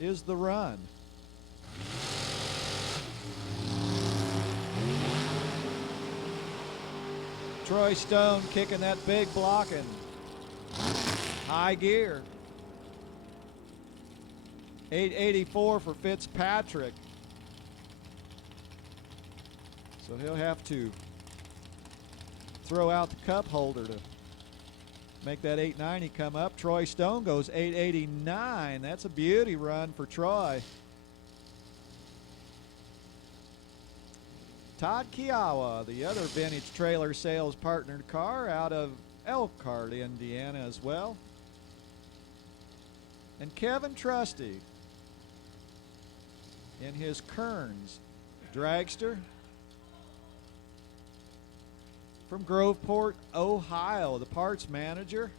is the run. Troy Stone kicking that big block in high gear. 884 for Fitzpatrick. So he'll have to throw out the cup holder to make that 890 come up. Troy Stone goes 889. That's a beauty run for Troy. Todd Kiowa, the other vintage trailer sales partnered car out of Elkhart, Indiana as well. And Kevin Trusty in his Kearns dragster from Groveport, Ohio, the parts manager.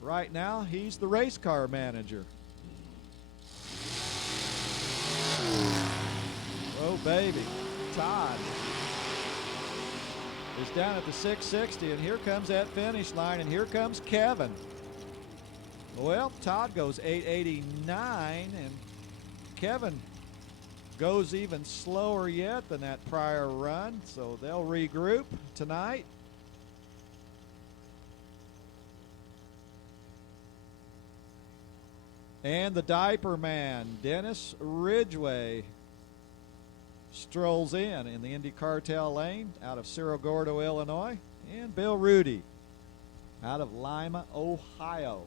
Right now, he's the race car manager. Oh, baby. Todd is down at the 660, and here comes that finish line, and here comes Kevin. Well, Todd goes 889, and Kevin goes even slower yet than that prior run, so they'll regroup tonight. And the diaper man, Dennis Ridgway, strolls in the Indy Cartel lane out of Cerro Gordo, Illinois. And Bill Rudy out of Lima, Ohio.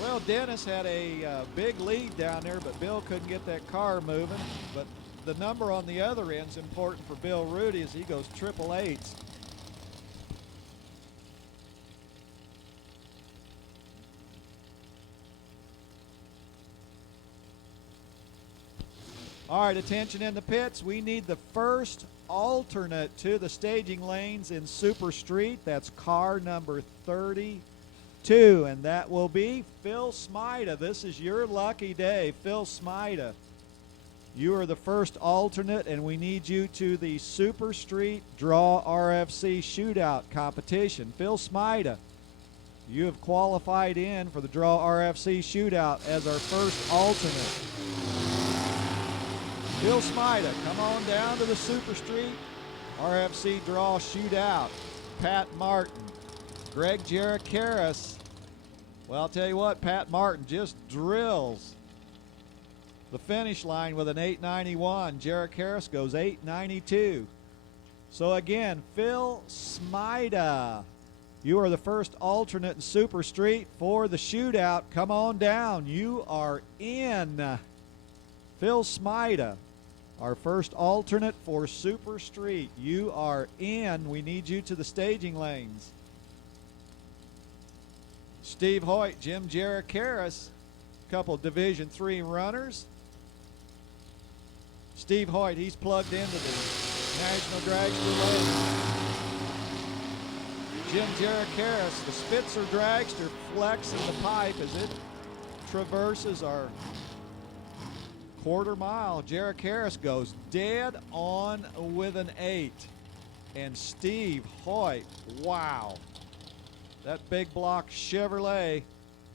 Well, Dennis had a big lead down there, but Bill couldn't get that car moving. But the number on the other end is important for Bill Rudy as he goes 888s. All right, attention in the pits. We need the first alternate to the staging lanes in Super Street. That's car number 32, and that will be Phil Smida. This is your lucky day, Phil Smida. You are the first alternate, and we need you to the Super Street Draw RFC Shootout competition. Phil Smida, you have qualified in for the Draw RFC Shootout as our first alternate. Phil Smida, come on down to the Super Street RFC Draw Shootout. Pat Martin, Greg Jarakaris. Well, I'll tell you what, Pat Martin just drills the finish line with an 891. Jarakaris goes 892. So again, Phil Smida, you are the first alternate in Super Street for the shootout. Come on down. You are in. Phil Smida, our first alternate for Super Street. You are in. We need you to the staging lanes. Steve Hoyt, Jim Jarakaris, couple Division III runners. Steve Hoyt, he's plugged into the National Dragster lane. Jim Jarakaris, the Spitzer Dragster, flexing the pipe as it traverses our quarter mile. Jarakaris goes dead on with an 8. And Steve Hoyt, wow. That big block Chevrolet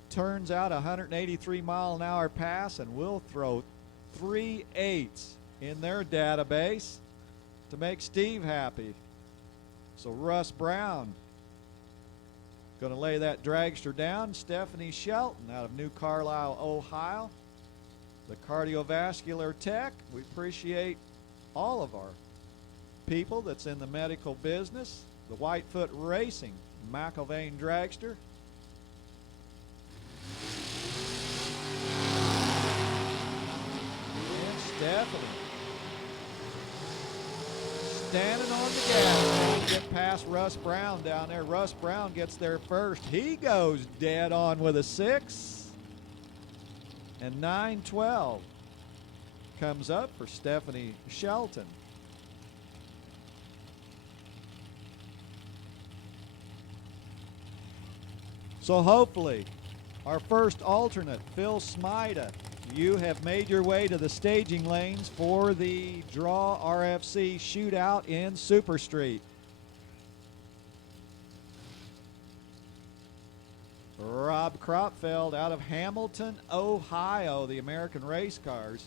turns out 183 mile an hour pass and will throw 3 8s in their database to make Steve happy. So Russ Brown going to lay that dragster down. Stephanie Shelton out of New Carlisle, Ohio, the cardiovascular tech. We appreciate all of our people that's in the medical business. The Whitefoot Racing McIlvain Dragster. And Stephanie standing on the gas. Get past Russ Brown down there. Russ Brown gets there first. He goes dead on with a 6. And 9-12 comes up for Stephanie Shelton. So hopefully, our first alternate, Phil Smida, you have made your way to the staging lanes for the Draw RFC Shootout in Super Street. Rob Kropfeld out of Hamilton, Ohio, the American Race Cars.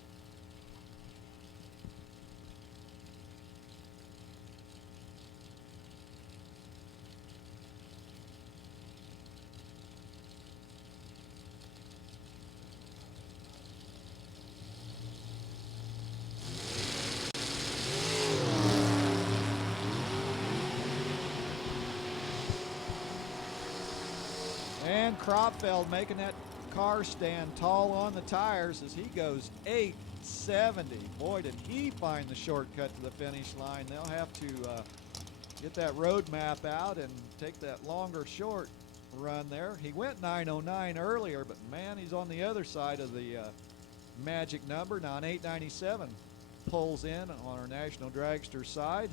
And Kropfeld making that car stand tall on the tires as he goes 870. Boy, did he find the shortcut to the finish line. They'll have to get that road map out and take that longer short run there. He went 909 earlier, but man, he's on the other side of the magic number. Now an 897 pulls in on our National Dragster side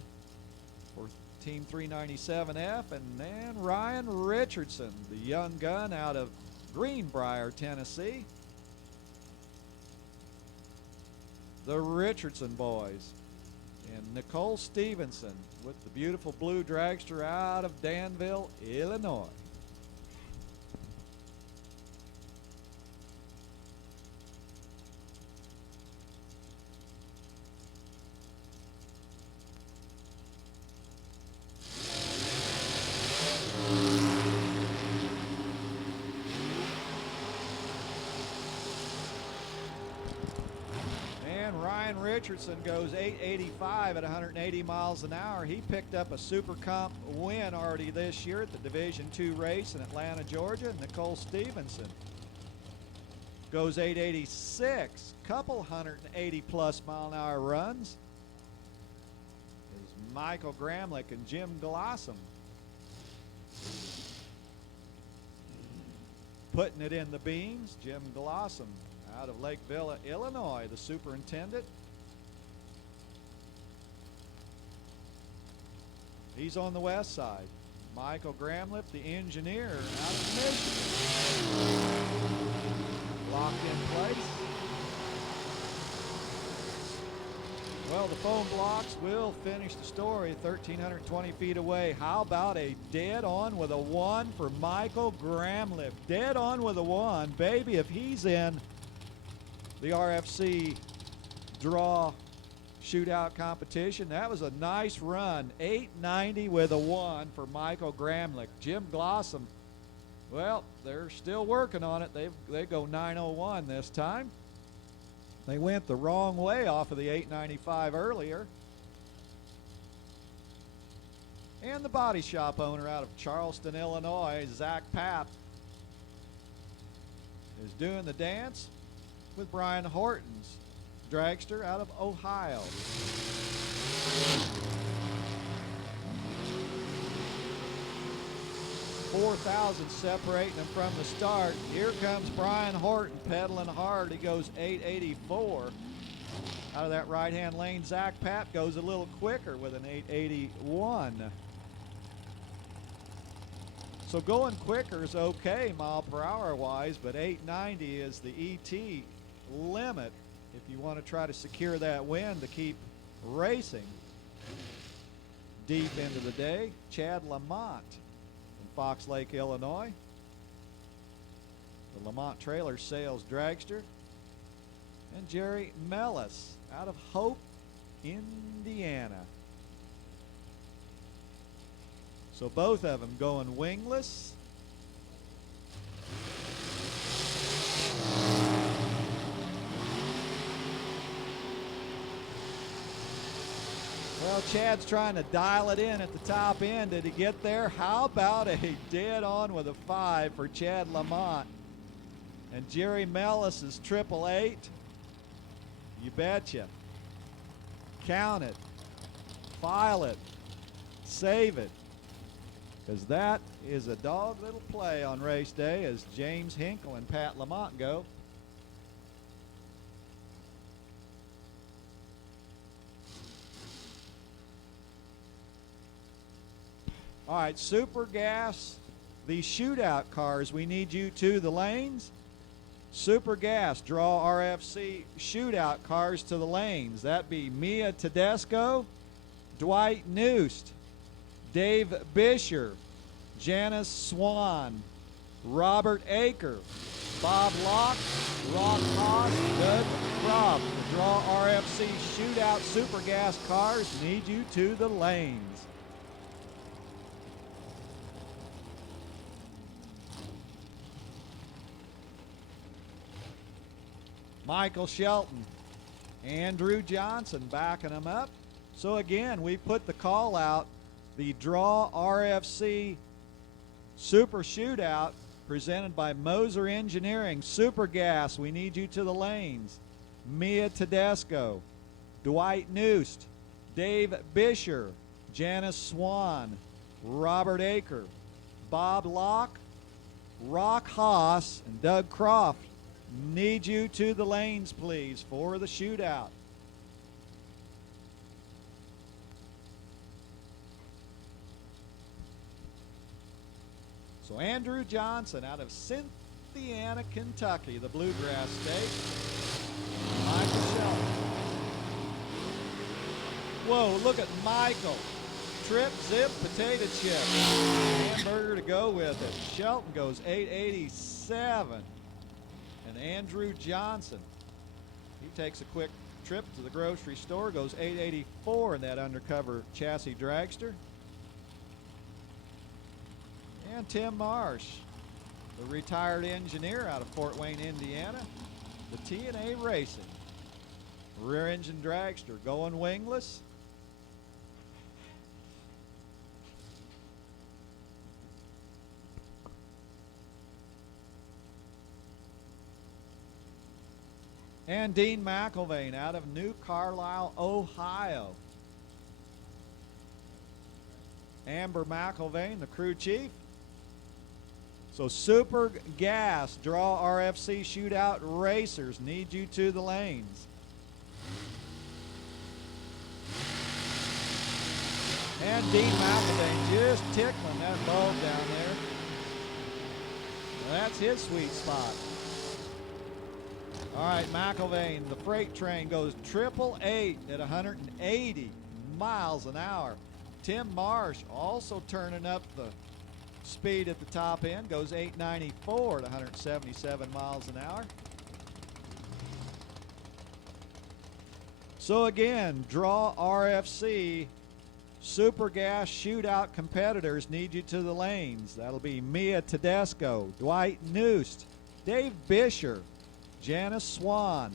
for Team 397F, and then Ryan Richardson, the young gun out of Greenbrier, Tennessee. The Richardson boys. And Nicole Stevenson with the beautiful blue dragster out of Danville, Illinois. Richardson goes 885 at 180 miles an hour. He picked up a Super Comp win already this year at the Division II race in Atlanta, Georgia. Nicole Stevenson goes 886, couple 180 plus mile an hour runs. Is Michael Gramlich and Jim Glossum putting it in the beans. Jim Glossum out of Lake Villa, Illinois, the superintendent. He's on the west side. Michael Gramlich, the engineer, out of Michigan. Locked in place. Well, the foam blocks will finish the story 1,320 feet away. How about a dead on with a 1 for Michael Gramlich? Dead on with a 1. Baby, if he's in the RFC Draw shootout competition. That was a nice run. 890 with a 1 for Michael Gramlich. Jim Glossum, well, they're still working on it. They go 901 this time. They went the wrong way off of the 895 earlier. And the body shop owner out of Charleston, Illinois, Zach Papp, is doing the dance with Brian Horton's dragster out of Ohio. 4,000 separating them from the start. Here comes Brian Horton pedaling hard. He goes 884 out of that right-hand lane. Zach Papp goes a little quicker with an 881. So going quicker is okay mile per hour wise, but 890 is the ET limit if you want to try to secure that win to keep racing deep into the day. Chad Lamont from Fox Lake, Illinois. The Lamont Trailer Sales Dragster. And Jerry Mellis out of Hope, Indiana. So both of them going wingless. Well, Chad's trying to dial it in at the top end. Did he get there? How about a dead on with a 5 for Chad Lamont? And Jerry Mellis is 888. You betcha. Count it. File it. Save it. Because that is a dog little play on race day as James Hinkle and Pat Lamont go. All right, Super Gas, the shootout cars, we need you to the lanes. Super Gas, draw RFC shootout cars to the lanes. That'd be Mia Tedesco, Dwight Noost, Dave Bisher, Janice Swan, Robert Aker, Bob Locke, Rock Haas, Doug Croft. The draw RFC shootout Super Gas cars need you to the lanes. Michael Shelton, Andrew Johnson backing them up. So again, we put the call out, the draw RFC Super Shootout presented by Moser Engineering. Super Gas, we need you to the lanes. Mia Tedesco, Dwight Noost, Dave Bisher, Janice Swan, Robert Aker, Bob Locke, Rock Haas, and Doug Croft. Need you to the lanes, please, for the shootout. So Andrew Johnson out of Cynthiana, Kentucky, the Bluegrass State. Michael Shelton. Whoa, look at Michael. Trip, zip, potato chip. Hamburger to go with it. Shelton goes 887. And Andrew Johnson, he takes a quick trip to the grocery store, goes 884 in that undercover chassis dragster. And Tim Marsh, the retired engineer out of Fort Wayne, Indiana, the T&A Racing rear engine dragster going wingless. And Dean McIlvain out of New Carlisle, Ohio. Amber McIlvain, the crew chief. So Super Gas, draw RFC shootout racers, need you to the lanes. And Dean McIlvain just tickling that bulb down there. Well, that's his sweet spot. All right, McIlvain, the freight train goes 888 at 180 miles an hour. Tim Marsh also turning up the speed at the top end, goes 894 at 177 miles an hour. So again, Draw RFC Super Gas Shootout competitors need you to the lanes. That'll be Mia Tedesco, Dwight Noost, Dave Bisher, Janice Swan,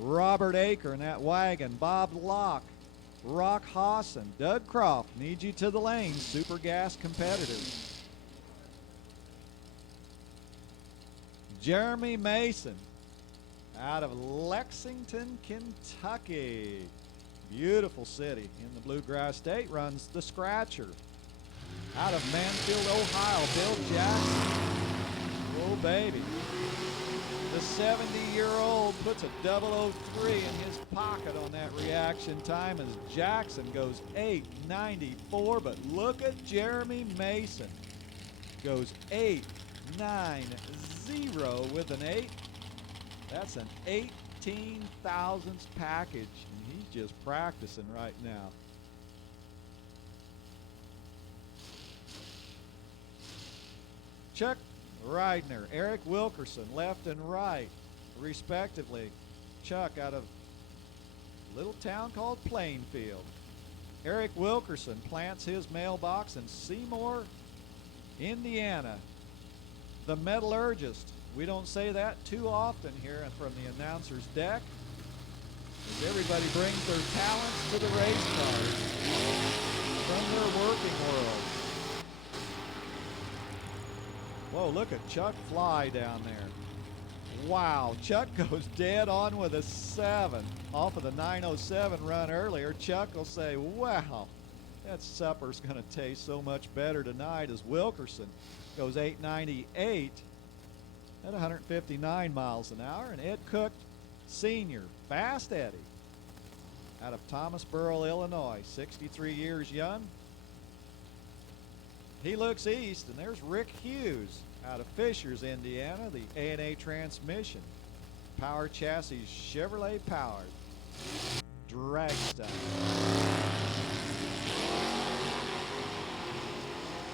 Robert Aker in that wagon, Bob Locke, Rock Hawson, Doug Croft need you to the lanes, Super Gas competitors. Jeremy Mason out of Lexington, Kentucky. Beautiful city in the Bluegrass State, runs the Scratcher. Out of Mansfield, Ohio, Bill Jackson. Oh, baby. The 70-year-old puts a 003 in his pocket on that reaction time as Jackson goes 8:94. But look at Jeremy Mason. Goes 8:90 with an 8. That's an 18 thousandths package, and he's just practicing right now. Chuck Reidner, Eric Wilkerson, left and right, respectively. Chuck out of a little town called Plainfield. Eric Wilkerson plants his mailbox in Seymour, Indiana. The metallurgist. We don't say that too often here from the announcer's deck, as everybody brings their talents to the race cars from their working world. Whoa, look at Chuck fly down there. Wow, Chuck goes dead on with a 7 off of the 907 run earlier. Chuck will say, wow, that supper's going to taste so much better tonight, as Wilkerson goes 8:98 at 159 miles an hour. And Ed Cook Sr., Fast Eddie, out of Thomasboro, Illinois, 63 years young. He looks east, and there's Rick Hughes out of Fishers, Indiana, the A&A transmission. Power chassis Chevrolet powered. Dragster.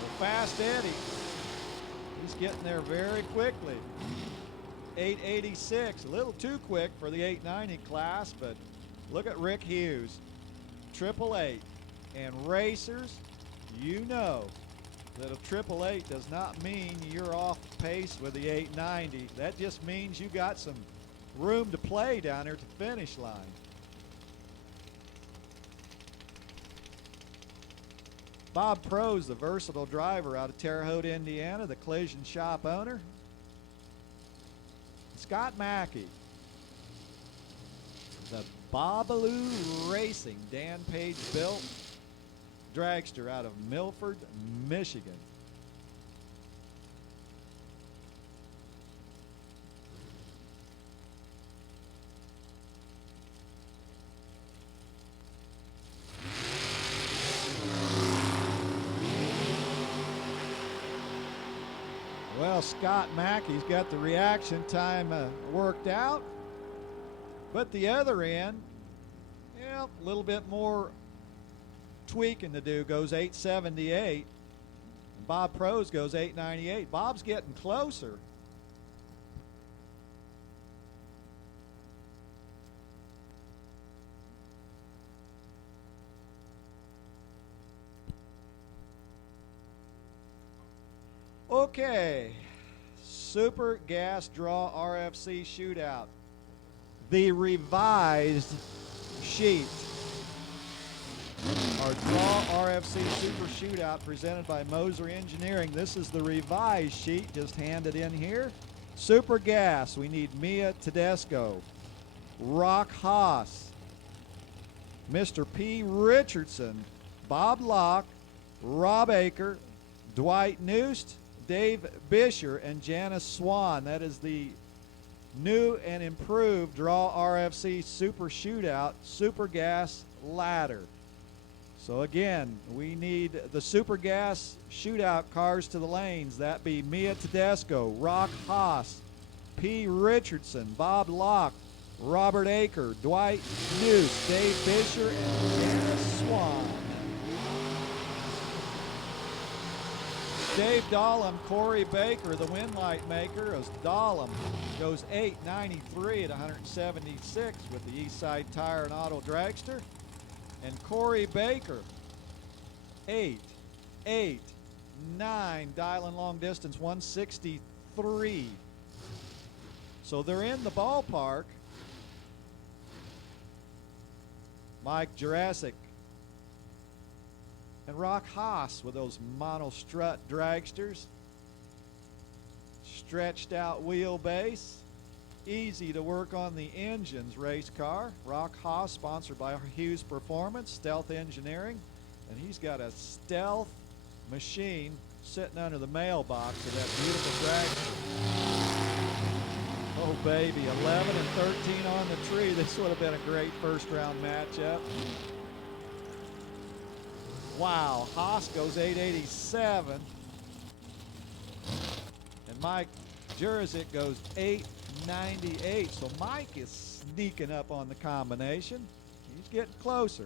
Well, Fast Eddie, he's getting there very quickly. 8:86, a little too quick for the 890 class, but look at Rick Hughes, 888. And racers, you know that a 888 does not mean you're off pace with the 890. That just means you got some room to play down there at the finish line. Bob Prose, the versatile driver out of Terre Haute, Indiana, the collision shop owner. Scott Mackey, the Babalu Racing, Dan Page built dragster out of Milford, Michigan. Well, Scott Mackey's got the reaction time worked out, but the other end, yeah, a little bit more tweaking to do. Goes 878. And Bob Prose goes 898. Bob's getting closer. Okay, Super Gas Draw RFC Shootout. The revised sheet. Our Draw RFC Super Shootout presented by Moser Engineering. This is the revised sheet just handed in here. Super Gas, we need Mia Tedesco, Rock Haas, Mr. P. Richardson, Bob Locke, Rob Aker, Dwight Noost, Dave Bisher, and Janice Swan. That is the new and improved Draw RFC Super Shootout Super Gas ladder. So again, we need the Super Gas Shootout cars to the lanes. That be Mia Tedesco, Rock Haas, P. Richardson, Bob Locke, Robert Aker, Dwight Noost, Dave Bisher, and Janice Swan. Dave Dahlem, Corey Baker, the Winlight maker, as Dahlem goes 8.93 at 176 with the Eastside Tire and Auto Dragster. And Corey Baker, 8.89, dialing long distance, 163. So they're in the ballpark. Mike Jurassic and Rock Haas with those monostrut dragsters. Stretched out wheelbase. Easy to work on the engines race car. Rock Haas, sponsored by Hughes Performance, Stealth Engineering. And he's got a stealth machine sitting under the mailbox of that beautiful dragster. Oh baby, 11 and 13 on the tree. This would have been a great first round matchup. Wow, Haas goes 887. And Mike Jurazic goes 898. So Mike is sneaking up on the combination. He's getting closer.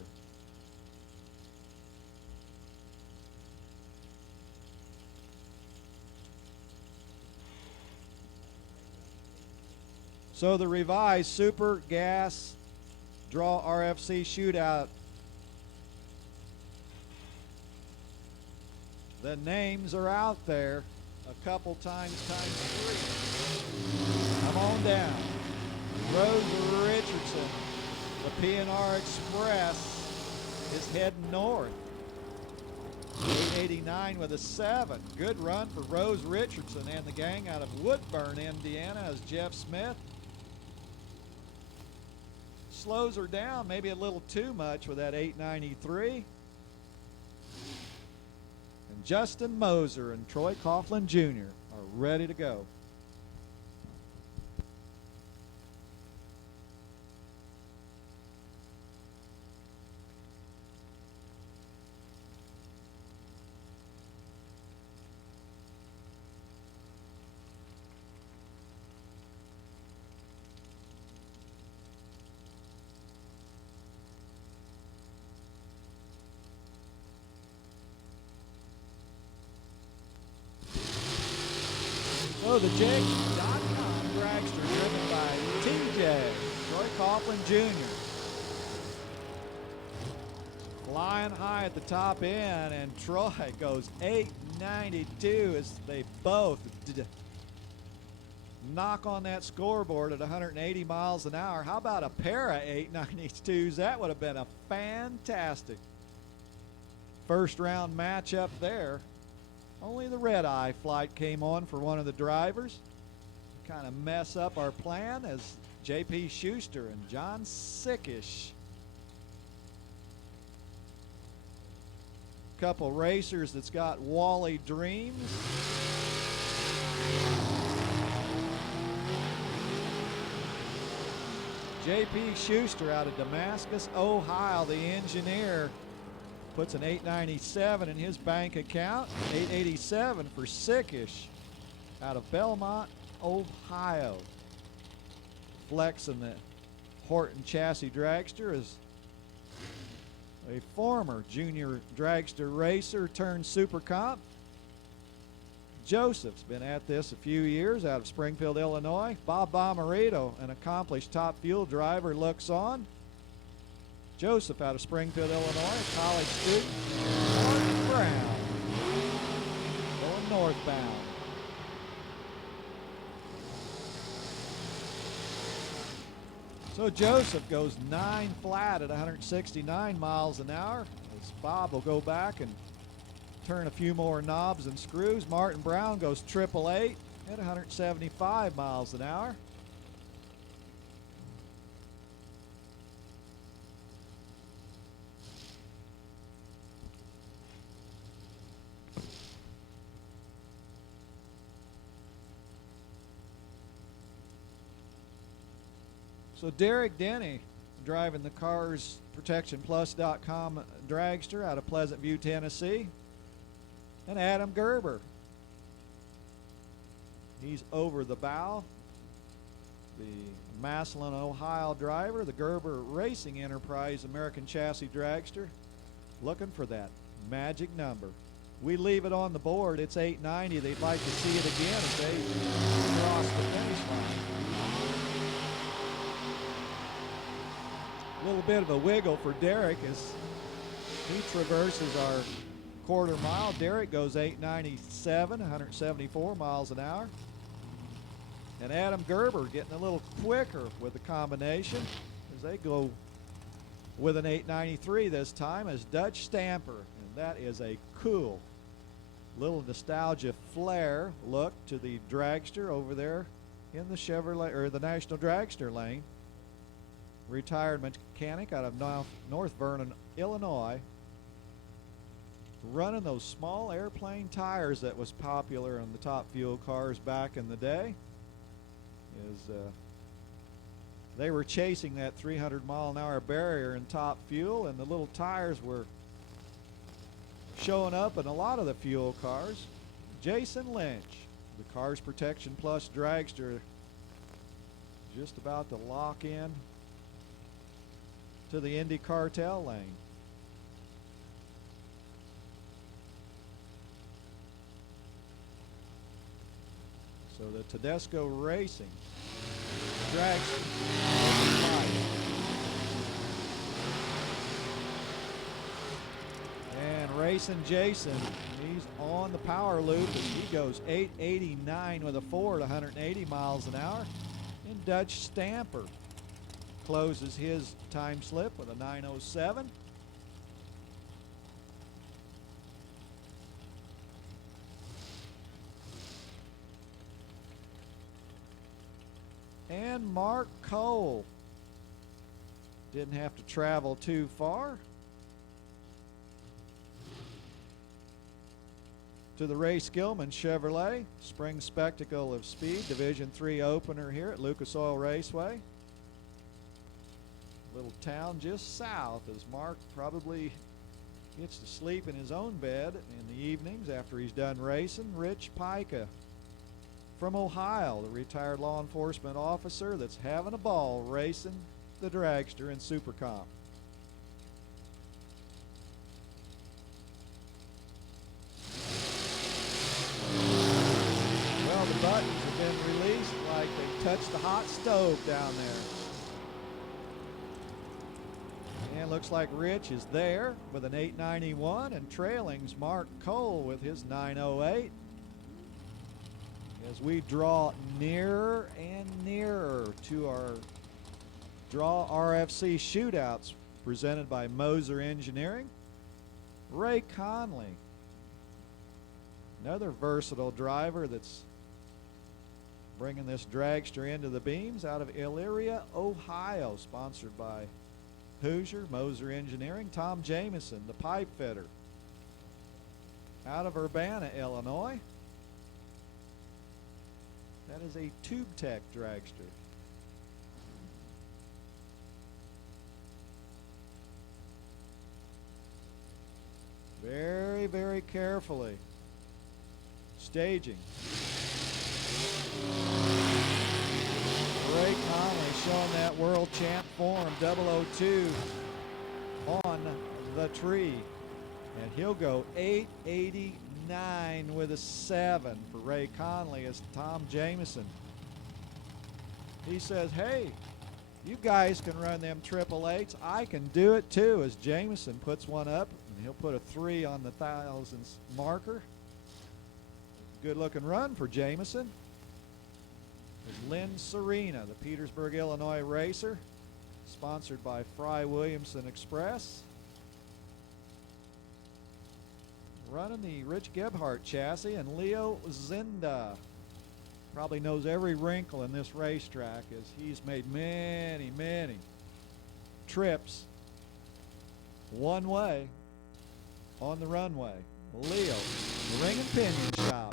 So the revised Super Gas Draw RFC Shootout. The names are out there a couple times 3. Come on down. Rose Richardson, the PNR Express, is heading north. 889 with a 7. Good run for Rose Richardson and the gang out of Woodburn, Indiana, as Jeff Smith slows her down maybe a little too much with that 893. And Justin Moser and Troy Coughlin Jr. are ready to go. So the Jake.com dragster driven by TJ, Troy Coughlin Jr. Flying high at the top end, and Troy goes 892 as they both knock on that scoreboard at 180 miles an hour. How about a pair of 892s? That would have been a fantastic first round matchup there. Only the red eye flight came on for one of the drivers. Kind of mess up our plan as J.P. Schuster and John Sickish. Couple racers that's got Wally dreams. J.P. Schuster out of Damascus, Ohio, the engineer, puts an 897 in his bank account. 887 for Sickish out of Belmont, Ohio. Flexing the Horton chassis dragster is a former junior dragster racer turned super comp. Joseph's been at this a few years out of Springfield, Illinois. Bob Bomarito, an accomplished top fuel driver, looks on. Joseph out of Springfield, Illinois, a college student. Martin Brown going northbound. So Joseph goes 9 flat at 169 miles an hour. As Bob will go back and turn a few more knobs and screws. Martin Brown goes 888 at 175 miles an hour. So Derek Denny driving the Cars ProtectionPlus.com dragster out of Pleasant View, Tennessee. And Adam Gerber. He's over the bow. The Massillon, Ohio driver, the Gerber Racing Enterprise American Chassis Dragster, looking for that magic number. we leave it on the board. It's 890. They'd like to see it again if they cross the finish line. A little bit of a wiggle for Derek as he traverses our quarter mile. Derek goes 897, 174 miles an hour. And Adam Gerber getting a little quicker with the combination as they go with an 893 this time as Dutch Stamper. And that is a cool little nostalgia flair look to the dragster over there in the Chevrolet or the National Dragster lane. Retired mechanic out of North Vernon, Illinois, running those small airplane tires that was popular on the Top Fuel cars back in the day. They were chasing that 300-mile-an-hour barrier in Top Fuel, and the little tires were showing up in a lot of the fuel cars. Jason Lynch, the Cars Protection Plus dragster, just about to lock in to the Indy Cartel lane. So the Tedesco Racing dragster. And Racing Jason, he's on the power loop as he goes 889 with a 4 at 180 miles an hour. And Dutch Stamper closes his time slip with a 907. And Mark Cole didn't have to travel too far to the Ray Skillman Chevrolet Spring Spectacle of Speed Division III opener here at Lucas Oil Raceway. Little town just south as Mark probably gets to sleep in his own bed in the evenings after he's done racing. Rich Pica from Ohio, the retired law enforcement officer that's having a ball racing the dragster in Super Comp. Well, the buttons have been released like they touched the hot stove down there. And looks like Rich is there with an 891 and trailing's Mark Cole with his 908. As we draw nearer and nearer to our Draw RFC shootouts presented by Moser Engineering. Ray Conley, another versatile driver that's bringing this dragster into the beams out of Elyria, Ohio, sponsored by Hoosier, Moser Engineering. Tom Jameson, the pipe fitter, out of Urbana, Illinois. That is a Tube Tech dragster. Very, very carefully staging. Ray Conley showing that world champ form, 002 on the tree. And he'll go 889 with a 7 for Ray Conley as Tom Jameson. He says, hey, you guys can run them 888s. I can do it too, as Jameson puts one up. And he'll put a 3 on the thousands marker. Good looking run for Jameson. There's Lynn Serena, the Petersburg, Illinois racer, sponsored by Fry Williamson Express. Running the Rich Gebhardt chassis, and Leo Zinda probably knows every wrinkle in this racetrack as he's made many, many trips one way on the runway. Leo, the ring and pinion shot.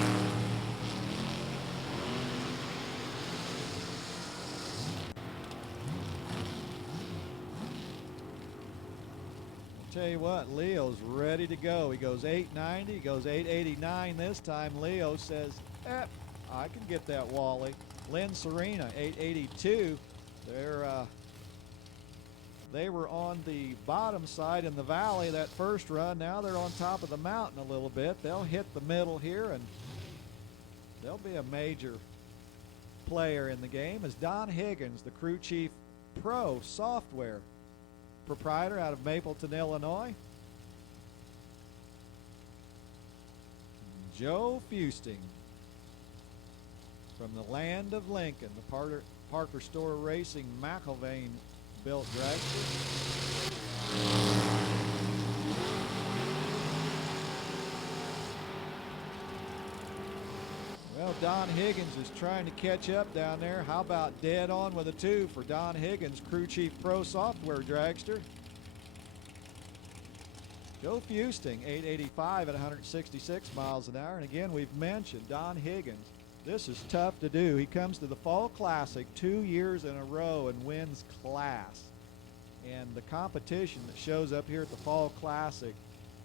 Tell you what, Leo's ready to go. He goes 890, he goes 889 this time. Leo says, I can get that Wally. Lynn Serena, 882. They're They were on the bottom side in the valley that first run. Now they're on top of the mountain a little bit. They'll hit the middle here, and they'll be a major player in the game as Don Higgins, the crew chief pro software proprietor out of Mapleton, Illinois. Joe Fusting from the land of Lincoln, the Parker Store Racing McIlvain built dragster. Well, Don Higgins is trying to catch up down there. How about dead on with a 2 for Don Higgins, crew chief pro software dragster. Joe Fusting, 885 at 166 miles an hour. And again, we've mentioned Don Higgins. This is tough to do. He comes to the Fall Classic 2 years in a row and wins class. And the competition that shows up here at the Fall Classic,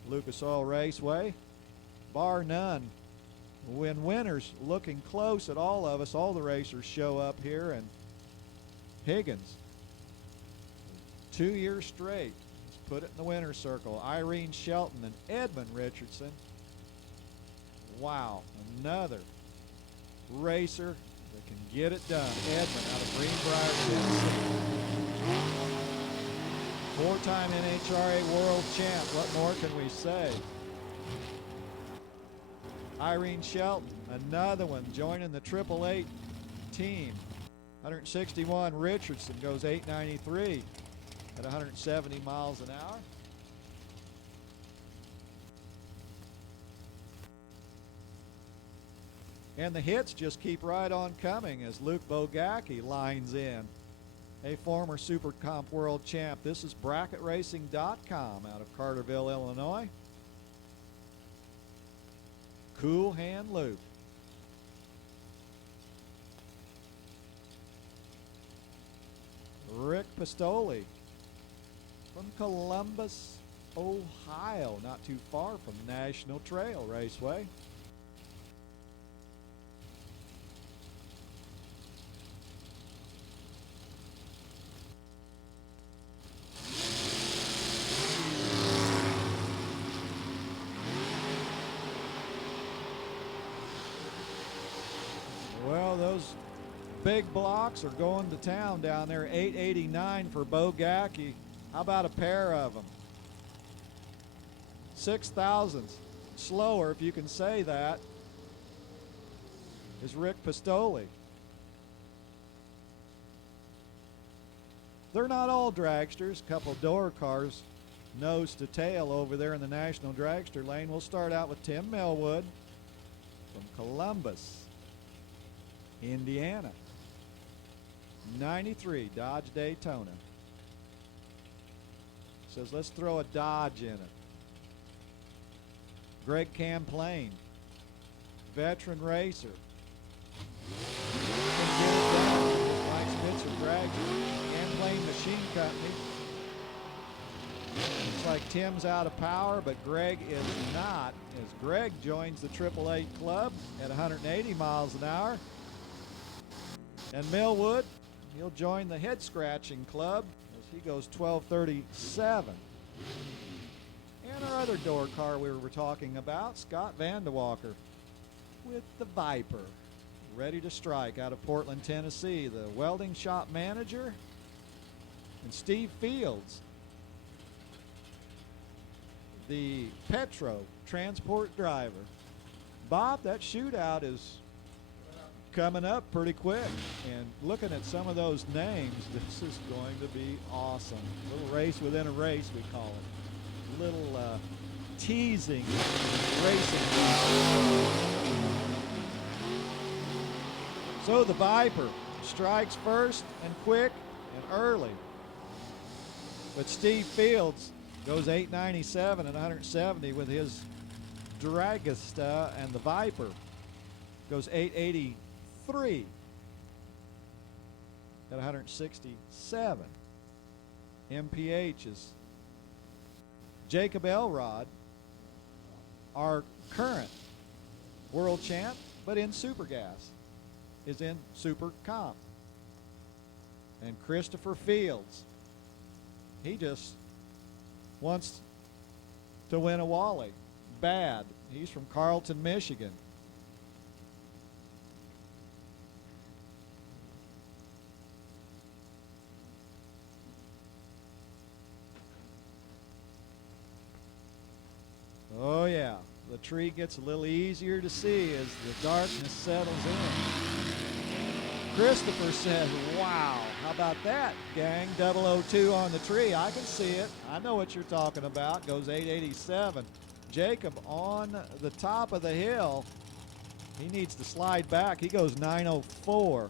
Lucas Oil Raceway, bar none, when winners looking close at all of us, all the racers show up here, and Higgins, 2 years straight, has put it in the winner's circle. Irene Shelton and Edmund Richardson. Wow, another racer that can get it done. Edmund out of Greenbrier, Tennessee. 4-time NHRA world champ. What more can we say? Irene Shelton, another one joining the 888 team. 161, Richardson goes 893 at 170 miles an hour. And the hits just keep right on coming as Luke Bogacki lines in, a former Super Comp world champ. This is BracketRacing.com out of Carterville, Illinois. Cool Hand Luke. Rick Pistoli from Columbus, Ohio, not too far from National Trail Raceway. Well, those big blocks are going to town down there. 889 for Bogacki. How about a pair of them? 6,000 slower, if you can say that, is Rick Pistoli. They're not all dragsters. A couple door cars nose to tail over there in the National Dragster lane. We'll start out with Tim Millwood from Columbus, Indiana. 93 Dodge Daytona. Says let's throw a Dodge in it. Greg Camplain, veteran racer. Mike Spitzer Dragster, Camplain Machine Company. Looks like Tim's out of power, but Greg is not, as Greg joins the 888 Club at 180 miles an hour. And Millwood, he'll join the Head Scratching Club as he goes 1237. And our other door car we were talking about, Scott Vandewalker with the Viper, ready to strike out of Portland, Tennessee, the welding shop manager. And Steve Fields, the Petro transport driver. Bob, that shootout is coming up pretty quick, and looking at some of those names, this is going to be awesome. A little race within a race, we call it. A little teasing racing. So the Viper strikes first and quick and early, but Steve Fields goes 897 and 170 with his Dragster, and the Viper goes 883 at 167. MPH is Jacob Elrod, our current world champ, but in Super Gas, is in Super Comp. And Christopher Fields, He just wants to win a Wally. Bad. He's from Carlton, Michigan. Oh yeah, the tree gets a little easier to see as the darkness settles in. Christopher says, wow, how about that, gang? 002 on the tree. I can see it. I know what you're talking about. Goes 887. Jacob on the top of the hill. He needs to slide back. He goes 904.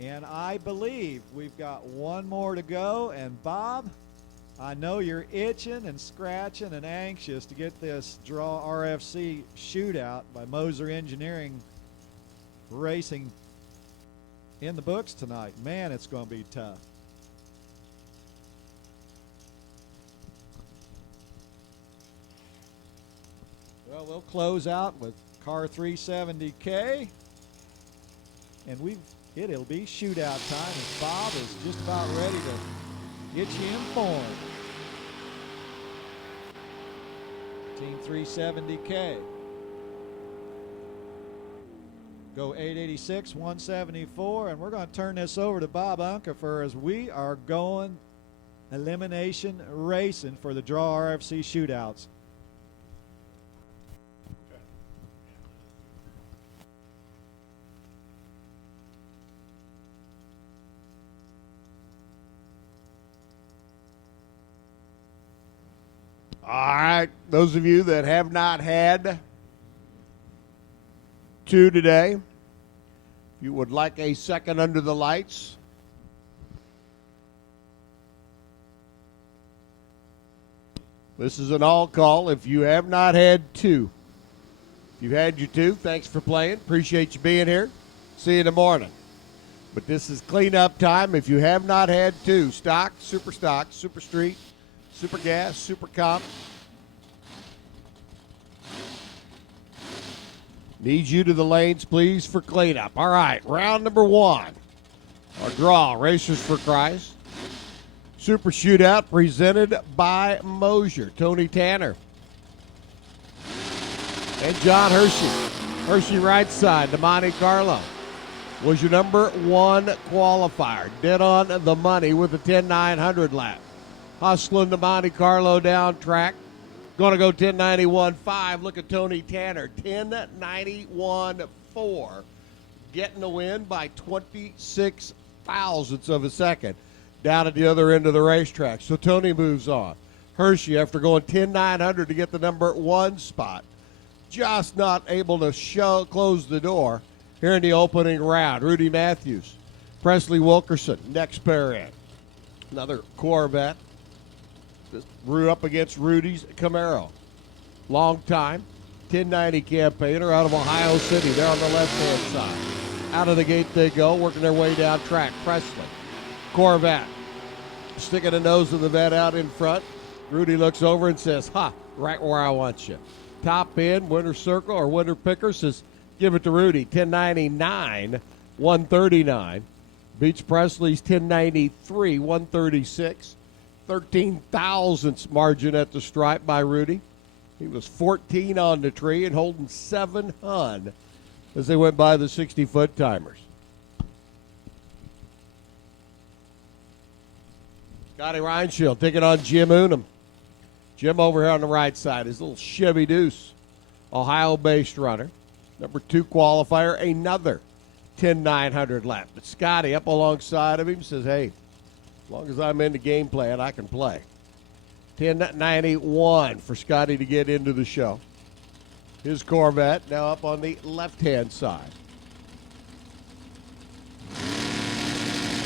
And I believe we've got one more to go. And Bob, I know you're itching and scratching and anxious to get this Draw RFC Shootout by Moser Engineering Racing in the books tonight. Man, it's going to be tough. Well, we'll close out with car 370K, and it'll be shootout time as Bob is just about ready to get you informed. Team 370K. Go 886, 174, and we're going to turn this over to Bob Unkefer as we are going elimination racing for the Draw RFC shootouts. All right, those of you that have not had two today, if you would like a second under the lights, this is an all call. If you have not had two, if you've had your two, thanks for playing. Appreciate you being here. See you in the morning. But this is cleanup time. If you have not had two, stock, super street, super gas, super comp, need you to the lanes, please, for cleanup. All right, round number one. Our draw, Racers for Christ. Super Shootout presented by Moser. Tony Tanner and John Hershey. Hershey right side to Monte Carlo was your number one qualifier. Dead on the money with a 10-900 lap. Hustling the Monte Carlo down track. Going to go 1091.5. Look at Tony Tanner, 1091.4. Getting the win by 26 thousandths of a second down at the other end of the racetrack. So Tony moves on. Hershey, after going 10-900 to get the number one spot, just not able to close the door here in the opening round. Rudy Matthews, Presley Wilkerson, next pair in. Another Corvette. Just up against Rudy's Camaro. Long time, 1090 campaigner out of Ohio City. They're on the left-hand side. Out of the gate they go, working their way down track. Presley, Corvette, sticking the nose of the vet out in front. Rudy looks over and says, right where I want you. Top end, winner circle or winner picker says, give it to Rudy. 1099, 139. Beats Presley's 1093, 136. 13 thousandths margin at the stripe by Rudy. He was 14 on the tree and holding 700 as they went by the 60-foot timers. Scotty Reinshield taking on Jim Unum. Jim over here on the right side, his little Chevy Deuce, Ohio-based runner. Number two qualifier, another 10-900 lap. But Scotty up alongside of him says, hey, as long as I'm in the game plan, I can play. 1091 for Scotty to get into the show. His Corvette now up on the left-hand side.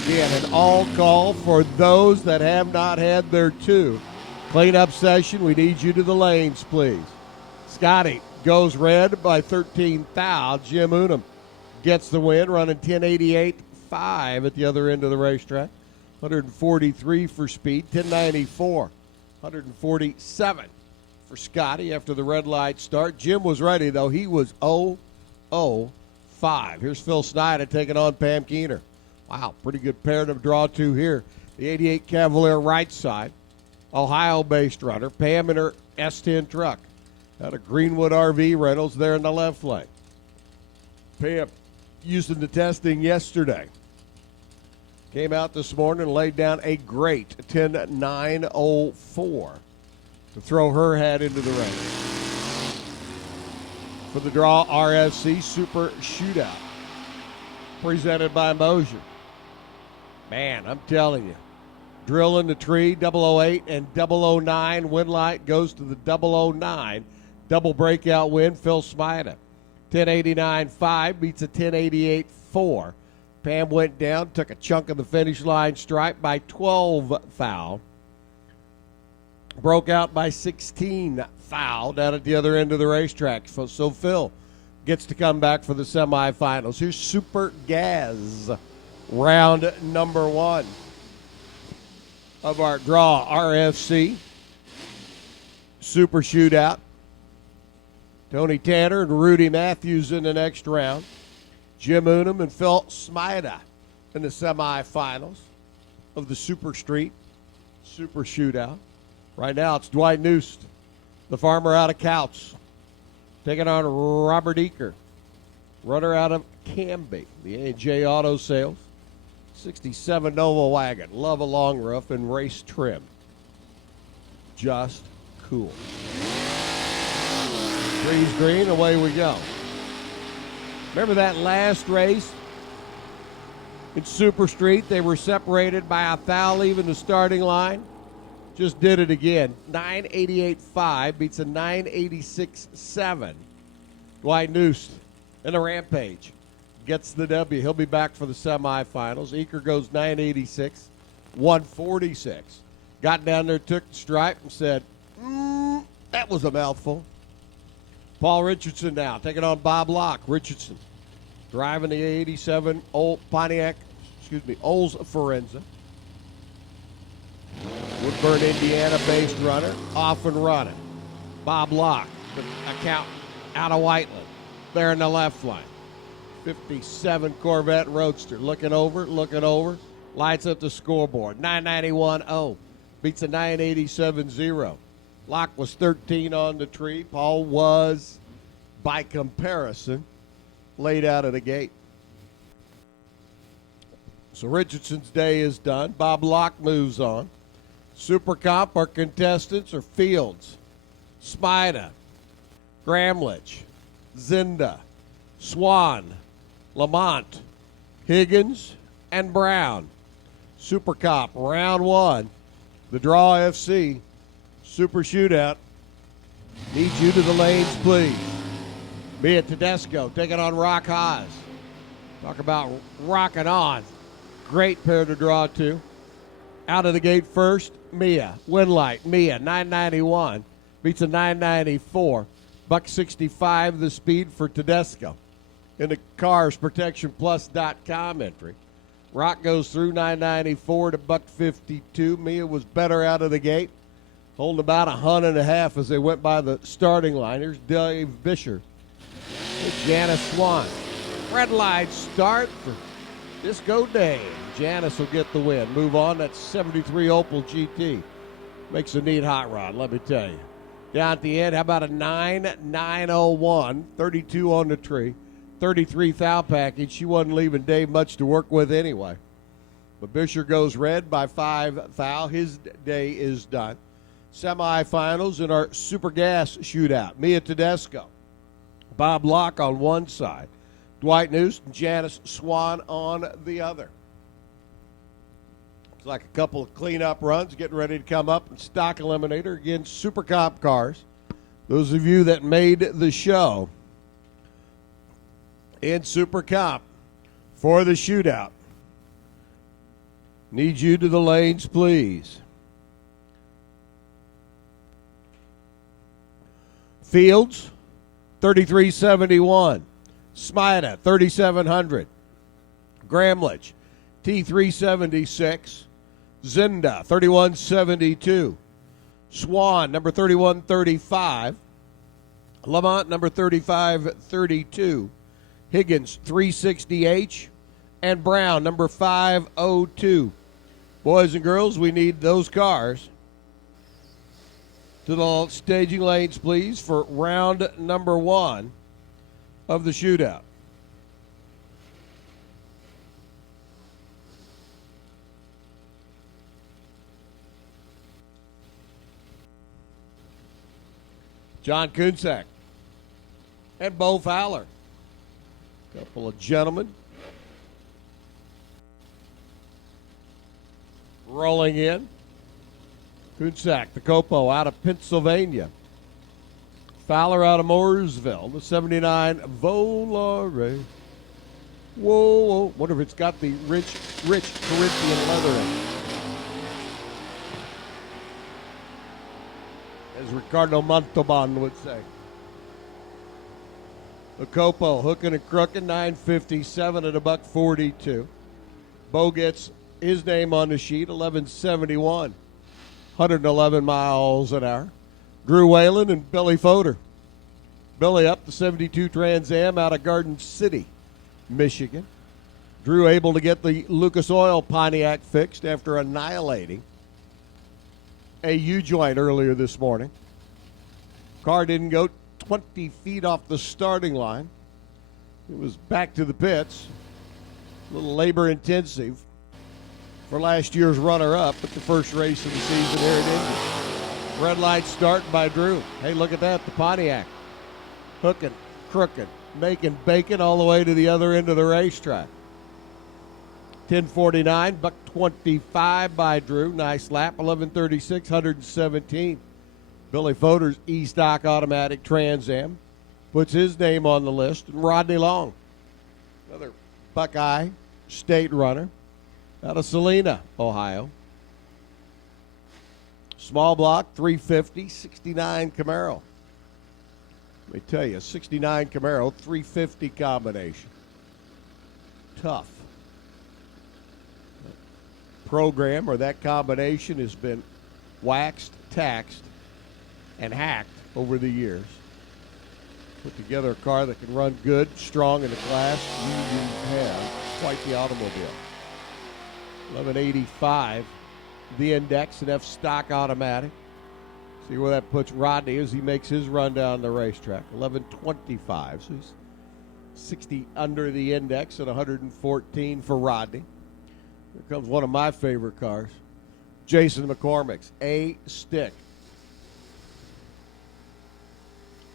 Again, an all call for those that have not had their two. Cleanup session, we need you to the lanes, please. Scotty goes red by 13 thou. Jim Unum gets the win, running 1088.5 at the other end of the racetrack. 143 for speed, 1094, 147 for Scotty after the red light start. Jim was ready, though. He was 0-0-5. Here's Phil Snyder taking on Pam Keener. Wow, pretty good pair to draw two here. the 88 Cavalier right side, Ohio-based runner. Pam in her S10 truck out of Greenwood RV Rentals there in the left lane. Pam using the testing yesterday. Came out this morning and laid down a great 10.904 to throw her hat into the race. For the Draw RFC Super Shootout, presented by Motion. Man, I'm telling you, drill in the tree, 008 and 009. Win light goes to the 009. Double breakout win, Phil Smida. 1089.5 beats a 1088.4. Pam went down, took a chunk of the finish line stripe by 12 foul. Broke out by 16 foul down at the other end of the racetrack. So Phil gets to come back for the semifinals. Here's Super Gaz, round number 1 of our Draw RFC Super Shootout. Tony Tanner and Rudy Matthews in the next round. Jim Unum and Phil Smida in the semifinals of the Super Street Super Shootout. Right now it's Dwight Noost, the farmer out of Couts, taking on Robert Eaker, runner out of Canby, the A&J Auto Sales. 67 Nova wagon, love a long roof and race trim. Just cool. Trees green, away we go. Remember that last race in Super Street? They were separated by a foul leaving the starting line. Just did it again. 988.5 beats a 986.7. Dwight Noost in the Rampage gets the W. He'll be back for the semifinals. Eaker goes 986, 146. Got down there, took the stripe, and said, that was a mouthful. Paul Richardson now taking on Bob Locke. Richardson driving the 87 old Pontiac, Olds Forenza. Woodburn, Indiana-based runner, off and running. Bob Locke, the accountant, out of Whiteland, there in the left lane. 57 Corvette Roadster, looking over, lights up the scoreboard. 991.0 beats a 987.0. Locke was 13 on the tree. Paul was, by comparison, laid out of the gate. So Richardson's day is done. Bob Locke moves on. Super Comp, our contestants are Fields, Smida, Gramlich, Zinda, Swan, Lamont, Higgins, and Brown. Super Comp, round 1. The Draw FC Super Shootout. Need you to the lanes, please. Mia Tedesco taking on Rock Haas. Talk about rocking on. Great pair to draw to. Out of the gate first, Mia. Winlight, Mia, 991. Beats a 994. $165 the speed for Tedesco. In the CarsProtectionPlus.com entry. Rock goes through 994 to $152. Mia was better out of the gate. Holding about 100.5 as they went by the starting line. Here's Dave Bisher. Here's Janice Swan. Red light start for Disco Day. Janice will get the win. Move on. That's 73 Opel GT. Makes a neat hot rod, let me tell you. Down at the end, how about a 9.901, 32 on the tree, 33 thou package. She wasn't leaving Dave much to work with anyway. But Bisher goes red by 5 thou. His day is done. Semifinals in our Super Gas Shootout. Mia Tedesco, Bob Locke on one side, Dwight Noost and Janice Swan on the other. It's like a couple of cleanup runs getting ready to come up in stock eliminator against Super Comp cars. Those of you that made the show in Super Comp for the shootout, need you to the lanes, please. Fields, 3371. Smida, 3700. Gramlich, T376. Zinda, 3172. Swan, number 3135. Lamont, number 3532. Higgins, 360H. And Brown, number 502. Boys and girls, we need those cars to the staging lanes, please, for round number 1 of the shootout. John Kunsak and Bo Fowler. Couple of gentlemen rolling in. Kunsak, the Copo, out of Pennsylvania. Fowler out of Mooresville, the 79 Volare. Whoa, whoa. Wonder if it's got the rich Corinthian leather in it. As Ricardo Montalban would say. The Copo, hooking and crooking, 957 at $142. Bo gets his name on the sheet, 1171. 111 miles an hour. Drew Whalen and Billy Fodor. Billy up the 72 Trans Am out of Garden City, Michigan. Drew able to get the Lucas Oil Pontiac fixed after annihilating a U-joint earlier this morning. Car didn't go 20 feet off the starting line. It was back to the pits. A little labor intensive for last year's runner-up at the first race of the season here at Indy. Red light start by Drew. Hey, look at that, the Pontiac. Hooking, crooking, making bacon all the way to the other end of the racetrack. 10:49, $125 by Drew. Nice lap, 11:36, 117. Billy Fodor's E-Stock Automatic Trans Am puts his name on the list. And Rodney Long, another Buckeye state runner out of Salina, Ohio. Small block, 350, 69 Camaro. Let me tell you, 69 Camaro, 350 combination. Tough. Program or that combination has been waxed, taxed, and hacked over the years. Put together a car that can run good, strong in the class. You have quite the automobile. 1185, the index, and F-Stock Automatic. See where that puts Rodney as he makes his run down the racetrack. 1125, so he's 60 under the index at 114 for Rodney. Here comes one of my favorite cars, Jason McCormick's A-Stick.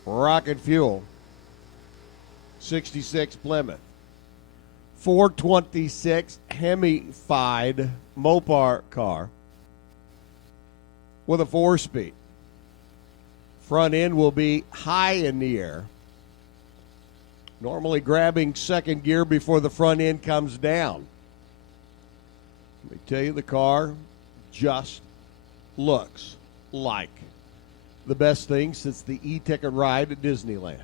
Rocket Fuel, 66 Plymouth. 426 Hemi-fied Mopar car with a 4-speed. Front end will be high in the air, normally grabbing second gear before the front end comes down. Let me tell you, the car just looks like the best thing since the e-ticket ride at Disneyland.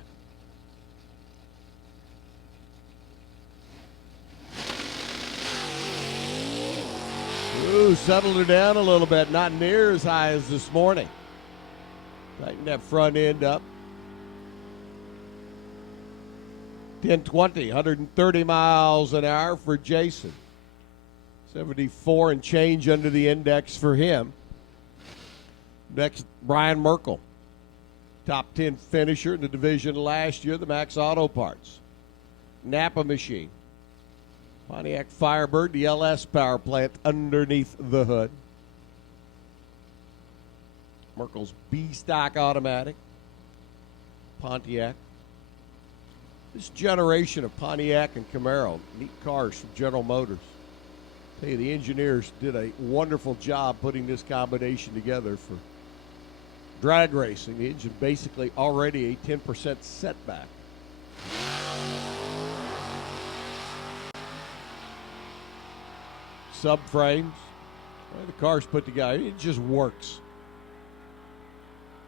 Ooh, settled her down a little bit, not near as high as this morning. Tighten that front end up. 1020, 130 miles an hour for Jason. 74 and change under the index for him. Next, Brian Merkel. Top 10 finisher in the division last year, the Max Auto Parts. Napa machine. Pontiac Firebird, the LS power plant underneath the hood. Merkel's B-Stock Automatic. Pontiac. This generation of Pontiac and Camaro, neat cars from General Motors. Tell you, the engineers did a wonderful job putting this combination together for drag racing. The engine basically already a 10% setback. Subframes. Well, the car's put together. It just works.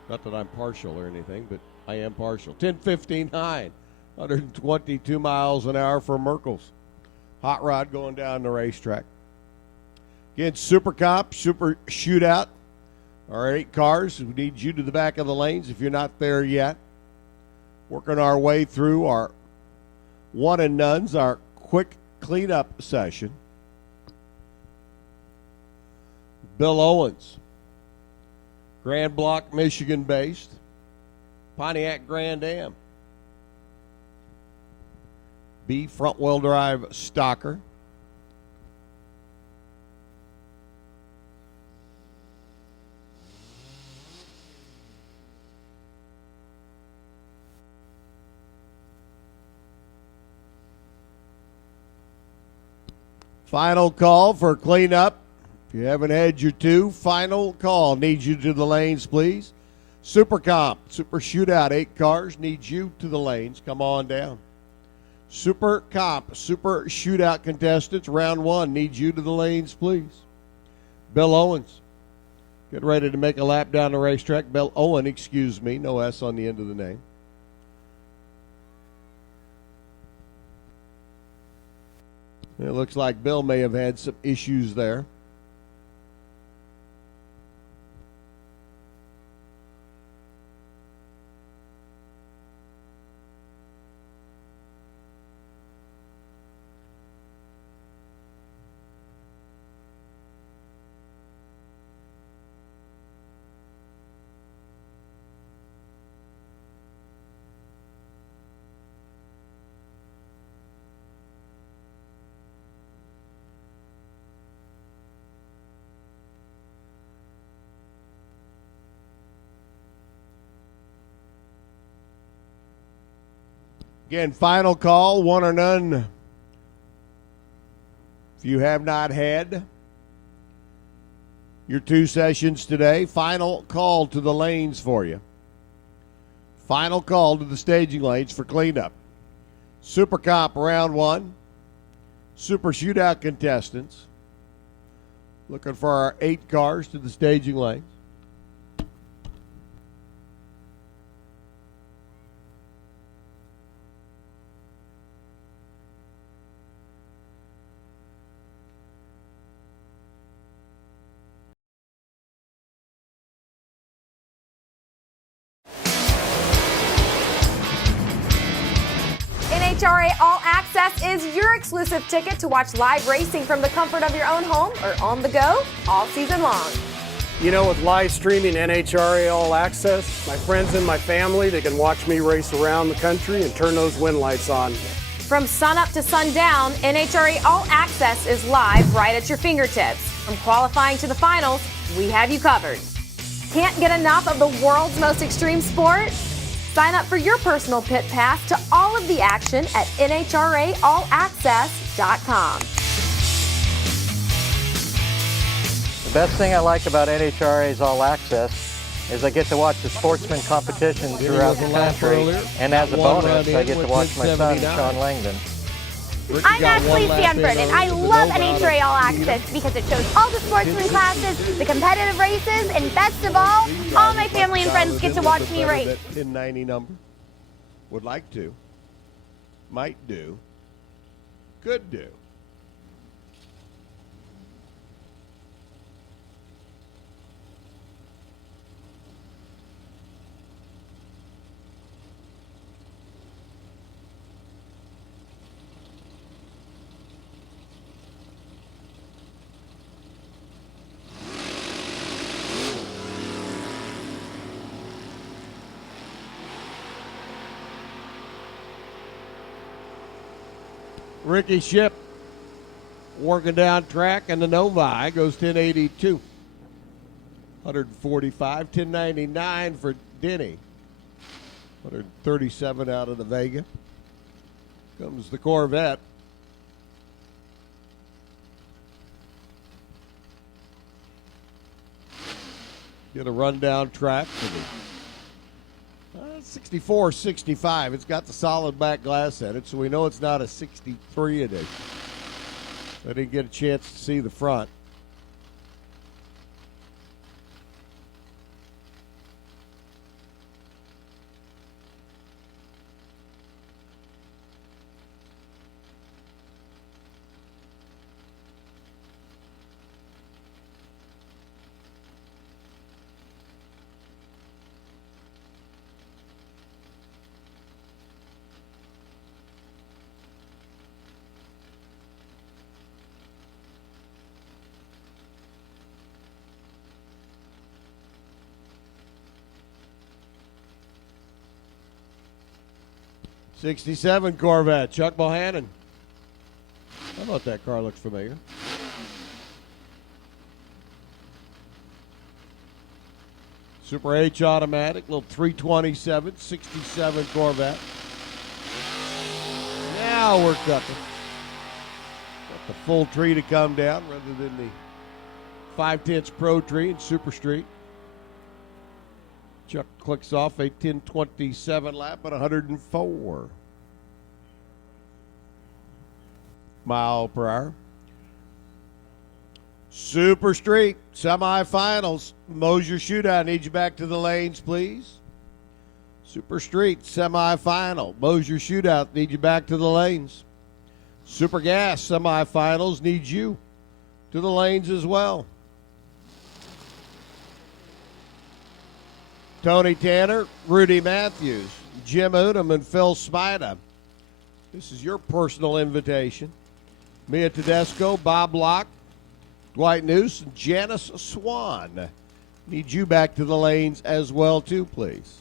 Not that I'm partial or anything, but I am partial. 10:59, 122 miles an hour for Merkel's. Hot rod going down the racetrack. Again, Super Cop, Super Shootout. Our 8 cars. We need you to the back of the lanes if you're not there yet. Working our way through our one and nones, our quick cleanup session. Bill Owens, Grand Block, Michigan based, Pontiac Grand Am. B, front wheel drive stocker. Final call for cleanup. If you haven't had your two, final call. Need you to the lanes, please. Super Comp, Super Shootout, 8 cars. Need you to the lanes. Come on down. Super Comp, Super Shootout contestants, round 1. Need you to the lanes, please. Bill Owens, get ready to make a lap down the racetrack. Bill Owen, excuse me, no S on the end of the name. It looks like Bill may have had some issues there. Again, final call, one or none. If you have not had your 2 sessions today, final call to the lanes for you. Final call to the staging lanes for cleanup. Super Comp round 1. Super Shootout contestants. Looking for our 8 cars to the staging lanes. NHRA All Access is your exclusive ticket to watch live racing from the comfort of your own home or on the go all season long. You know, with live streaming NHRA All Access, my friends and my family, they can watch me race around the country and turn those win lights on. From sunup to sundown, NHRA All Access is live right at your fingertips. From qualifying to the finals, we have you covered. Can't get enough of the world's most extreme sport? Sign up for your personal pit pass to all of the action at NHRAAllAccess.com. The best thing I like about NHRA's All Access is I get to watch the sportsman competition throughout the country, and as a bonus, I get to watch my son, Sean Langdon. I'm Ashley Stanford, and I love NHRA All Access because it shows all the sportsman classes, the competitive races, and best of all my family and friends get to watch me race. 1090 number. Would like to. Might do. Could do. Ricky Ship working down track, and the Novi goes 1082. 145, 1099 for Denny. 137 out of the Vega. Comes the Corvette. Get a rundown track for the 64-65. It's got the solid back glass in it, so we know it's not a 63 edition. I didn't get a chance to see the front. 67 Corvette, Chuck Bohannon. How about that car? Looks familiar. Super H automatic, little 327, 67 Corvette. Now we're cooking. Got the full tree to come down rather than the 5/10 Pro tree and Super Street. Chuck clicks off a 10:27 lap at 104 mile per hour. Super Street semifinals. Mosier Shootout, need you back to the lanes, please. Super Street semifinal. Mosier Shootout, need you back to the lanes. Super Gas semifinals, need you to the lanes as well. Tony Tanner, Rudy Matthews, Jim Udom, and Phil Smida. This is your personal invitation. Mia Tedesco, Bob Locke, Dwight Noose, and Janice Swan. Need you back to the lanes as well, too, please.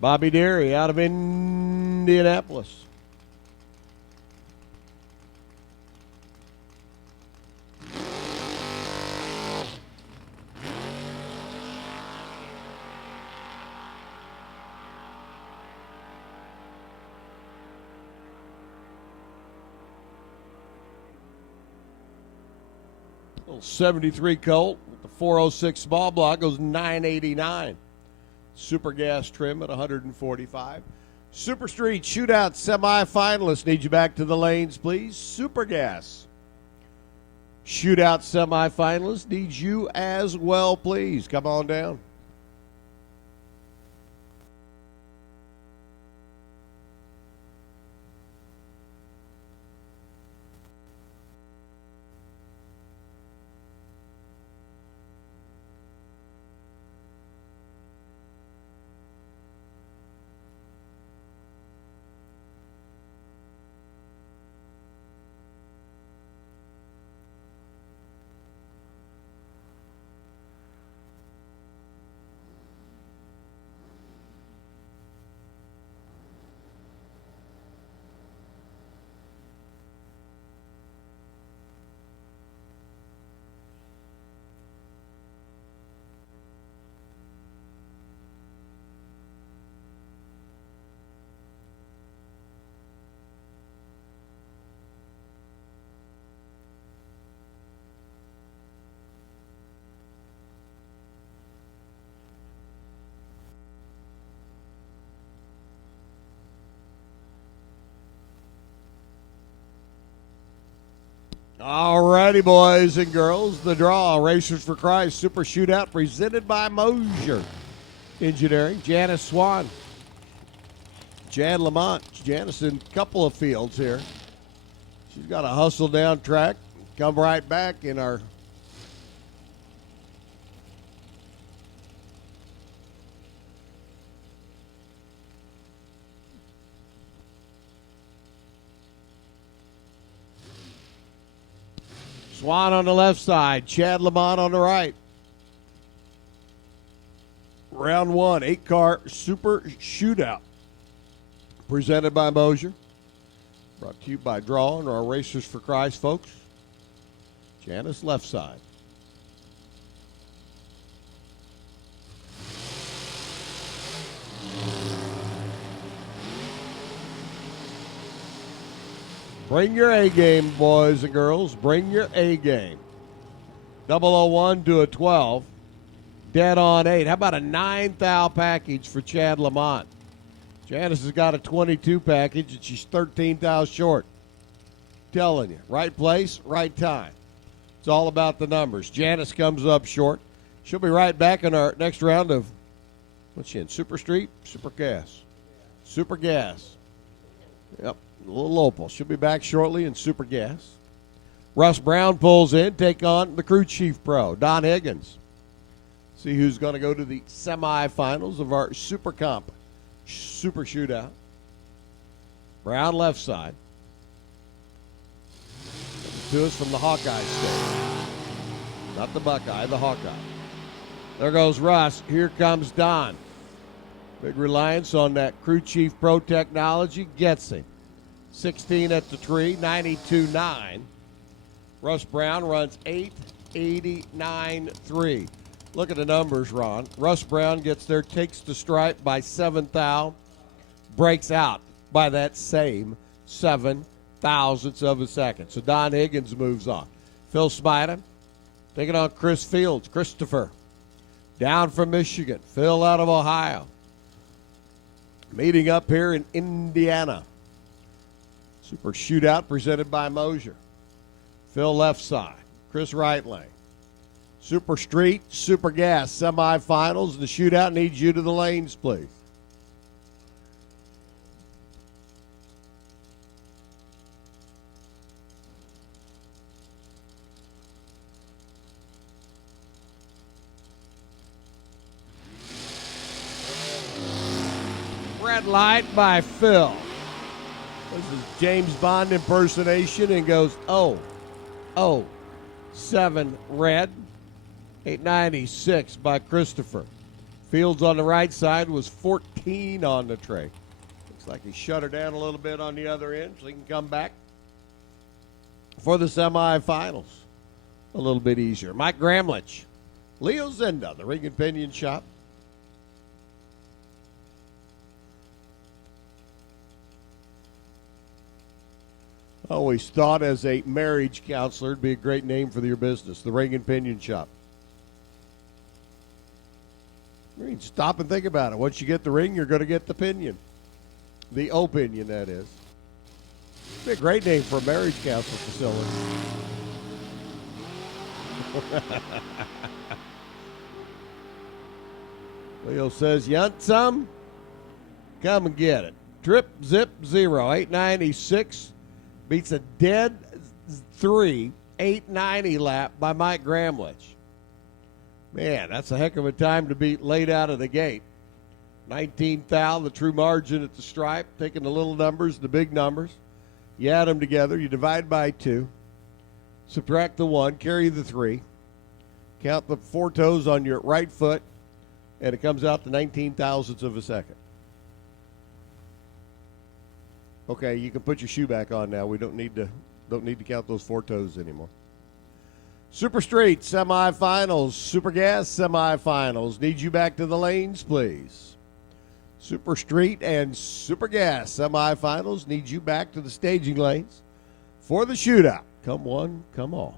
Bobby Deary out of Indianapolis. Little 73 Colt with the 406 small block goes 989. Super Gas trim at 145. Super Street Shootout semifinalists, need you back to the lanes, please. Super Gas Shootout semifinalists, need you as well, please. Come on down. All righty, boys and girls. The draw, Racers for Christ Super Shootout, presented by Mosier Engineering. Janice Swan, Jan Lamont. Janice in a couple of fields here. She's got to hustle down track, come right back in our Swan on the left side, Chad Lamont on the right. Round one, 8-car Super Shootout. Presented by Mosier. Brought to you by Draw and our Racers for Christ folks. Janice left side. Bring your A game, boys and girls. Bring your A game. 001 to a 12. Dead on 8. How about a 9 thou package for Chad Lamont? Janice has got a 22 package, and she's 13 thou short. Telling you, right place, right time. It's all about the numbers. Janice comes up short. She'll be right back in our next round of, what's she in, Super Street? Super Gas. Super Gas. Yep. A little opal. She'll be back shortly in Super Gas. Russ Brown pulls in, take on the crew chief pro, Don Higgins. See who's going to go to the semifinals of our Super Comp Super Shootout. Brown left side. To us from the Hawkeye stage. Not the Buckeye, the Hawkeye. There goes Russ. Here comes Don. Big reliance on that crew chief pro technology gets him. 16 at the tree, 92.9. Russ Brown runs 8.89.3. Look at the numbers, Ron. Russ Brown gets there, takes the stripe by 7 thou, breaks out by that same 7 thousandths of a second. So Don Higgins moves on. Phil Smida taking on Chris Fields. Christopher down from Michigan. Phil out of Ohio. Meeting up here in Indiana. Super Shootout presented by Mosier. Phil left side. Chris right lane. Super Street, Super Gas semifinals. The Shootout needs you to the lanes, please. Red light by Phil. This is James Bond impersonation and goes 7 red. 896 by Christopher. Fields on the right side was 14 on the tray. Looks like he shut her down a little bit on the other end so he can come back for the semifinals. A little bit easier. Mike Gramlich. Leo Zinda, the Ring and Pinion Shop. I always thought as a marriage counselor it'd be a great name for your business, the Ring and Pinion Shop. I mean, stop and think about it. Once you get the ring, you're going to get the pinion. The opinion, that is. It'd be a great name for a marriage counselor facility. Leo says, you want some? Come and get it. Trip Zip 0, 896. Beats a dead 3, 890 lap by Mike Gramlich. Man, that's a heck of a time to be laid out of the gate. 19 thou, the true margin at the stripe, taking the little numbers, the big numbers. You add them together, you divide by 2, subtract the 1, carry the 3, count the 4 toes on your right foot, and it comes out to 19 thousandths of a second. Okay, you can put your shoe back on now. We don't need to count those 4 toes anymore. Super Street semifinals, Super Gas semifinals. Need you back to the lanes, please. Super Street and Super Gas semifinals. Need you back to the staging lanes for the Shootout. Come one, come all.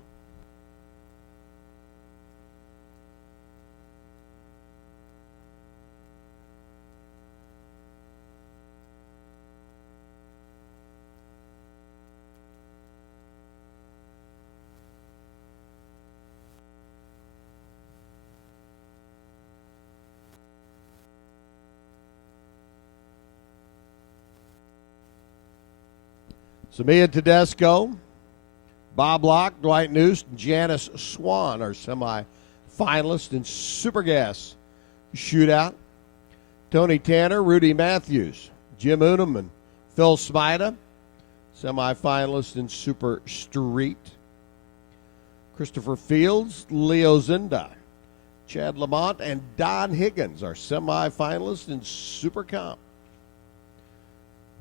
Samia Tedesco, Bob Locke, Dwight Noose, and Janice Swan are semi-finalists in Super Gas Shootout. Tony Tanner, Rudy Matthews, Jim Unum, and Phil Smida, semi-finalists in Super Street. Christopher Fields, Leo Zinda, Chad Lamont, and Don Higgins are semi-finalists in Super Comp.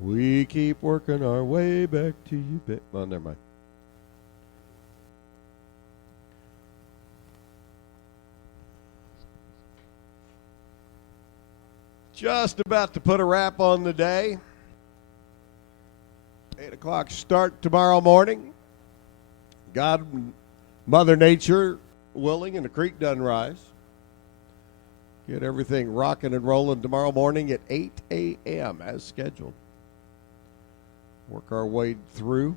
We keep working our way back to you. Oh, never mind. Just about to put a wrap on the day. 8 o'clock start tomorrow morning. God, Mother Nature willing, and the creek doesn't rise. Get everything rocking and rolling tomorrow morning at 8 a.m. as scheduled. Work our way through.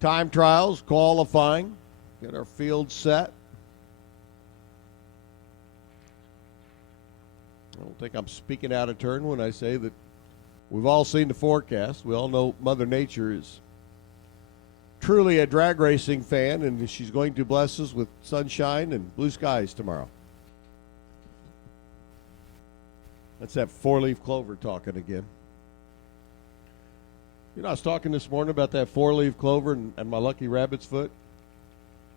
Time trials, qualifying, get our field set. I don't think I'm speaking out of turn when I say that we've all seen the forecast. We all know Mother Nature is truly a drag racing fan, and she's going to bless us with sunshine and blue skies tomorrow. That's that 4-leaf clover talking again. You know, I was talking this morning about that 4-leaf clover and my lucky rabbit's foot.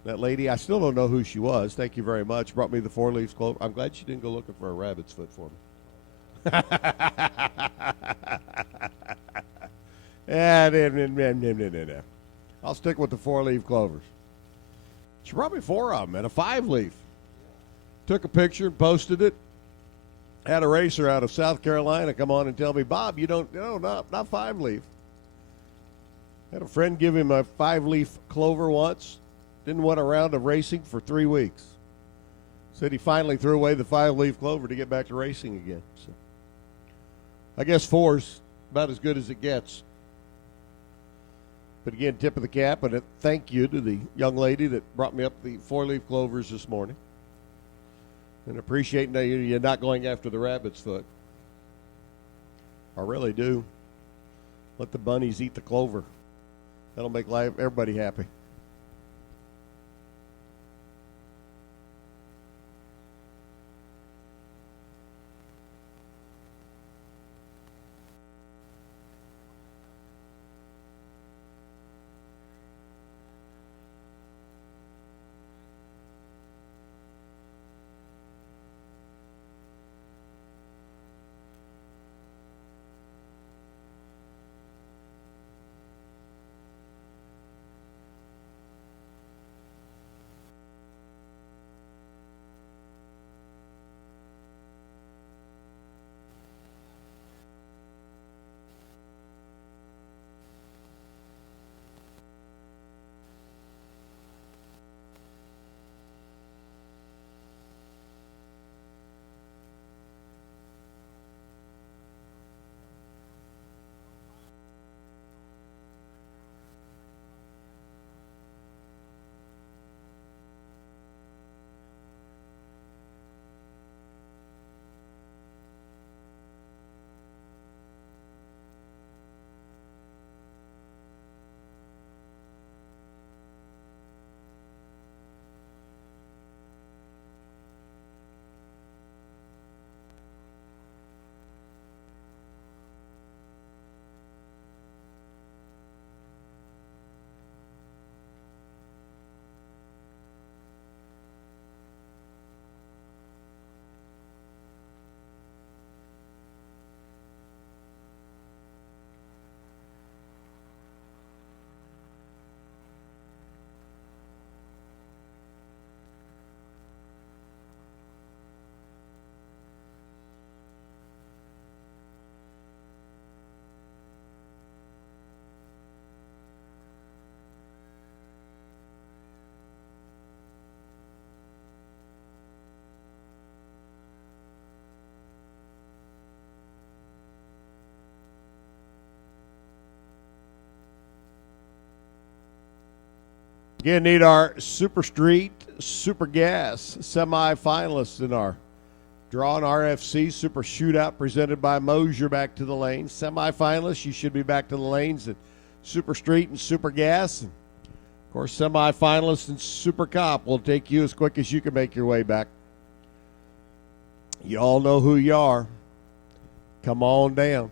That lady, I still don't know who she was. Thank you very much. Brought me the 4-leaf clover. I'm glad she didn't go looking for a rabbit's foot for me. Yeah, no. I'll stick with the 4-leaf clovers. She brought me 4 of them and a 5-leaf. Took a picture and posted it. Had a racer out of South Carolina come on and tell me, Bob, not 5-leaf. Had a friend give him a 5-leaf clover once. Didn't want a round of racing for 3 weeks. Said he finally threw away the 5-leaf clover to get back to racing again. So I guess 4's about as good as it gets. But again, tip of the cap and a thank you to the young lady that brought me up the 4-leaf clovers this morning. And appreciating that you're not going after the rabbit's foot. I really do. Let the bunnies eat the clover. That'll make everybody happy. Again, need our Super Street, Super Gas semifinalists in our Drawn RFC Super Shootout presented by Mosier back to the lanes. Semifinalists, you should be back to the lanes at Super Street and Super Gas. And of course, semifinalists and Super Cop will take you as quick as you can make your way back. You all know who you are. Come on down.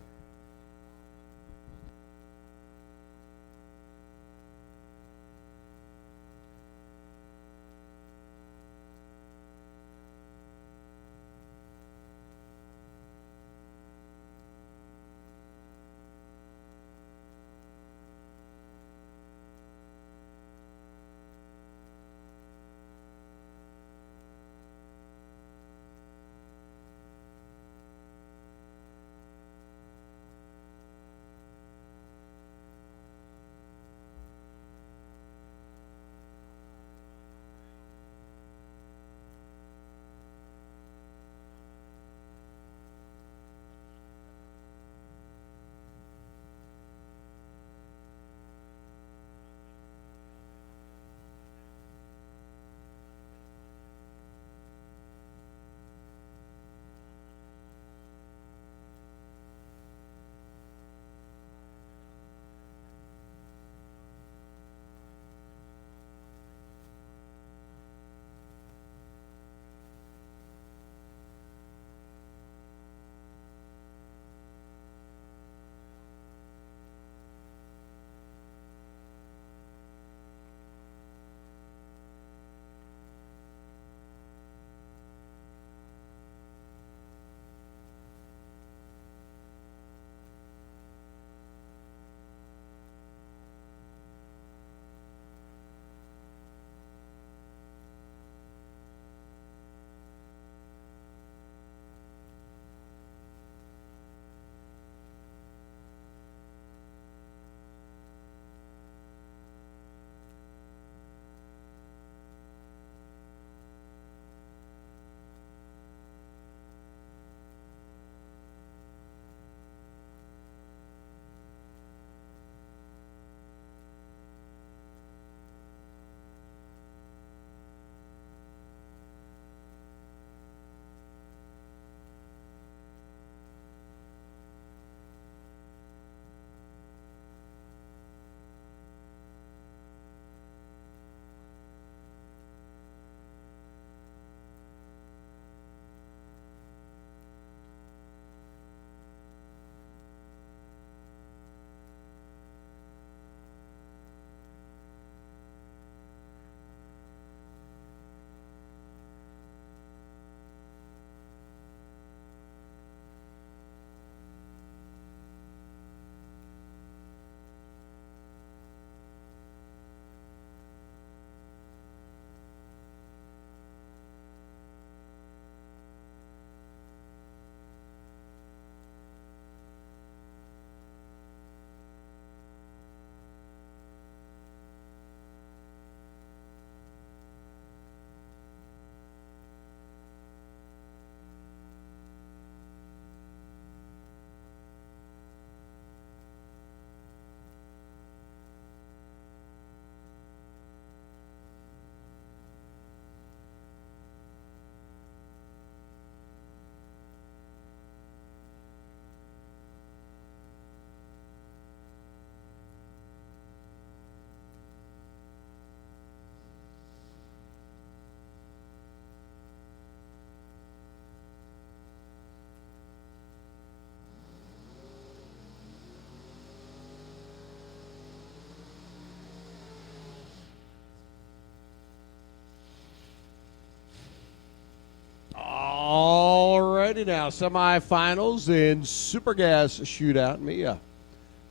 righty now, semifinals in Super Gas Shootout. Mia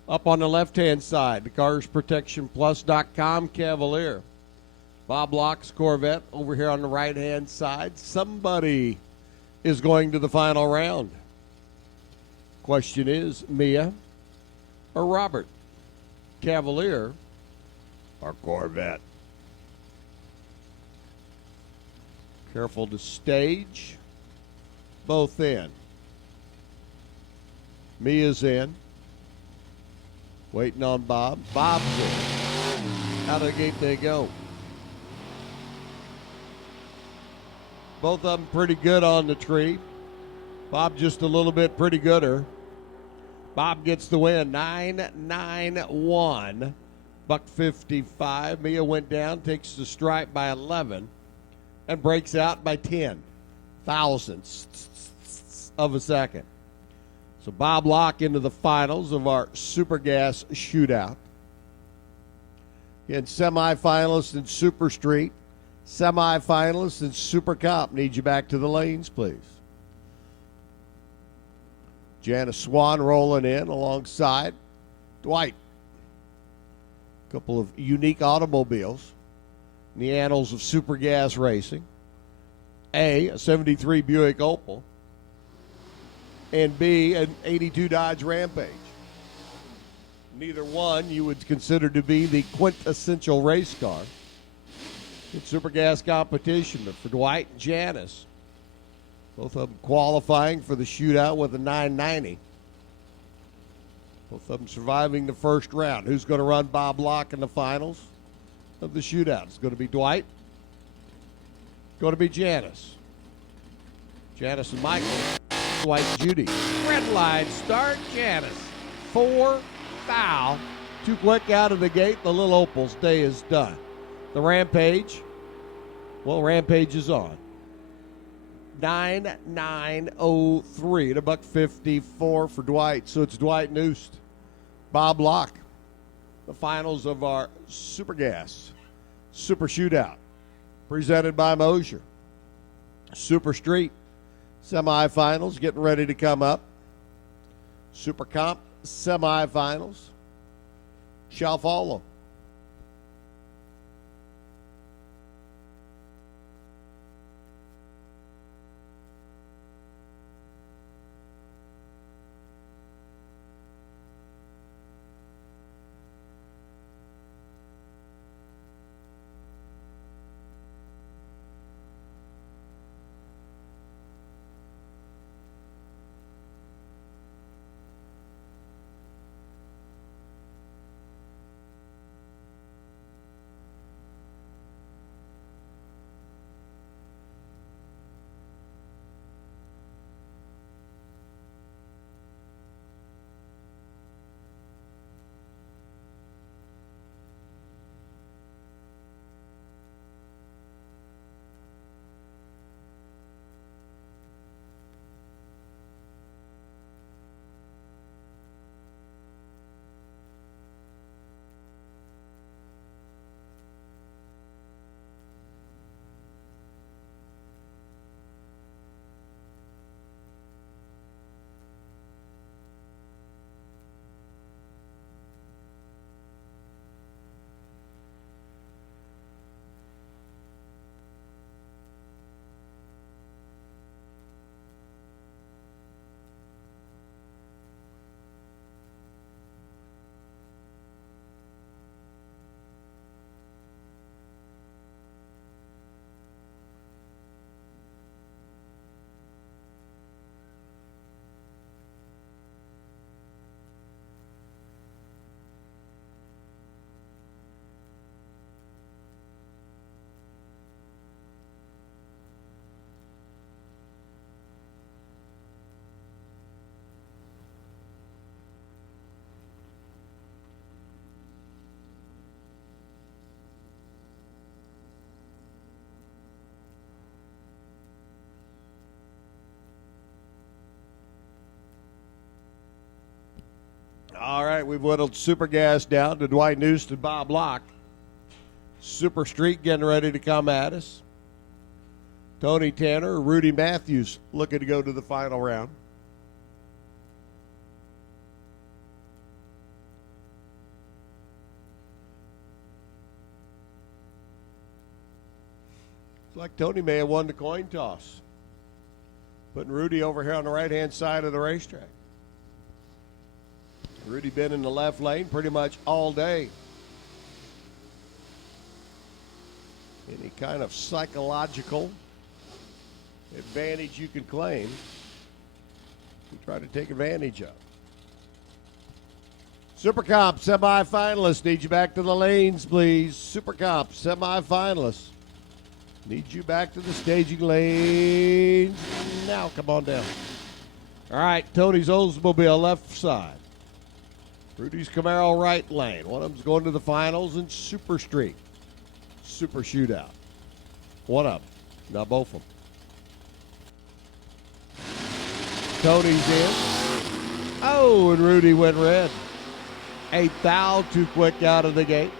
up on the left-hand side, the CarsProtectionPlus.com Cavalier. Bob Locke's Corvette over here on the right-hand side. Somebody is going to the final round. Question is, Mia or Robert? Cavalier or Corvette? Careful to stage. Both in. Mia's in. Waiting on Bob. Bob's in. Out of the gate they go. Both of them pretty good on the tree. Bob just a little bit pretty gooder. Bob gets the win. 9-9-1. $155. Mia went down, takes the stripe by 11, and breaks out by 10 thousandths of a second. So Bob Locke into the finals of our Super Gas Shootout. Again, semifinalists in Super Street, semifinalists in Super Comp. Need you back to the lanes, please. Janice Swan rolling in alongside Dwight. A couple of unique automobiles in the annals of Super Gas racing. A 73 Buick Opal, and B, an 82 Dodge Rampage. Neither one you would consider to be the quintessential race car in Super Gas competition, but for Dwight and Janice, both of them qualifying for the shootout with a 990. Both of them surviving the first round. Who's going to run Bob Locke in the finals of the shootout? It's going to be Dwight. Going to be Janice. Janice and Michael. Dwight and Judy. Red line start. Janice. 4 foul. Too quick out of the gate. The little Opal's day is done. The Rampage. Well, Rampage is on. 9-9-0-3 to $154 for Dwight. So it's Dwight Noost. Bob Locke. The finals of our Super Gas Super Shootout. Presented by Mosier. Super Street semifinals getting ready to come up. Super Comp semifinals shall follow. All right, we've whittled Super Gas down to Dwight Noost and Bob Locke. Super Street getting ready to come at us. Tony Tanner or Rudy Matthews looking to go to the final round. It's like Tony may have won the coin toss. Putting Rudy over here on the right-hand side of the racetrack. Rudy been in the left lane pretty much all day. Any kind of psychological advantage you can claim, you try to take advantage of. Super Comp semifinalists, need you back to the lanes, please. Super Comp semifinalists, need you back to the staging lanes now. Come on down. All right, Tony's Oldsmobile left side. Rudy's Camaro right lane. One of them's going to the finals in Super Street. Super Shootout. One of them, not both of them. Tony's in. Oh, and Rudy went red. 8th thou, too quick out of the gate.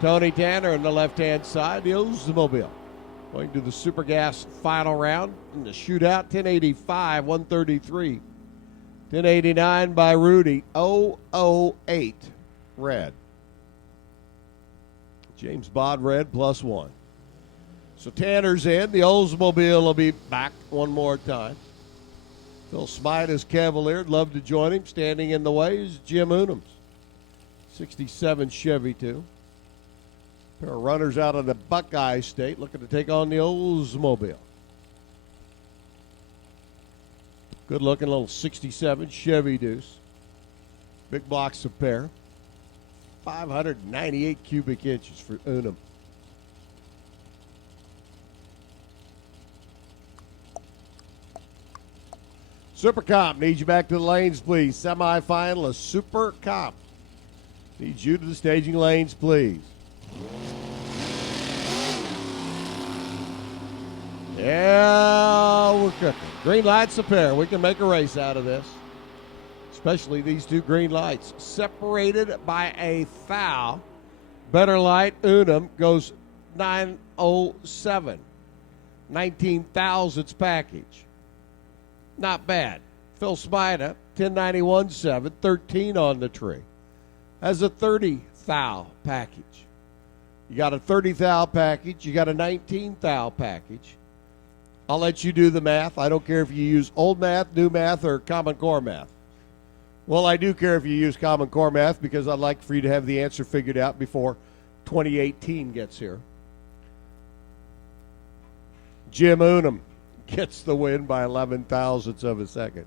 Tony Tanner on the left-hand side, the Oldsmobile. Going to the Super Gas final round in the Shootout, 1085, 133. 1089 by Rudy, 008 red. James Bod red +1. So Tanner's in. The Oldsmobile will be back one more time. Phil Smythe is Cavalier. Love to join him. Standing in the way is Jim Unums. 67 Chevy, too. Pair of runners out of the Buckeye State looking to take on the Oldsmobile. Good looking little 67 Chevy Deuce. Big blocks of pair. 598 cubic inches for Unum. Super Comp, need you back to the lanes, please. Semi-finalist, Super Comp. Need you to the staging lanes, please. Yeah, we're cooking. Green lights a pair. We can make a race out of this. Especially these two green lights. Separated by a foul. Better light, Unum, goes 907. 19 thousandths package. Not bad. Phil Smythe, 1091.7, 13 on the tree. Has a 30 thou package. You got a 30 thou package. You got a 19 thou package. I'll let you do the math. I don't care if you use old math, new math, or Common Core math. Well, I do care if you use Common Core math because I'd like for you to have the answer figured out before 2018 gets here. Jim Unum gets the win by 11 thousandths of a second.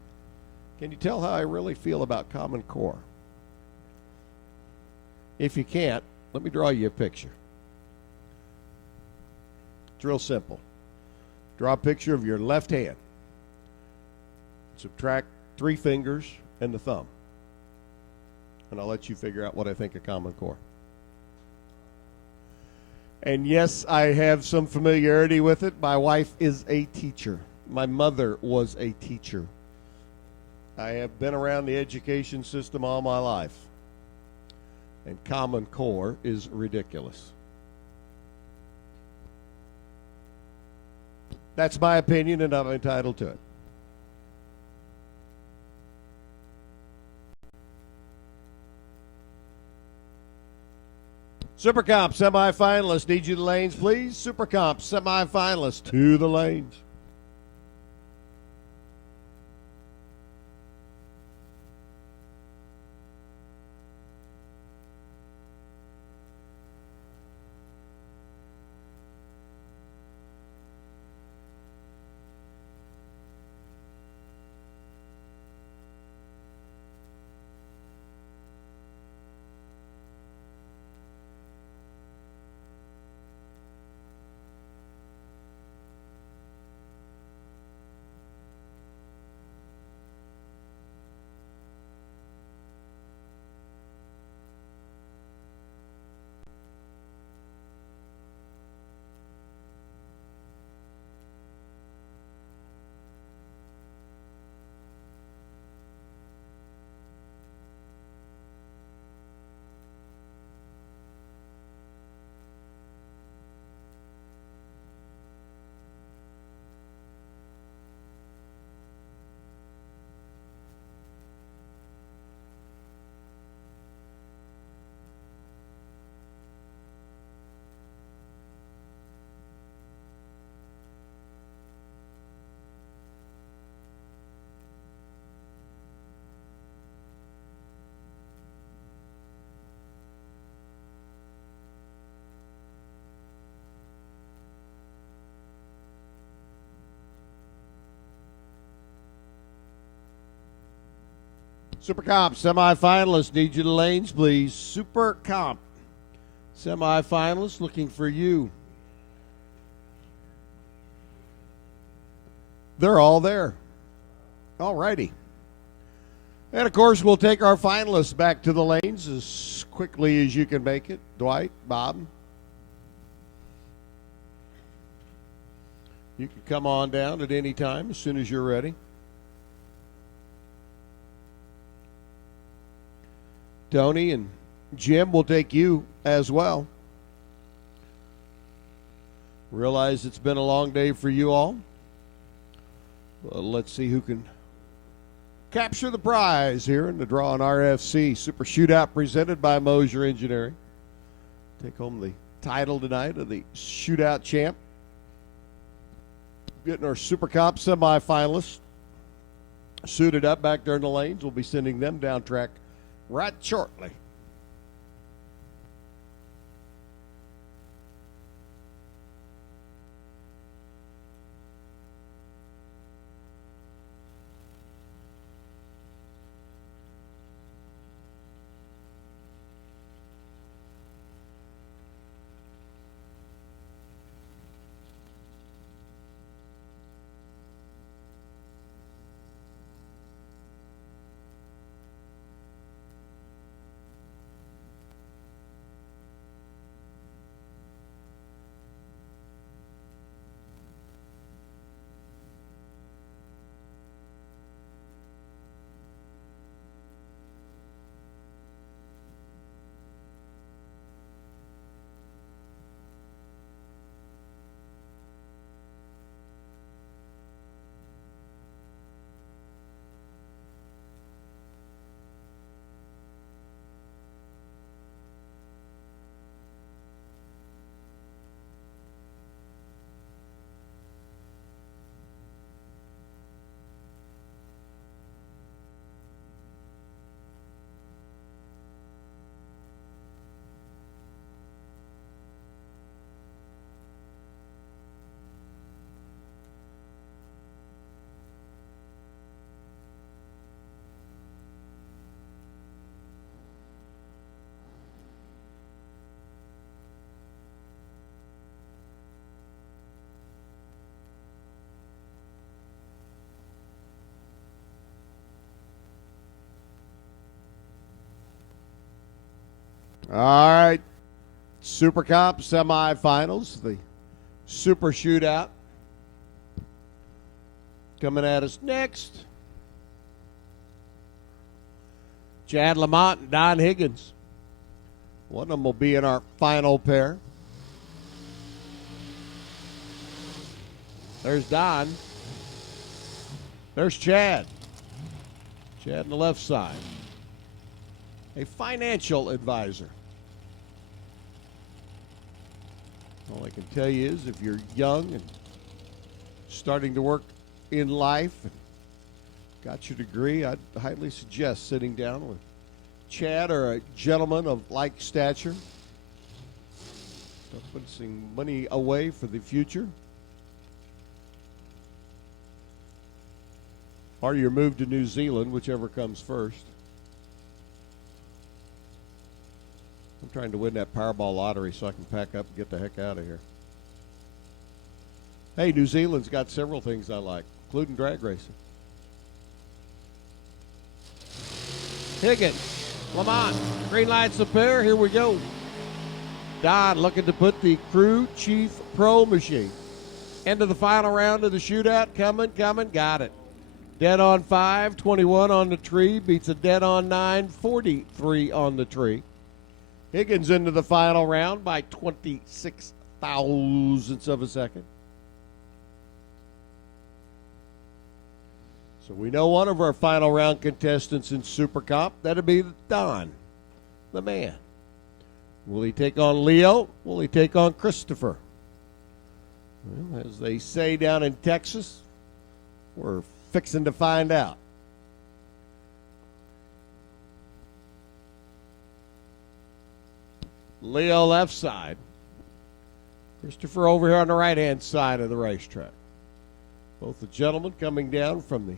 Can you tell how I really feel about Common Core? If you can't, let me draw you a picture. It's real simple. Draw a picture of your left hand. Subtract 3 fingers and the thumb. And I'll let you figure out what I think of Common Core. And yes, I have some familiarity with it. My wife is a teacher. My mother was a teacher. I have been around the education system all my life. And Common Core is ridiculous. That's my opinion, and I'm entitled to it. Super Comp semifinalists, need you to the lanes, please. Super Comp semifinalists to the lanes. Super Comp semifinalists, need you to lanes, please. Super Comp semifinalists looking for you. They're all there. All righty. And, of course, we'll take our finalists back to the lanes as quickly as you can make it. Dwight, Bob. You can come on down at any time as soon as you're ready. Tony and Jim will take you as well. Realize it's been a long day for you all. Well, let's see who can capture the prize here in the draw on RFC Super Shootout presented by Mosier Engineering. Take home the title tonight of the Shootout champ. Getting our Super Comp semifinalists suited up back there in the lanes. We'll be sending them down track right shortly. All right, Super Comp semifinals, the Super Shootout. Coming at us next, Chad Lamont and Don Higgins. One of them will be in our final pair. There's Don. There's Chad. Chad on the left side. A financial advisor. All I can tell you is if you're young and starting to work in life and got your degree, I'd highly suggest sitting down with Chad or a gentleman of like stature. Start putting money away for the future. Or your move to New Zealand, whichever comes first. I'm trying to win that Powerball lottery so I can pack up and get the heck out of here. Hey, New Zealand's got several things I like, including drag racing. Higgins, Lamont, green lights up there, here we go. Don looking to put the Crew Chief Pro machine into the final round of the shootout. Coming, got it. Dead on 5, 21 on the tree, beats a dead on 9, 43 on the tree. Higgins into the final round by 26 thousandths of a second. So we know one of our final round contestants in Super Comp. That'll be Don, the man. Will he take on Leo? Will he take on Christopher? Well, as they say down in Texas, we're fixing to find out. Leo left side. Christopher over here on the right-hand side of the racetrack. Both the gentlemen coming down from the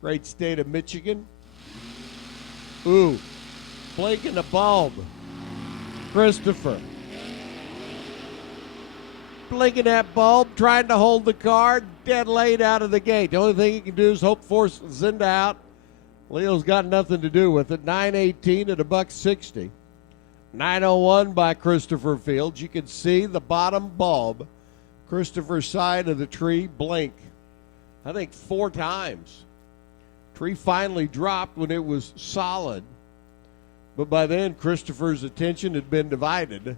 great state of Michigan. Ooh, blinking the bulb. Christopher. Blinking that bulb, trying to hold the car, dead late out of the gate. The only thing he can do is hope for Zinda out. Leo's got nothing to do with it. 9:18 at $1.60. 9:01 by Christopher Fields. You can see the bottom bulb, Christopher's side of the tree, blink, I think 4 times. Tree finally dropped when it was solid. But by then, Christopher's attention had been divided,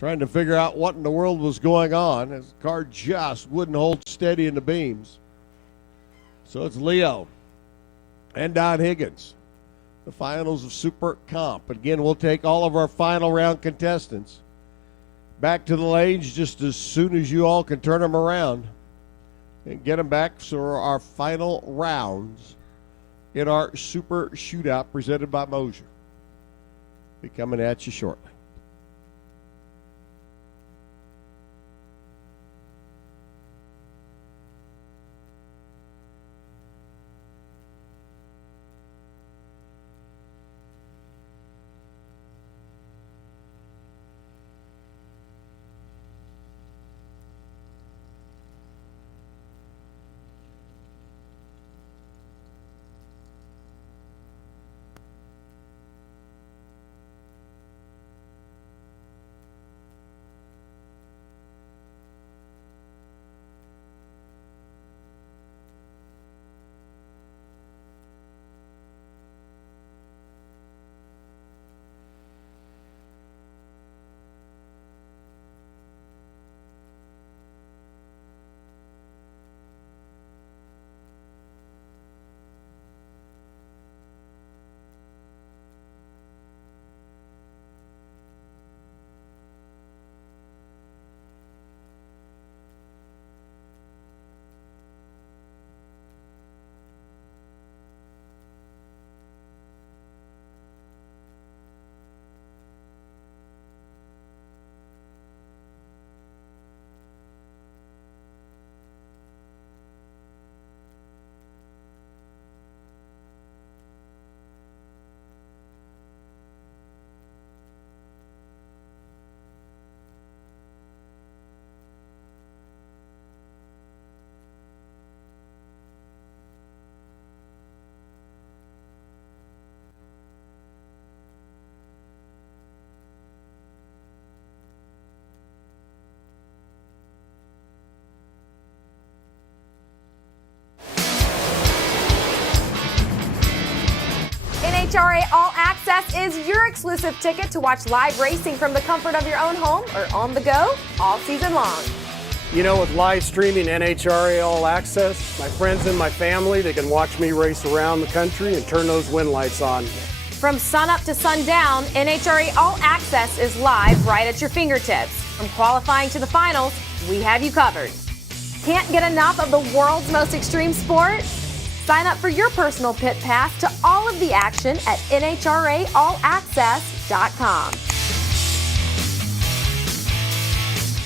trying to figure out what in the world was going on, as the car just wouldn't hold steady in the beams. So it's Leo and Don Higgins, the finals of Super Comp. Again, we'll take all of our final round contestants back to the lanes just as soon as you all can turn them around and get them back for our final rounds in our Super Shootout presented by Mosier. Be coming at you shortly. NHRA All Access is your exclusive ticket to watch live racing from the comfort of your own home or on the go all season long. You know, with live streaming NHRA All Access, my friends and my family, they can watch me race around the country and turn those win lights on. From sunup to sundown, NHRA All Access is live right at your fingertips. From qualifying to the finals, we have you covered. Can't get enough of the world's most extreme sport? Sign up for your personal pit pass to all of the action at NHRAAllAccess.com.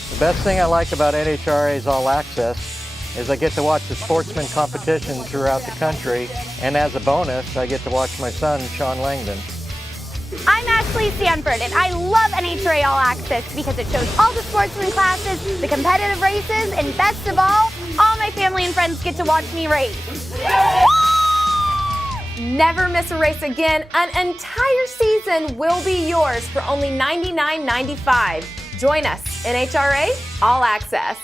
The best thing I like about NHRA's All Access is I get to watch the sportsman competition throughout the country, and as a bonus, I get to watch my son, Sean Langdon. I'm Ashley Sanford, and I love NHRA All Access because it shows all the sportsman classes, the competitive races, and best of all my family and friends get to watch me race. Never miss a race again. An entire season will be yours for only $99.95. Join us, NHRA All Access.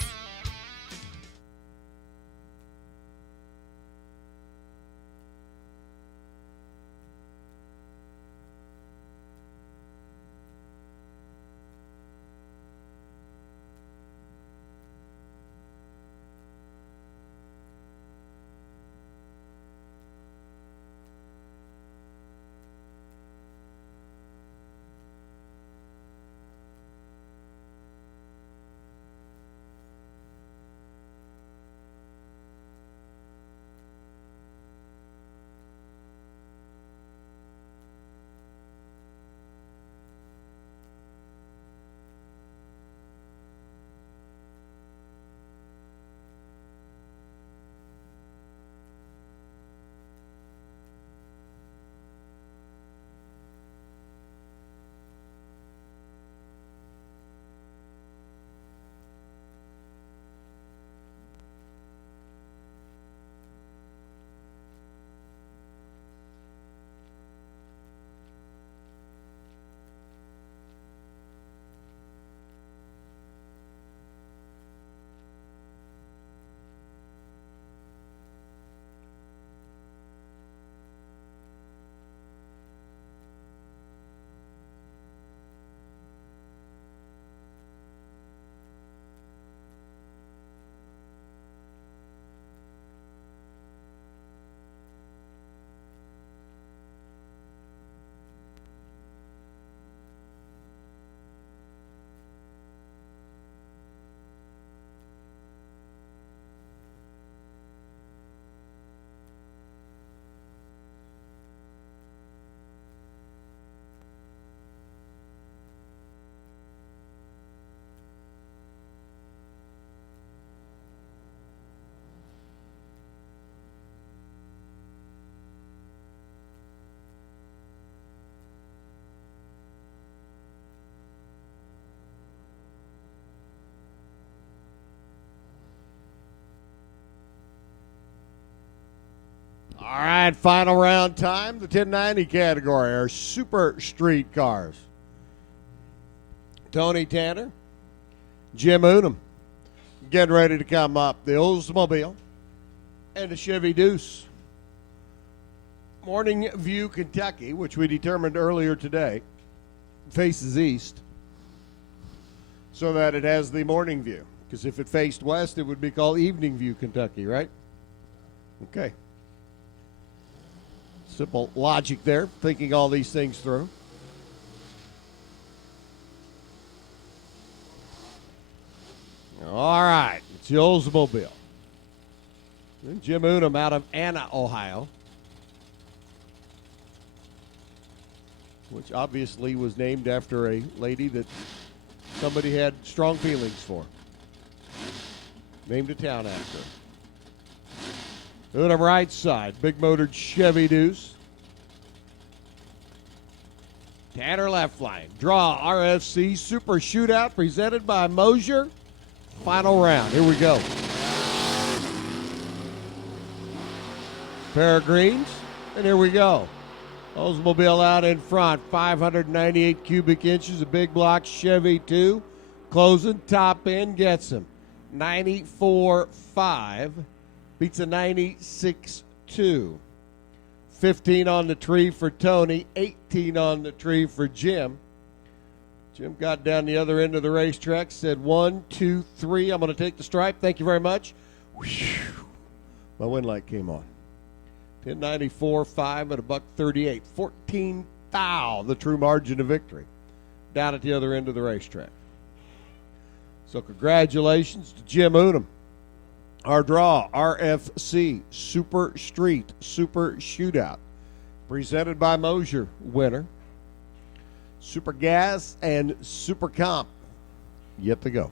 right, final round time. The 1090 category are super street cars. Tony Tanner, Jim Unum, getting ready to come up. The Oldsmobile and the Chevy Deuce. Morning View, Kentucky, which we determined earlier today, faces east so that it has the morning view. Because if it faced west, it would be called Evening View, Kentucky, right? Okay. Simple logic there, thinking all these things through. All right, it's the Oldsmobile. And Jim Unum out of Anna, Ohio, which obviously was named after a lady that somebody had strong feelings for. Named a town after. Unum right side, big motored Chevy Deuce. Tanner left flank. Draw RFC Super Shootout presented by Mosier. Final round. Here we go. Pair of greens, and here we go. Oldsmobile out in front, 598 cubic inches, a big block Chevy 2. Closing, top end, gets him. 94.5, beats a 96.2. 15 on the tree for Tony, 18 on the tree for Jim. Jim got down the other end of the racetrack, said 1, 2, 3. I'm going to take the stripe. Thank you very much. Whew. My wind light came on. 1094.5 at $138. 14 thou, the true margin of victory, down at the other end of the racetrack. So congratulations to Jim Unum. Our draw, RFC Super Street Super Shootout, presented by Mosier, winner. Super Gas and Super Comp yet to go.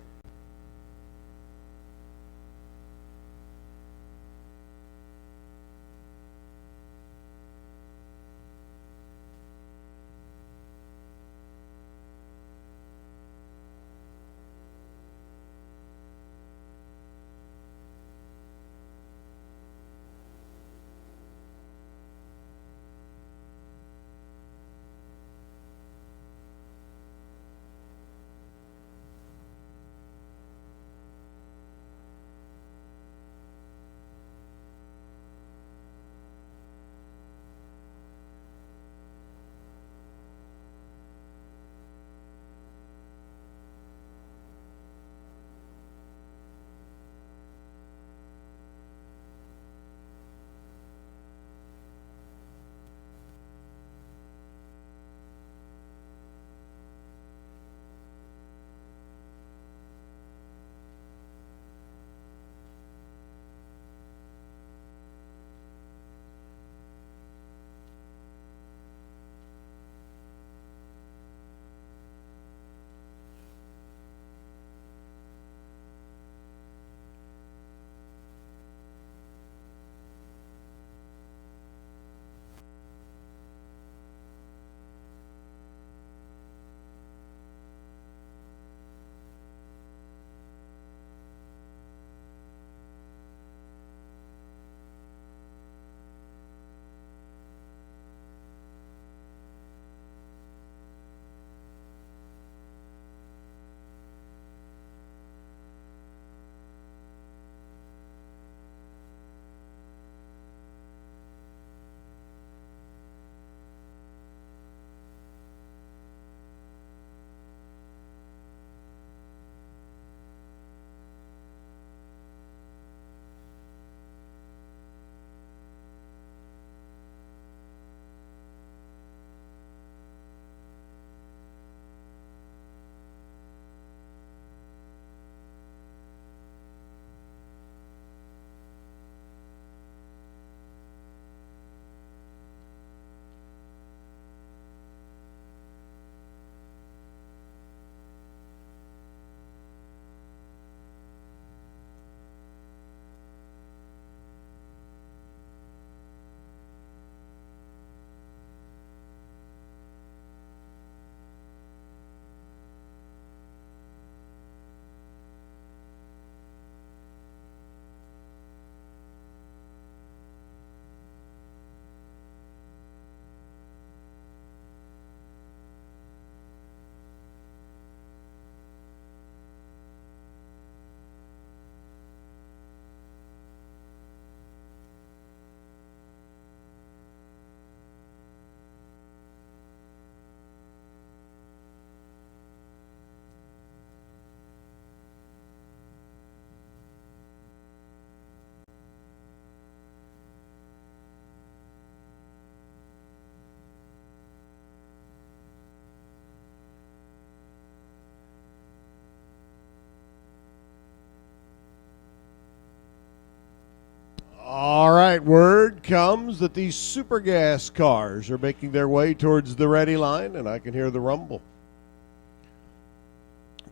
seems that these super gas cars are making their way towards the ready line, and I can hear the rumble.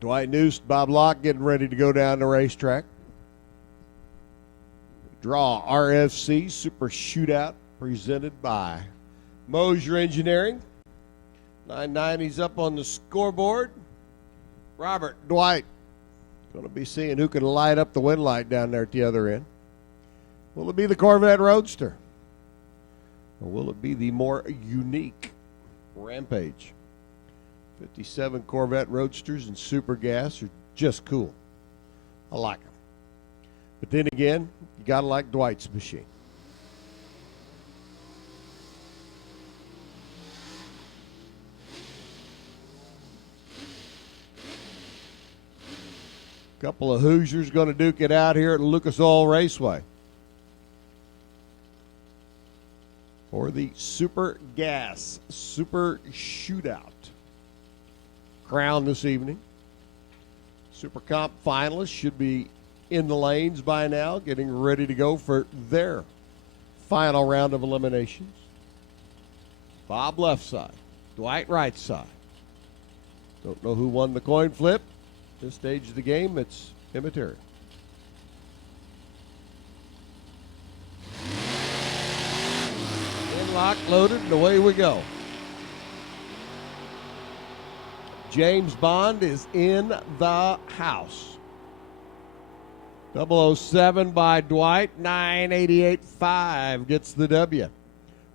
Dwight Noost, Bob Locke getting ready to go down the racetrack. Draw RFC Super Shootout presented by Mosier Engineering. 990's up on the scoreboard. Robert, Dwight, going to be seeing who can light up the wind light down there at the other end. Will it be the Corvette Roadster? Or will it be the more unique Rampage? 57 Corvette Roadsters and Super Gas are just cool. I like them. But then again, you got to like Dwight's machine. Couple of Hoosiers going to duke it out here at Lucas Oil Raceway for the Super Gas Super Shootout crown this evening. Super Comp finalists should be in the lanes by now, getting ready to go for their final round of eliminations. Bob left side, Dwight right side. Don't know who won the coin flip. This stage of the game, it's immaterial. In lock, loaded, and away we go. James Bond is in the house. 007 by Dwight, 988.5 gets the W.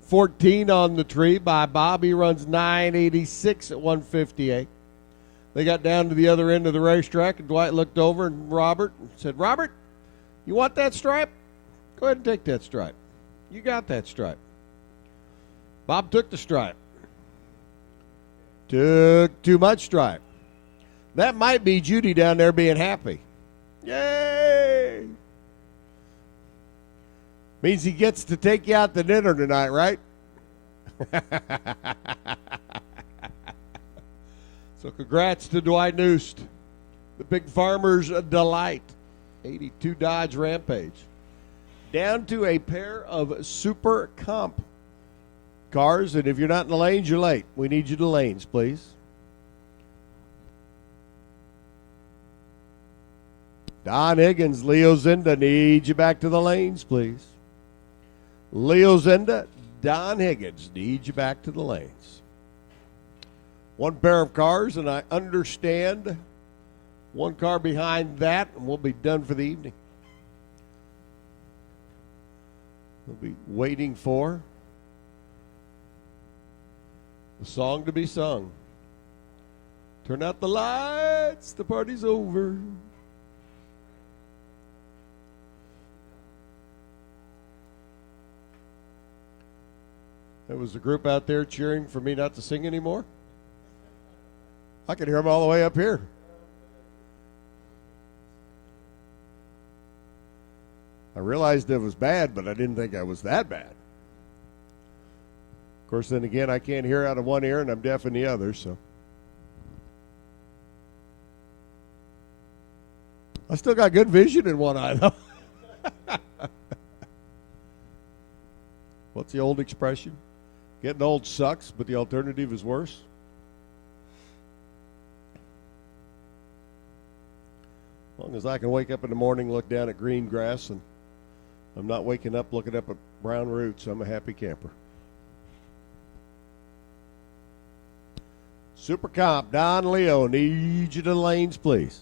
14 on the tree by Bob. He runs 986 at 158. They got down to the other end of the racetrack, and Dwight looked over and Robert and said, Robert, you want that stripe? Go ahead and take that stripe. You got that stripe. Bob took the stripe. Took too much stripe. That might be Judy down there being happy. Yay! Means he gets to take you out to dinner tonight, right? So congrats to Dwight Noost, the Big Farmer's Delight, 82 Dodge Rampage. Down to a pair of Super Comp cars, and if you're not in the lanes, you're late. We need you to lanes, please. Don Higgins, Leo Zinda, need you back to the lanes, please. Leo Zinda, Don Higgins, need you back to the lanes. One pair of cars, and I understand one car behind that, and we'll be done for the evening. We'll be waiting for the song to be sung. Turn out the lights, the party's over. There was a group out there cheering for me not to sing anymore. I could hear them all the way up here. I realized it was bad, but I didn't think I was that bad. Of course, then again, I can't hear out of one ear, and I'm deaf in the other, so. I still got good vision in one eye, though. What's the old expression? Getting old sucks, but the alternative is worse. As long as I can wake up in the morning, look down at green grass, and I'm not waking up looking up at brown roots, I'm a happy camper. Super Comp, Don Leo, need you to the lanes, please.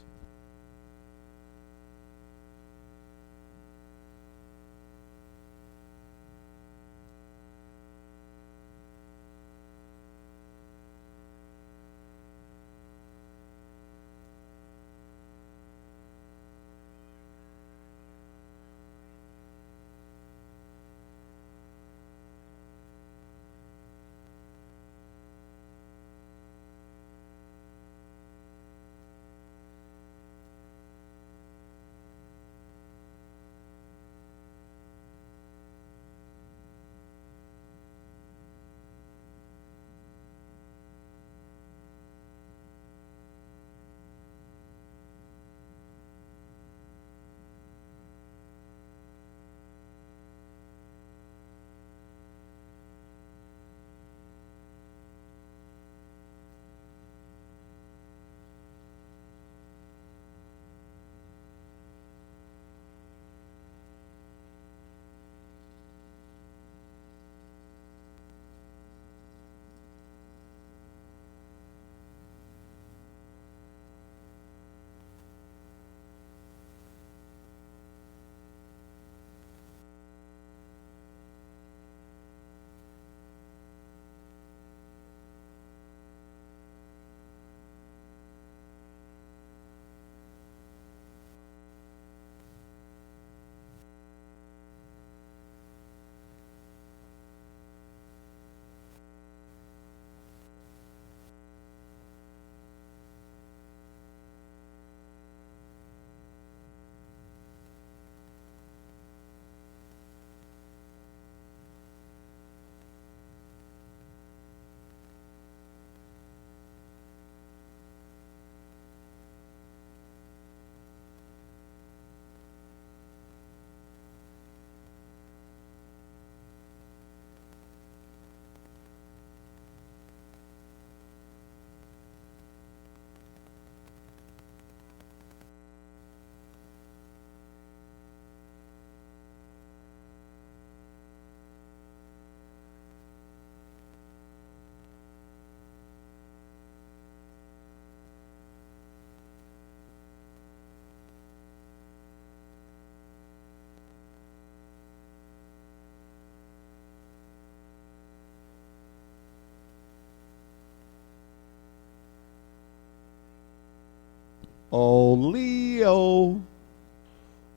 Oh, Leo.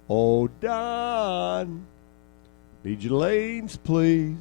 Oh, Don. Need your lanes, please.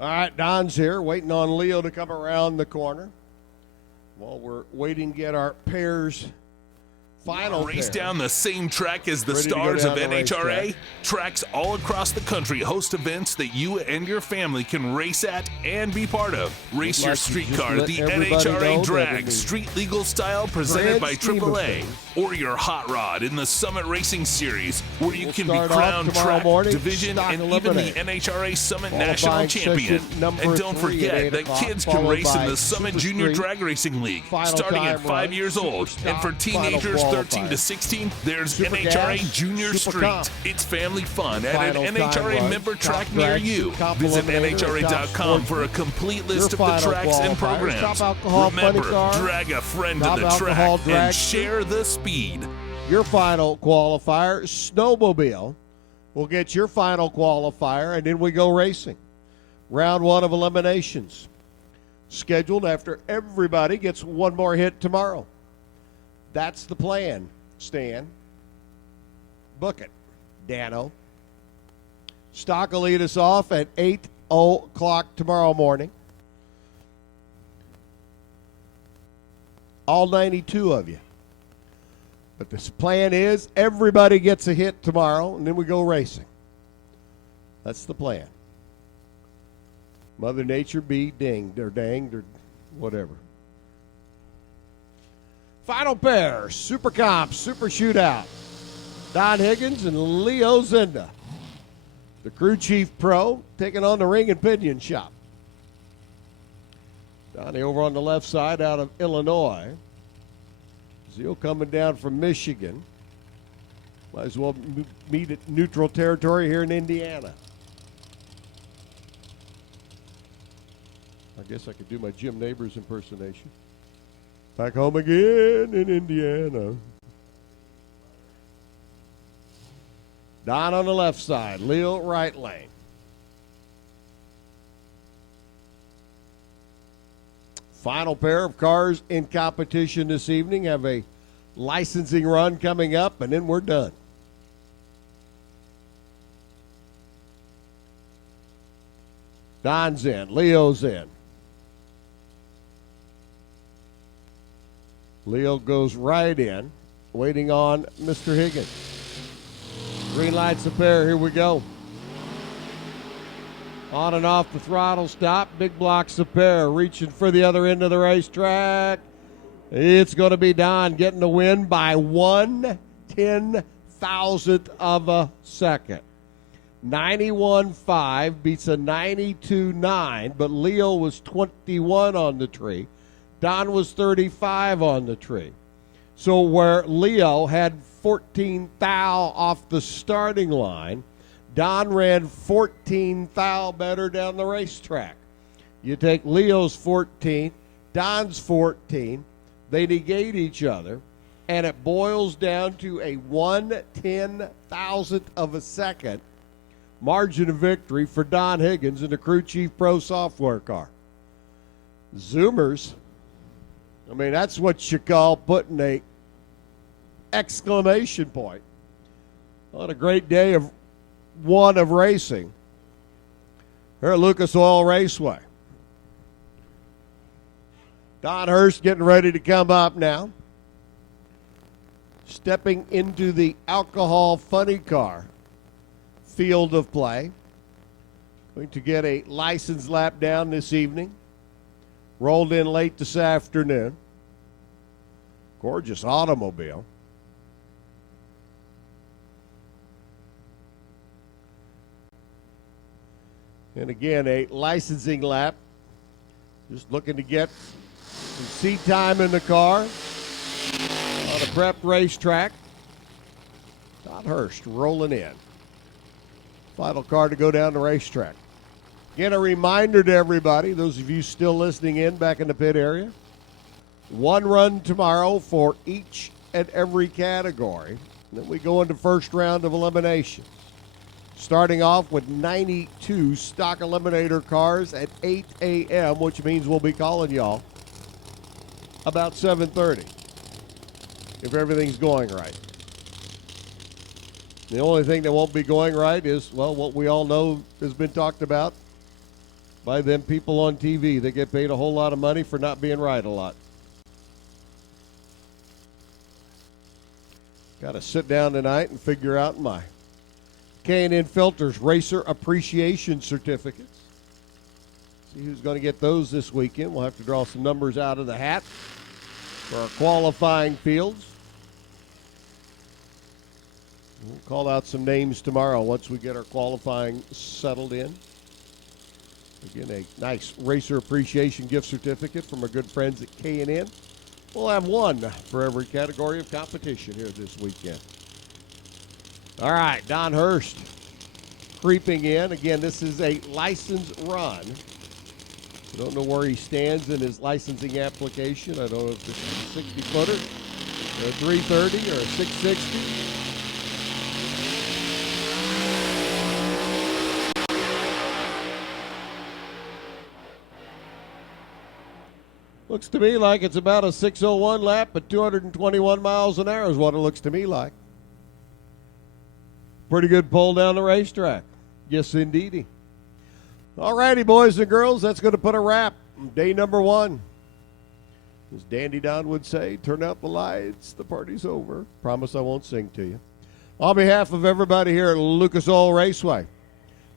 All right, Don's here, waiting on Leo to come around the corner. While we're waiting to get our pairs final Race pair. down the same track as the Ready to go stars of down the NHRA? racetrack. Tracks all across the country host events that you and your family can race at and be part of. Race We'd your like to street just car let at the everybody know NHRA that Drag in the Street Legal Style presented grand by scheme of AAA. things, Or your hot rod in the Summit Racing Series, where you We'll can be start off crowned tomorrow track, morning, division, stock and even the eliminator. NHRA Summit Qualifying National Champion. session number And don't 3 at forget 8 that o'clock, kids can followed race in by the Summit Super Junior Street, Drag Racing League, final starting at time 5 run, years Super old. And for Stock, teenagers final 13 to qualifier. 16, there's Super NHRA Gas, Junior Super Street. Comp. It's family fun at Final an time NHRA run, member Top track near Drag, you. Comp Visit Eliminator, NHRA.com Top for a Sportsman. complete Your list of the final tracks and qualifiers, programs. Top Alcohol Funny Remember, Car, drag a friend to Top the Alcohol track and Dragster. share the speed. Your final qualifier, Snowmobile, will get your final qualifier, and then we go racing. Round 1 of eliminations. Scheduled after everybody gets one more hit tomorrow. That's the plan, Stan. Book it, Dano. Stock will lead us off at 8 o'clock tomorrow morning. All 92 of you. But the plan is everybody gets a hit tomorrow, and then we go racing. That's the plan. Mother Nature be dinged or danged or whatever. Final pair, Super Comp, Super Shootout. Don Higgins and Leo Zinda. The crew chief pro taking on the ring and pinion shop. Donnie over on the left side out of Illinois. Zio coming down from Michigan. Might as well meet at neutral territory here in Indiana. I guess I could do my Jim Neighbors impersonation. Back home again in Indiana. Don on the left side, Leo right lane. Final pair of cars in competition this evening. Have a licensing run coming up, and then we're done. Don's in. Leo's in. Leo goes right in, waiting on Mr. Higgins. Green lights a pair. Here we go. On and off the throttle stop. Big blocks a pair. Reaching for the other end of the racetrack. It's going to be Don getting the win by 1/10,000th of a second. 91.5 beats a 92.9, but Leo was 21 on the tree. Don was 35 on the tree. So where Leo had 14 thou off the starting line, Don ran 14 thou better down the racetrack. You take Leo's 14, Don's 14, they negate each other, and it boils down to a 1/10,000th of a second margin of victory for Don Higgins in the Crew Chief Pro software car. Zoomers, I mean, that's what you call putting a exclamation point on a great day of one of racing here at Lucas Oil Raceway. Don Hurst getting ready to come up now. Stepping into the alcohol funny car field of play. Going to get a license lap down this evening. Rolled in late this afternoon. Gorgeous automobile. And again, a licensing lap. Just looking to get some seat time in the car on a prep racetrack. Don Hurst rolling in. Final car to go down the racetrack. Again, a reminder to everybody, those of you still listening in back in the pit area, one run tomorrow for each and every category. And then we go into first round of eliminations. Starting off with 92 stock eliminator cars at 8 a.m., which means we'll be calling y'all about 7:30 if everything's going right. The only thing that won't be going right is, well, what we all know has been talked about by them people on TV. They get paid a whole lot of money for not being right a lot. Got to sit down tonight and figure out my K&N Filters Racer Appreciation Certificates. See who's going to get those this weekend. We'll have to draw some numbers out of the hat for our qualifying fields. We'll call out some names tomorrow once we get our qualifying settled in. Again, a nice Racer Appreciation gift certificate from our good friends at K&N. We'll have one for every category of competition here this weekend. All right, Don Hurst creeping in. Again, this is a license run. I don't know where he stands in his licensing application. I don't know if this is a 60-footer, or a 330, or a 660. Looks to me like it's about a 6:01 lap, but 221 miles an hour is what it looks to me like. Pretty good pull down the racetrack. Yes, indeedy. All righty, boys and girls, that's going to put a wrap on day number one. As Dandy Don would say, turn out the lights, the party's over. Promise I won't sing to you. On behalf of everybody here at Lucas Oil Raceway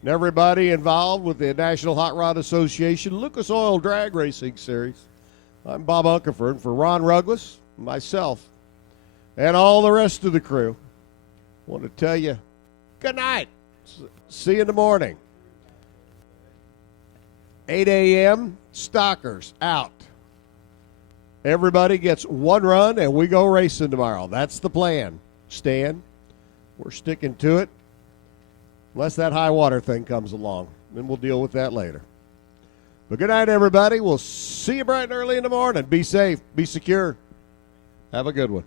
and everybody involved with the National Hot Rod Association Lucas Oil Drag Racing Series, I'm Bob Unckerford for Ron Ruggles, myself, and all the rest of the crew. I want to tell you, good night. See you in the morning. 8 a.m., Stalkers out. Everybody gets one run, and we go racing tomorrow. That's the plan, Stan. We're sticking to it, unless that high water thing comes along. Then we'll deal with that later. But good night, everybody. We'll see you bright and early in the morning. Be safe. Be secure. Have a good one.